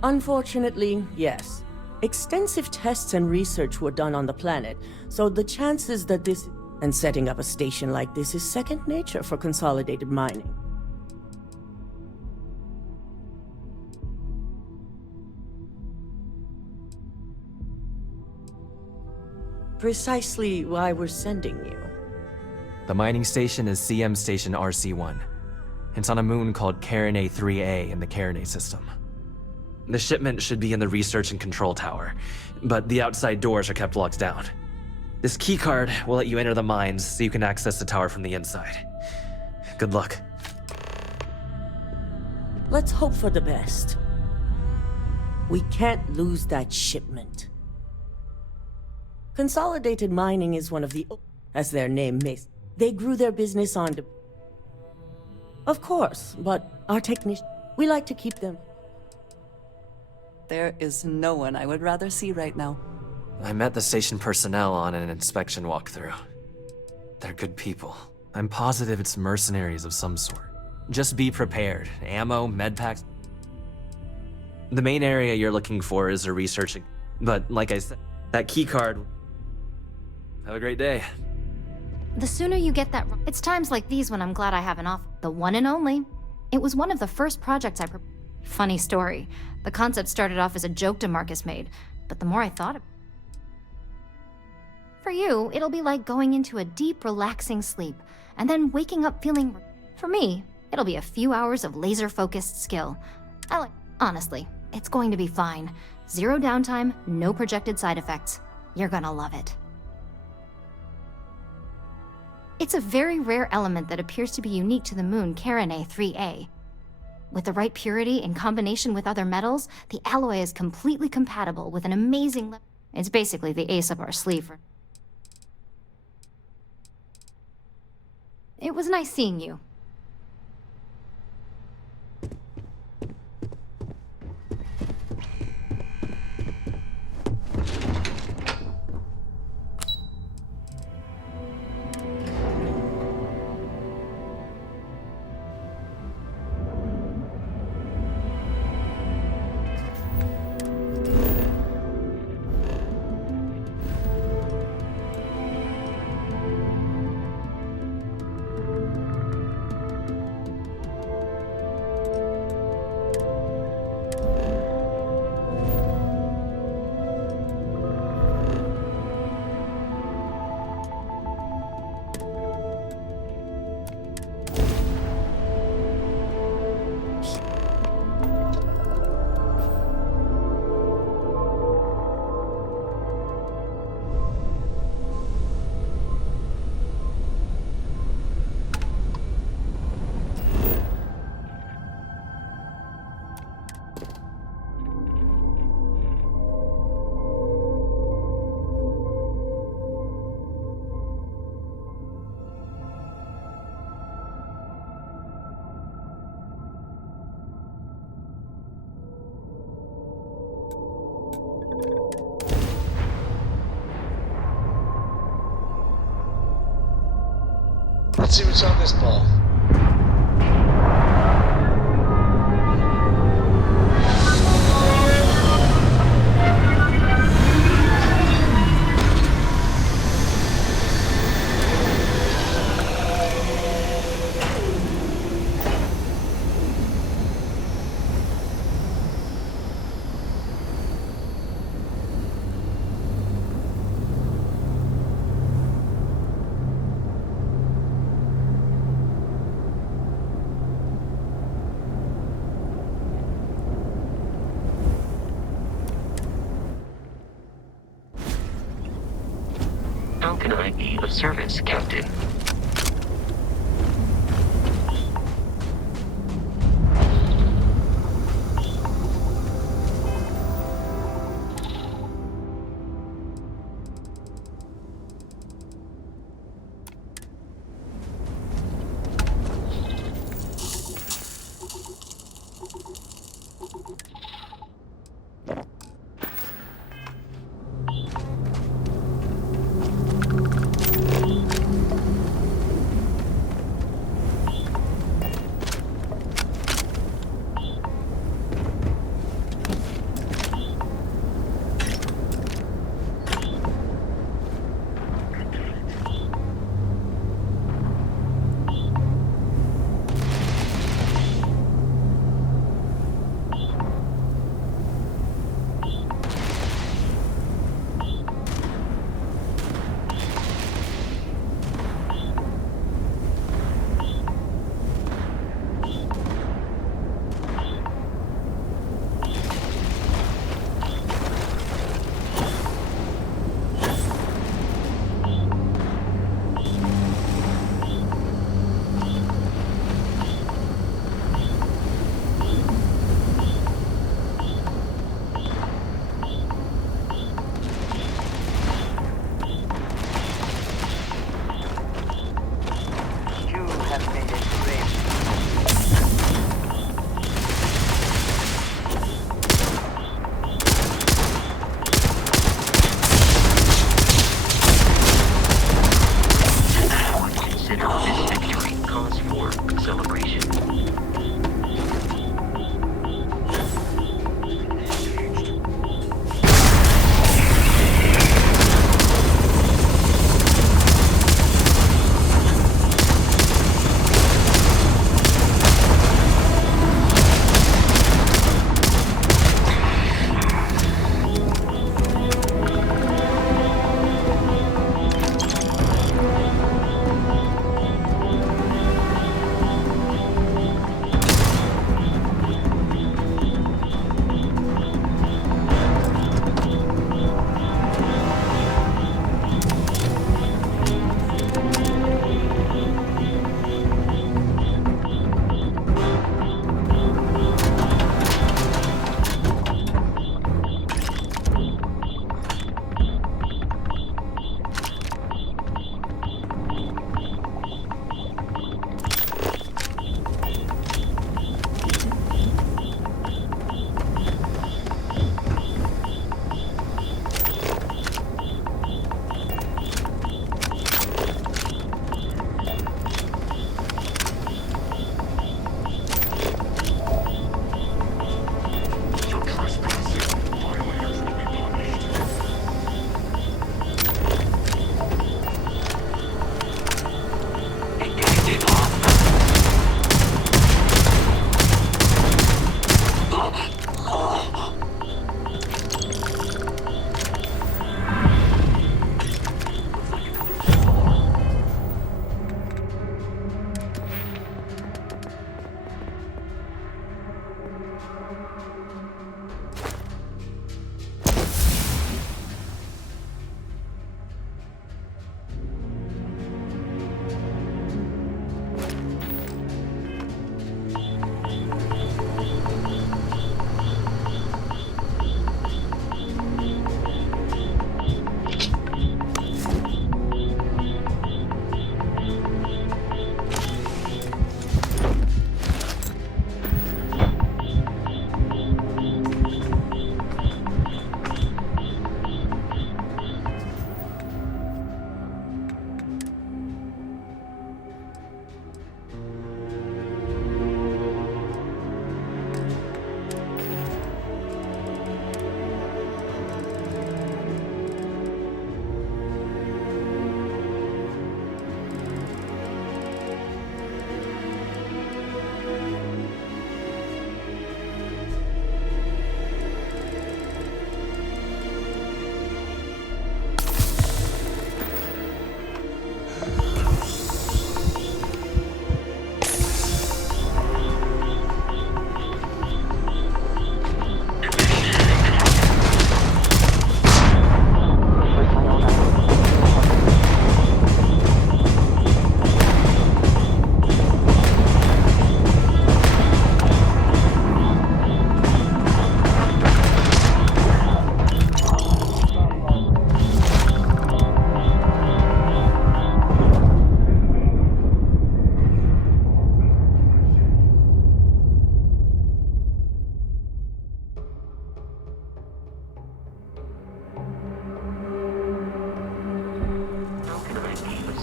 Unfortunately, yes. Extensive tests and research were done on the planet, so the chances that this... And setting up a station like this is second nature for Consolidated Mining. Precisely why we're sending you. The mining station is CM Station RC-1. It's on a moon called Carinae 3A in the Carinae system. The shipment should be in the research and control tower, but the outside doors are kept locked down. This keycard will let you enter the mines so you can access the tower from the inside. Good luck. Let's hope for the best. We can't lose that shipment. Consolidated Mining is one of the, as their name makes, they grew their business on. Of course, but our technicians, we like to keep them. There is no one I would rather see right now. I met the station personnel on an inspection walkthrough. They're good people. I'm positive it's mercenaries of some sort. Just be prepared. Ammo, medpacks. The main area you're looking for is a researching, but like I said, that keycard. Have a great day. The sooner you get that... It's times like these when I'm glad I have an off. The one and only. It was one of the first projects I... Funny story. The concept started off as a joke DeMarcus made, but the more I thought of... For you, it'll be like going into a deep, relaxing sleep, and then waking up feeling... For me, it'll be a few hours of laser-focused skill. Honestly, it's going to be fine. Zero downtime, no projected side effects. You're gonna love it. It's a very rare element that appears to be unique to the moon Carinae 3A. With the right purity in combination with other metals, the alloy is completely compatible with an amazing... It's basically the ace up our sleeve. It was nice seeing you. Let's see what's on this ball. How can I be of service, Captain?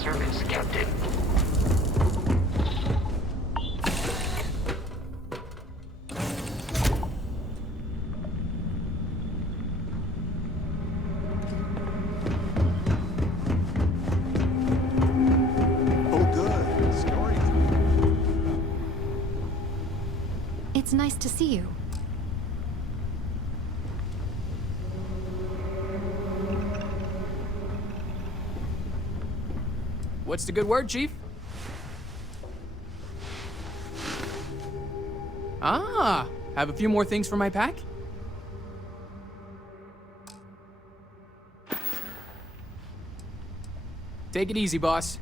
service, Captain. It's nice to see you. What's the good word, Chief? Ah, have a few more things for my pack? Take it easy, boss.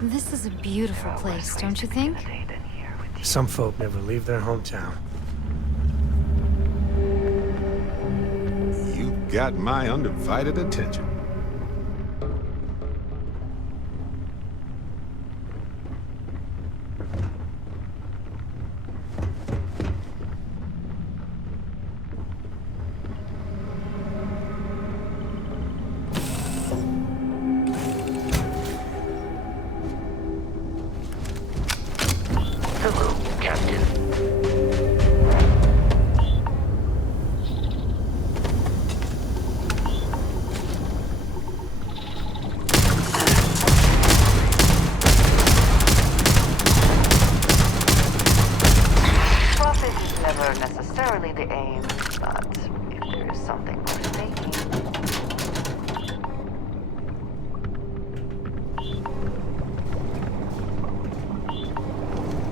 This is a beautiful place, don't you think? Some folk never leave their hometown. You got my undivided attention. Hello, Captain. Profit is never necessarily the aim, but if there is something worth making.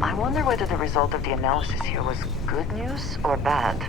I wonder whether the result of the analysis here was good news or bad.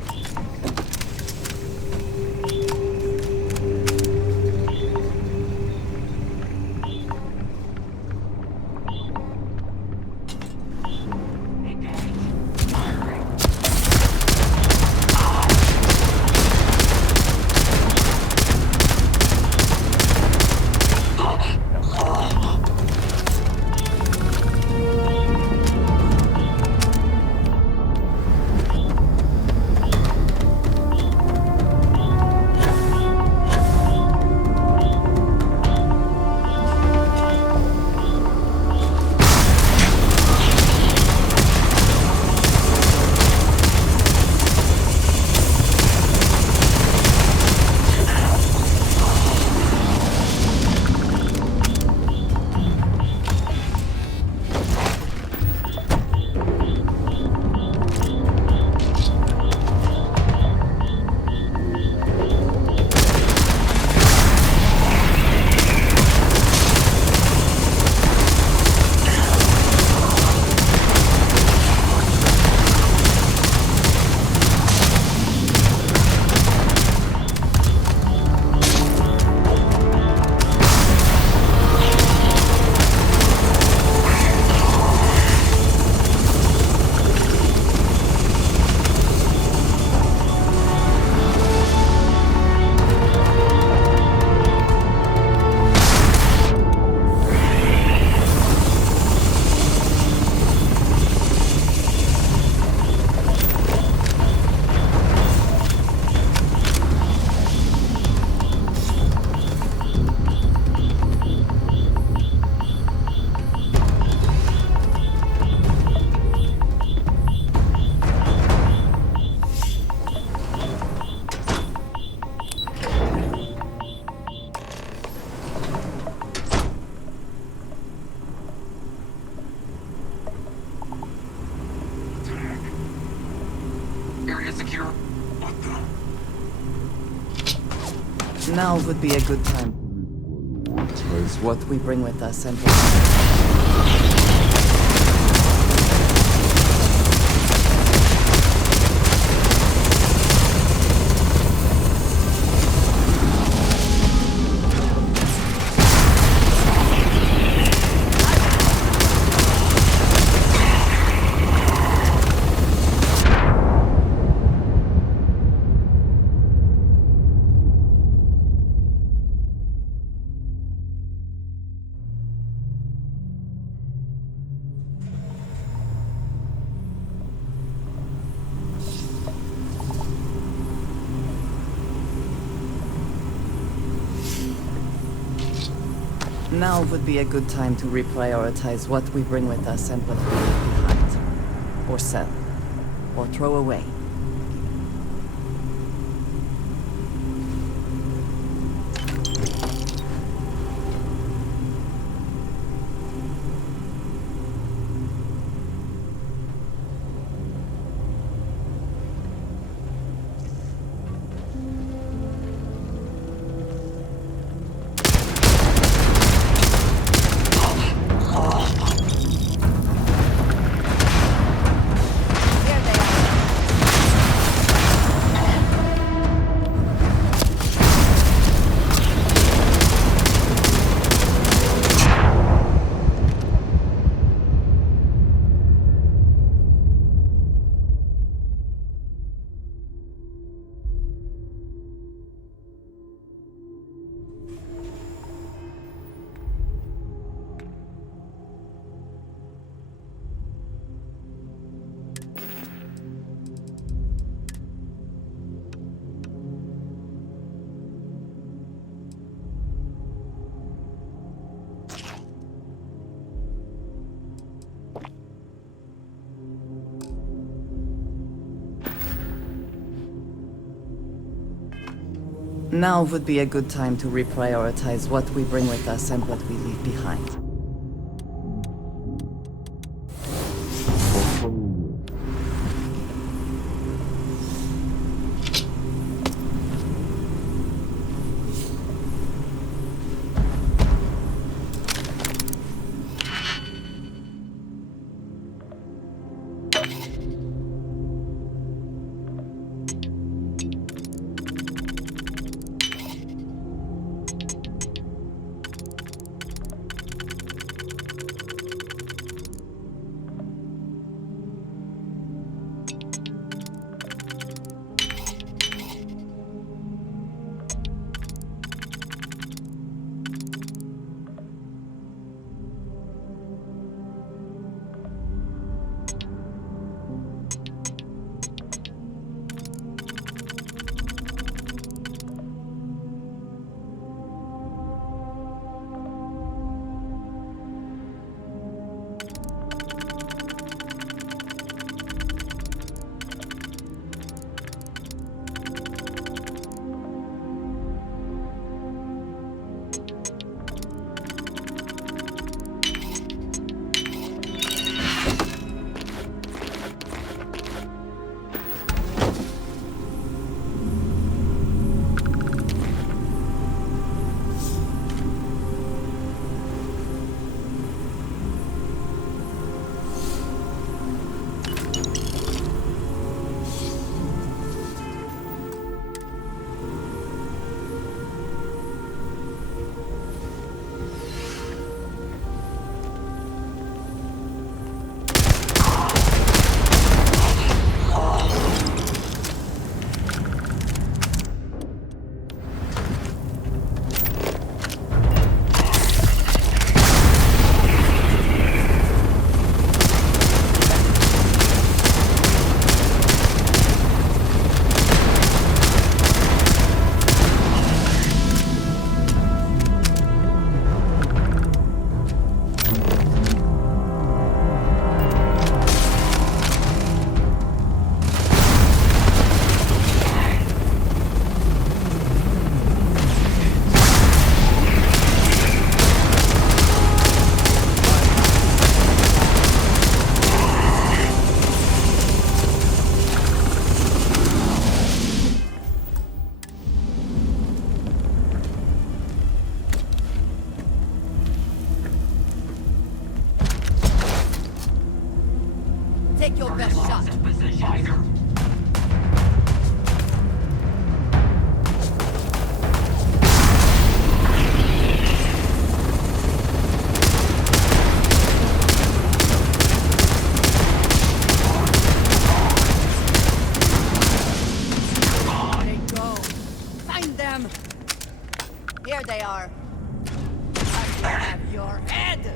area secure? What the? Now would be a good time. Is what we bring with us and now would be a good time to reprioritize what we bring with us and what we leave behind. Or sell. Or throw away. Now would be a good time to reprioritize what we bring with us and what we leave behind. Find them! Here they are. I have your head!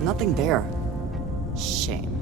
Nothing there. Shame.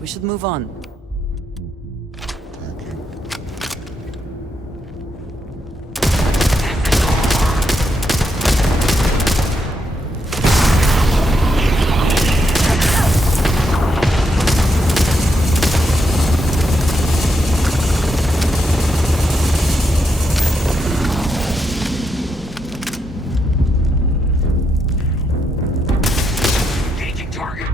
We should move on. Engaging target.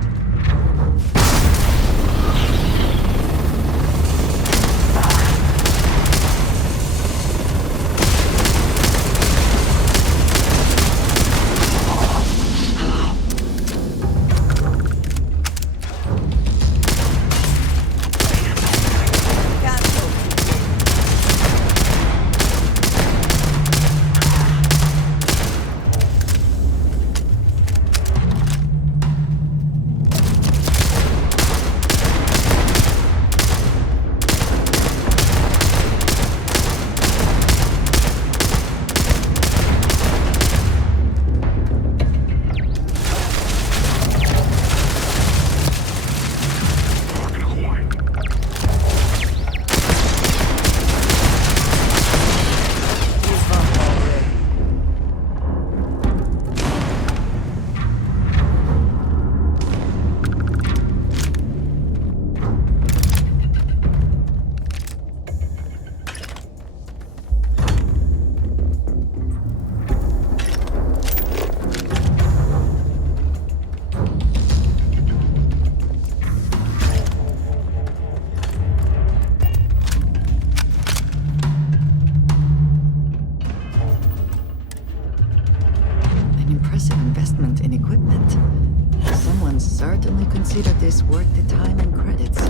this worth the time and credits.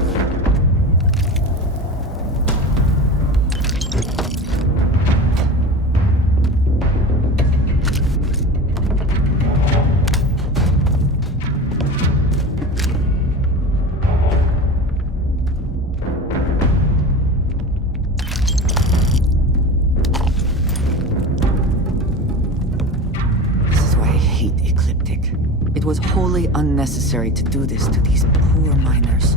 It was wholly unnecessary to do this to these poor miners.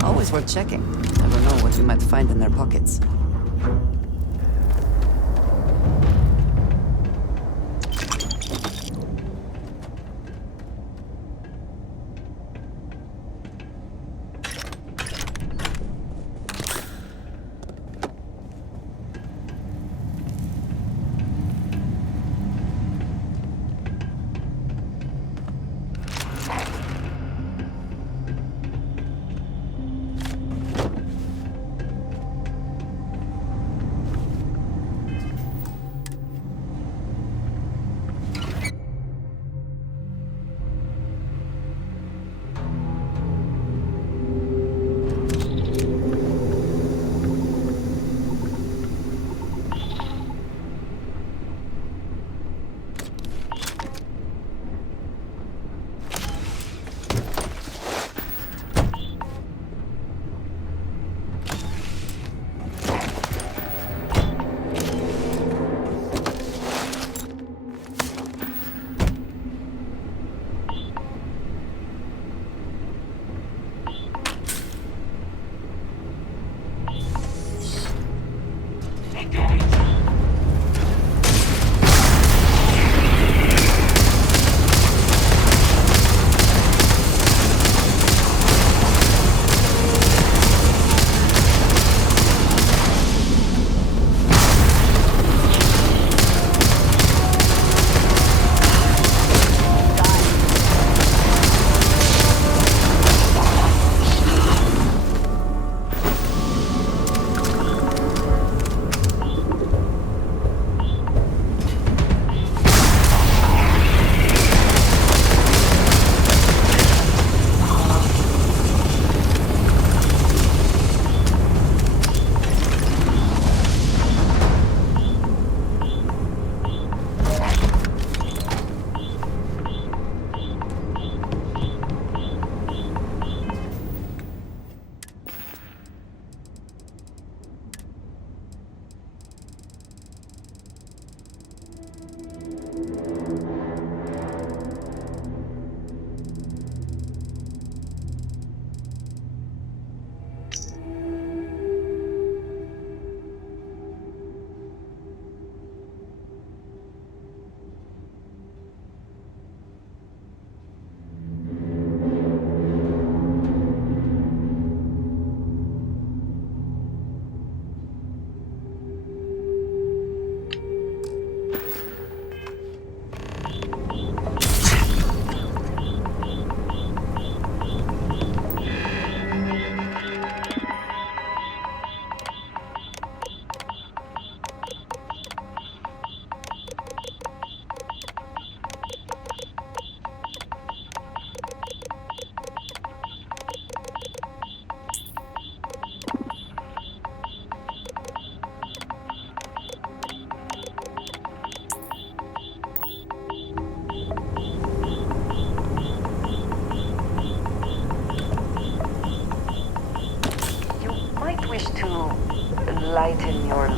Always worth checking. Never know what you might find in their pockets.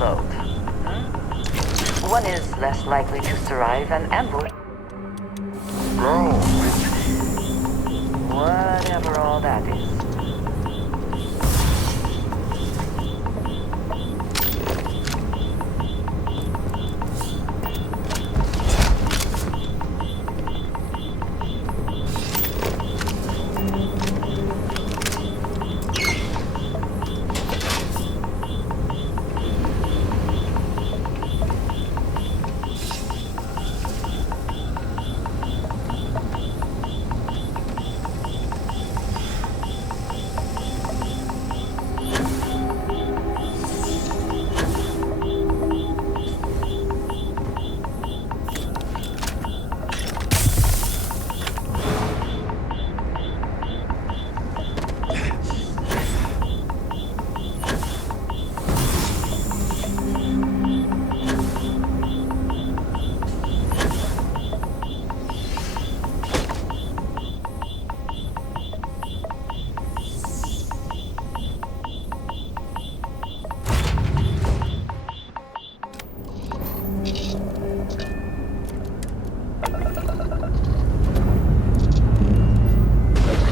float. One is less likely to survive an ambush. Bro. Whatever all that is.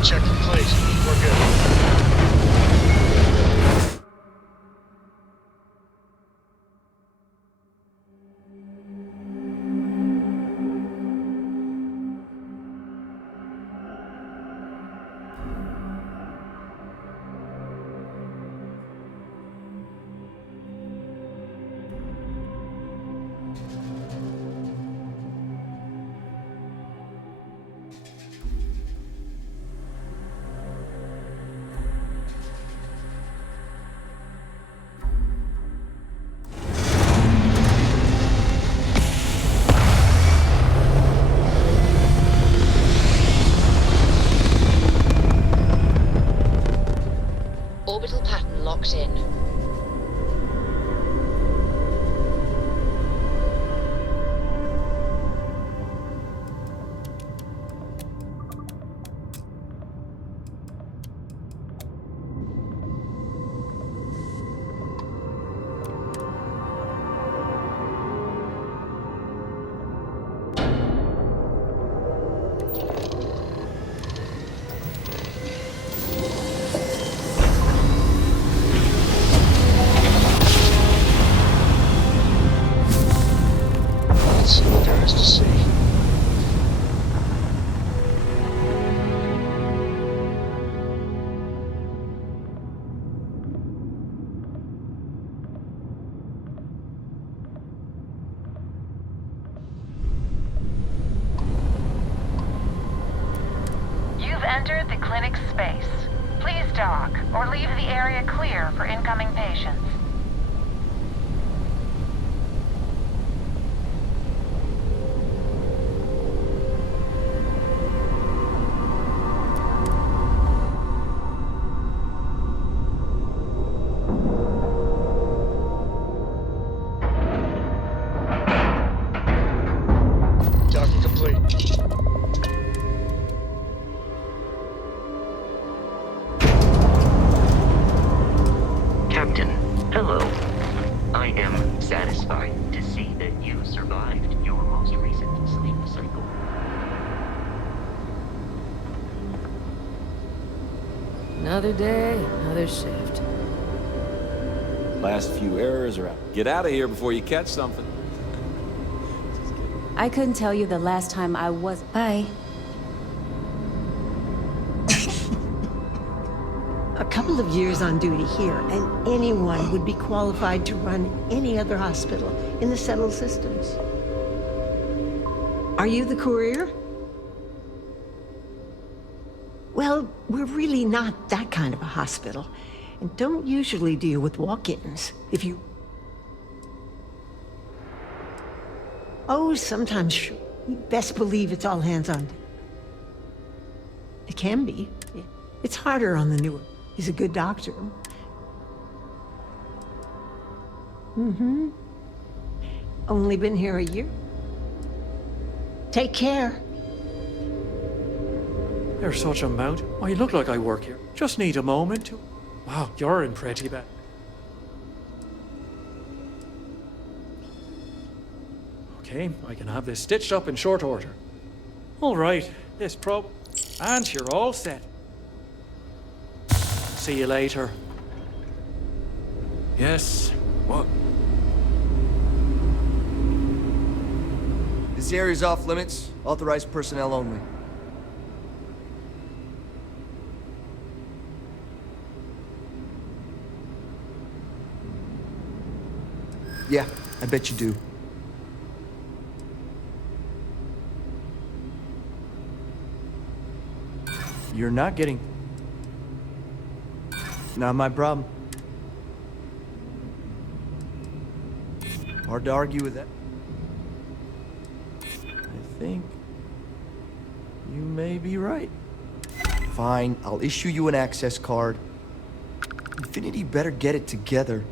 Check the place. We're good. Orbital pattern locked in. Let's see what there is to see. You've entered the clinic's space. Please dock, or leave the area clear for incoming patients. Docking complete. Captain, hello. I am satisfied to see that you survived your most recent sleep cycle. Another day, another shift. Last few errors are out. Get out of here before you catch something. I couldn't tell you the last time I was. Bye. A couple of years on duty here, and anyone would be qualified to run any other hospital in the settled systems. Are you the courier? Well, we're really not that kind of a hospital, and don't usually deal with walk-ins. If you... Oh, sometimes you best believe it's all hands on deck. It can be. It's harder on the newer. He's a good doctor. Mm-hmm. Only been here a year. Take care. There's such a mount. I look like I work here. Just need a moment to... Wow, you're in pretty bad. okay? I can have this stitched up in short order. All right, this problem. And you're all set. See you later. Yes, what? This area's off limits. Authorized personnel only. Yeah, I bet you do. You're not getting... Not my problem. Hard to argue with that. I think... you may be right. Fine, I'll issue you an access card. Infinity better get it together.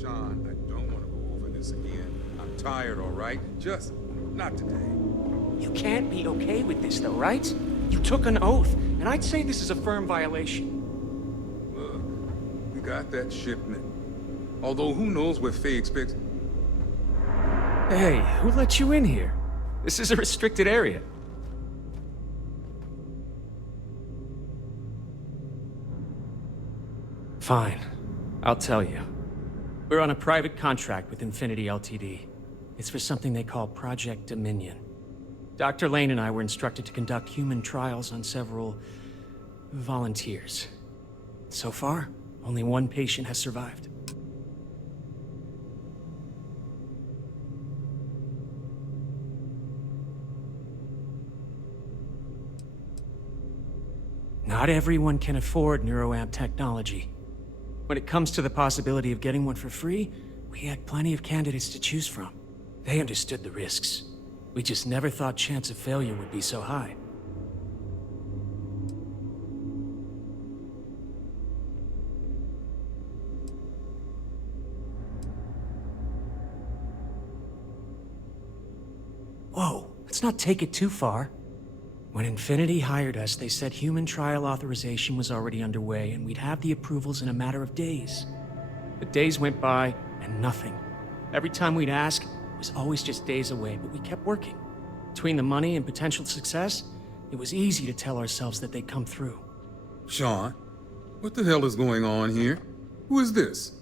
Sean, I don't want to go over this again. I'm tired, all right? Just not today. You can't be okay with this, though, right? You took an oath, and I'd say this is a firm violation. Look, we got that shipment. Although who knows what Faye expects. Hey, who let you in here? This is a restricted area. Fine. I'll tell you. We're on a private contract with Infinity Ltd. It's for something they call Project Dominion. Dr. Lane and I were instructed to conduct human trials on several volunteers. So far, only one patient has survived. Not everyone can afford neuroamp technology. When it comes to the possibility of getting one for free, we had plenty of candidates to choose from. They understood the risks. We just never thought chance of failure would be so high. Whoa, let's not take it too far. When Infinity hired us, they said human trial authorization was already underway and we'd have the approvals in a matter of days. The days went by and nothing. Every time we'd ask, it was always just days away, but we kept working. Between the money and potential success, it was easy to tell ourselves that they'd come through. Sean, what the hell is going on here? Who is this?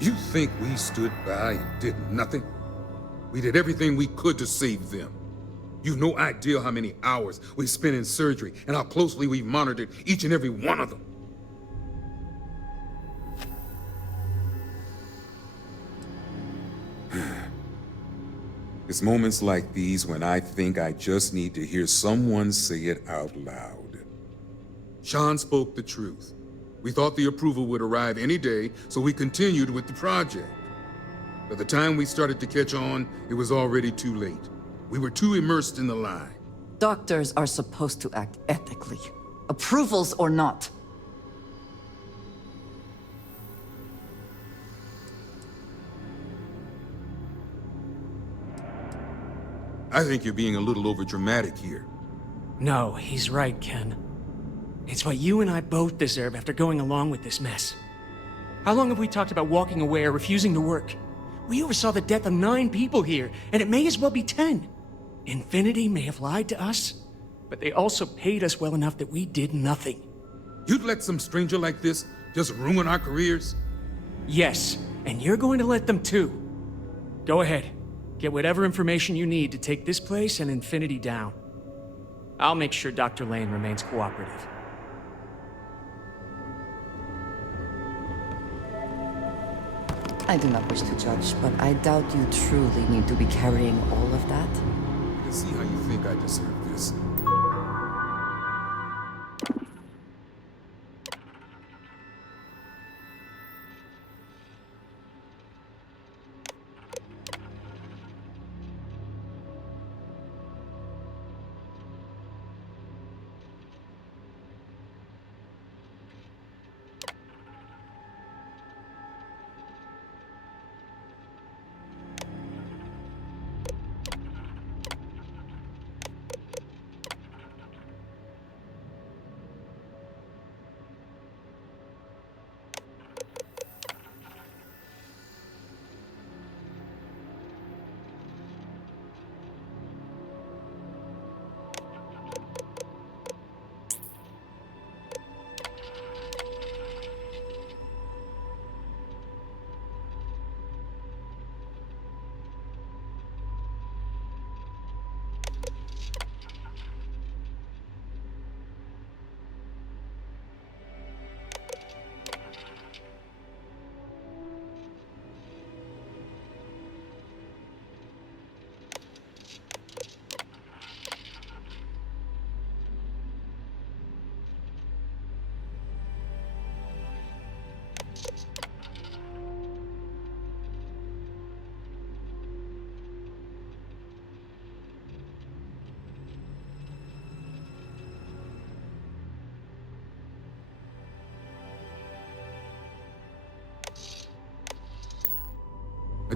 You think we stood by and did nothing? We did everything we could to save them. You've no idea how many hours we spent in surgery and how closely we've monitored each and every one of them. It's moments like these when I think I just need to hear someone say it out loud. Sean spoke the truth. We thought the approval would arrive any day, so we continued with the project. By the time we started to catch on, it was already too late. We were too immersed in the lie. Doctors are supposed to act ethically. Approvals or not. I think you're being a little overdramatic here. No, he's right, Ken. It's what you and I both deserve after going along with this mess. How long have we talked about walking away or refusing to work? We oversaw the death of 9 people here, and it may as well be 10. Infinity may have lied to us, but they also paid us well enough that we did nothing. You'd let some stranger like this just ruin our careers? Yes, and you're going to let them too. Go ahead. Get whatever information you need to take this place and Infinity down. I'll make sure Dr. Lane remains cooperative. I do not wish to judge, but I doubt you truly need to be carrying all of that. I can see how you think I deserve this.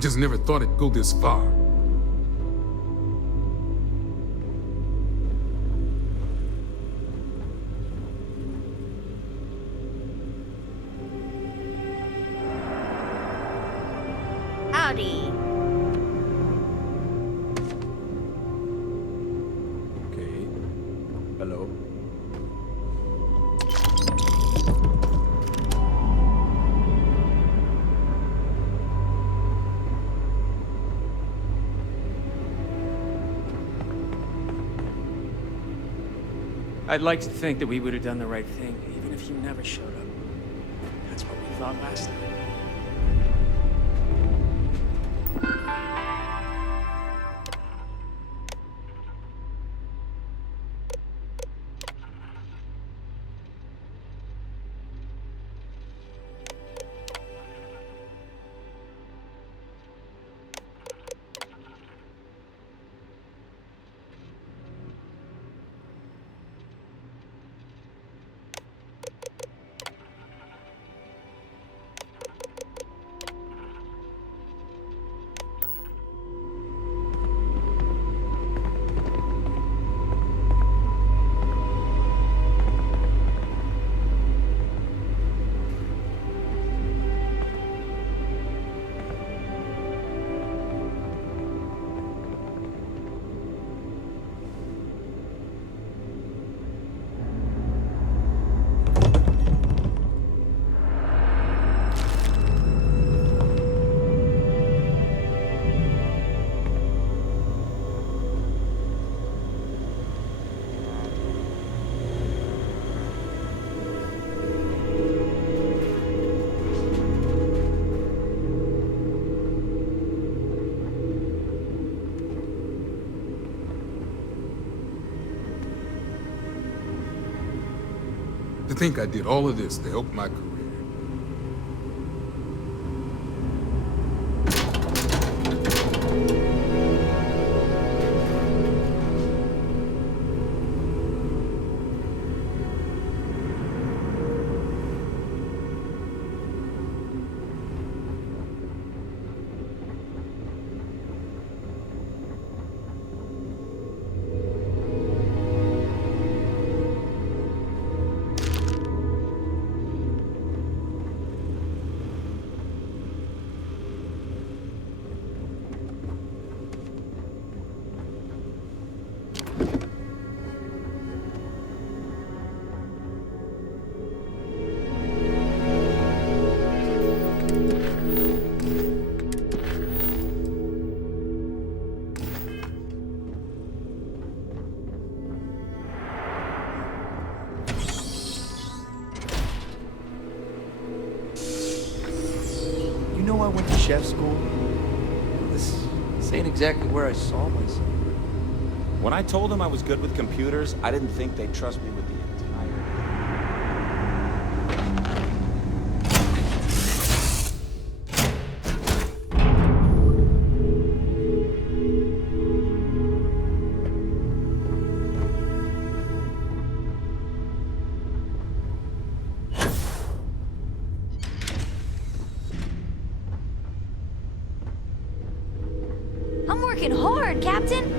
just never thought it'd go this far. Howdy. Okay. Hello. I'd like to think that we would have done the right thing, even if you never showed up. That's what we thought last time. To think I did all of this to help my career. I went to chef school. This ain't exactly where I saw myself. When I told them I was good with computers, I didn't think they'd trust me with the entire... I'm working hard, Captain!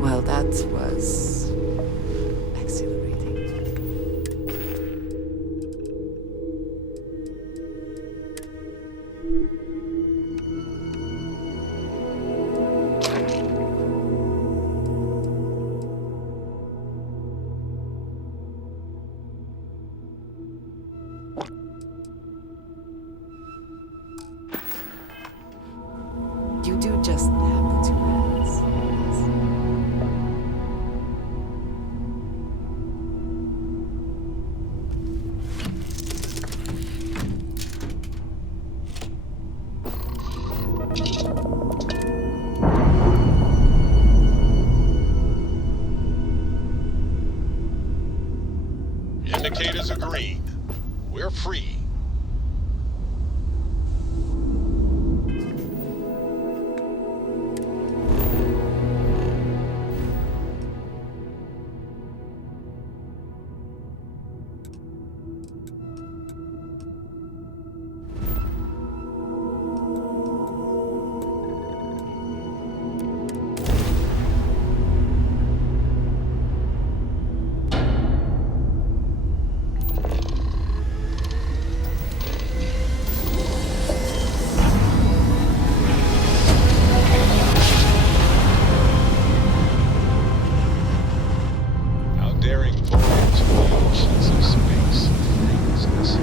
Well, that was exhilarating. You do just have the two hands. free. How daring voyage to the oceans of space brings us.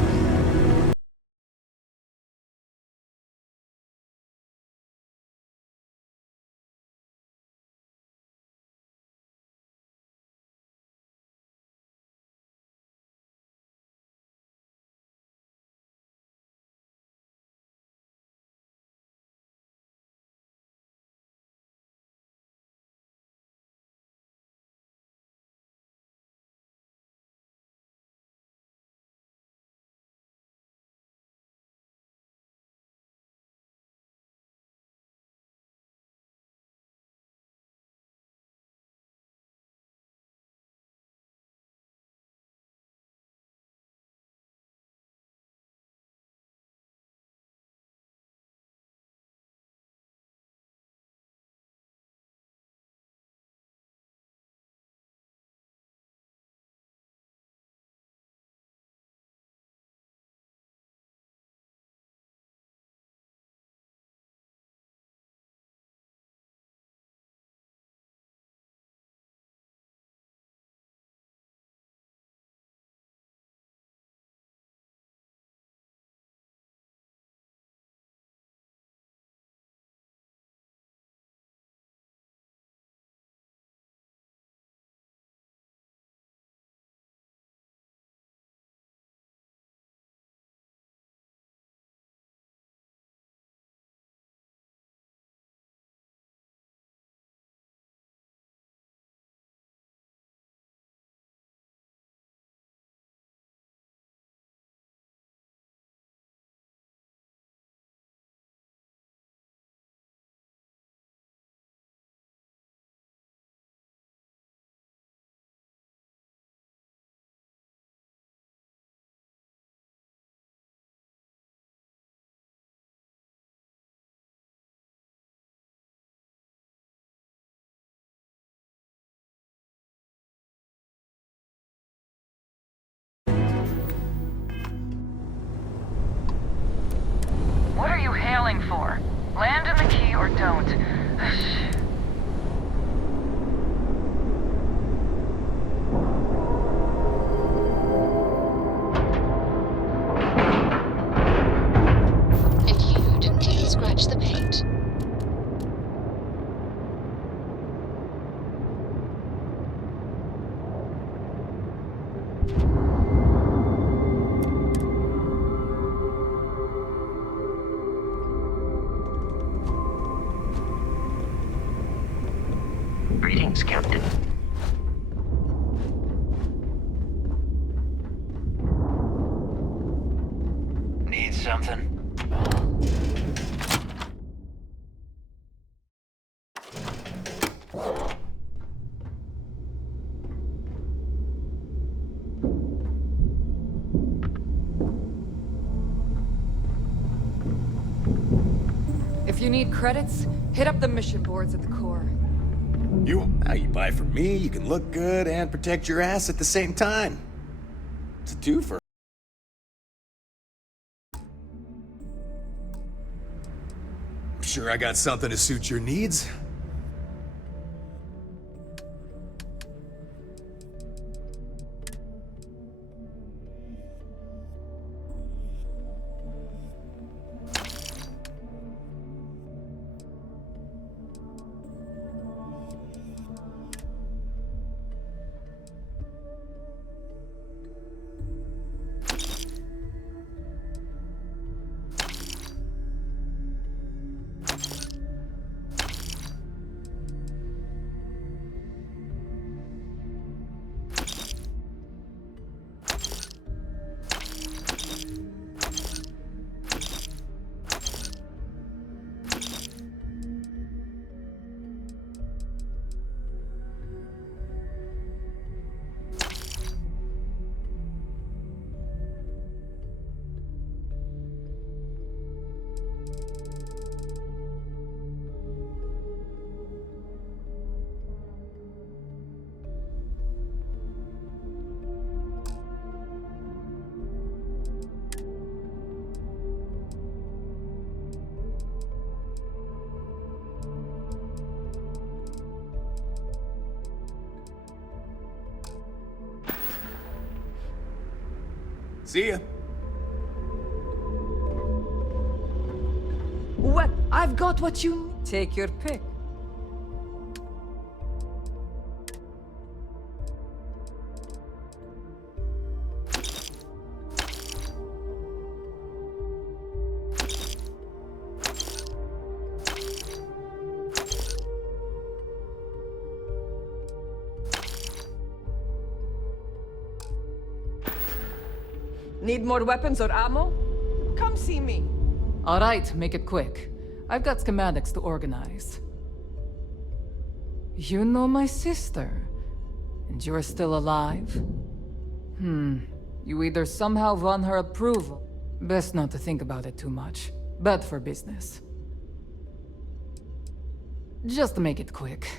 What are you hailing for? Land in the key or don't. And you didn't even scratch the paint. Greetings, Captain. Need something? If you need credits, hit up the mission boards at the core. You buy from me, you can look good and protect your ass at the same time. It's a twofer. I'm sure I got something to suit your needs. See ya. What? I've got what you... Take your pick. Need more weapons or ammo? Come see me. All right, make it quick. I've got schematics to organize. You know my sister, and you're still alive? You either somehow won her approval. Best not to think about it too much. Bad for business. Just to make it quick.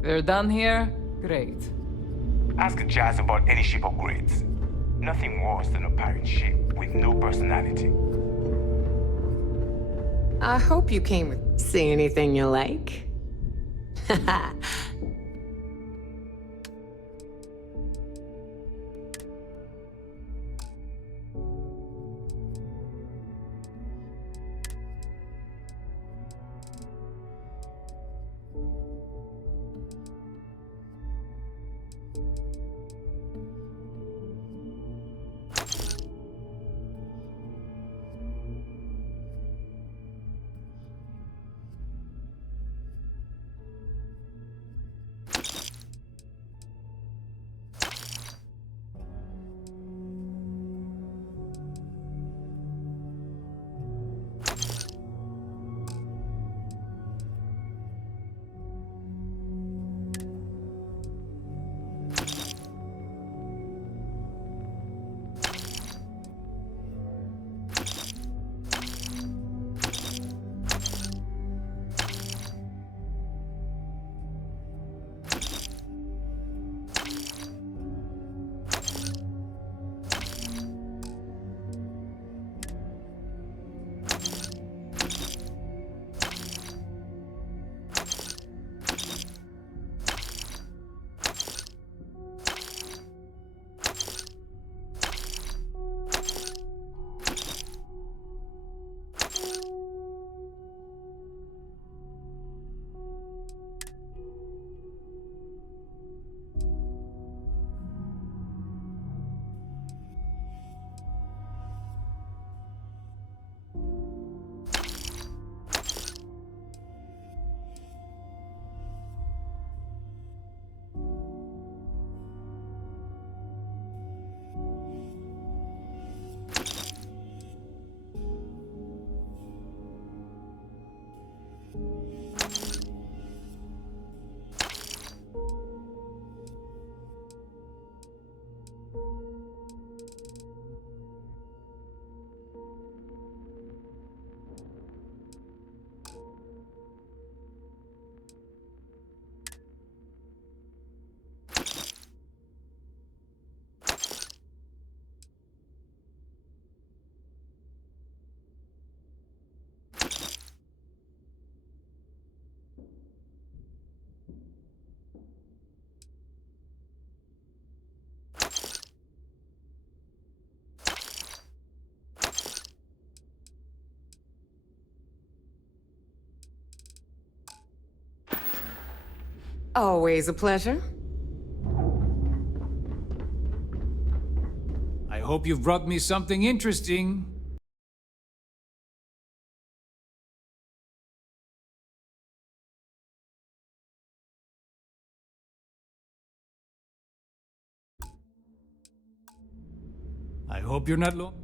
They're done here? Great. Ask Jazz about any ship upgrades. Nothing worse than a pirate ship with no personality. I hope you came with... See anything you like? Always a pleasure. I hope you've brought me something interesting. I hope you're not long.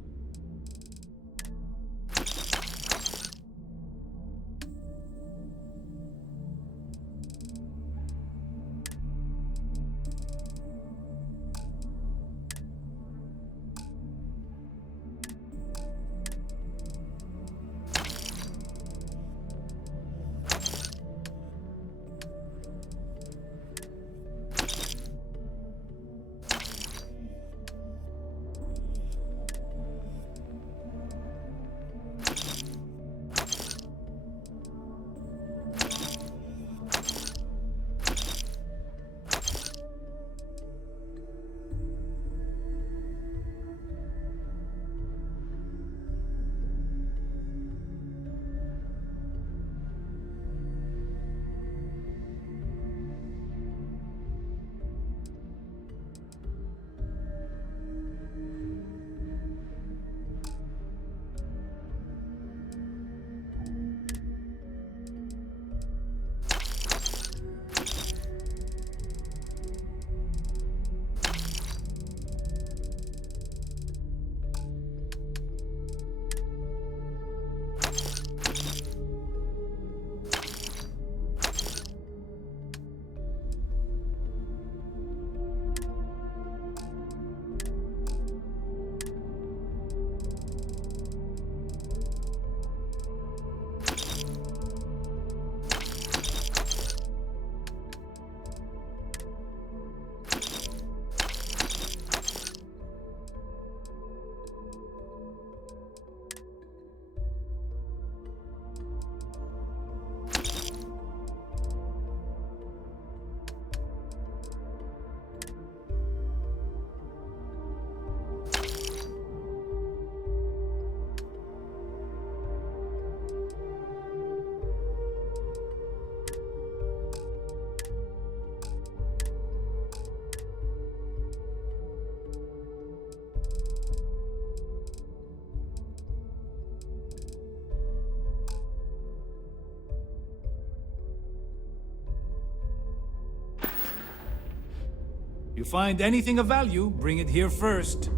You find anything of value, bring it here first.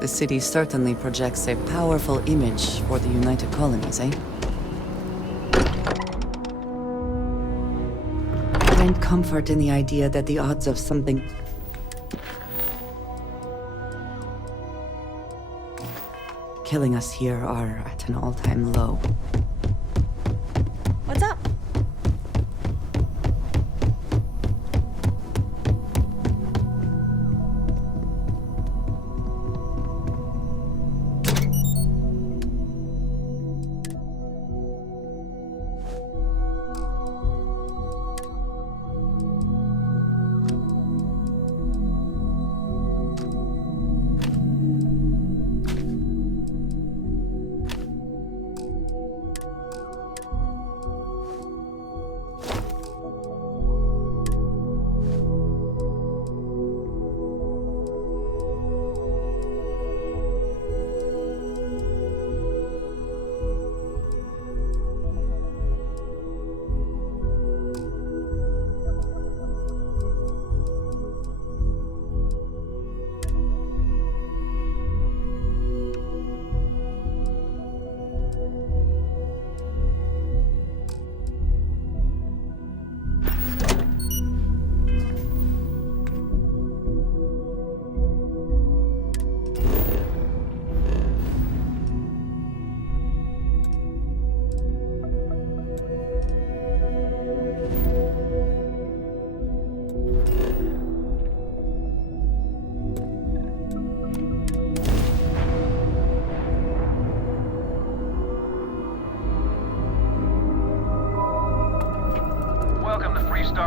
The city certainly projects a powerful image for the United Colonies, eh? I find comfort in the idea that the odds of something killing us here are at an all-time low. What's up?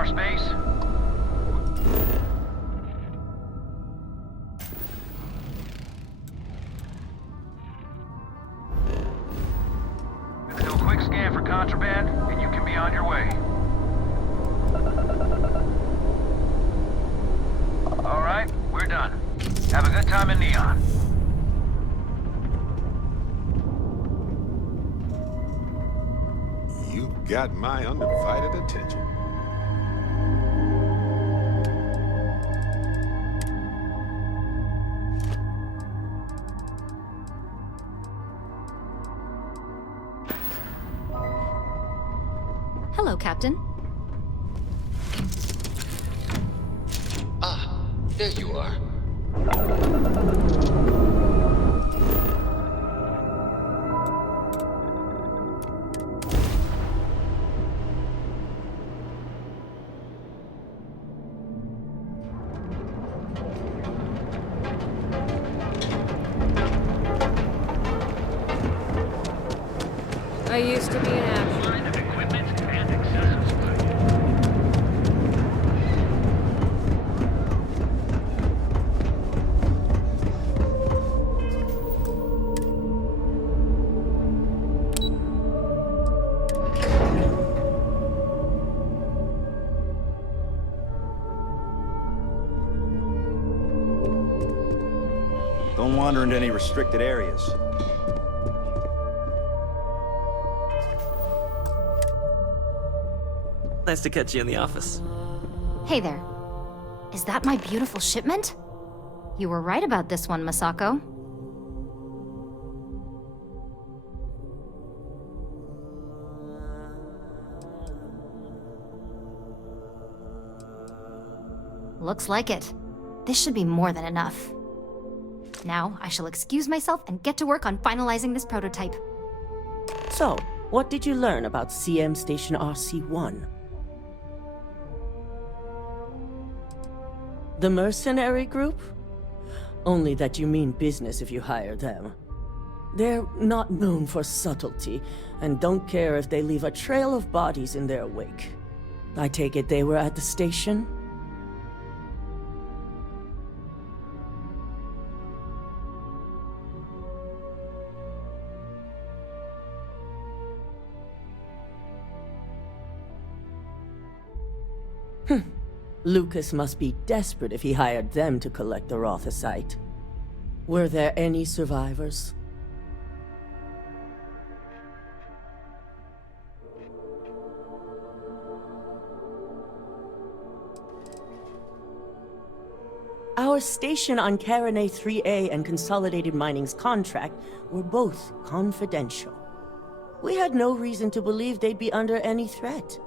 Space. Do a quick scan for contraband, and you can be on your way. All right, we're done. Have a good time in Neon. You've got my undivided attention. Hello, Captain. Ah, there you are. I used to be an action. Don't wander into any restricted areas. Nice to catch you in the office. Hey there. Is that my beautiful shipment? You were right about this one, Masako. Looks like it. This should be more than enough. Now, I shall excuse myself and get to work on finalizing this prototype. So, what did you learn about CM Station RC-1? The mercenary group? Only that you mean business if you hire them. They're not known for subtlety, and don't care if they leave a trail of bodies in their wake. I take it they were at the station? Lucas must be desperate if he hired them to collect the Rothicite. Were there any survivors? Our station on Carinae 3A and Consolidated Mining's contract were both confidential. We had no reason to believe they'd be under any threat.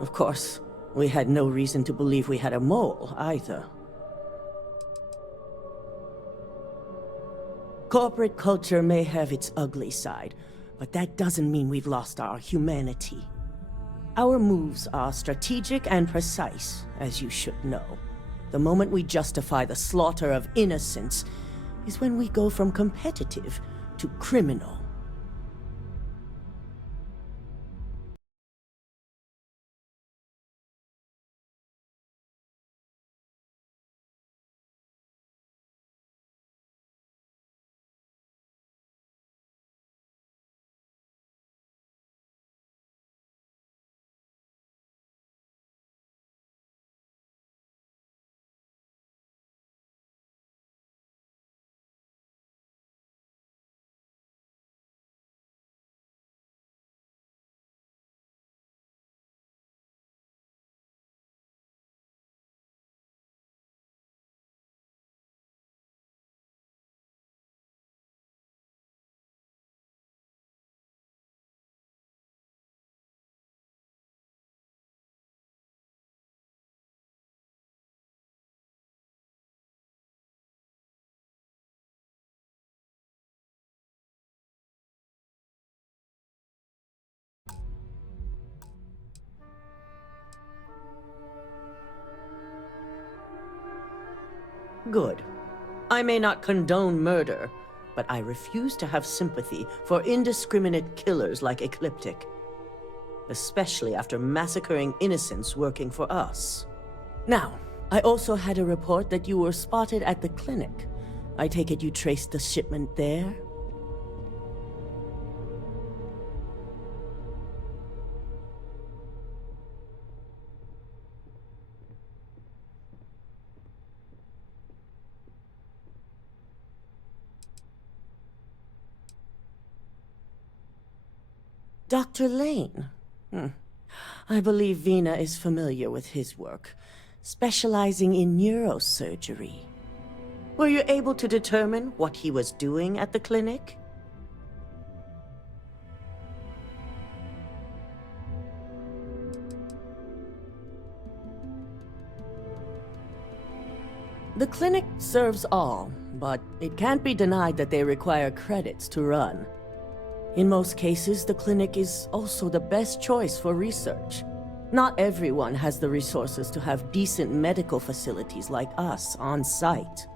Of course, we had no reason to believe we had a mole, either. Corporate culture may have its ugly side, but that doesn't mean we've lost our humanity. Our moves are strategic and precise, as you should know. The moment we justify the slaughter of innocents is when we go from competitive to criminal. Good. I may not condone murder, but I refuse to have sympathy for indiscriminate killers like Ecliptic. Especially after massacring innocents working for us. Now, I also had a report that you were spotted at the clinic. I take it you traced the shipment there? Dr. Lane? I believe Vina is familiar with his work, specializing in neurosurgery. Were you able to determine what he was doing at the clinic? The clinic serves all, but it can't be denied that they require credits to run. In most cases, the clinic is also the best choice for research. Not everyone has the resources to have decent medical facilities like us on site.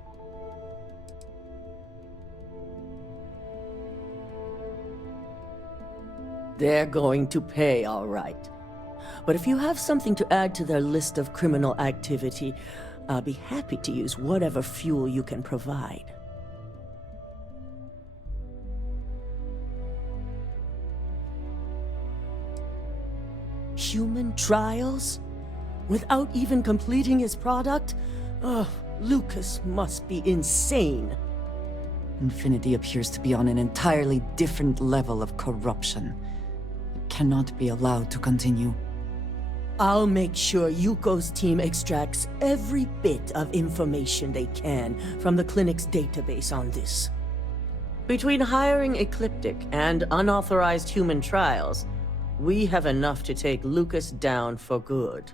They're going to pay, all right. But if you have something to add to their list of criminal activity, I'll be happy to use whatever fuel you can provide. Human trials? Without even completing his product? Lucas must be insane. Infinity appears to be on an entirely different level of corruption. It cannot be allowed to continue. I'll make sure Yuko's team extracts every bit of information they can from the clinic's database on this. Between hiring Ecliptic and unauthorized human trials, we have enough to take Lucas down for good.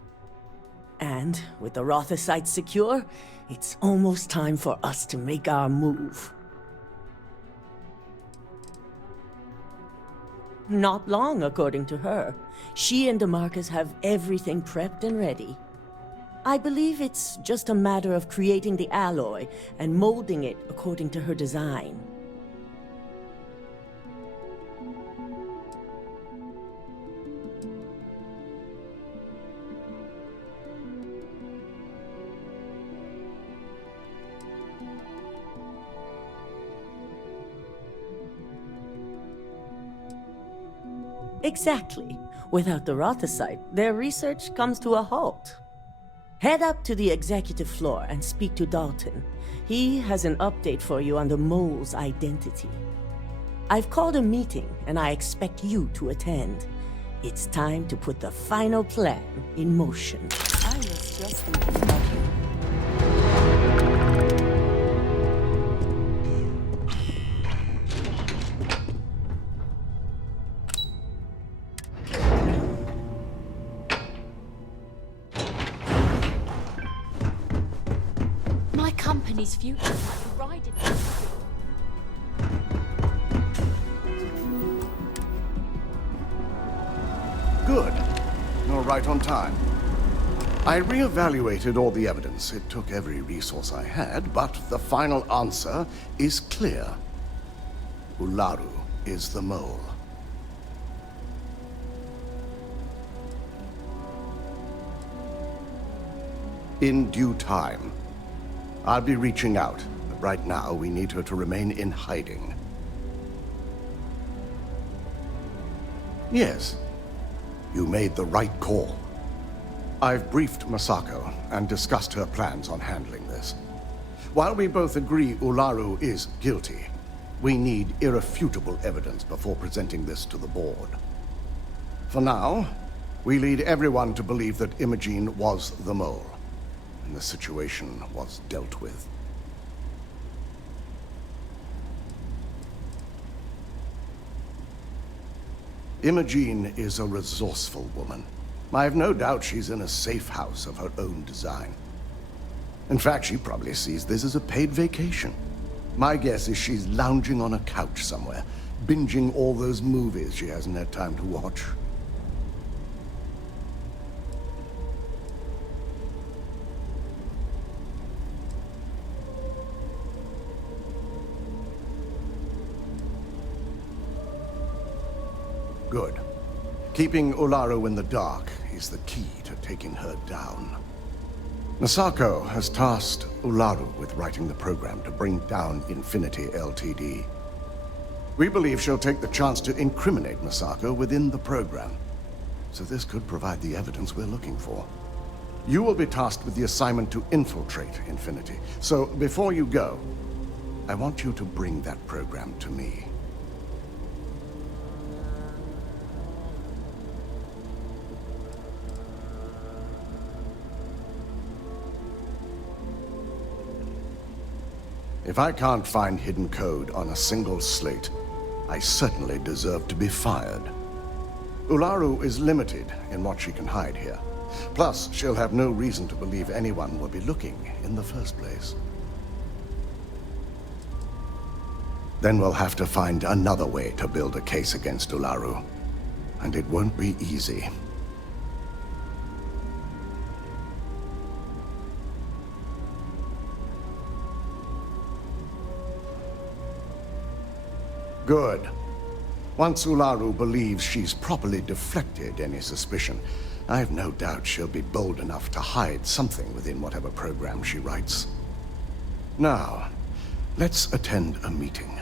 And with the Rothicite secure, it's almost time for us to make our move. Not long, according to her. She and DeMarcus have everything prepped and ready. I believe it's just a matter of creating the alloy and molding it according to her design. Exactly. Without the Rothicite, their research comes to a halt. Head up to the executive floor and speak to Dalton. He has an update for you on the mole's identity. I've called a meeting, and I expect you to attend. It's time to put the final plan in motion. I was just thinking about you. My company's future might be riding on it. Good. You're right on time. I re-evaluated all the evidence. It took every resource I had, but the final answer is clear. Ularu is the mole. In due time. I'll be reaching out, but right now we need her to remain in hiding. Yes, you made the right call. I've briefed Masako and discussed her plans on handling this. While we both agree Ularu is guilty, we need irrefutable evidence before presenting this to the board. For now, we lead everyone to believe that Imogene was the mole, and the situation was dealt with. Imogene is a resourceful woman. I have no doubt she's in a safe house of her own design. In fact, she probably sees this as a paid vacation. My guess is she's lounging on a couch somewhere, binging all those movies she hasn't had time to watch. Good. Keeping Ularu in the dark is the key to taking her down. Masako has tasked Ularu with writing the program to bring down Infinity Ltd. We believe she'll take the chance to incriminate Masako within the program, so this could provide the evidence we're looking for. You will be tasked with the assignment to infiltrate Infinity, so before you go, I want you to bring that program to me. If I can't find hidden code on a single slate, I certainly deserve to be fired. Ularu is limited in what she can hide here. Plus, she'll have no reason to believe anyone will be looking in the first place. Then we'll have to find another way to build a case against Ularu. And it won't be easy. Good. Once Ularu believes she's properly deflected any suspicion, I have no doubt she'll be bold enough to hide something within whatever program she writes. Now, let's attend a meeting.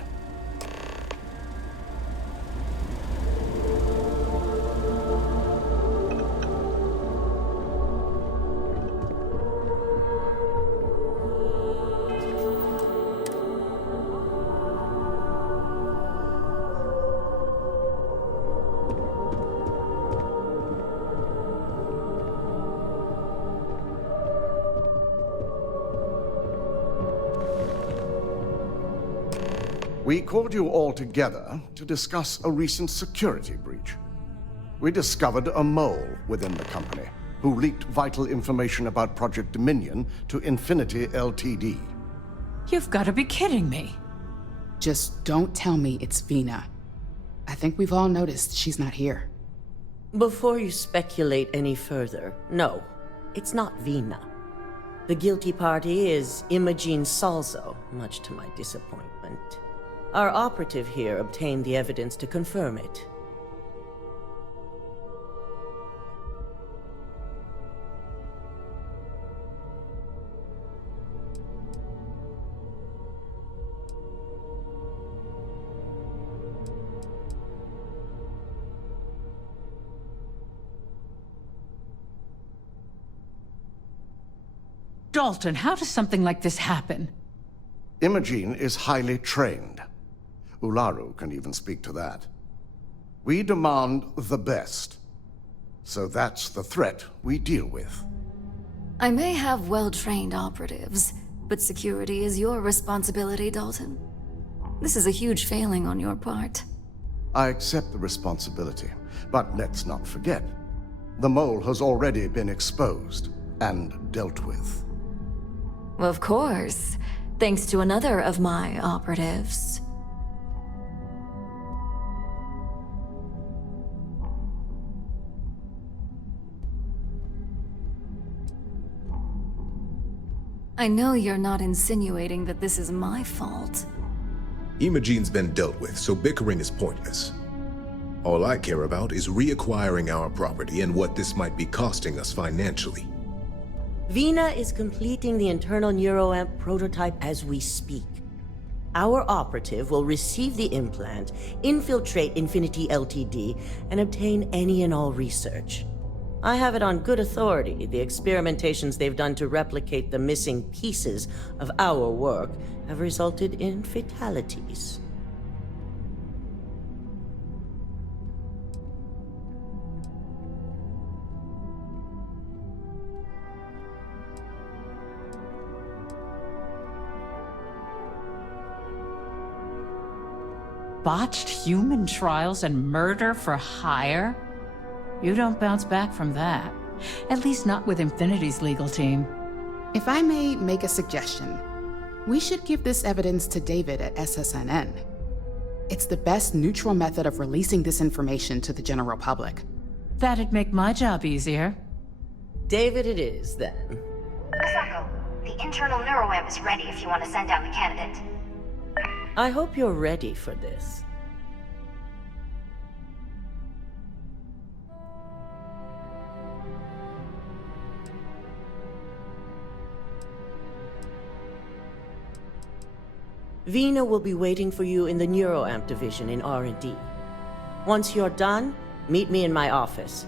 We called you all together to discuss a recent security breach. We discovered a mole within the company who leaked vital information about Project Dominion to Infinity Ltd. You've got to be kidding me. Just don't tell me it's Vina. I think we've all noticed she's not here. Before you speculate any further, no, it's not Vina. The guilty party is Imogene Salzo, much to my disappointment. Our operative here obtained the evidence to confirm it. Dalton, how does something like this happen? Imogene is highly trained. Ularu can even speak to that. We demand the best. So that's the threat we deal with. I may have well-trained operatives, but security is your responsibility, Dalton. This is a huge failing on your part. I accept the responsibility, but let's not forget, the mole has already been exposed and dealt with. Of course, thanks to another of my operatives. I know you're not insinuating that this is my fault. Imogene's been dealt with, so bickering is pointless. All I care about is reacquiring our property and what this might be costing us financially. Vina is completing the internal neuroamp prototype as we speak. Our operative will receive the implant, infiltrate Infinity Ltd, and obtain any and all research. I have it on good authority. The experimentations they've done to replicate the missing pieces of our work have resulted in fatalities. Botched human trials and murder for hire? You don't bounce back from that. At least not with Infinity's legal team. If I may make a suggestion, we should give this evidence to David at SSNN. It's the best neutral method of releasing this information to the general public. That'd make my job easier. David it is, then. Masako, the internal neuroamp is ready if you want to send down the candidate. I hope you're ready for this. Vina will be waiting for you in the neuroamp division in R&D. Once you're done, meet me in my office.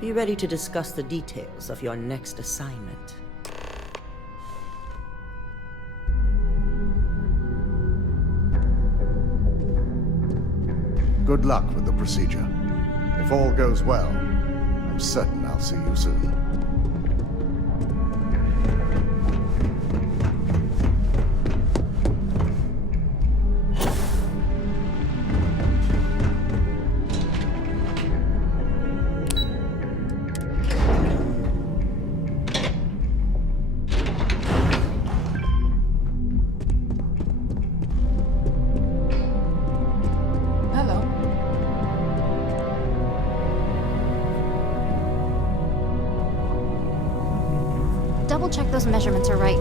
Be ready to discuss the details of your next assignment. Good luck with the procedure. If all goes well, I'm certain I'll see you soon. Double-check those measurements are right.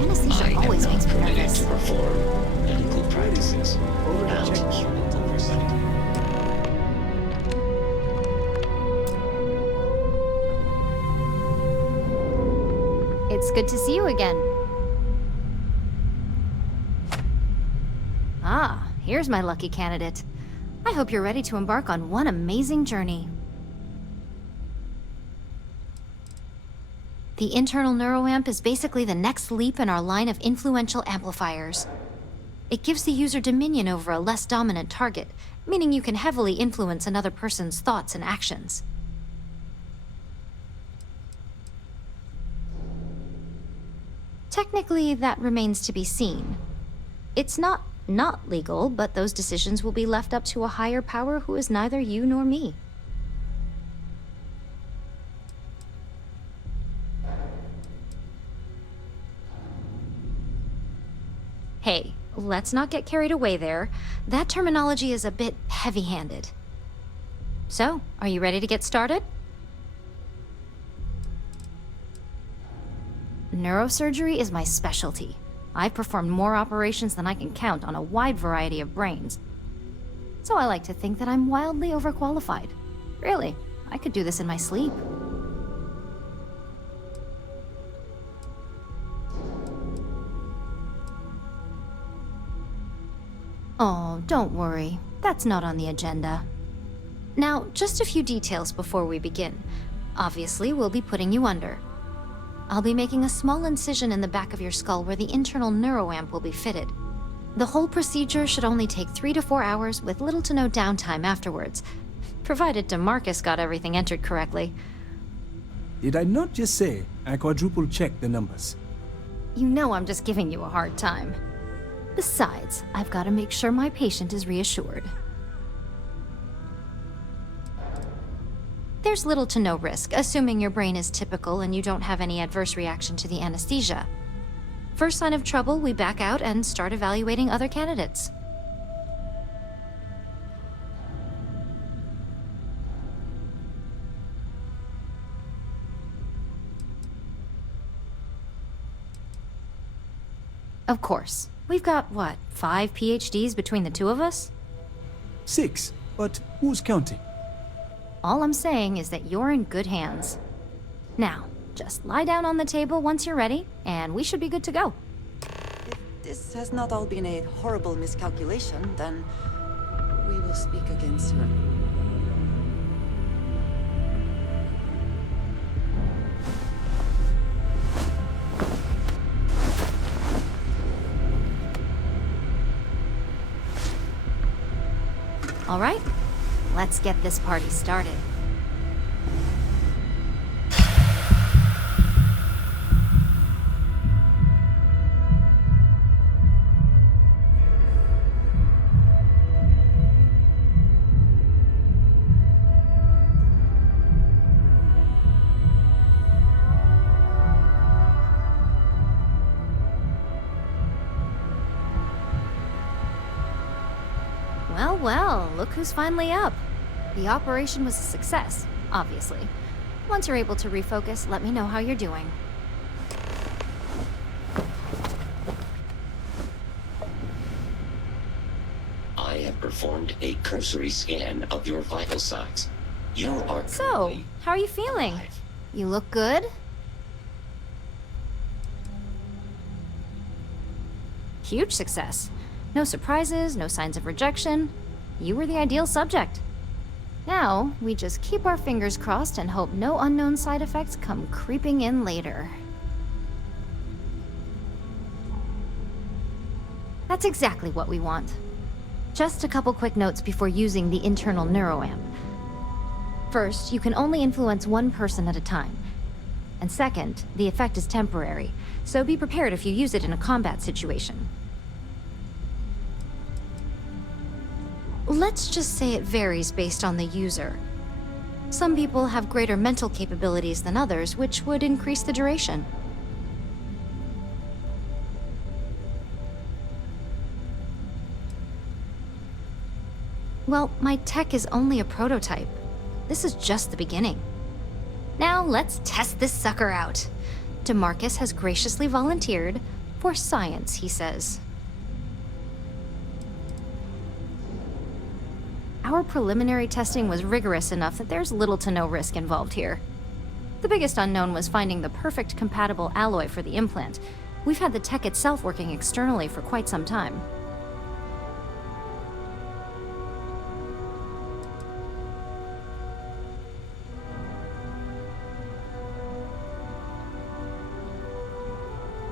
Anesthesia always makes me nervous. To perform medical practices without human oversight. It's good to see you again. Ah, here's my lucky candidate. I hope you're ready to embark on one amazing journey. The internal neuroamp is basically the next leap in our line of influential amplifiers. It gives the user dominion over a less dominant target, meaning you can heavily influence another person's thoughts and actions. Technically, that remains to be seen. It's not legal, but those decisions will be left up to a higher power who is neither you nor me. Hey, let's not get carried away there. That terminology is a bit heavy-handed. So, are you ready to get started? Neurosurgery is my specialty. I've performed more operations than I can count on a wide variety of brains. So I like to think that I'm wildly overqualified. Really, I could do this in my sleep. Oh, don't worry. That's not on the agenda. Now, just a few details before we begin. Obviously, we'll be putting you under. I'll be making a small incision in the back of your skull where the internal neuroamp will be fitted. The whole procedure should only take 3 to 4 hours with little to no downtime afterwards, provided DeMarcus got everything entered correctly. Did I not just say I quadruple-checked the numbers? You know I'm just giving you a hard time. Besides, I've got to make sure my patient is reassured. There's little to no risk, assuming your brain is typical and you don't have any adverse reaction to the anesthesia. First sign of trouble, we back out and start evaluating other candidates. Of course. We've got, what, 5 PhDs between the two of us? 6, but who's counting? All I'm saying is that you're in good hands. Now, just lie down on the table once you're ready, and we should be good to go. If this has not all been a horrible miscalculation, then we will speak again soon. All right, let's get this party started. Well, look who's finally up. The operation was a success, obviously. Once you're able to refocus, let me know how you're doing. I have performed a cursory scan of your vital signs. You are So, how are you feeling? You look good? Huge success. No surprises, no signs of rejection. You were the ideal subject. Now, we just keep our fingers crossed and hope no unknown side effects come creeping in later. That's exactly what we want. Just a couple quick notes before using the internal neuroamp. First, you can only influence one person at a time. And second, the effect is temporary, so be prepared if you use it in a combat situation. Let's just say it varies based on the user. Some people have greater mental capabilities than others, which would increase the duration. Well, my tech is only a prototype. This is just the beginning. Now let's test this sucker out. DeMarcus has graciously volunteered for science, he says. Our preliminary testing was rigorous enough that there's little to no risk involved here. The biggest unknown was finding the perfect compatible alloy for the implant. We've had the tech itself working externally for quite some time.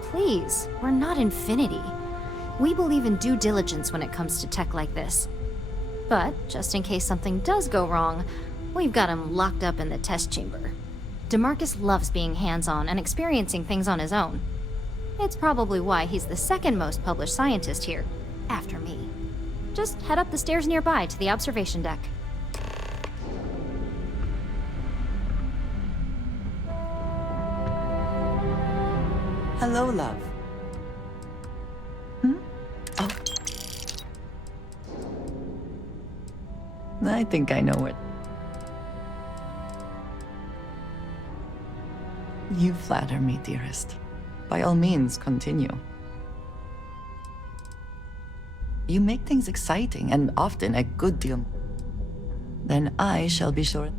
Please, we're not Infinity. We believe in due diligence when it comes to tech like this. But, just in case something does go wrong, we've got him locked up in the test chamber. DeMarcus loves being hands-on and experiencing things on his own. It's probably why he's the second most published scientist here, after me. Just head up the stairs nearby to the observation deck. Hello, love. Oh. I think I know it. You flatter me, dearest. By all means, continue. You make things exciting, and often a good deal. Then I shall be sure.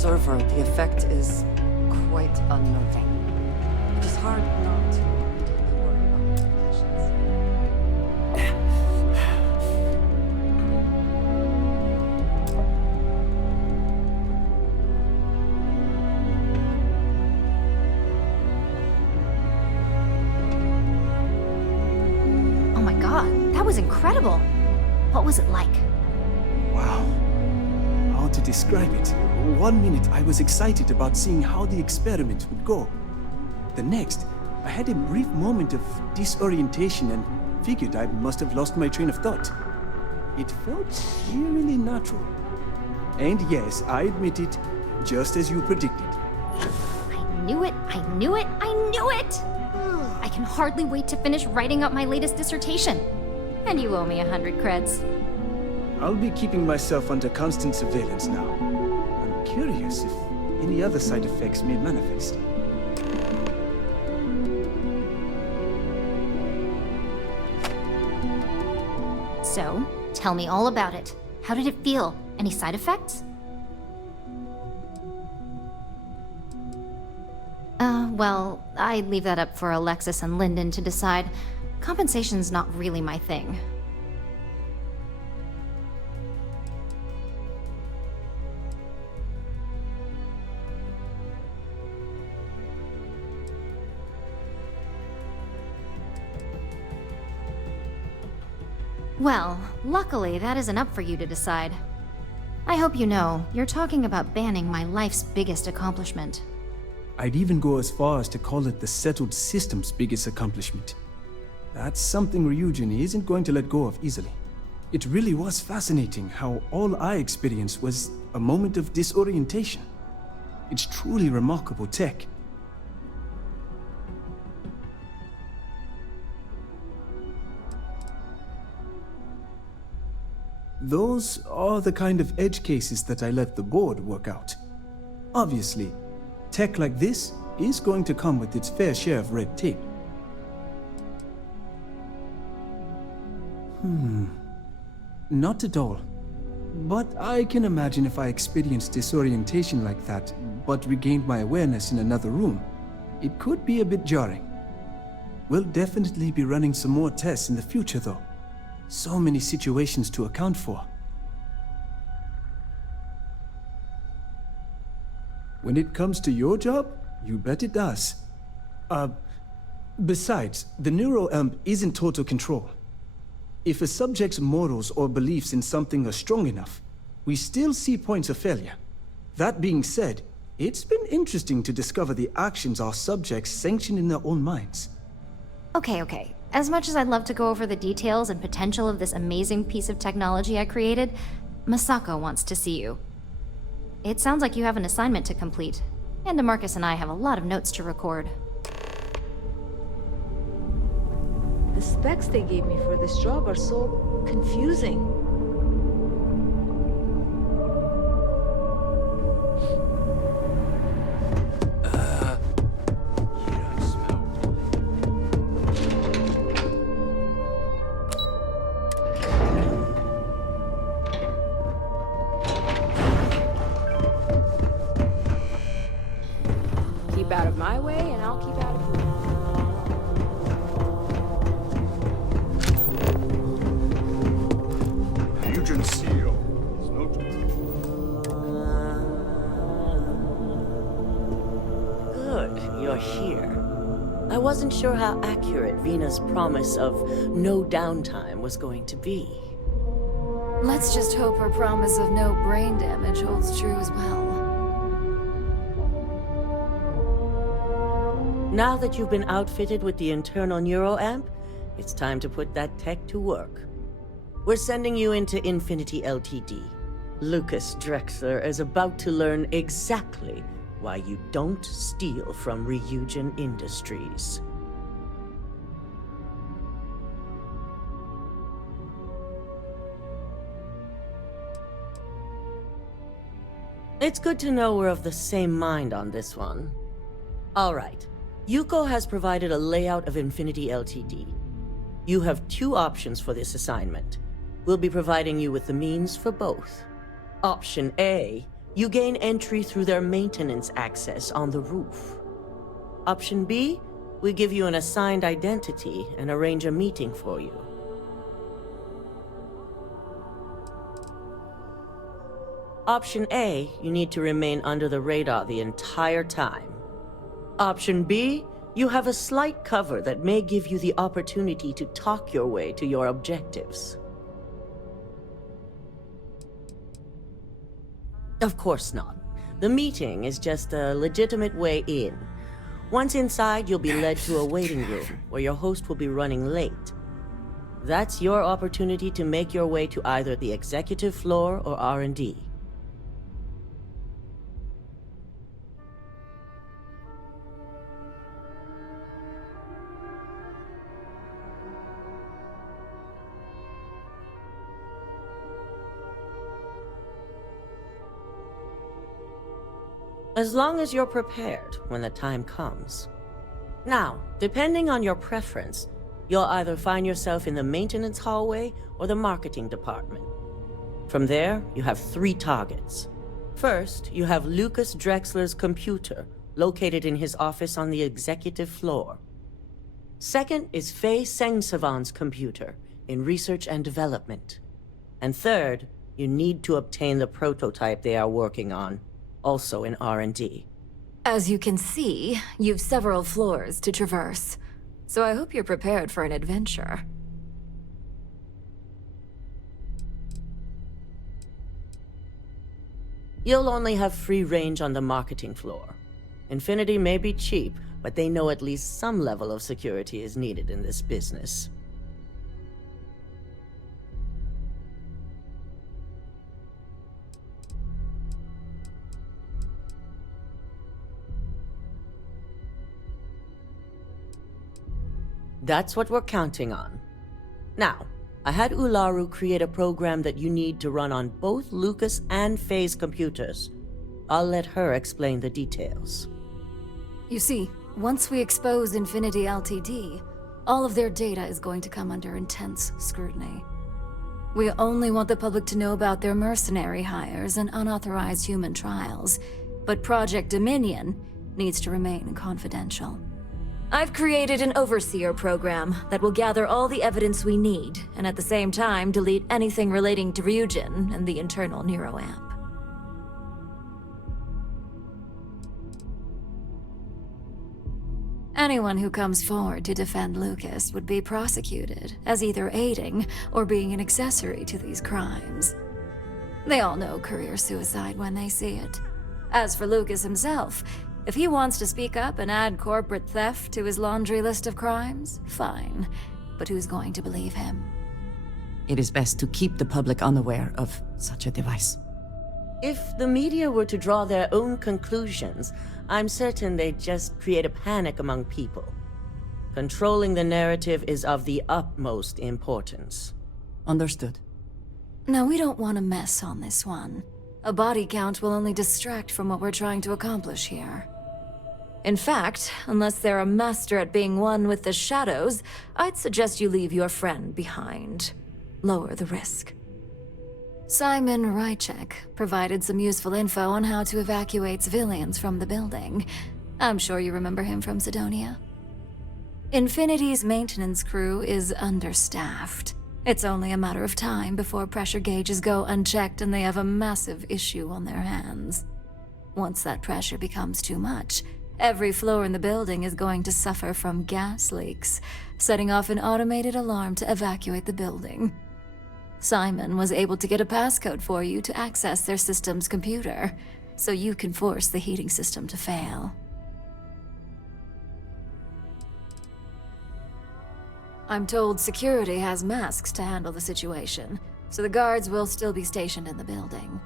observer, the effect is quite unnerving. It is hard not to immediately worry about implications. Oh my god, that was incredible. What was it like? Wow. How to describe it? 1 minute I was excited about seeing how the experiment would go. The next, I had a brief moment of disorientation and figured I must have lost my train of thought. It felt eerily natural. And yes, I admit it, just as you predicted. I knew it, I knew it, I knew it! I can hardly wait to finish writing up my latest dissertation. And you owe me 100 creds. I'll be keeping myself under constant surveillance now. I'm curious if any other side effects may manifest. So, tell me all about it. How did it feel? Any side effects? Well, I'd leave that up for Alexis and Lyndon to decide. Compensation's not really my thing. Well, luckily that isn't up for you to decide. I hope you know, you're talking about banning my life's biggest accomplishment. I'd even go as far as to call it the settled system's biggest accomplishment. That's something Ryujin isn't going to let go of easily. It really was fascinating how all I experienced was a moment of disorientation. It's truly remarkable tech. Those are the kind of edge cases that I let the board work out. Obviously, tech like this is going to come with its fair share of red tape. Not at all. But I can imagine if I experienced disorientation like that, but regained my awareness in another room, it could be a bit jarring. We'll definitely be running some more tests in the future, though. So many situations to account for. When it comes to your job, you bet it does. Besides, the neuroamp isn't total control. If a subject's morals or beliefs in something are strong enough, we still see points of failure. That being said, it's been interesting to discover the actions our subjects sanction in their own minds. Okay. As much as I'd love to go over the details and potential of this amazing piece of technology I created, Masako wants to see you. It sounds like you have an assignment to complete, and DeMarcus and I have a lot of notes to record. The specs they gave me for this job are so confusing. Keep out of my way, and I'll keep out of yours. Fusion seal. There's no Good, you're here. I wasn't sure how accurate Vina's promise of no downtime was going to be. Let's just hope her promise of no brain damage holds true as well. Now that you've been outfitted with the internal neuroamp, it's time to put that tech to work. We're sending you into Infinity Ltd. Lucas Drexler is about to learn exactly why you don't steal from Ryujin Industries. It's good to know we're of the same mind on this one. All right. Yuko has provided a layout of Infinity Ltd. You have two options for this assignment. We'll be providing you with the means for both. Option A You gain entry through their maintenance access on the roof. Option B, we give you an assigned identity and arrange a meeting for you. Option A, you need to remain under the radar the entire time. Option B, you have a slight cover that may give you the opportunity to talk your way to your objectives. Of course not. The meeting is just a legitimate way in. Once inside, you'll be led to a waiting room, where your host will be running late. That's your opportunity to make your way to either the executive floor or R&D. As long as you're prepared when the time comes. Now, depending on your preference, you'll either find yourself in the maintenance hallway or the marketing department. From there, you have 3 targets. First, you have Lucas Drexler's computer, located in his office on the executive floor. Second is Faye Sengsavan's computer, in research and development. And third, you need to obtain the prototype they are working on, also in R&D. As you can see, you've several floors to traverse, so I hope you're prepared for an adventure. You'll only have free range on the marketing floor. Infinity may be cheap, but they know at least some level of security is needed in this business. That's what we're counting on. Now, I had Ularu create a program that you need to run on both Lucas and Faye's computers. I'll let her explain the details. You see, once we expose Infinity Ltd, all of their data is going to come under intense scrutiny. We only want the public to know about their mercenary hires and unauthorized human trials, but Project Dominion needs to remain confidential. I've created an overseer program that will gather all the evidence we need, and at the same time delete anything relating to Ryujin and the internal neuroamp. Anyone who comes forward to defend Lucas would be prosecuted as either aiding or being an accessory to these crimes. They all know career suicide when they see it. As for Lucas himself, if he wants to speak up and add corporate theft to his laundry list of crimes, fine. But who's going to believe him? It is best to keep the public unaware of such a device. If the media were to draw their own conclusions, I'm certain they'd just create a panic among people. Controlling the narrative is of the utmost importance. Understood. No, we don't want a mess on this one. A body count will only distract from what we're trying to accomplish here. In fact, unless they're a master at being one with the shadows, I'd suggest you leave your friend behind. Lower the risk. Simon Rychek provided some useful info on how to evacuate civilians from the building. I'm sure you remember him from Sidonia. Infinity's maintenance crew is understaffed. It's only a matter of time before pressure gauges go unchecked and they have a massive issue on their hands. Once that pressure becomes too much, every floor in the building is going to suffer from gas leaks, setting off an automated alarm to evacuate the building. Simon was able to get a passcode for you to access their system's computer, so you can force the heating system to fail. I'm told security has masks to handle the situation, so the guards will still be stationed in the building.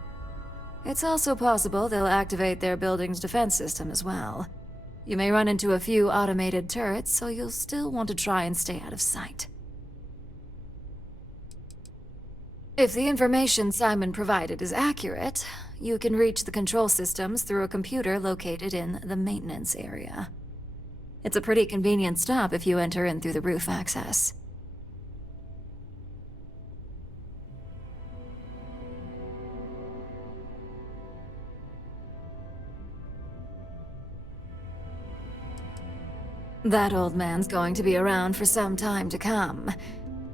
It's also possible they'll activate their building's defense system as well. You may run into a few automated turrets, so you'll still want to try and stay out of sight. If the information Simon provided is accurate, you can reach the control systems through a computer located in the maintenance area. It's a pretty convenient stop if you enter in through the roof access. That old man's going to be around for some time to come.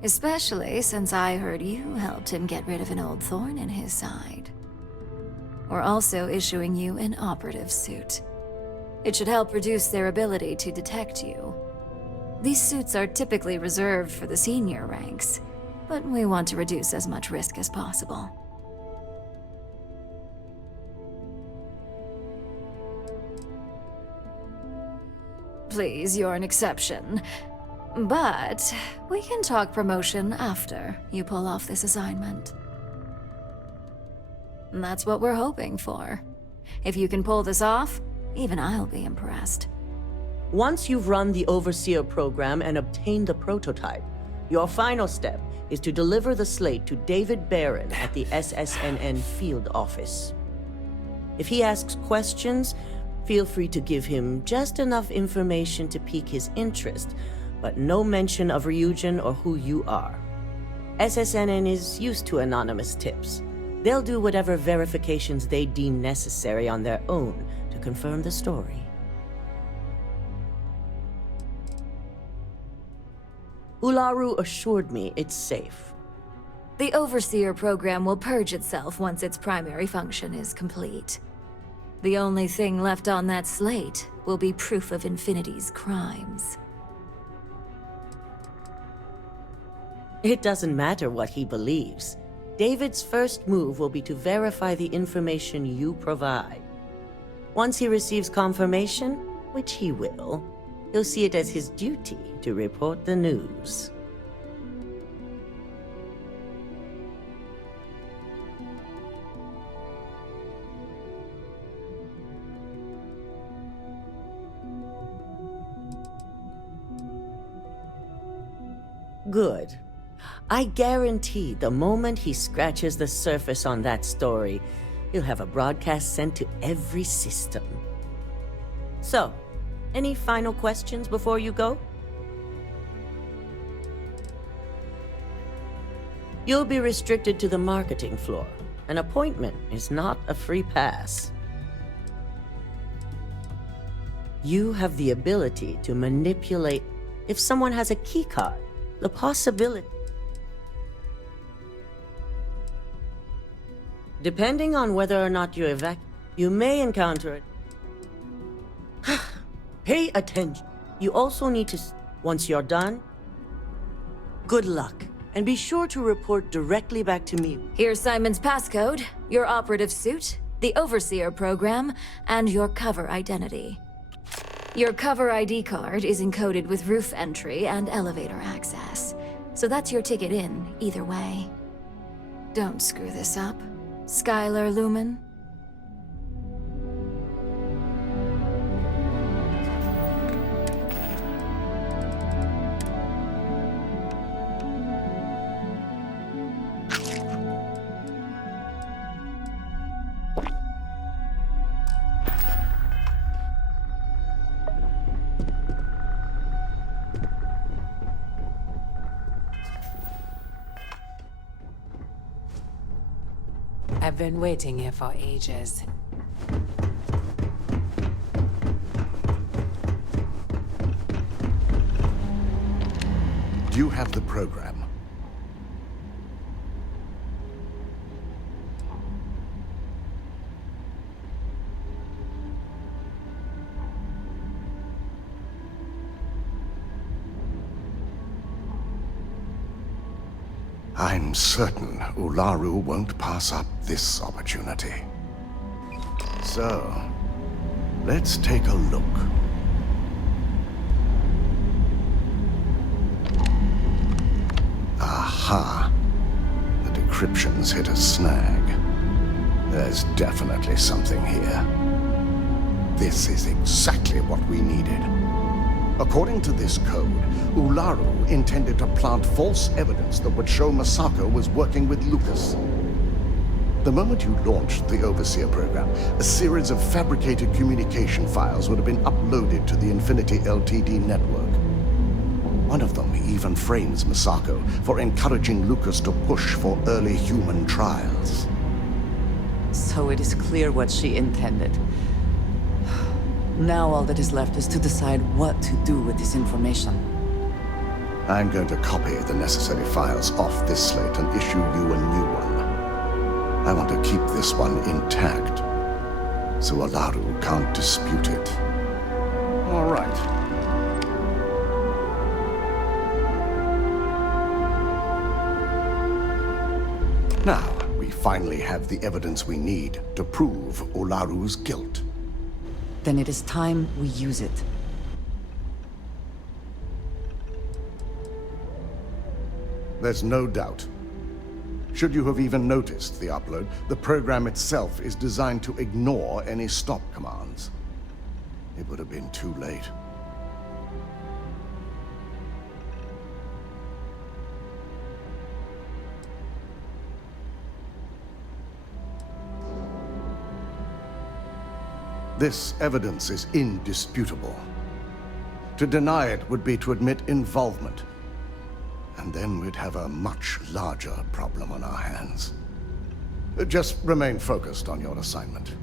Especially since I heard you helped him get rid of an old thorn in his side. We're also issuing you an operative suit. It should help reduce their ability to detect you. These suits are typically reserved for the senior ranks, but we want to reduce as much risk as possible. Please, you're an exception. But we can talk promotion after you pull off this assignment. And that's what we're hoping for. If you can pull this off, even I'll be impressed. Once you've run the Overseer program and obtained the prototype, your final step is to deliver the slate to David Barron at the SSNN field office. If he asks questions, feel free to give him just enough information to pique his interest, but no mention of Ryujin or who you are. SSNN is used to anonymous tips. They'll do whatever verifications they deem necessary on their own to confirm the story. Ularu assured me it's safe. The Overseer program will purge itself once its primary function is complete. The only thing left on that slate will be proof of Infinity's crimes. It doesn't matter what he believes. David's first move will be to verify the information you provide. Once he receives confirmation, which he will, he'll see it as his duty to report the news. Good. I guarantee the moment he scratches the surface on that story, he'll have a broadcast sent to every system. So, any final questions before you go? You'll be restricted to the marketing floor. An appointment is not a free pass. You have the ability to manipulate. If someone has a keycard, the possibility. Depending on whether or not you may encounter it. Pay attention. You also need to, once you're done, good luck. And be sure to report directly back to me. Here's Simon's passcode, your operative suit, the Overseer program, and your cover identity. Your cover ID card is encoded with roof entry and elevator access, so that's your ticket in, either way. Don't screw this up, Skylar Lumen. I've been waiting here for ages. Do you have the program? I'm certain Ularu won't pass up this opportunity. So, let's take a look. Aha! The decryption's hit a snag. There's definitely something here. This is exactly what we needed. According to this code, Ularu intended to plant false evidence that would show Masako was working with Lucas. The moment you launched the Overseer program, a series of fabricated communication files would have been uploaded to the Infinity Ltd network. One of them even frames Masako for encouraging Lucas to push for early human trials. So it is clear what she intended. Now all that is left is to decide what to do with this information. I'm going to copy the necessary files off this slate and issue you a new one. I want to keep this one intact, so Olaru can't dispute it. All right. Now, we finally have the evidence we need to prove Olaru's guilt. Then it is time we use it. There's no doubt. Should you have even noticed the upload, the program itself is designed to ignore any stop commands. It would have been too late. This evidence is indisputable. To deny it would be to admit involvement. And then we'd have a much larger problem on our hands. Just remain focused on your assignment.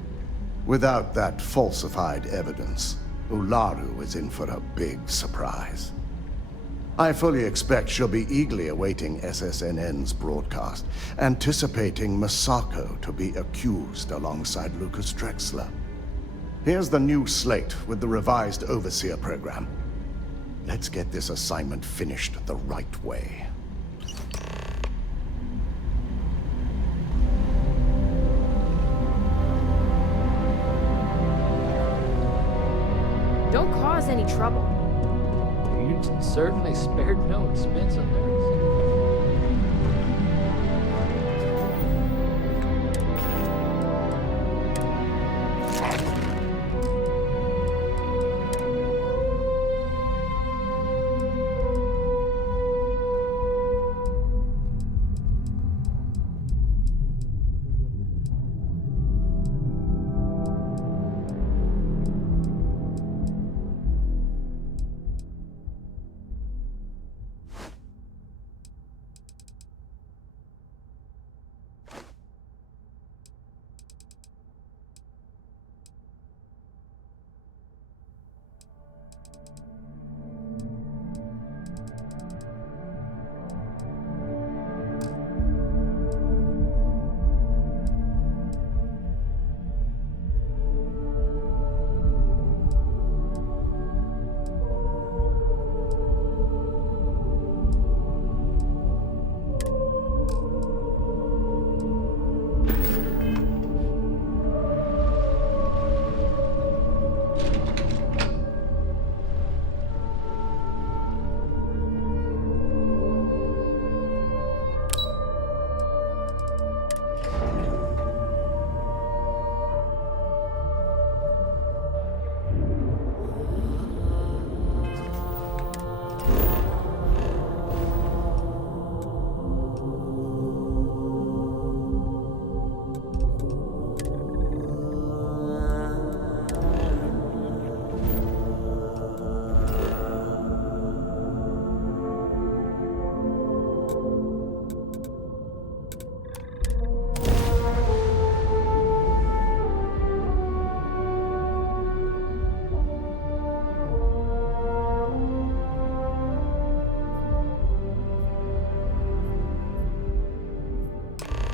Without that falsified evidence, Olaru is in for a big surprise. I fully expect she'll be eagerly awaiting SSNN's broadcast, anticipating Misako to be accused alongside Lucas Drexler. Here's the new slate with the revised Overseer program. Let's get this assignment finished the right way. Don't cause any trouble. You certainly spared no expense on theirs.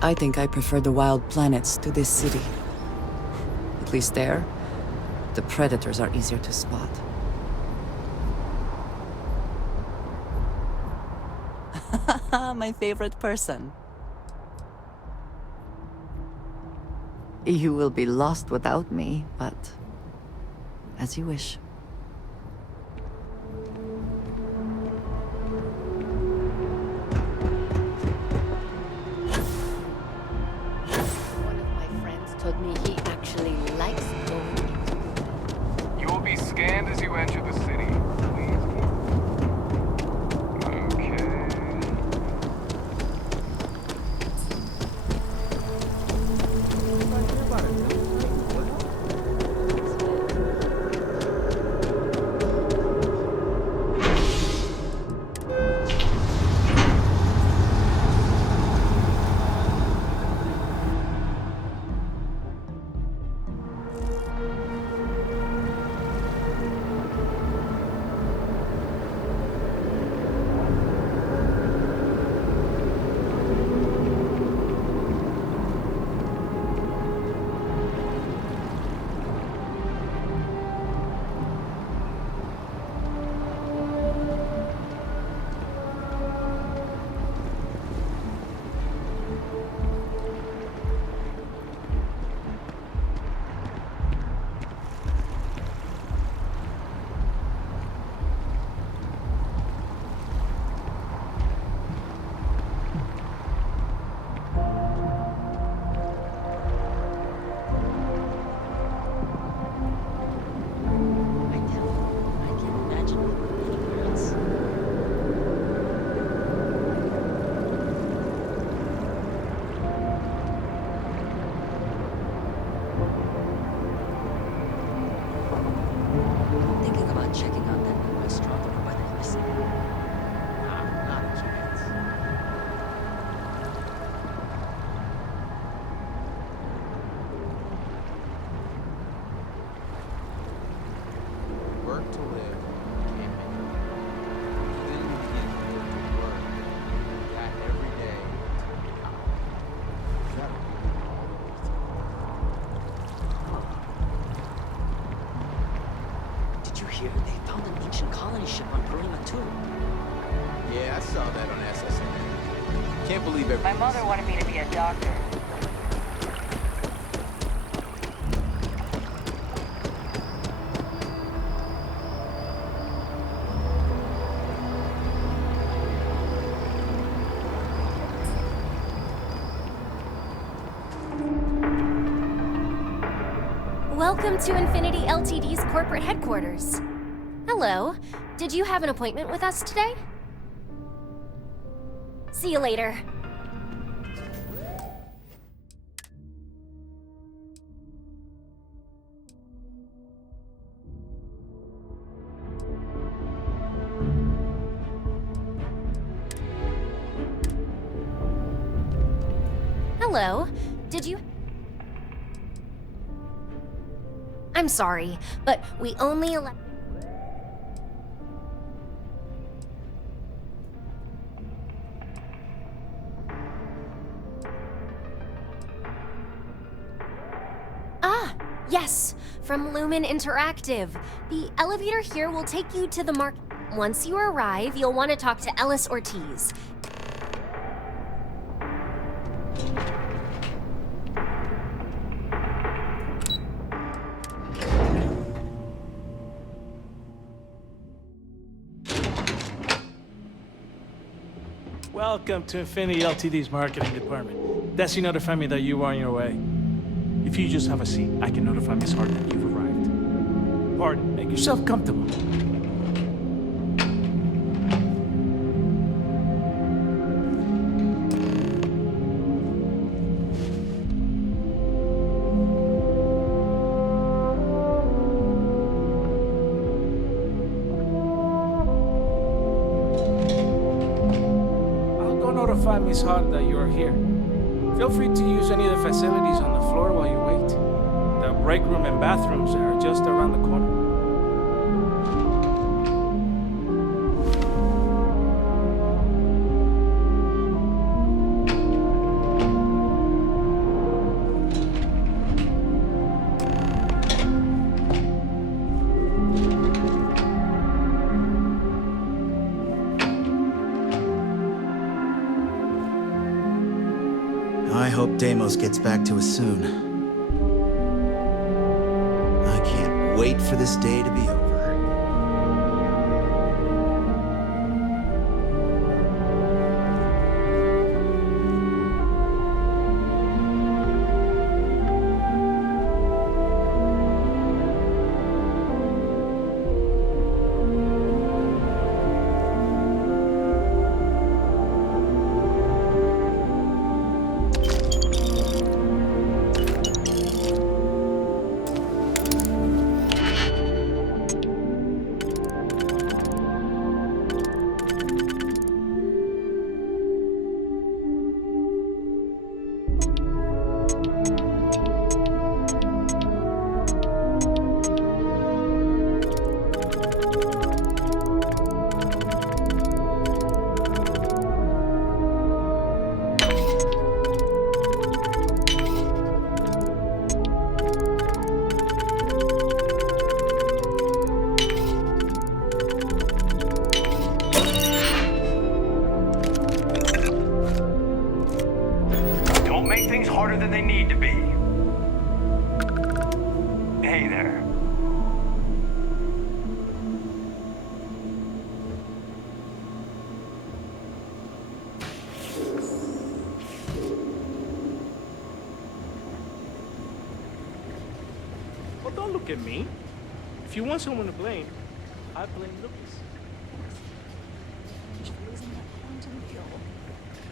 I think I prefer the wild planets to this city. At least there, the predators are easier to spot. My favorite person. You will be lost without me, but as you wish. Told me he actually likes going into. You will be scanned as you enter the city. Please. Okay. hear they found an ancient colony ship on Perima 2? Yeah, I saw that on SSN. Can't believe it. My mother wanted me to be a doctor. Welcome to Infinity Ltd's corporate headquarters. Hello. Did you have an appointment with us today? See you later. Hello. Did you... I'm sorry, but we only allow... Ah, yes, from Lumen Interactive. The elevator here will take you to the market. Once you arrive, you'll want to talk to Ellis Ortiz. Welcome to Infinity Ltd's marketing department. Desi notified me that you were on your way. If you just have a seat, I can notify Miss Hart that you've arrived. Pardon, make yourself comfortable. Notify Miss Hart that you are here. Feel free to use any of the facilities on the floor while you wait. The break room and bathrooms are just around the corner. I hope Deimos gets back to us soon. I can't wait for this day to be over. Harder than they need to be. Hey there. Well, don't look at me. If you want someone to blame, I blame Lucas. Losing that quantum fuel.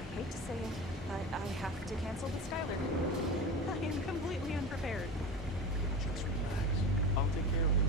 I hate to say it, but I have to cancel with Skylar. I am completely unprepared. Just relax. I'll take care of it.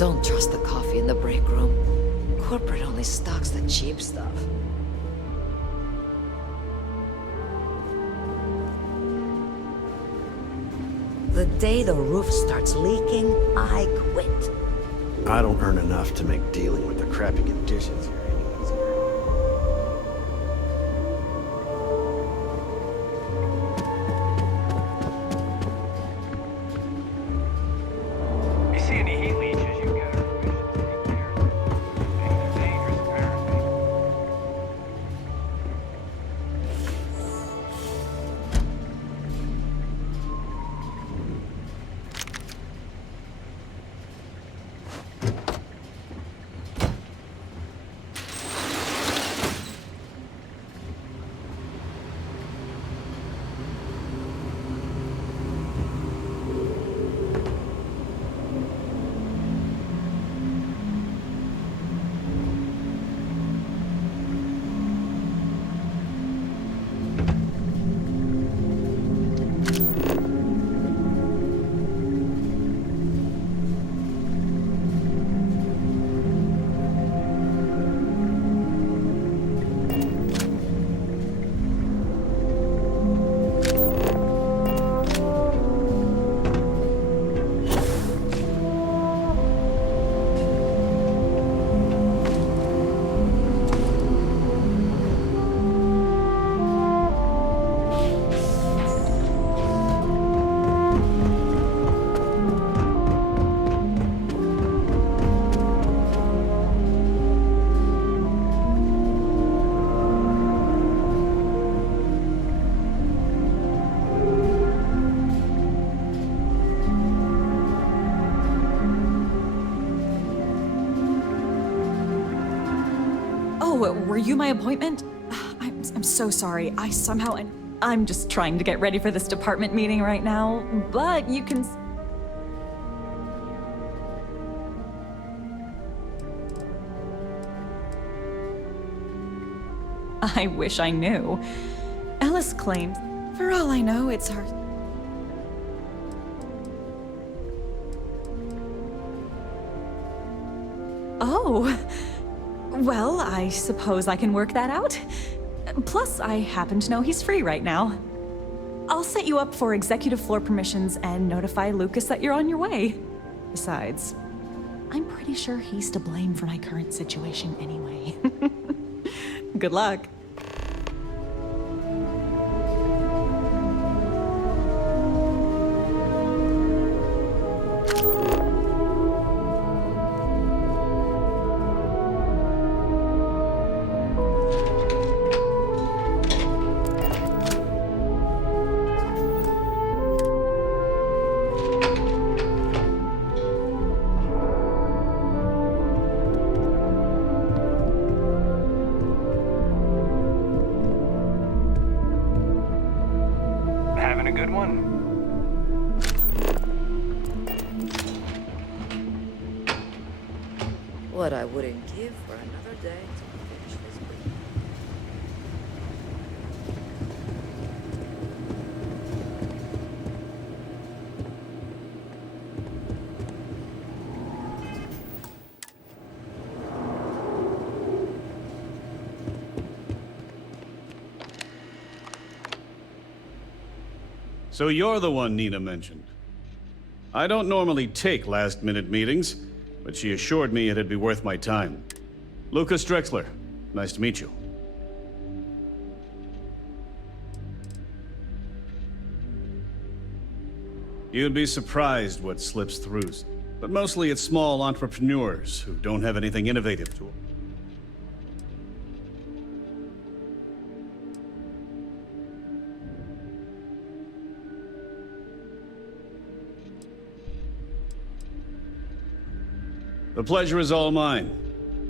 Don't trust the coffee in the break room. Corporate only stocks the cheap stuff. The day the roof starts leaking, I quit. I don't earn enough to make dealing with the crappy conditions here any easier. You see any heat leeches, you get our permission to take care of them. They're dangerous, apparently. Were you my appointment? I'm so sorry. I'm just trying to get ready for this department meeting right now, but you can... I wish I knew. Ellis claims, for all I know, it's her... Oh... Well, I suppose I can work that out. Plus, I happen to know he's free right now. I'll set you up for executive floor permissions and notify Lucas that you're on your way. Besides, I'm pretty sure he's to blame for my current situation anyway. Good luck. Having a good one? What I wouldn't give for another day to finish this brief. So you're the one Nina mentioned. I don't normally take last-minute meetings, but she assured me it'd be worth my time. Lucas Drexler, nice to meet you. You'd be surprised what slips through, but mostly it's small entrepreneurs who don't have anything innovative to them. The pleasure is all mine,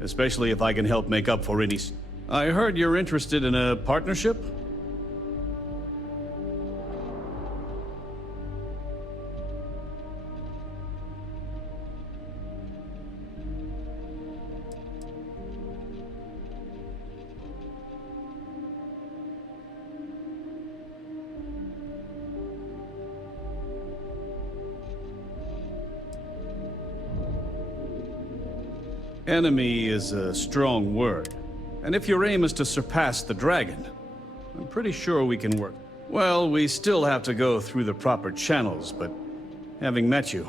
especially if I can help make up for any... I heard you're interested in a partnership? Enemy is a strong word. And if your aim is to surpass the dragon, I'm pretty sure we can work. Well, we still have to go through the proper channels, but having met you,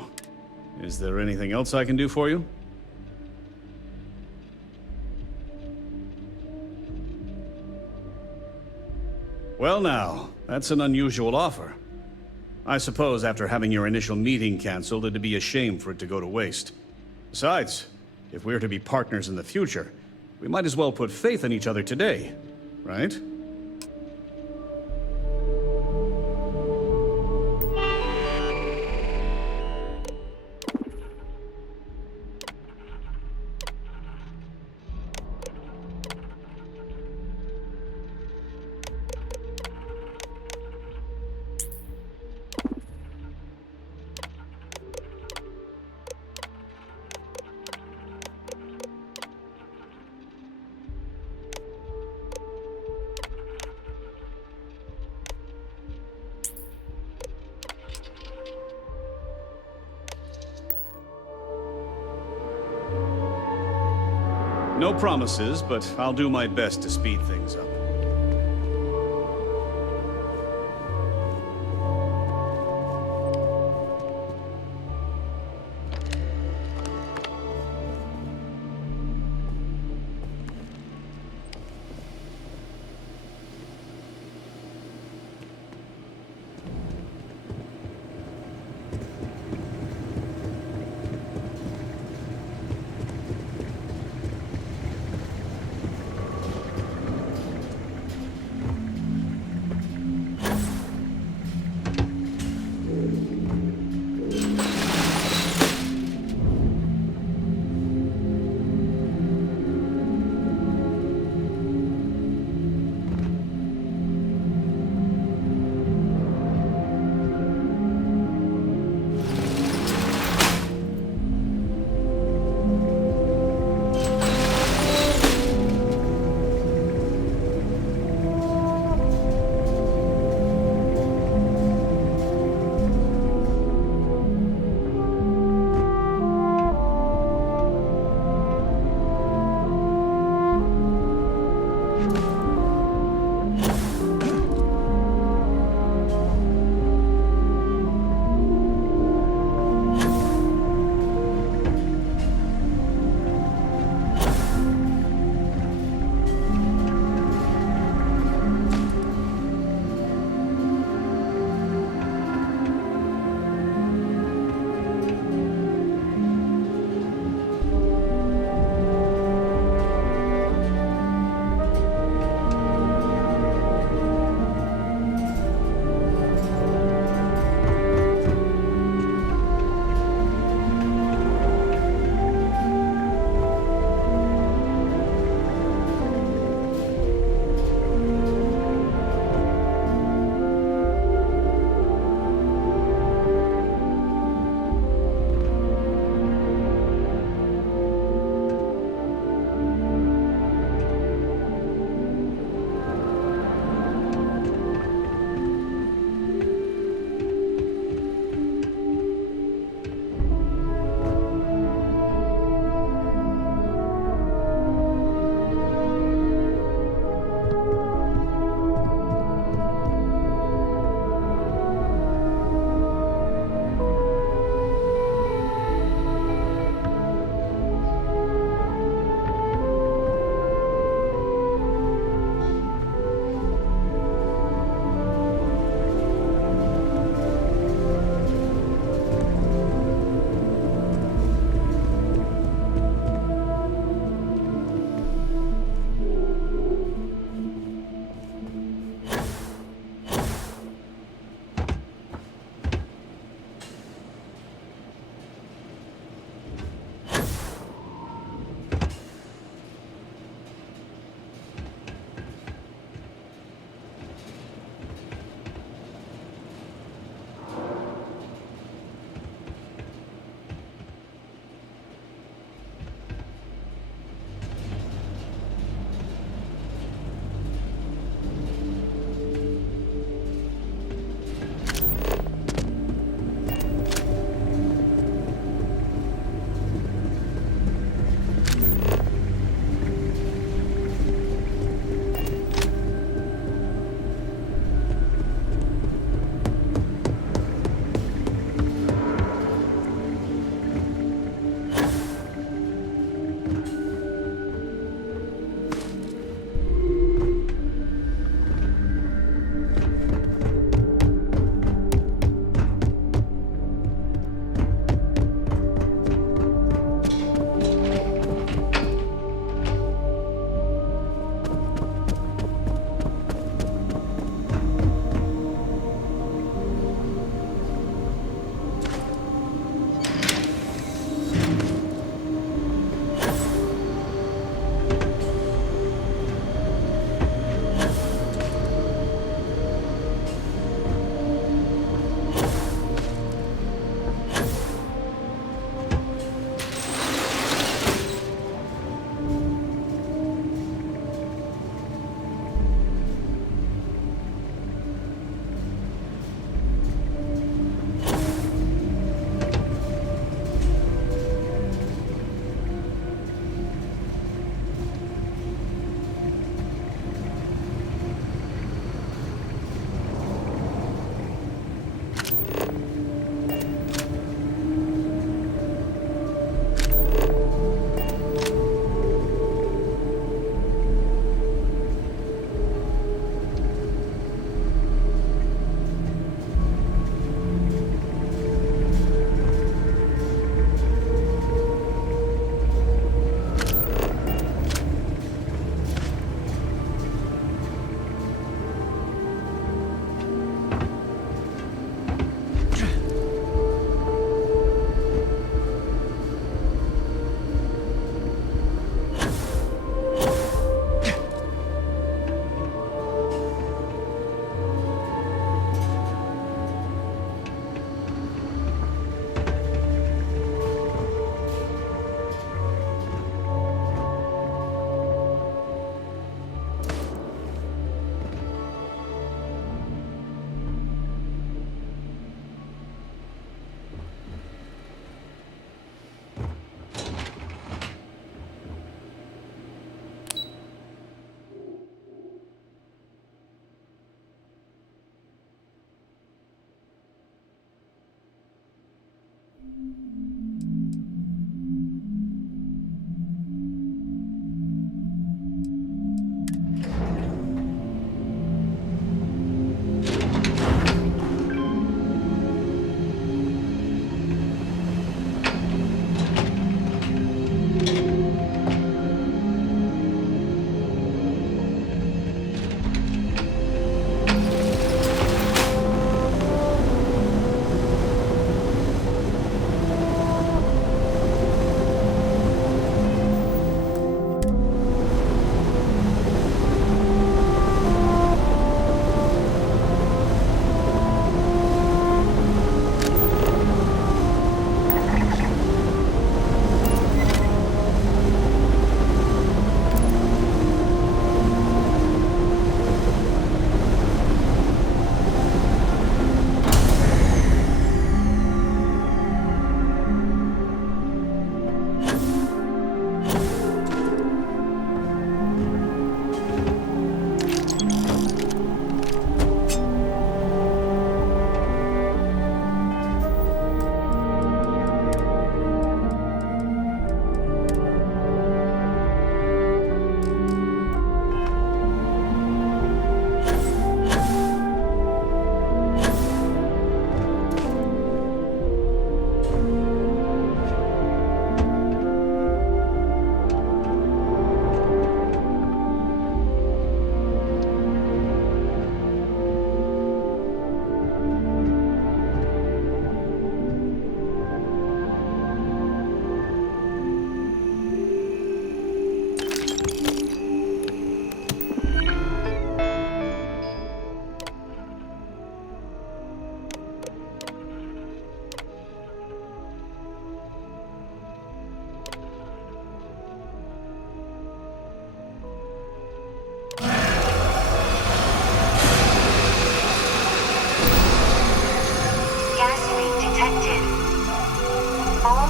is there anything else I can do for you? Well now, that's an unusual offer. I suppose after having your initial meeting canceled, it'd be a shame for it to go to waste. Besides, if we're to be partners in the future, we might as well put faith in each other today, right? No promises, but I'll do my best to speed things up.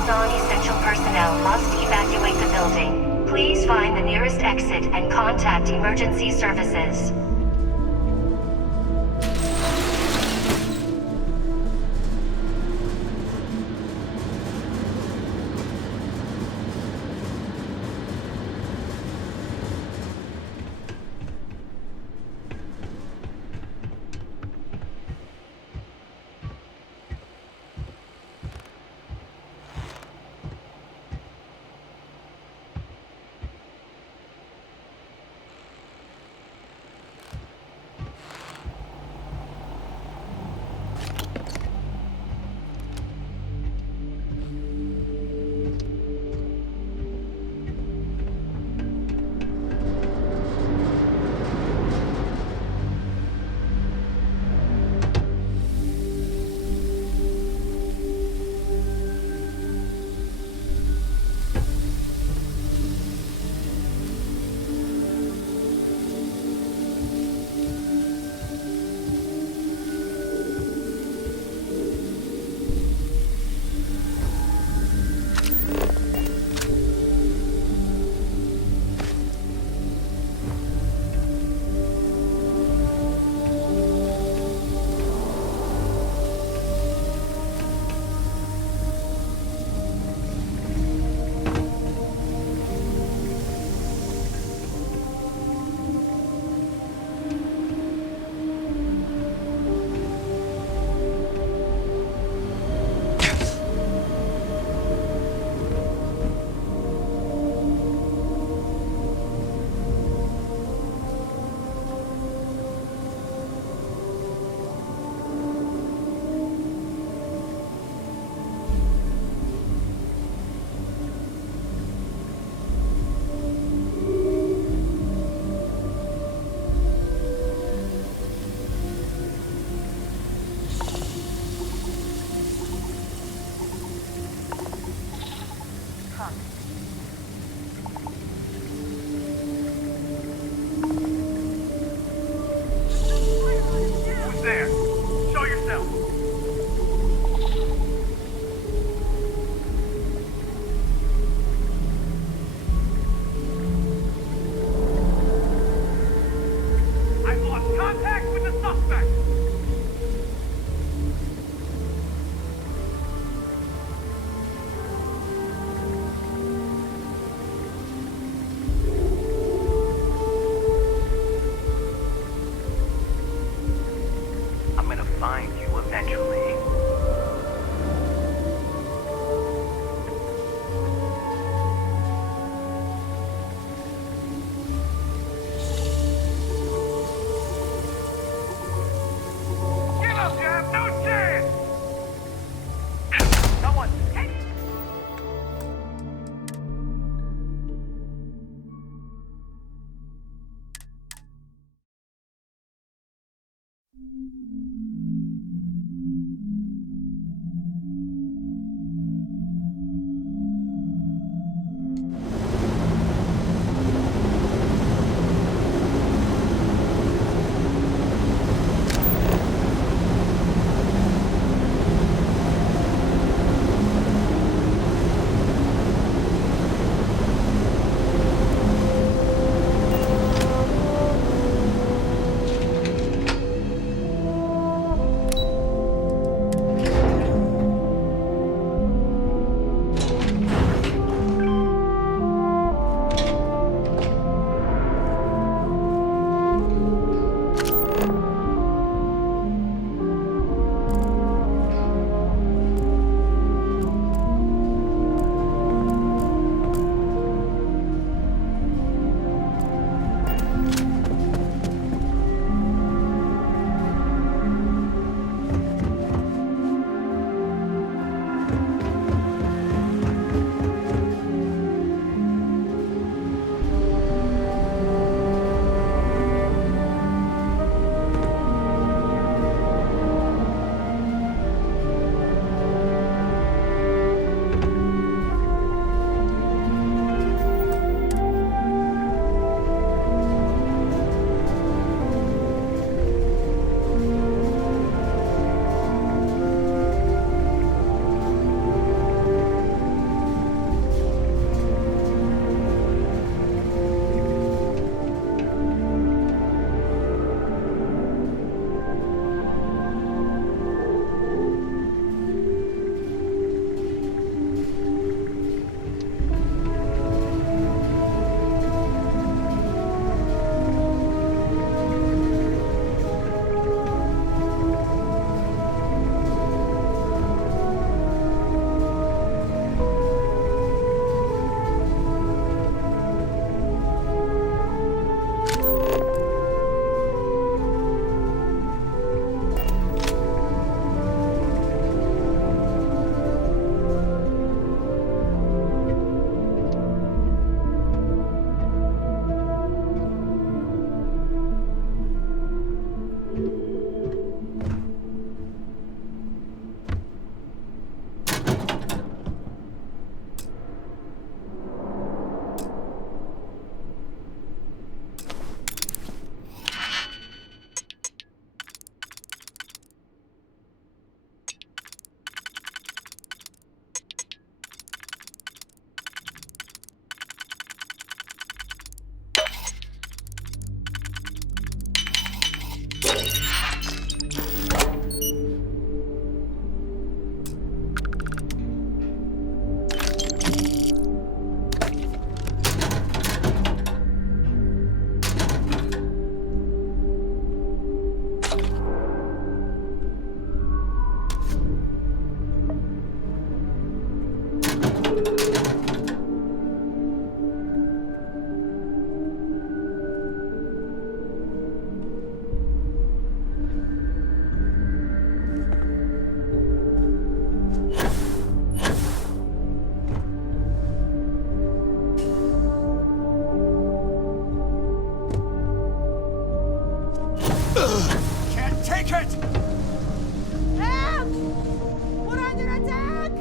Non-essential personnel must evacuate the building. Please find the nearest exit and contact emergency services. Rocket! Help! We're under attack!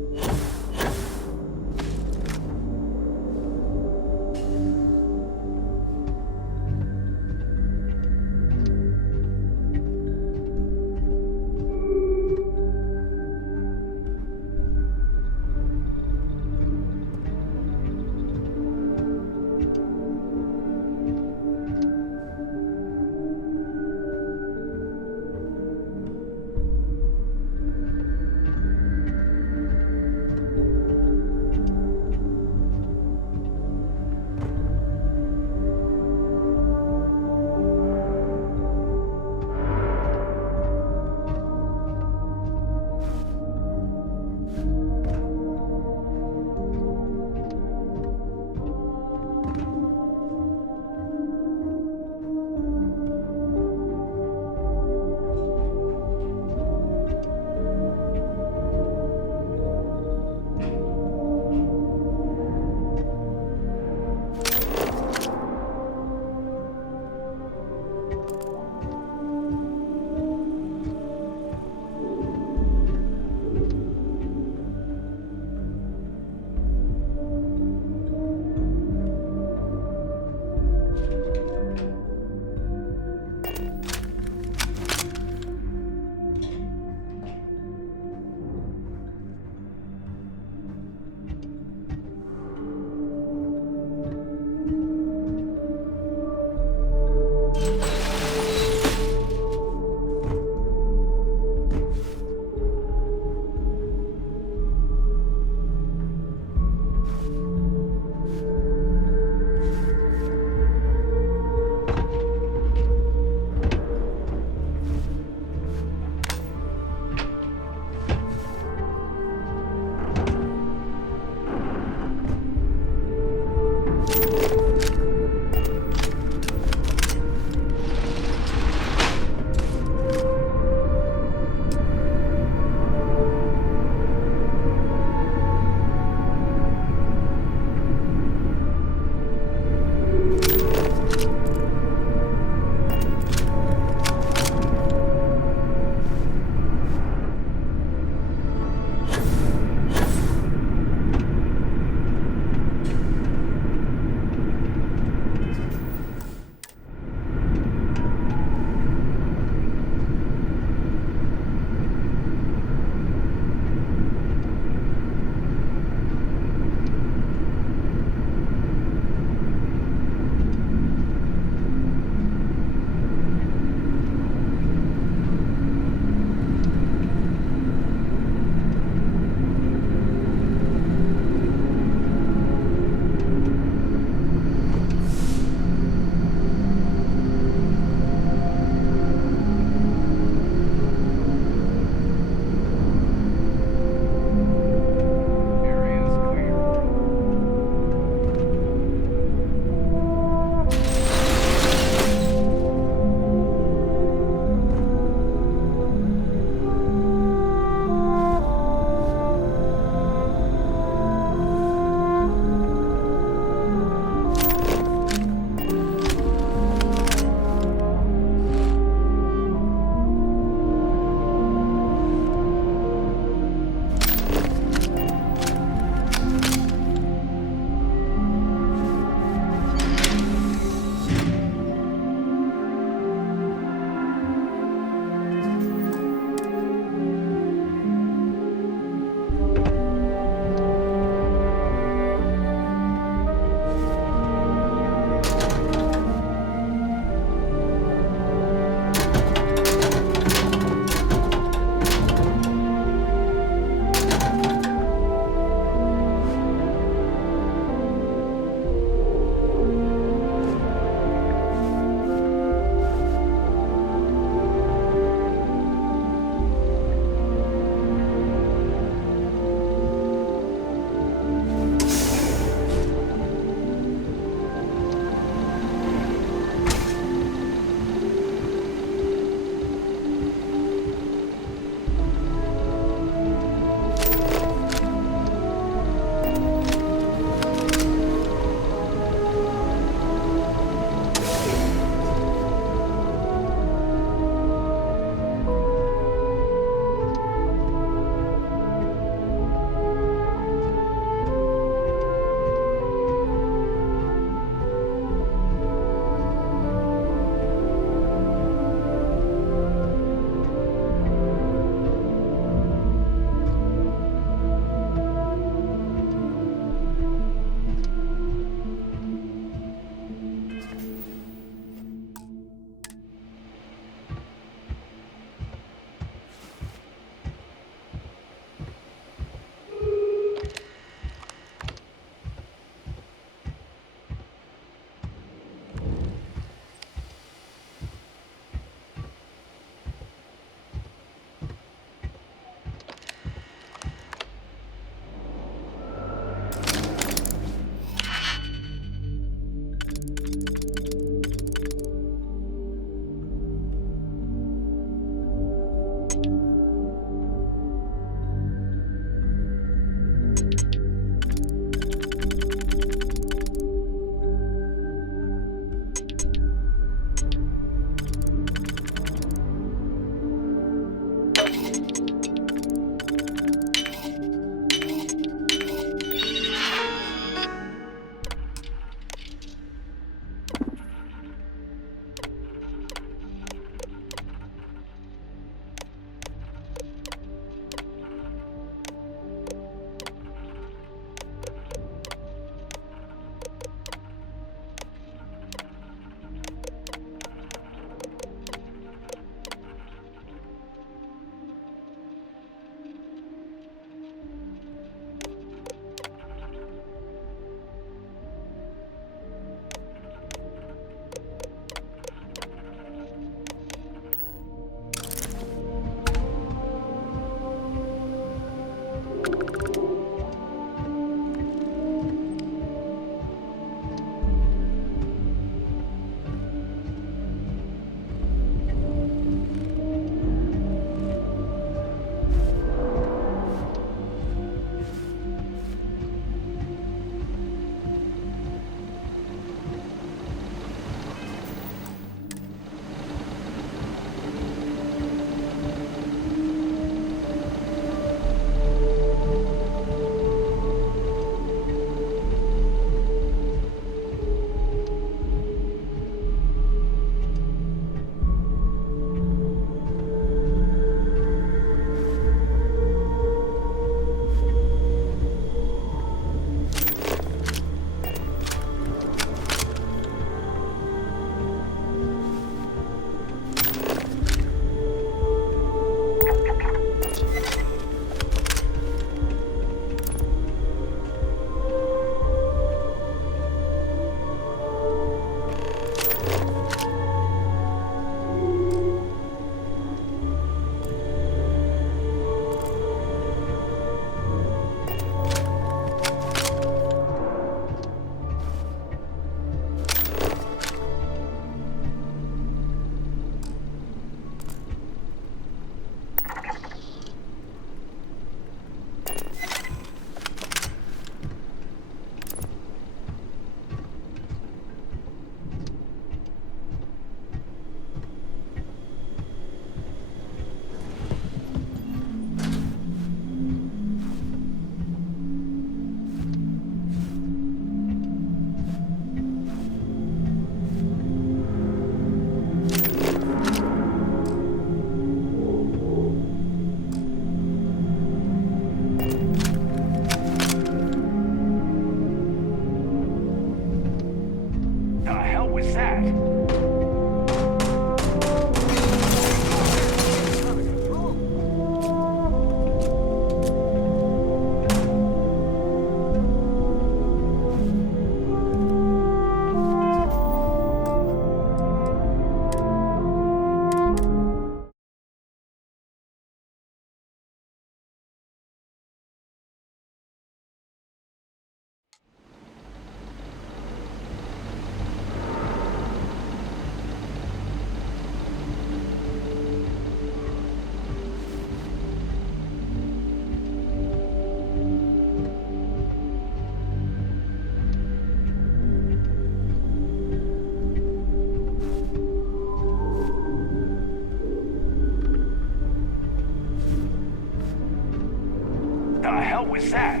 is that?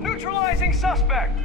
Neutralizing suspect!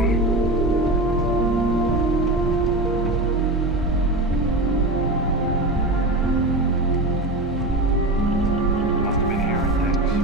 something. Must have been hearing things.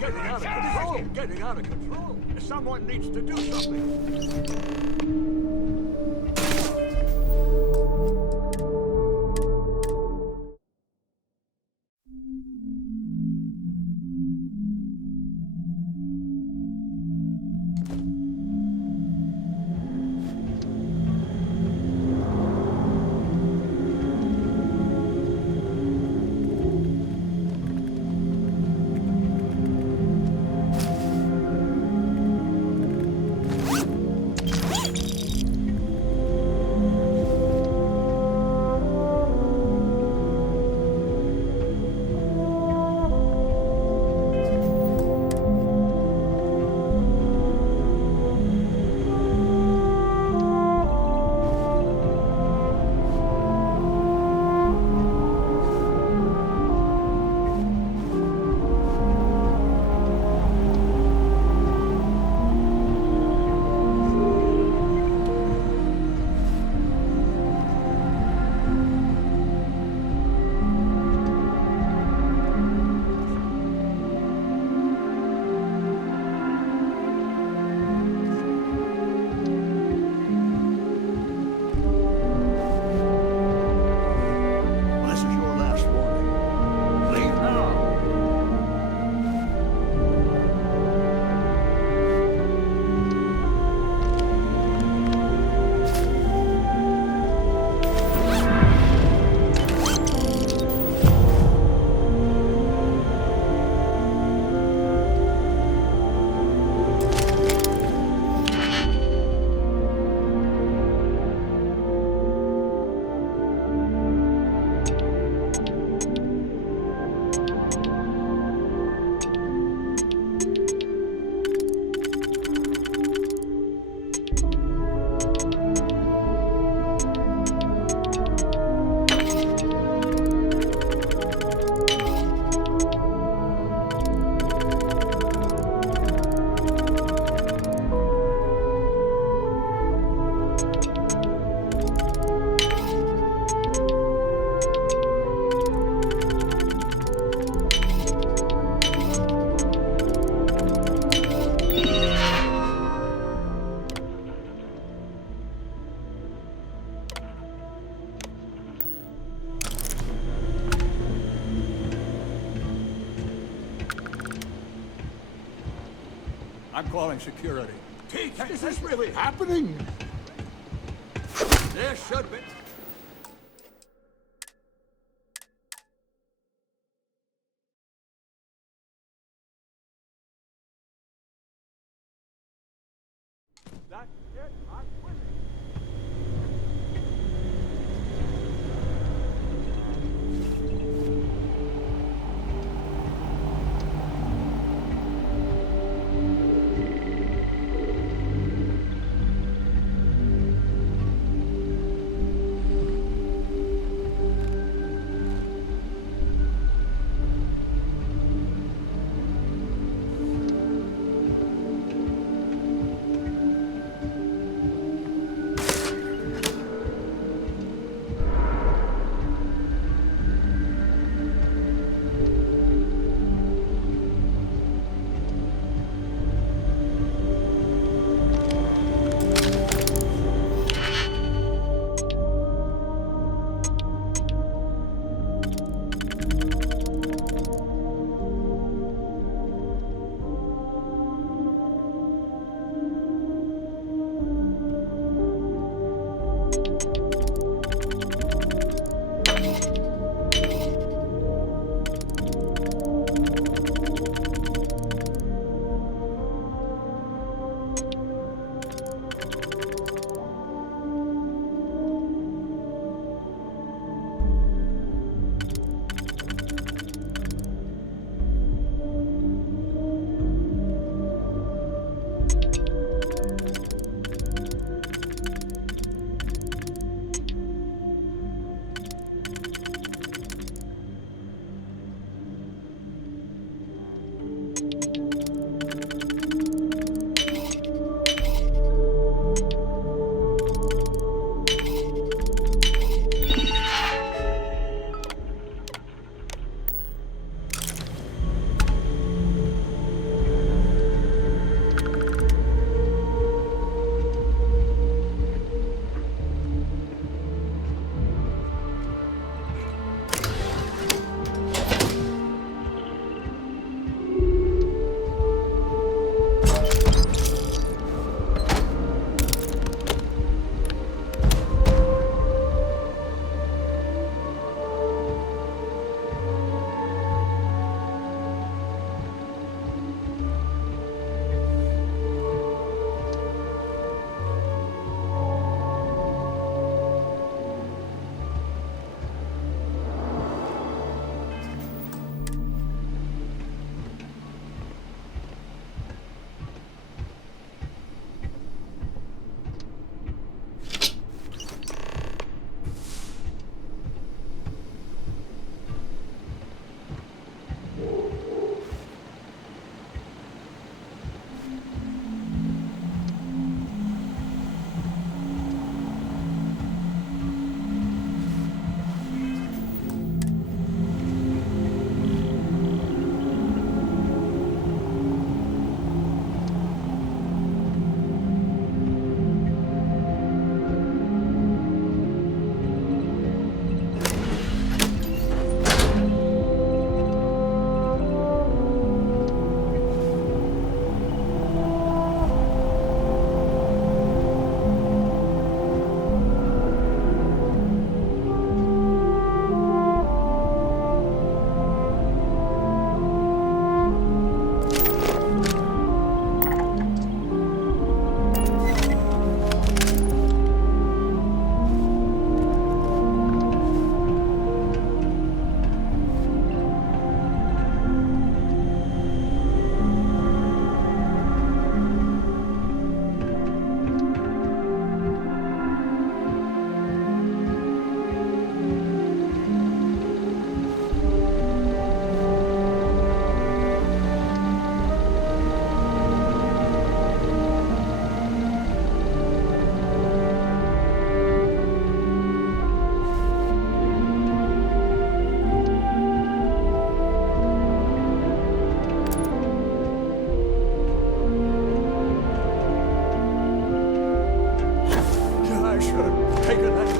getting out of control. Getting out of control. Someone needs to do something. I'm calling security. Teach, is this really happening? There should be. That's it. I'm winning.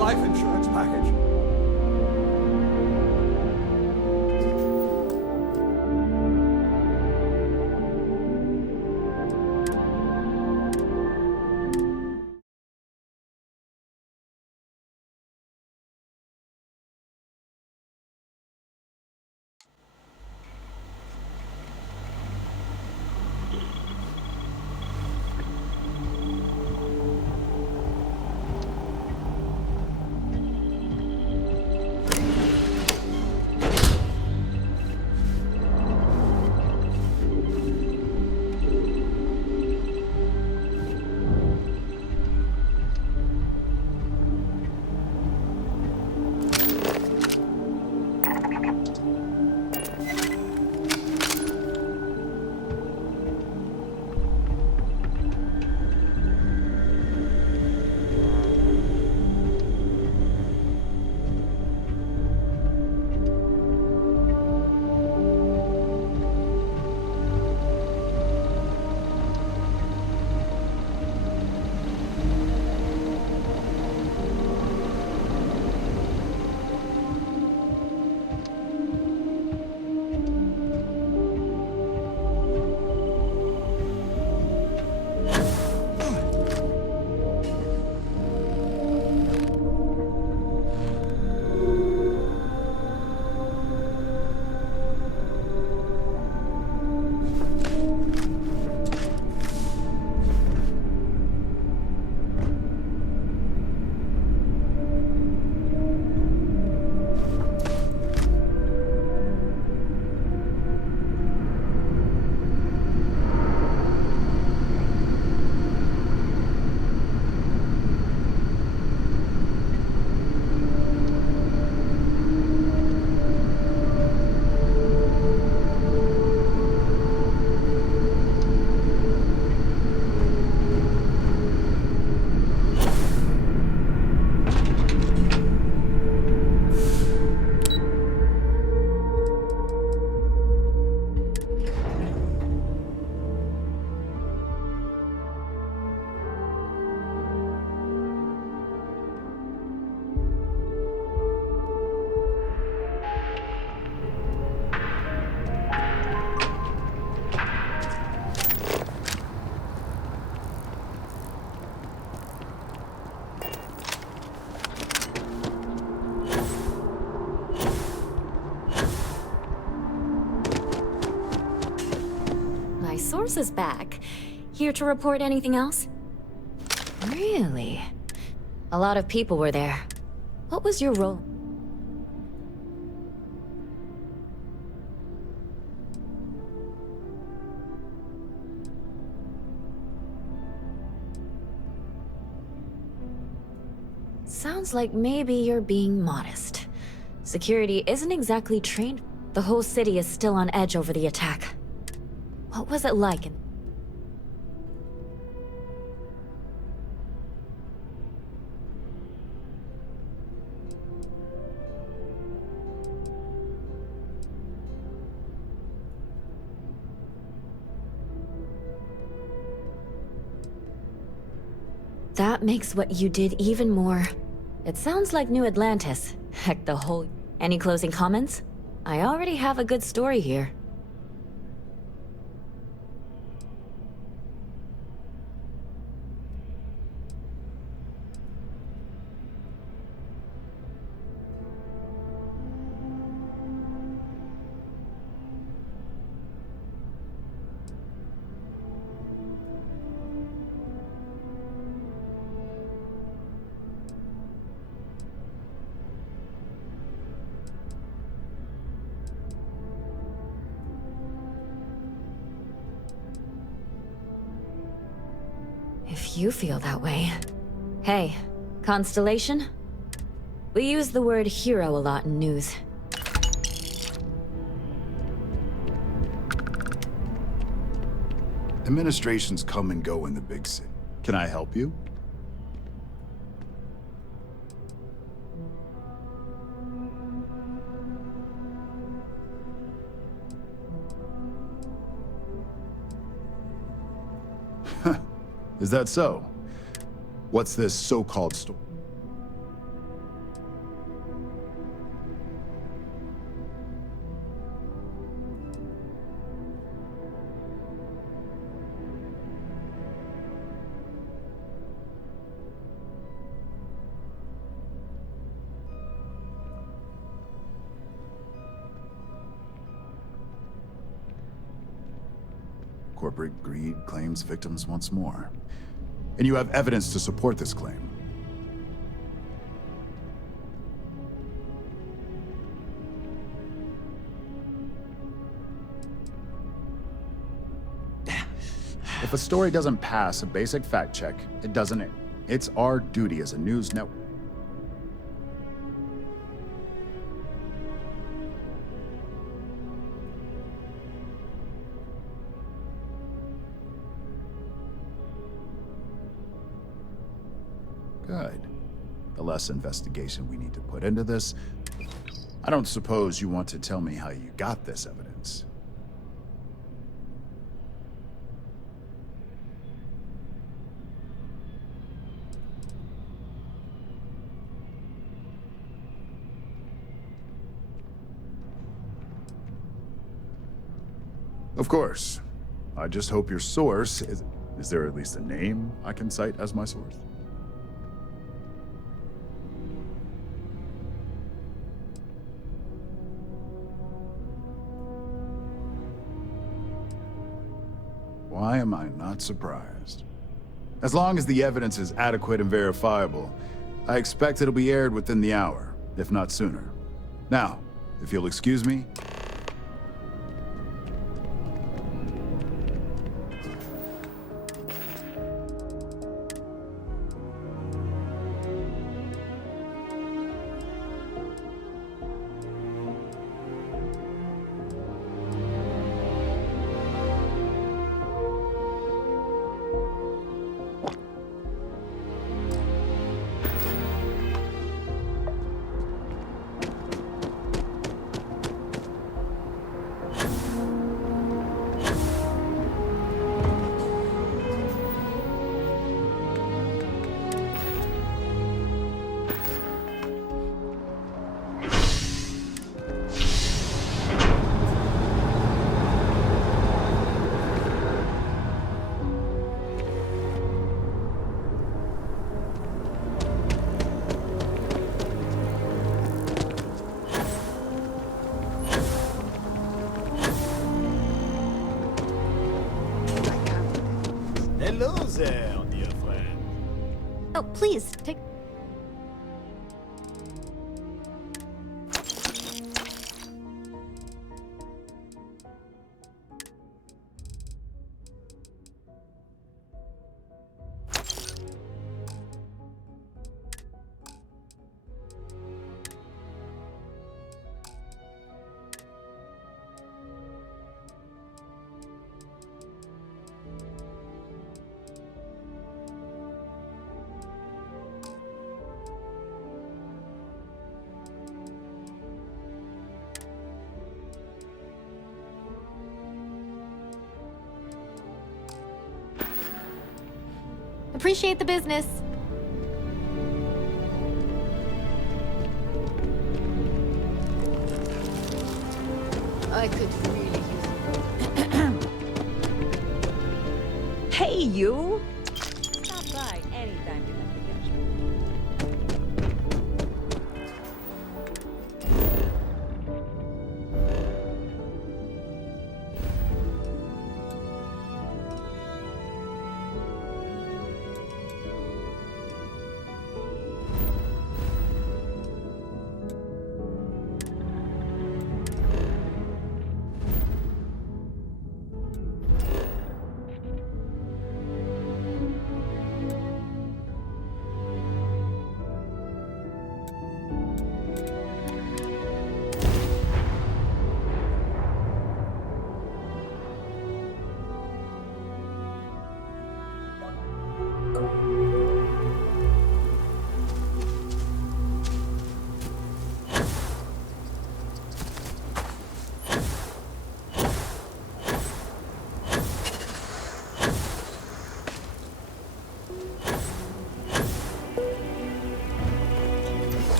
life insurance package. Cruz is back. Here to report anything else? Really? A lot of people were there. What was your role? Sounds like maybe you're being modest. Security isn't exactly trained. The whole city is still on edge over the attack. What was it like in... That makes what you did even more. It sounds like New Atlantis. Heck, the whole... Any closing comments? I already have a good story here. If you feel that way. Hey, Constellation? We use the word hero a lot in news. Administrations come and go in the big city. Can I help you? Is that so? What's this so-called story? Corporate greed claims victims once more. And you have evidence to support this claim. If a story doesn't pass a basic fact check, it doesn't. It's our duty as a news network. Good. The less investigation we need to put into this. I don't suppose you want to tell me how you got this evidence. Of course. I just hope your source is... Is there at least a name I can cite as my source? Why am I not surprised? As long as the evidence is adequate and verifiable, I expect it'll be aired within the hour, if not sooner. Now, if you'll excuse me... Oh, please, take... Appreciate the business. I could really use Hey, you! Stop by anytime you have to get you.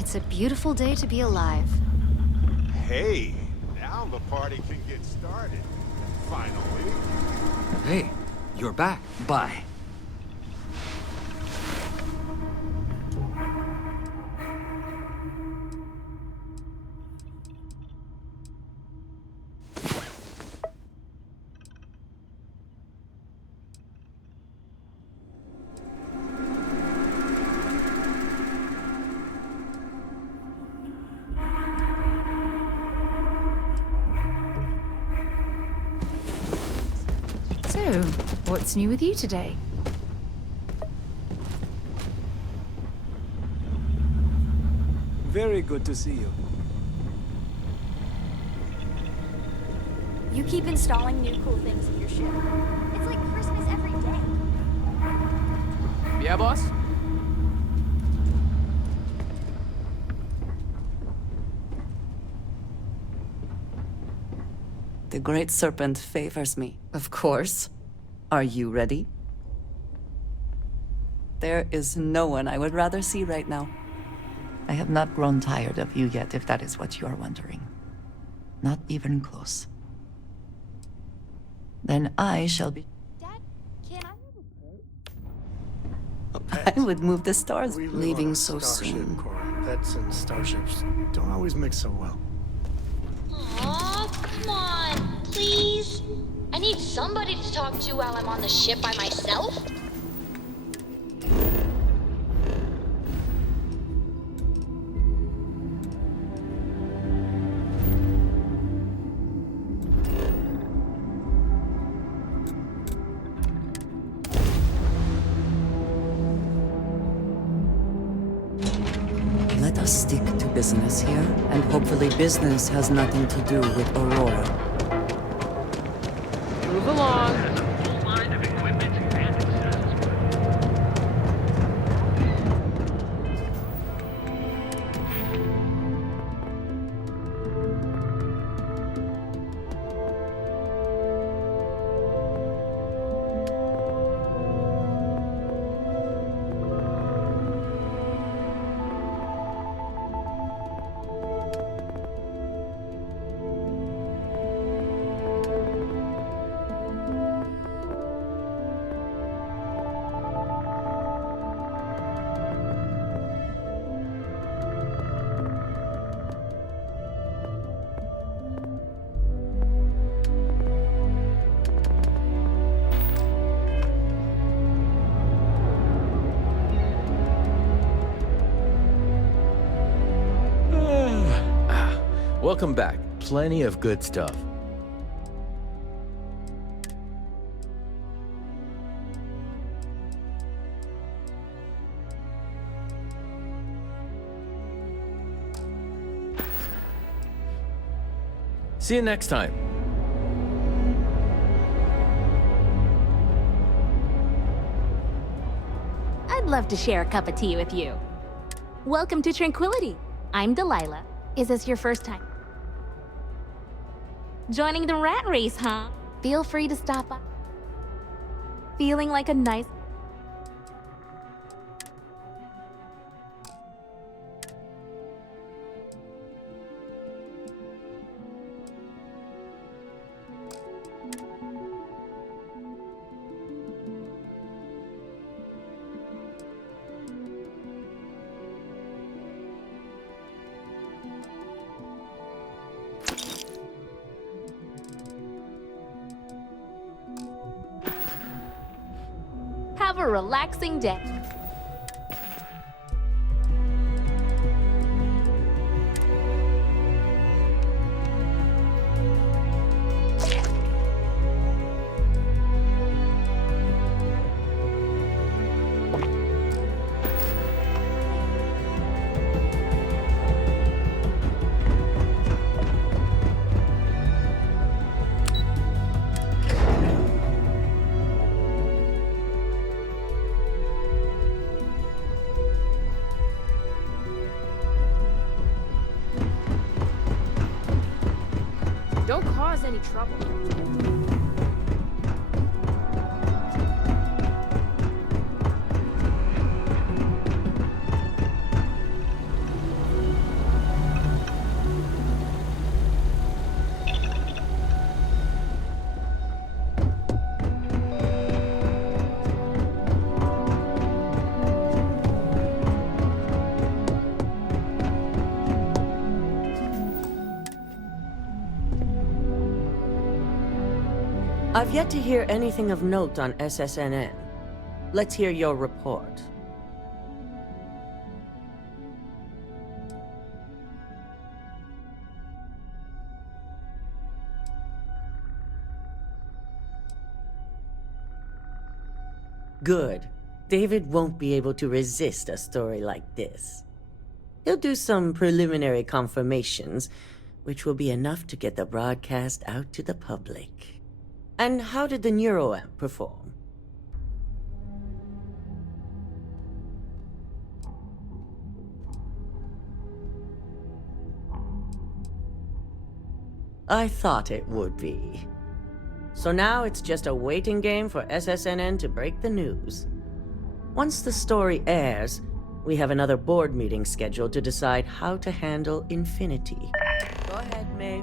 It's a beautiful day to be alive. Hey, now the party can get started. Finally. Hey, you're back. Bye. So, what's new with you today? Very good to see you. You keep installing new cool things in your ship. It's like Christmas every day. Yeah, boss? The Great Serpent favors me. Of course. Are you ready? There is no one I would rather see right now. I have not grown tired of you yet, if that is what you are wondering. Not even close. Then I shall be... Dad, can I would move the stars. We live on Leaving a so starship, soon. Cora. Pets and starships don't always mix so well. Aw, come on, please. I need somebody to talk to while I'm on the ship by myself. just stick to business here, and hopefully business has nothing to do with Aurora. Move along. Welcome back. Plenty of good stuff. See you next time. I'd love to share a cup of tea with you. Welcome to Tranquility. I'm Delilah. Is this your first time joining the rat race, huh? Feel free to stop by. Feeling like a nice... Have a relaxing day. Don't cause any trouble. I've yet to hear anything of note on SSNN. Let's hear your report. Good. David won't be able to resist a story like this. He'll do some preliminary confirmations, which will be enough to get the broadcast out to the public. And how did the neuroamp perform? I thought it would be. So now it's just a waiting game for SSNN to break the news. Once the story airs, we have another board meeting scheduled to decide how to handle Infinity. Go ahead, Maeve.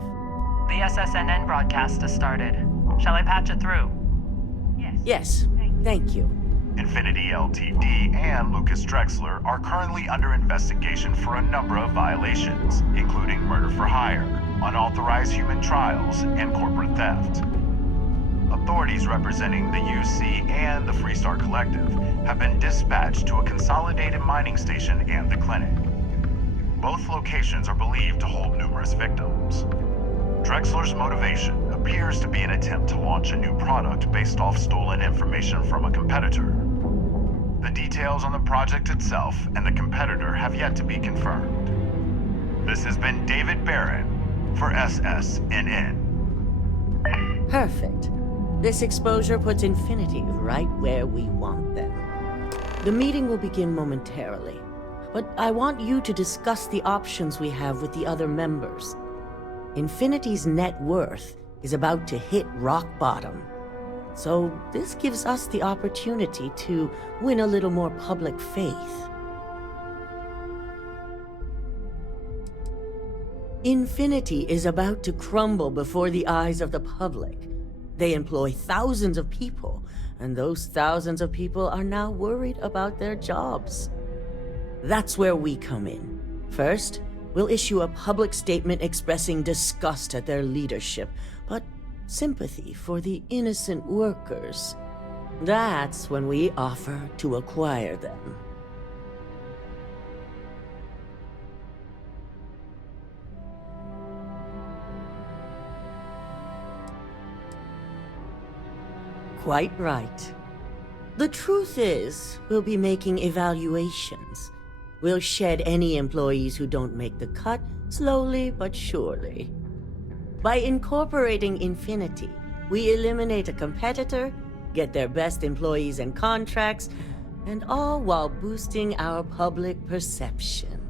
The SSNN broadcast has started. Shall I patch it through? Yes, thank you. Infinity LTD and Lucas Drexler are currently under investigation for a number of violations, including murder for hire, unauthorized human trials, and corporate theft. Authorities representing the UC and the Freestar Collective have been dispatched to a consolidated mining station and the clinic. Both locations are believed to hold numerous victims. Drexler's motivation appears to be an attempt to launch a new product based off stolen information from a competitor. The details on the project itself and the competitor have yet to be confirmed. This has been David Barron for SSNN. Perfect. This exposure puts Infinity right where we want them. The meeting will begin momentarily, but I want you to discuss the options we have with the other members. Infinity's net worth is about to hit rock bottom, so this gives us the opportunity to win a little more public faith. Infinity is about to crumble before the eyes of the public. They employ thousands of people, and those thousands of people are now worried about their jobs. That's where we come in. First, we'll issue a public statement expressing disgust at their leadership, but sympathy for the innocent workers. That's when we offer to acquire them. Quite right. The truth is, we'll be making evaluations. We'll shed any employees who don't make the cut, slowly but surely. By incorporating Infinity, we eliminate a competitor, get their best employees and contracts, and all while boosting our public perception.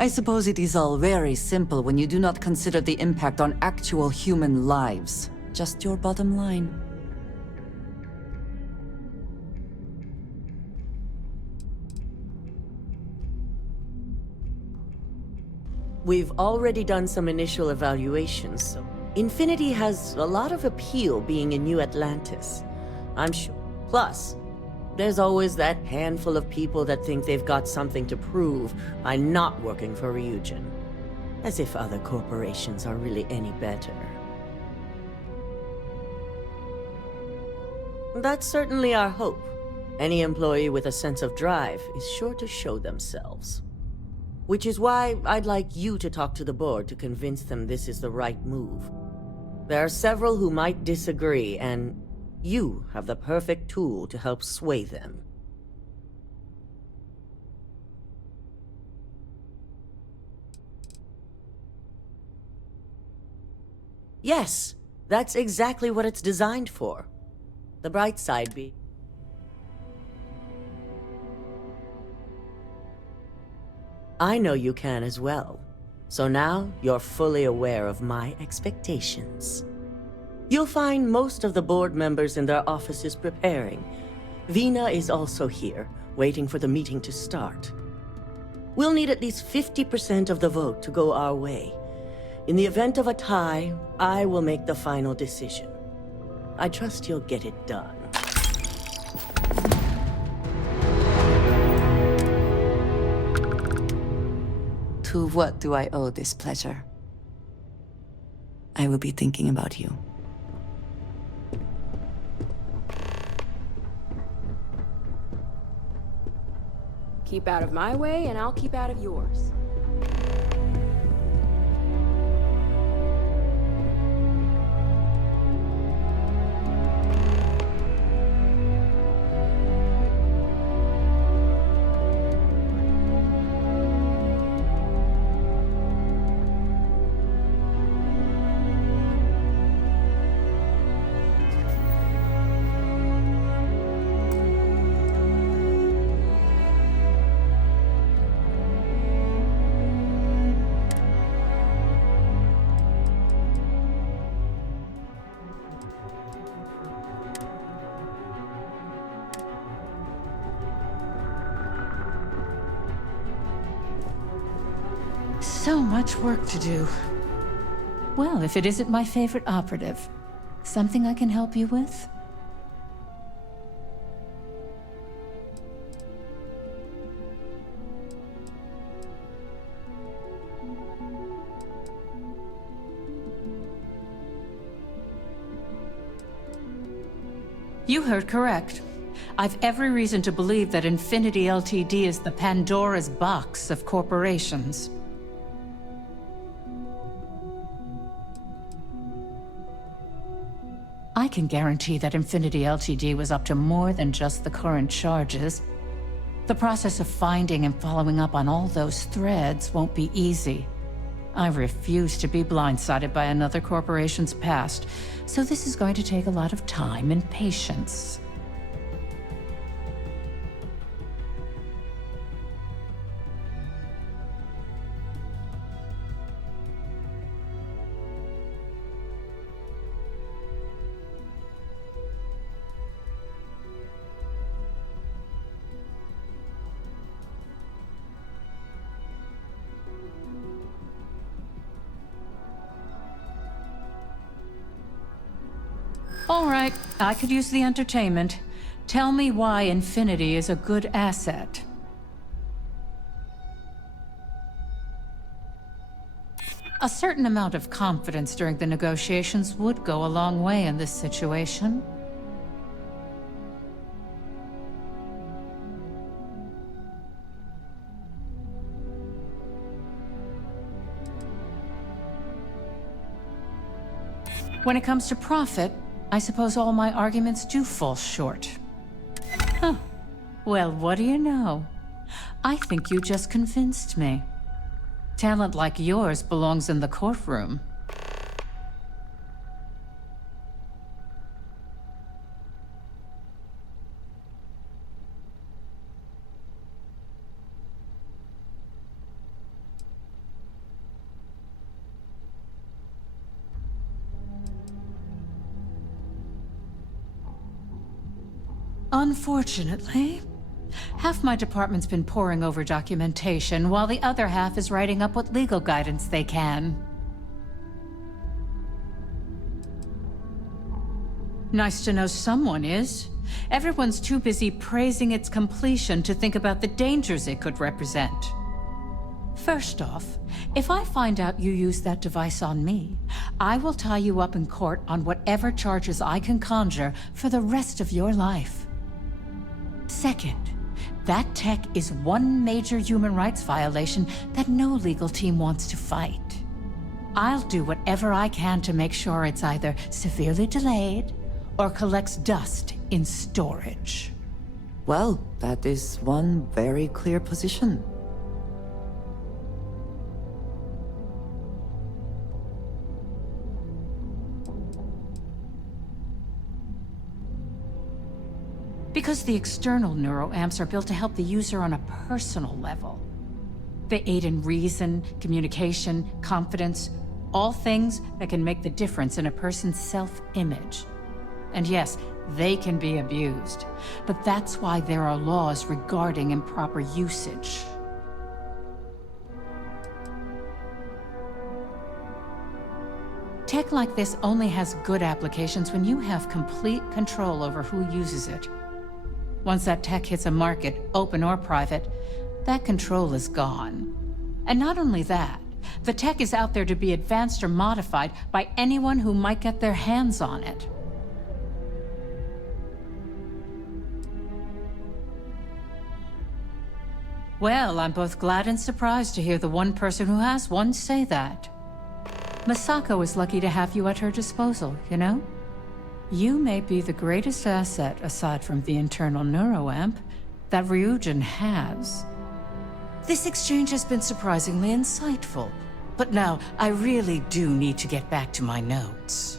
I suppose it is all very simple when you do not consider the impact on actual human lives. Just your bottom line. We've already done some initial evaluations, so Infinity has a lot of appeal being in New Atlantis, I'm sure. Plus, there's always that handful of people that think they've got something to prove by not working for Ryujin. As if other corporations are really any better. That's certainly our hope. Any employee with a sense of drive is sure to show themselves. Which is why I'd like you to talk to the board to convince them this is the right move. There are several who might disagree, and you have the perfect tool to help sway them. Yes, that's exactly what it's designed for. The bright side be... I know you can as well. So now, you're fully aware of my expectations. You'll find most of the board members in their offices preparing. Vina is also here, waiting for the meeting to start. We'll need at least 50% of the vote to go our way. In the event of a tie, I will make the final decision. I trust you'll get it done. To what do I owe this pleasure? I will be thinking about you. Keep out of my way, and I'll keep out of yours. So much work to do. Well, if it isn't my favorite operative, something I can help you with? You heard correct. I've every reason to believe that Infinity Ltd. Is the Pandora's box of corporations. I can guarantee that Infinity Ltd. Was up to more than just the current charges. The process of finding and following up on all those threads won't be easy. I refuse to be blindsided by another corporation's past, so this is going to take a lot of time and patience. All right, I could use the entertainment. Tell me why Infinity is a good asset. A certain amount of confidence during the negotiations would go a long way in this situation. When it comes to profit, I suppose all my arguments do fall short. Huh. Well, what do you know? I think you just convinced me. Talent like yours belongs in the courtroom. Unfortunately, half my department's been poring over documentation, while the other half is writing up what legal guidance they can. Nice to know someone is. Everyone's too busy praising its completion to think about the dangers it could represent. First off, if I find out you used that device on me, I will tie you up in court on whatever charges I can conjure for the rest of your life. Second, that tech is one major human rights violation that no legal team wants to fight. I'll do whatever I can to make sure it's either severely delayed or collects dust in storage. Well, that is one very clear position. Because the external neuroamps are built to help the user on a personal level. They aid in reason, communication, confidence, all things that can make the difference in a person's self-image. And yes, they can be abused, but that's why there are laws regarding improper usage. Tech like this only has good applications when you have complete control over who uses it. Once that tech hits a market, open or private, that control is gone. And not only that, the tech is out there to be advanced or modified by anyone who might get their hands on it. Well, I'm both glad and surprised to hear the one person who has one say that. Masako is lucky to have you at her disposal, you know? You may be the greatest asset, aside from the internal neuroamp, that Ryujin has. This exchange has been surprisingly insightful, but now I really do need to get back to my notes.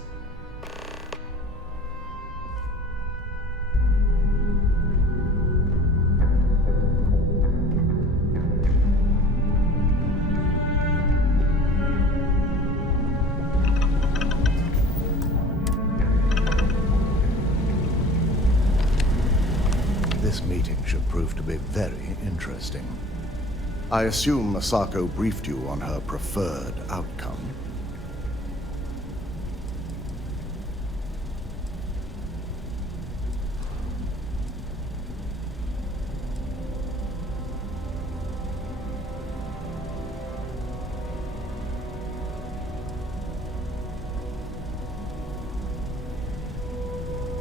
This meeting should prove to be very interesting. I assume Masako briefed you on her preferred outcome.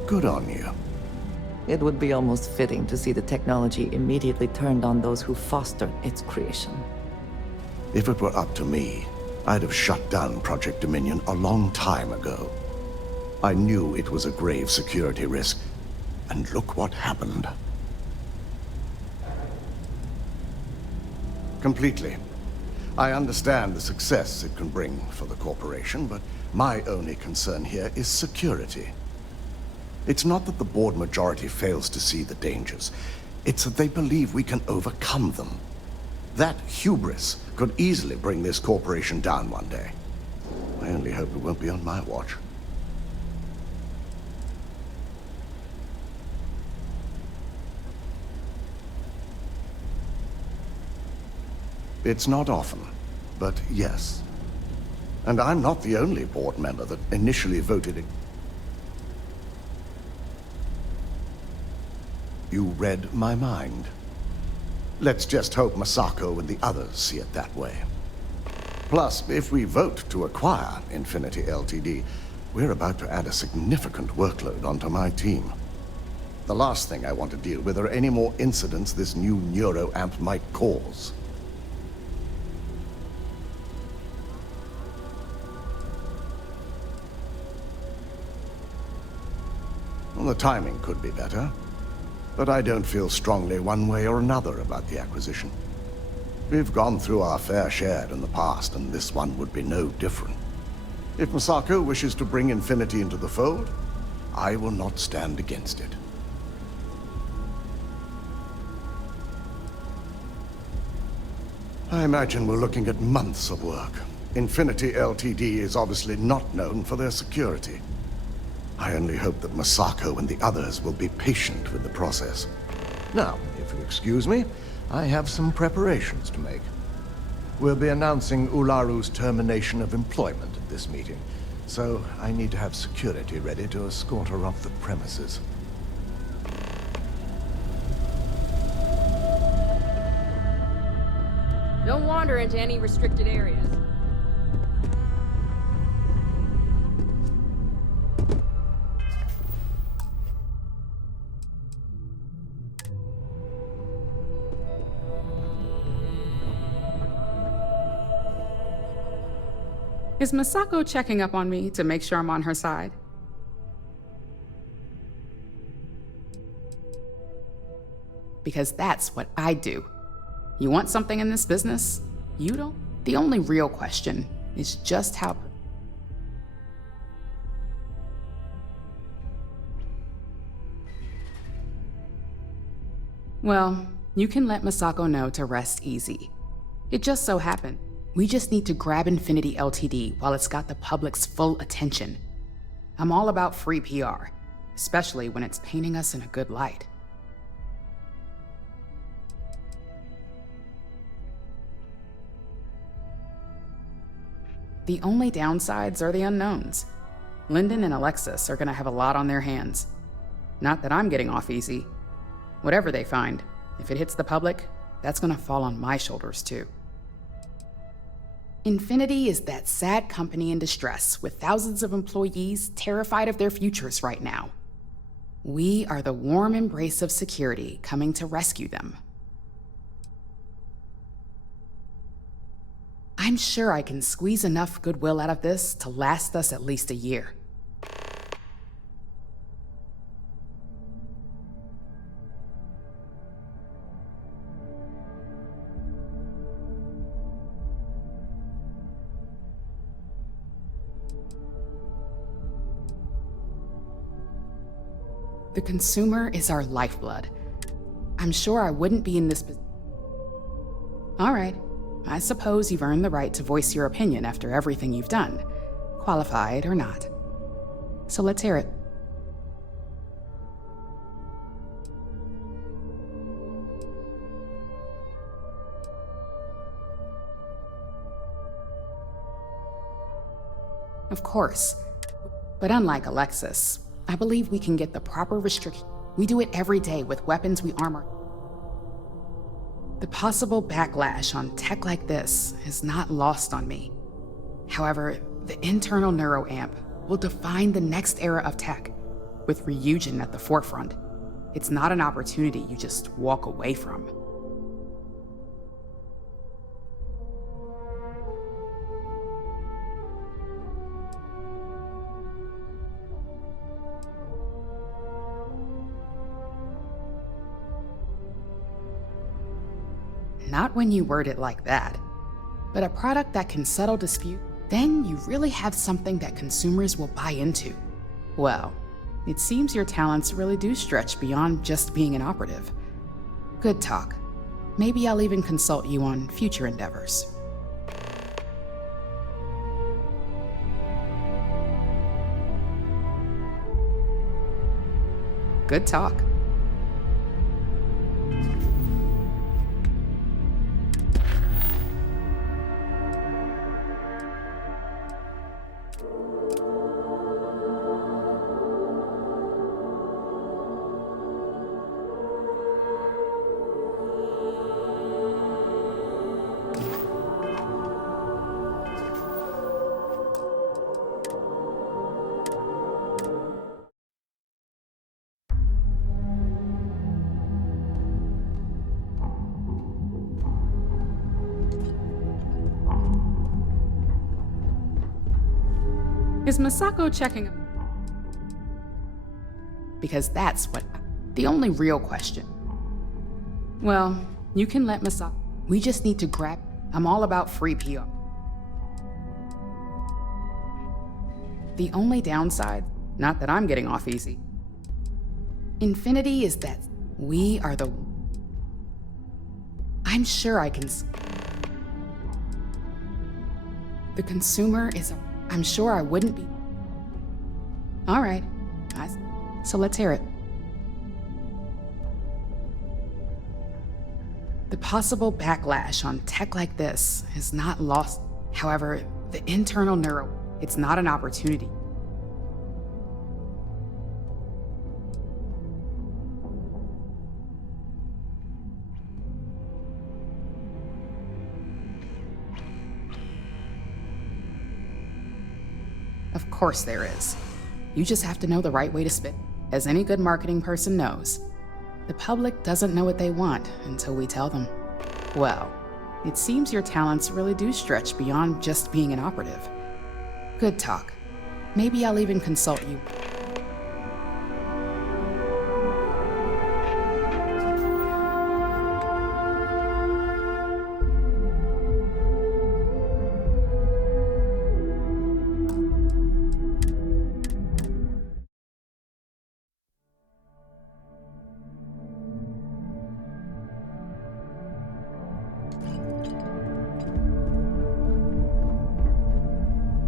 Good on you. It would be almost fitting to see the technology immediately turned on those who fostered its creation. If it were up to me, I'd have shut down Project Dominion a long time ago. I knew it was a grave security risk, and look what happened. Completely. I understand the success it can bring for the corporation, but my only concern here is security. It's not that the board majority fails to see the dangers. It's that they believe we can overcome them. That hubris could easily bring this corporation down one day. I only hope it won't be on my watch. It's not often, but yes. And I'm not the only board member that initially voted. You read my mind. Let's just hope Masako and the others see it that way. Plus, if we vote to acquire Infinity Ltd., we're about to add a significant workload onto my team. The last thing I want to deal with are any more incidents this new neuroamp might cause. Well, the timing could be better, but I don't feel strongly one way or another about the acquisition. We've gone through our fair share in the past, and this one would be no different. If Masako wishes to bring Infinity into the fold, I will not stand against it. I imagine we're looking at months of work. Infinity Ltd. is obviously not known for their security. I only hope that Masako and the others will be patient with the process. Now, if you excuse me, I have some preparations to make. We'll be announcing Ularu's termination of employment at this meeting, so I need to have security ready to escort her off the premises. Don't wander into any restricted areas. Is Masako checking up on me to make sure I'm on her side? Because that's what I do. You want something in this business? You don't? The only real question is just how... Well, you can let Masako know to rest easy. It just so happened. We just need to grab Infinity Ltd. while it's got the public's full attention. I'm all about free PR, especially when it's painting us in a good light. The only downsides are the unknowns. Lyndon and Alexis are gonna have a lot on their hands. Not that I'm getting off easy. Whatever they find, if it hits the public, that's gonna fall on my shoulders too. Infinity is that sad company in distress with thousands of employees terrified of their futures right now. We are the warm embrace of security coming to rescue them. I'm sure I can squeeze enough goodwill out of this to last us at least a year. The consumer is our lifeblood. I'm sure I wouldn't be in this position. All right, I suppose you've earned the right to voice your opinion after everything you've done, qualified or not. So let's hear it. Of course, but unlike Alexis, I believe we can get the proper restriction. We do it every day with weapons we armor. The possible backlash on tech like this is not lost on me. However, the internal neuroamp will define the next era of tech, with Ryujin at the forefront. It's not an opportunity you just walk away from. Not when you word it like that. but a product that can settle dispute, then you really have something that consumers will buy into. Well, it seems your talents really do stretch beyond just being an operative. Good talk. Maybe I'll even consult you on future endeavors. Good talk. Is Masako checking? Because that's what... the only real question. Well, you can let Masako... We just need to grab... I'm all about free PR. The only downside, not that I'm getting off easy. Infinity is that we are the... I'm sure I can... The consumer is... I'm sure I wouldn't be... All right. So let's hear it. The possible backlash on tech like this is not lost. However, the internal neuro... It's not an opportunity. Of course there is. You just have to know the right way to spin. As any good marketing person knows, the public doesn't know what they want until we tell them. Well, it seems your talents really do stretch beyond just being an operative. Good talk. Maybe I'll even consult you.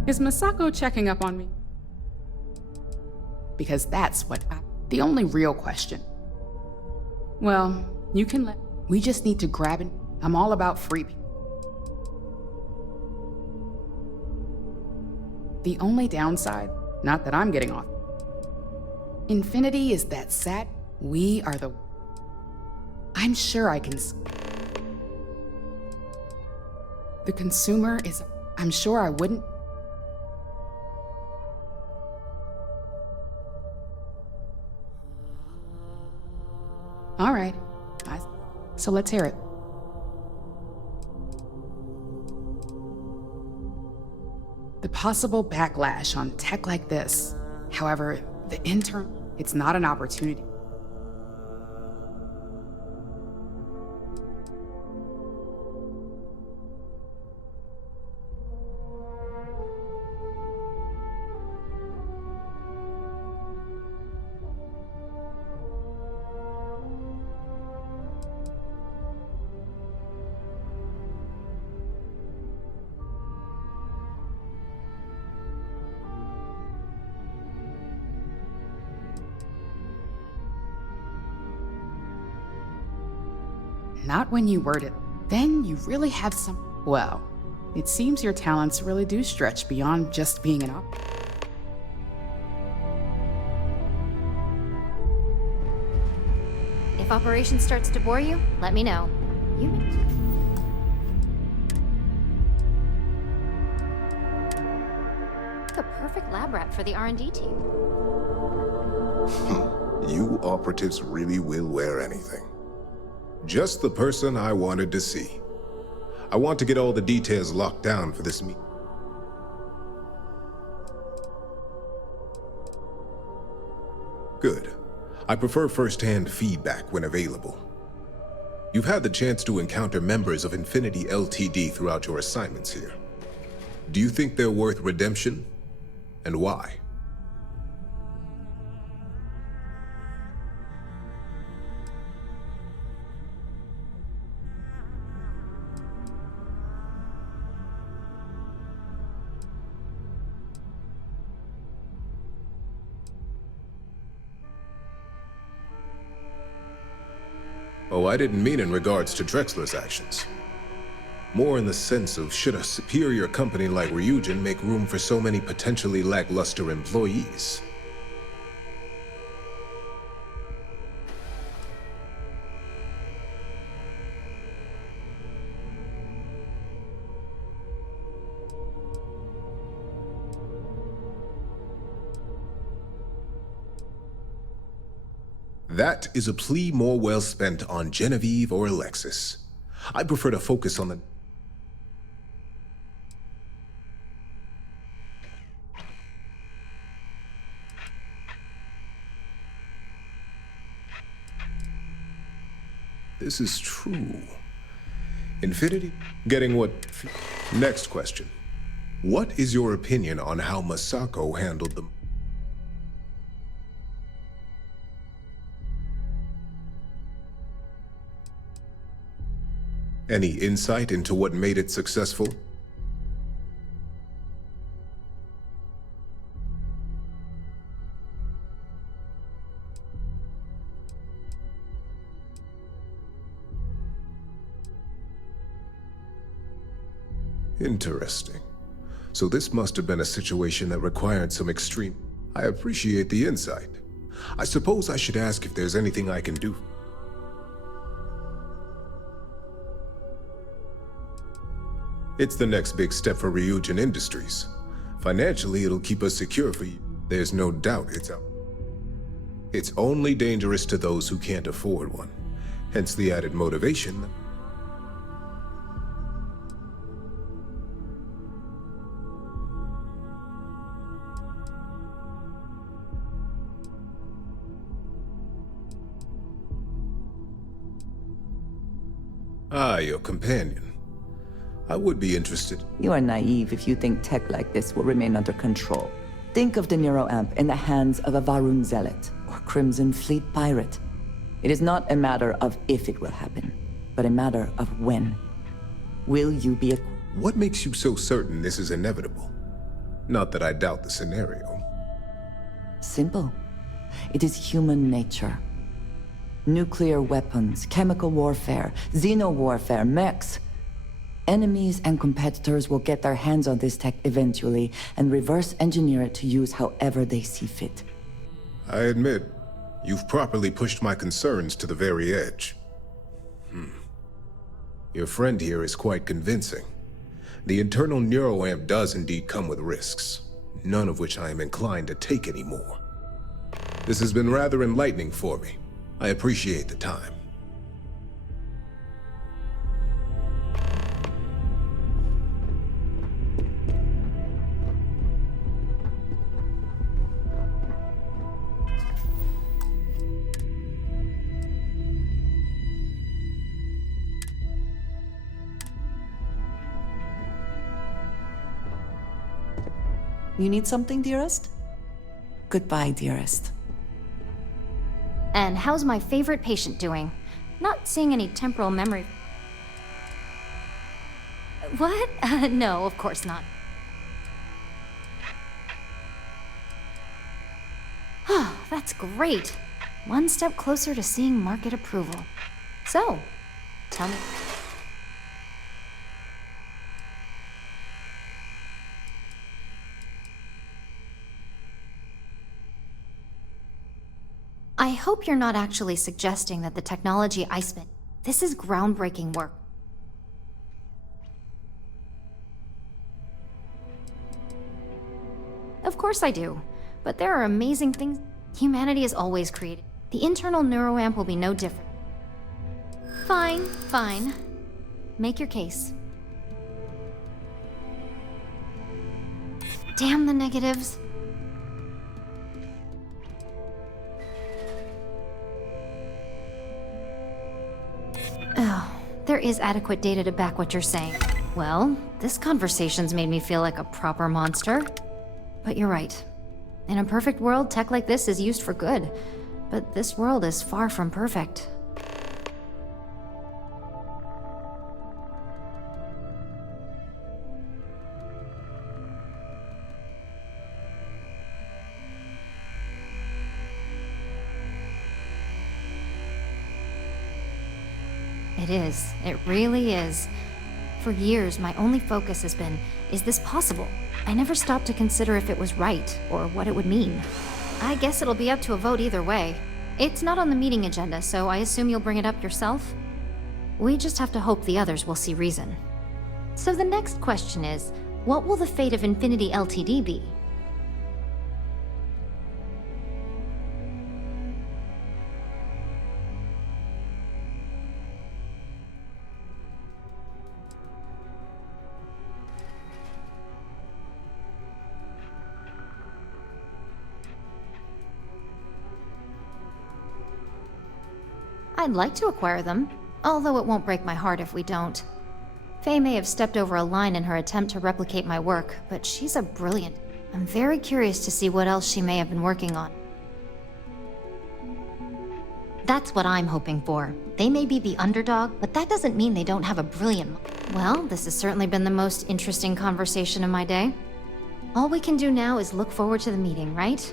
Is Masako checking up on me? Because that's what the only real question. Well, you can let... We just need to grab it. I'm all about free... The only downside, not that I'm getting off. Infinity is that sad... We are the... I'm sure I can... The consumer is... I'm sure I wouldn't... All right. So let's hear it. The possible backlash on tech like this. However, it's not an opportunity. Not when you word it. Then you really have some... Well, it seems your talents really do stretch beyond just being an op... If operation starts to bore you, let me know. A perfect lab rat for the R&D team. You operatives really will wear anything. Just the person I wanted to see. I want to get all the details locked down for this meeting. Good. I prefer first-hand feedback when available. You've had the chance to encounter members of Infinity LTD throughout your assignments here. Do you think they're worth redemption? And why? Oh, I didn't mean in regards to Drexler's actions. More in the sense of, should a superior company like Ryujin make room for so many potentially lackluster employees? That is a plea more well spent on Genevieve or Alexis. I prefer to focus on the... This is true. Infinity? Getting what... Next question. What is your opinion on how Masako handled them? Any insight into what made it successful? Interesting. So this must have been a situation that required some extreme... I appreciate the insight. I suppose I should ask if there's anything I can do. It's the next big step for Ryujin Industries. Financially, it'll keep us secure for you. There's no doubt it's out. It's only dangerous to those who can't afford one. Hence the added motivation. Ah, your companion. I would be interested. You are naive if you think tech like this will remain under control. Think of the Neuroamp in the hands of a Varun Zealot or Crimson Fleet pirate. It is not a matter of if it will happen, but a matter of when. Will you be What makes you so certain this is inevitable? Not that I doubt the scenario. Simple. It is human nature. Nuclear weapons, chemical warfare, xeno-warfare, mechs. Enemies and competitors will get their hands on this tech eventually and reverse engineer it to use however they see fit. I admit, you've properly pushed my concerns to the very edge. Your friend here is quite convincing. The internal neuroamp does indeed come with risks, none of which I am inclined to take anymore. This has been rather enlightening for me. I appreciate the time. You need something, dearest? Goodbye, dearest. And how's my favorite patient doing? Not seeing any temporal memory. What? No, of course not. That's great. One step closer to seeing market approval. So, tell me. I hope you're not actually suggesting that the technology I spent. This is groundbreaking work. Of course I do, but there are amazing things humanity has always created. The internal neuroamp will be no different. Fine, fine. Make your case. Damn the negatives. there is adequate data to back what you're saying. Well, this conversation's made me feel like a proper monster. But you're right. In a perfect world, tech like this is used for good. But this world is far from perfect. It is. It really is. For years, my only focus has been, is this possible? I never stopped to consider if it was right, or what it would mean. I guess it'll be up to a vote either way. It's not on the meeting agenda, so I assume you'll bring it up yourself? We just have to hope the others will see reason. So the next question is, what will the fate of Infinity Ltd be? I'd like to acquire them, although it won't break my heart if we don't. Faye may have stepped over a line in her attempt to replicate my work, but she's a brilliant. I'm very curious to see what else she may have been working on. That's what I'm hoping for. They may be the underdog, but that doesn't mean they don't have a brilliant... Well, this has certainly been the most interesting conversation of my day. All we can do now is look forward to the meeting, right?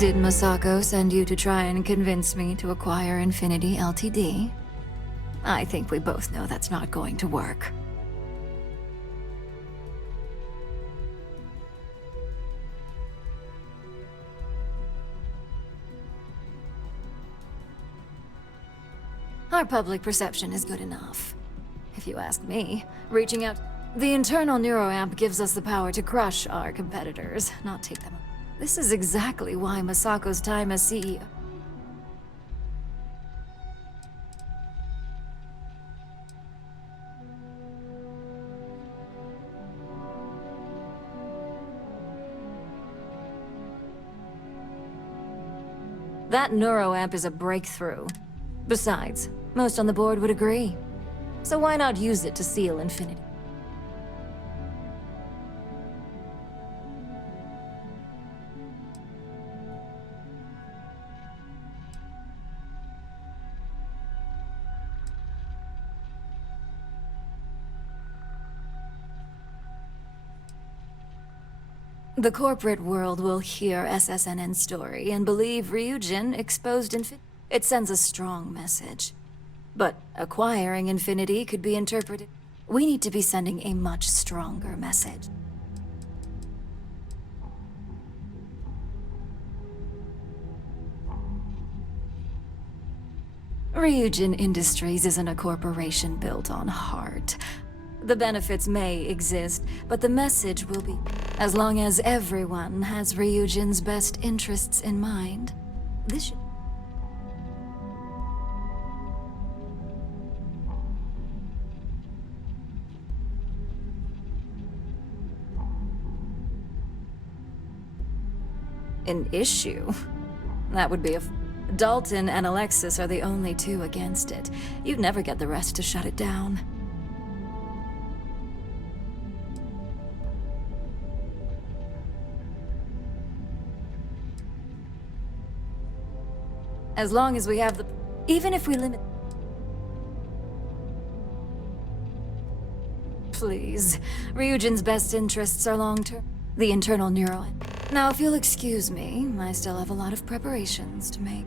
Did Masako send you to try and convince me to acquire Infinity Ltd? I think we both know that's not going to work. Our public perception is good enough. If you ask me, reaching out... The internal neuroamp gives us the power to crush our competitors, not take them. This is exactly why Masako's time as CEO... That neuroamp is a breakthrough. Besides, most on the board would agree. So why not use it to seal Infinity? The corporate world will hear SSNN's story and believe Ryujin exposed Infinity. It sends a strong message. But acquiring Infinity could be interpreted... We need to be sending a much stronger message. Ryujin Industries isn't a corporation built on heart. The benefits may exist, but the message will be... As long as everyone has Ryujin's best interests in mind, this should... An issue? That would be a... Dalton and Alexis are the only two against it. You'd never get the rest to shut it down. As long as we have the... Even if we limit... Please. Ryujin's best interests are long-term. The internal neural... Now, if you'll excuse me, I still have a lot of preparations to make.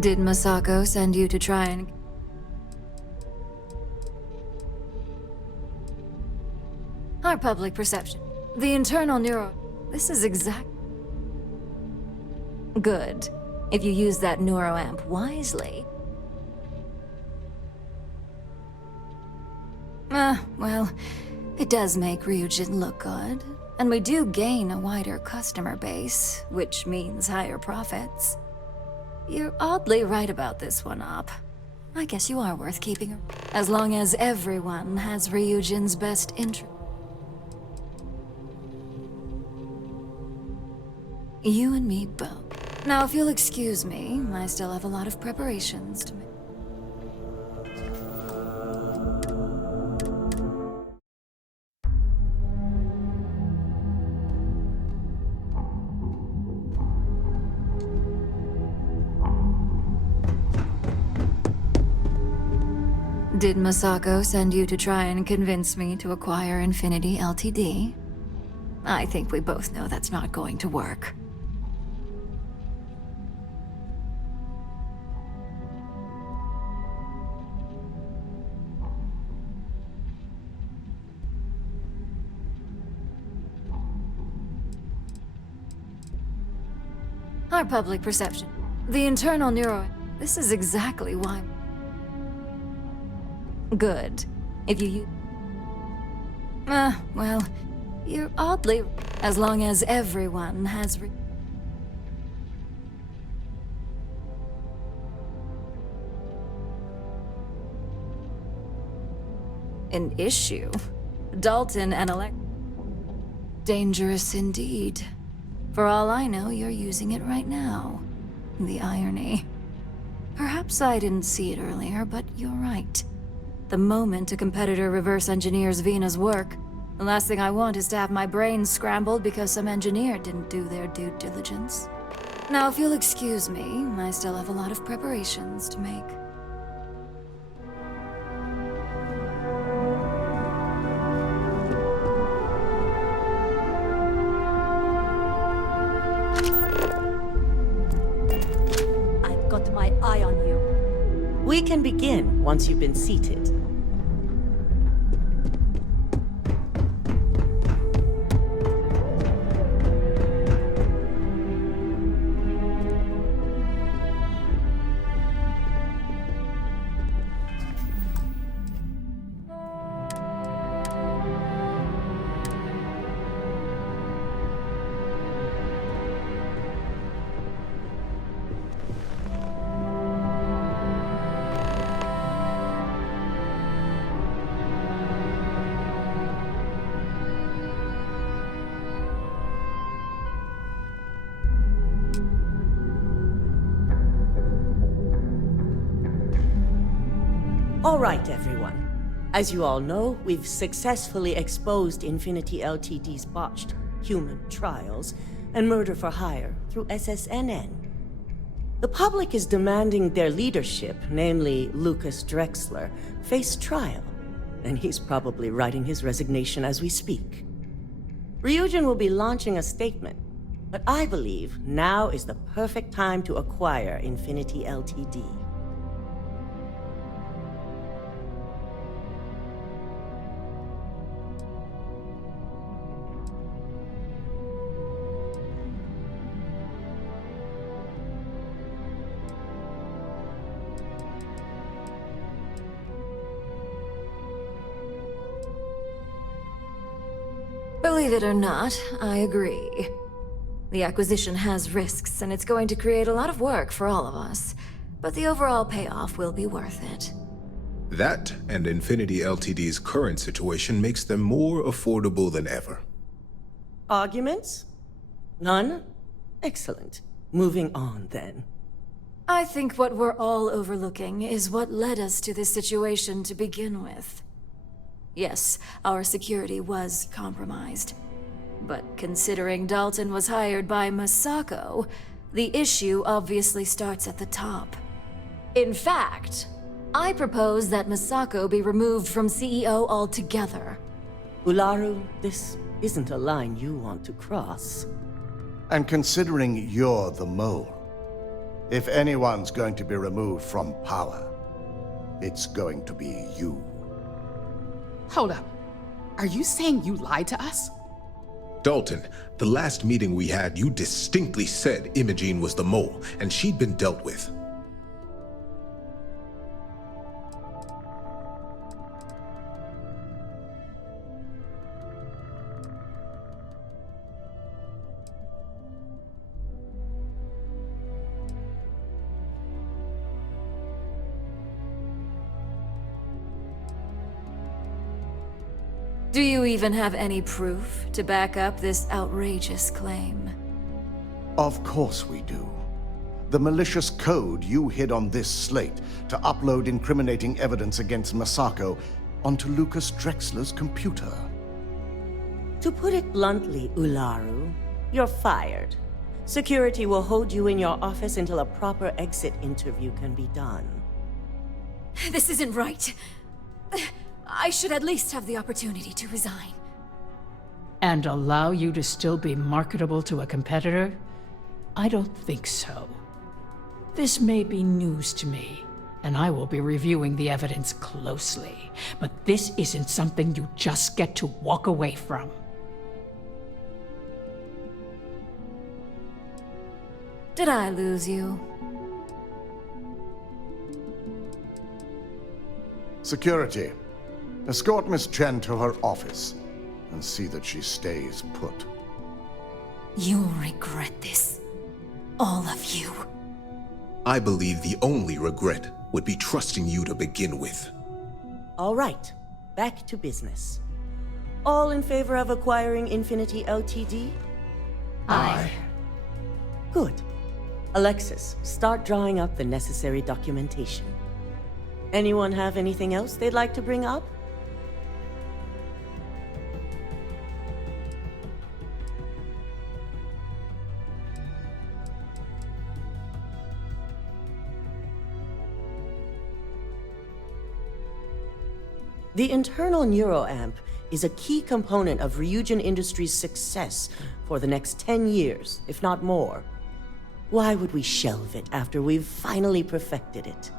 Did Masako send you to try and... Our public perception. The internal neuro... This is exact... Good. If you use that neuroamp wisely. Well, it does make Ryujin look good. And we do gain a wider customer base, which means higher profits. You're oddly right about this one, Op. I guess you are worth keeping, as long as everyone has Ryujin's best interest. You and me both. Now, if you'll excuse me, I still have a lot of preparations to make. Did Masako send you to try and convince me to acquire Infinity Ltd? I think we both know that's not going to work. Our public perception. The internal neuro... This is exactly why... Good. If you... well... You're oddly... As long as everyone has... An issue? Dalton and Alec... Dangerous indeed. For all I know, you're using it right now. The irony. Perhaps I didn't see it earlier, but you're right. The moment a competitor reverse engineers Vina's work, the last thing I want is to have my brain scrambled because some engineer didn't do their due diligence. Now, if you'll excuse me, I still have a lot of preparations to make. We can begin once you've been seated. All right, everyone. As you all know, we've successfully exposed Infinity Ltd's botched human trials and murder for hire through SSNN. The public is demanding their leadership, namely Lucas Drexler, face trial, and he's probably writing his resignation as we speak. Ryujin will be launching a statement, but I believe now is the perfect time to acquire Infinity Ltd. Believe it or not, I agree. The acquisition has risks, and it's going to create a lot of work for all of us. But the overall payoff will be worth it. That and Infinity Ltd's current situation makes them more affordable than ever. Arguments? None? Excellent. Moving on, then. I think what we're all overlooking is what led us to this situation to begin with. Yes, our security was compromised. But considering Dalton was hired by Masako, the issue obviously starts at the top. In fact, I propose that Masako be removed from CEO altogether. Ularu, this isn't a line you want to cross. And considering you're the mole, if anyone's going to be removed from power, it's going to be you. Hold up. Are you saying you lied to us? Dalton, the last meeting we had, you distinctly said Imogene was the mole, and she'd been dealt with. Do you even have any proof to back up this outrageous claim? Of course we do. The malicious code you hid on this slate to upload incriminating evidence against Masako onto Lucas Drexler's computer. To put it bluntly, Ularu, you're fired. Security will hold you in your office until a proper exit interview can be done. This isn't right. I should at least have the opportunity to resign. And allow you to still be marketable to a competitor? I don't think so. This may be news to me, and I will be reviewing the evidence closely. But this isn't something you just get to walk away from. Did I lose you? Security, escort Miss Chen to her office and see that she stays put. You'll regret this. All of you. I believe the only regret would be trusting you to begin with. All right, back to business. All in favor of acquiring Infinity Ltd? Aye. Good. Alexis, start drawing up the necessary documentation. Anyone have anything else they'd like to bring up? The internal neuroamp is a key component of Ryujin Industries' success for the next 10 years, if not more. Why would we shelve it after we've finally perfected it?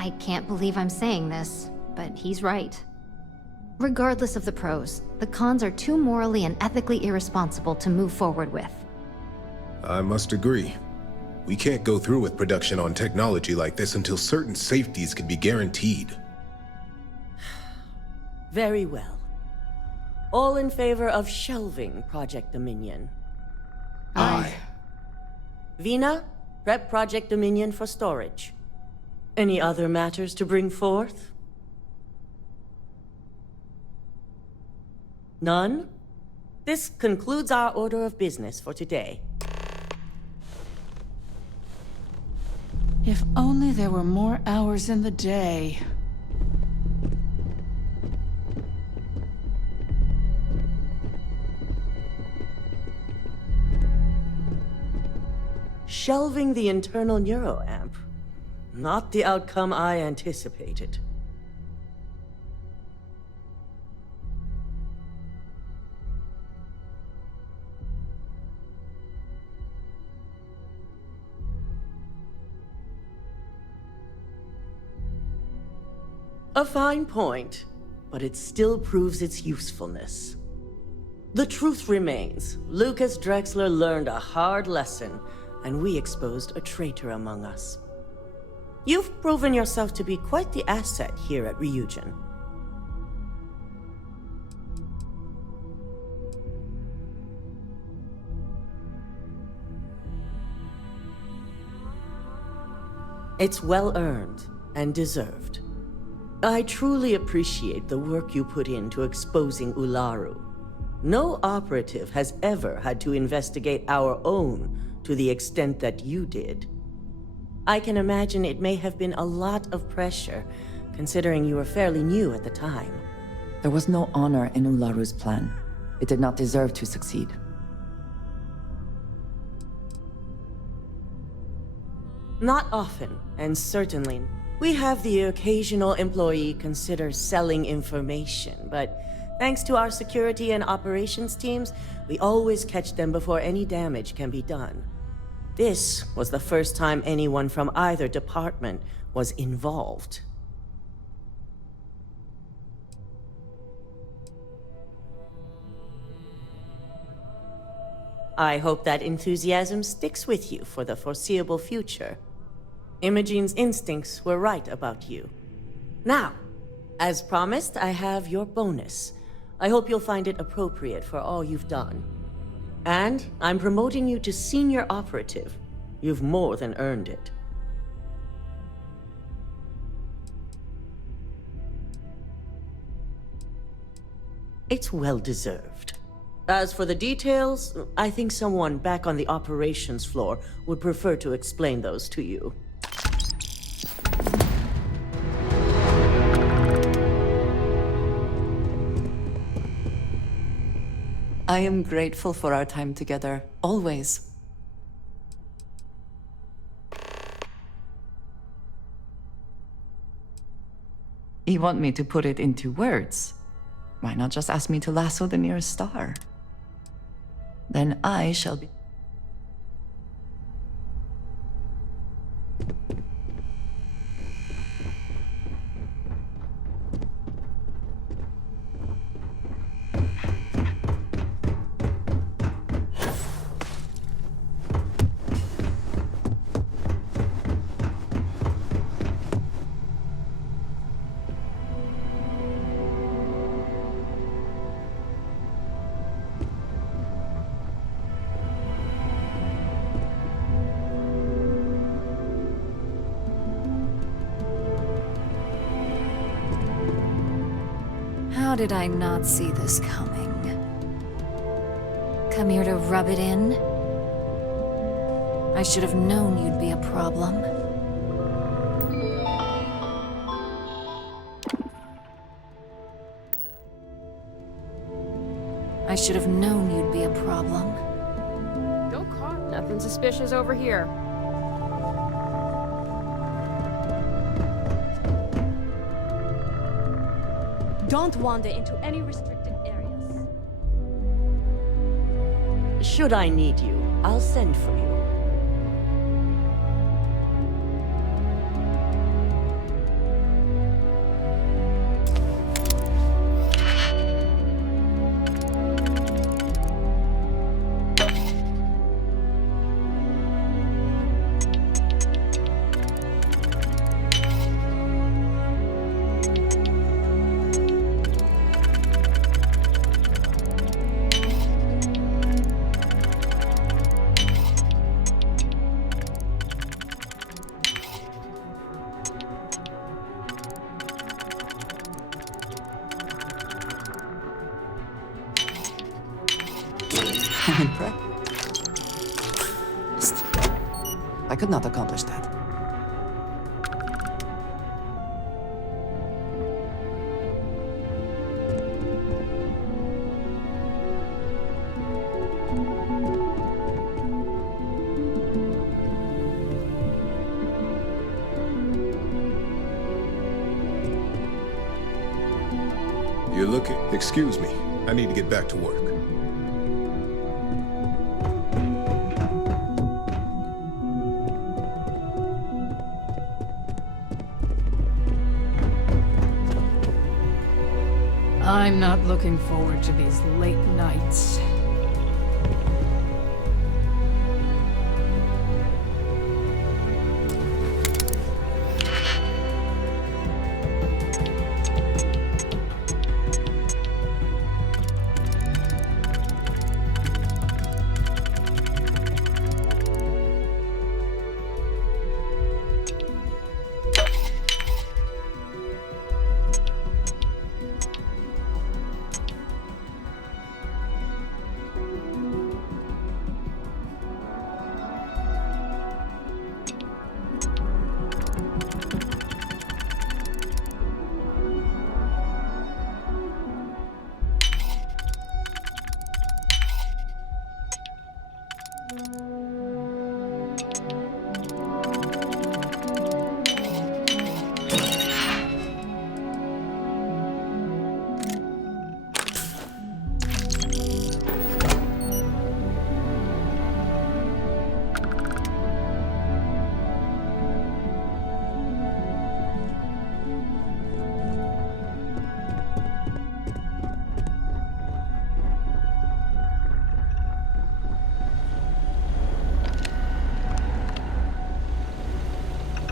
I can't believe I'm saying this, but he's right. Regardless of the pros, the cons are too morally and ethically irresponsible to move forward with. I must agree. We can't go through with production on technology like this until certain safeties can be guaranteed. Very well. All in favor of shelving Project Dominion? Aye. Vina, prep Project Dominion for storage. Any other matters to bring forth? None? This concludes our order of business for today. If only there were more hours in the day. Shelving the internal neuroamp. Not the outcome I anticipated. A fine point, but it still proves its usefulness. The truth remains, Lucas Drexler learned a hard lesson, and we exposed a traitor among us. You've proven yourself to be quite the asset here at Ryujin. It's well earned and deserved. I truly appreciate the work you put into exposing Ularu. No operative has ever had to investigate our own to the extent that you did. I can imagine it may have been a lot of pressure, considering you were fairly new at the time. There was no honor in Ularu's plan. It did not deserve to succeed. Not often, and certainly. We have the occasional employee consider selling information, but thanks to our security and operations teams, we always catch them before any damage can be done. This was the first time anyone from either department was involved. I hope that enthusiasm sticks with you for the foreseeable future. Imogene's instincts were right about you. Now, as promised, I have your bonus. I hope you'll find it appropriate for all you've done. And I'm promoting you to senior operative. You've more than earned it. It's well deserved. As for the details, I think someone back on the operations floor would prefer to explain those to you. I am grateful for our time together, always. You want me to put it into words? Why not just ask me to lasso the nearest star? Then I shall be... How did I not see this coming? Come here to rub it in? I should have known you'd be a problem. I should have known you'd be a problem. No car. Nothing suspicious over here. Don't wander into any restricted areas. Should I need you, I'll send for you. I could not accomplish that. You're looking... Excuse me. I need to get back to work. I'm not looking forward to these late nights.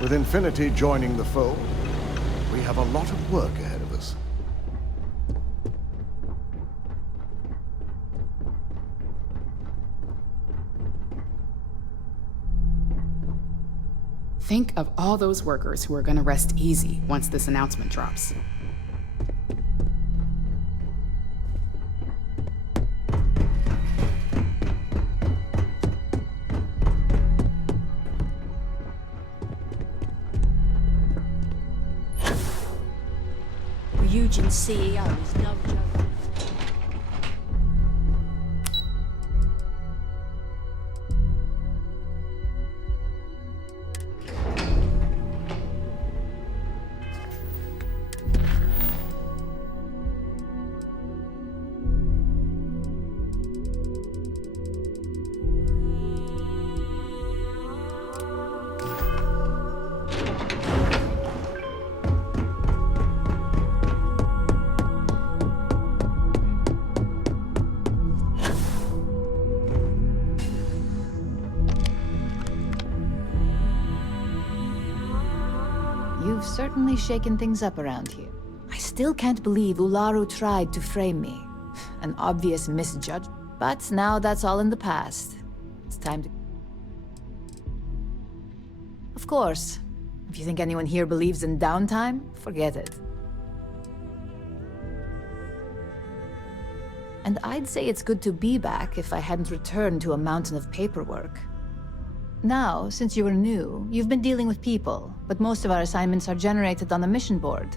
With Infinity joining the fold, we have a lot of work ahead of us. Think of all those workers who are gonna rest easy once this announcement drops. Ryujin's CEO is no joke. You've certainly shaken things up around here. I still can't believe Ularu tried to frame me. An obvious misjudgment. But now that's all in the past. It's time to... Of course. If you think anyone here believes in downtime, forget it. And I'd say it's good to be back if I hadn't returned to a mountain of paperwork. Now, since you are new, you've been dealing with people, but most of our assignments are generated on the mission board.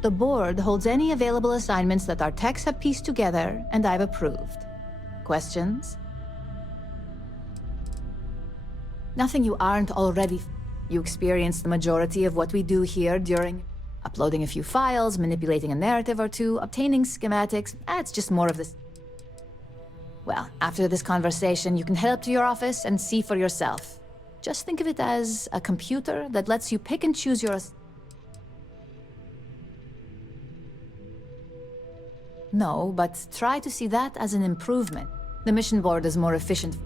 The board holds any available assignments that our techs have pieced together, and I've approved. Questions? Nothing you aren't already. You experienced the majority of what we do here during uploading a few files, manipulating a narrative or two, obtaining schematics. It's just more of this. Well, after this conversation, you can head up to your office and see for yourself. Just think of it as a computer that lets you pick and choose your... No, but try to see that as an improvement. The mission board is more efficient.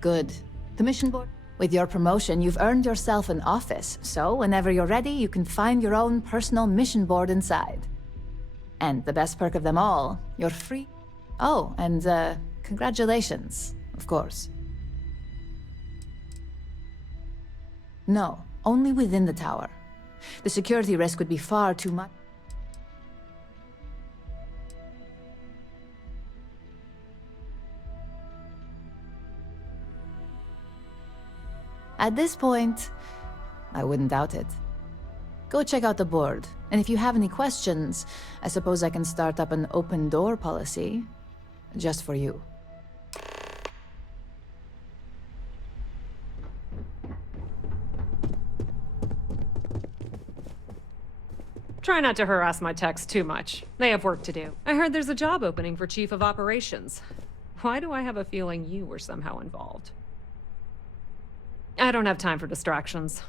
Good. The mission board... With your promotion, you've earned yourself an office, so whenever you're ready, you can find your own personal mission board inside. And the best perk of them all, you're free. Oh, and congratulations, of course. No, only within the tower. The security risk would be far too much. At this point, I wouldn't doubt it. Go check out the board, and if you have any questions, I suppose I can start up an open door policy, just for you. Try not to harass my techs too much. They have work to do. I heard there's a job opening for Chief of Operations. Why do I have a feeling you were somehow involved? I don't have time for distractions.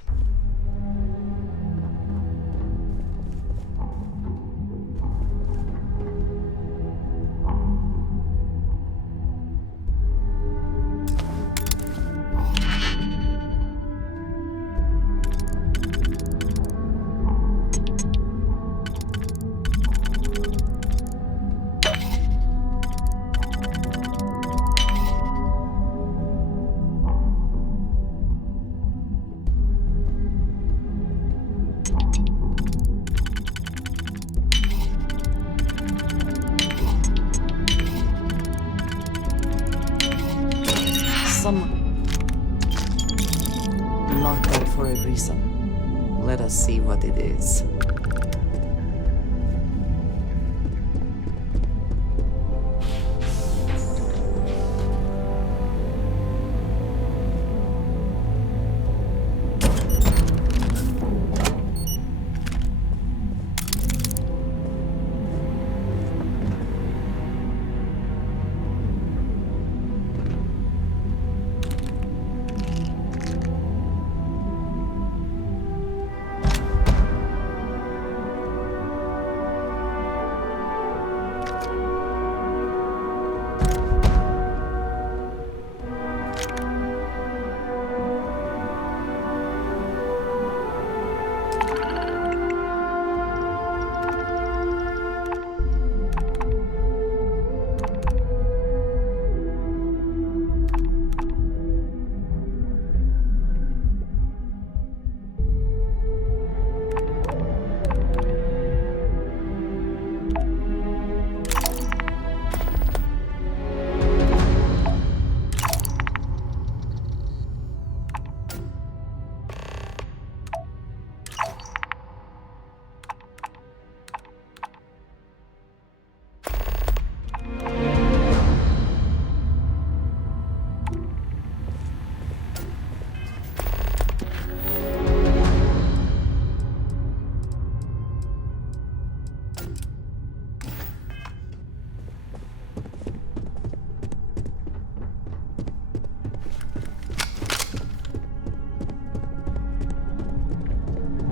Locked up for a reason. Let us see what it is.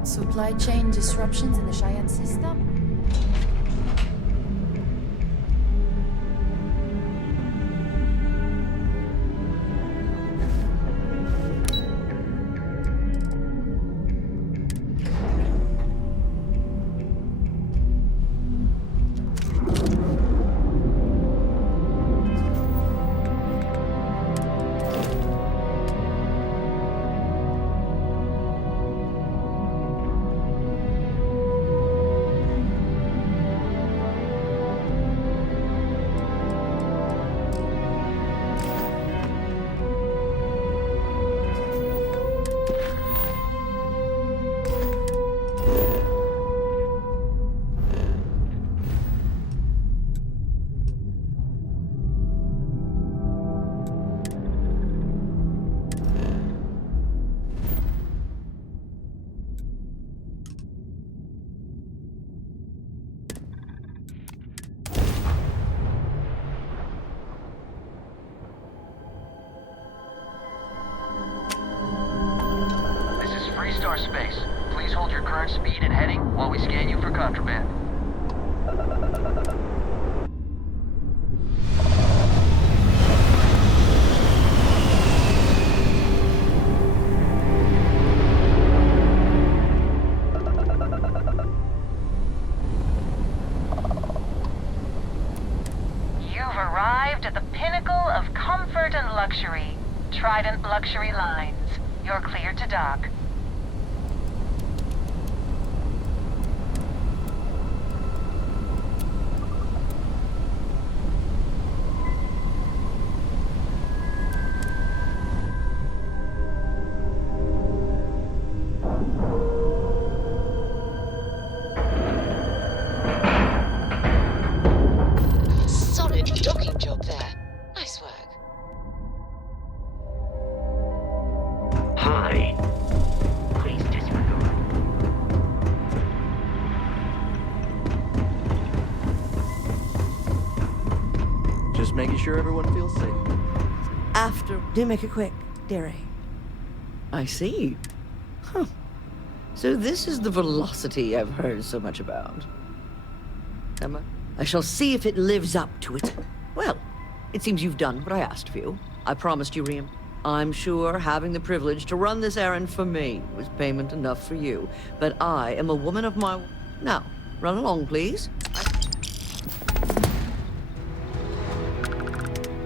Supply chain disruptions in the Cheyenne system? Space. Please hold your current speed and heading while we scan you for contraband. You've arrived at the pinnacle of comfort and luxury. Trident Luxury Lines. You're cleared to dock. Docking job there. Nice work. Hi. Please disregard. Just making sure everyone feels safe. Do make it quick, dearie. I see. Huh. So this is the velocity I've heard so much about. Emma, I shall see if it lives up to it. Well, it seems you've done what I asked of you. I promised you, Reem. I'm sure having the privilege to run this errand for me was payment enough for you. But I am a woman of my... Now, run along, please.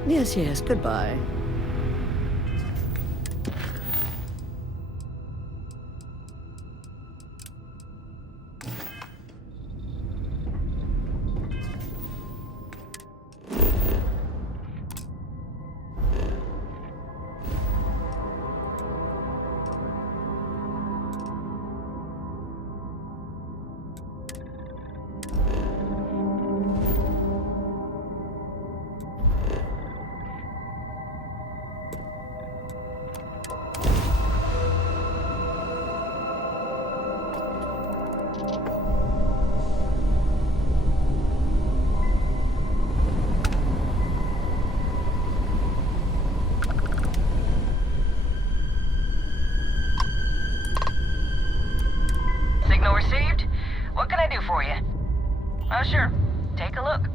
Yes, goodbye. Signal received? What can I do for you? Oh, sure. Take a look.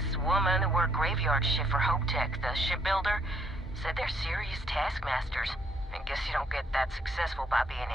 This woman who worked graveyard shift for Hopetech, the shipbuilder, said they're serious taskmasters. I guess you don't get that successful by being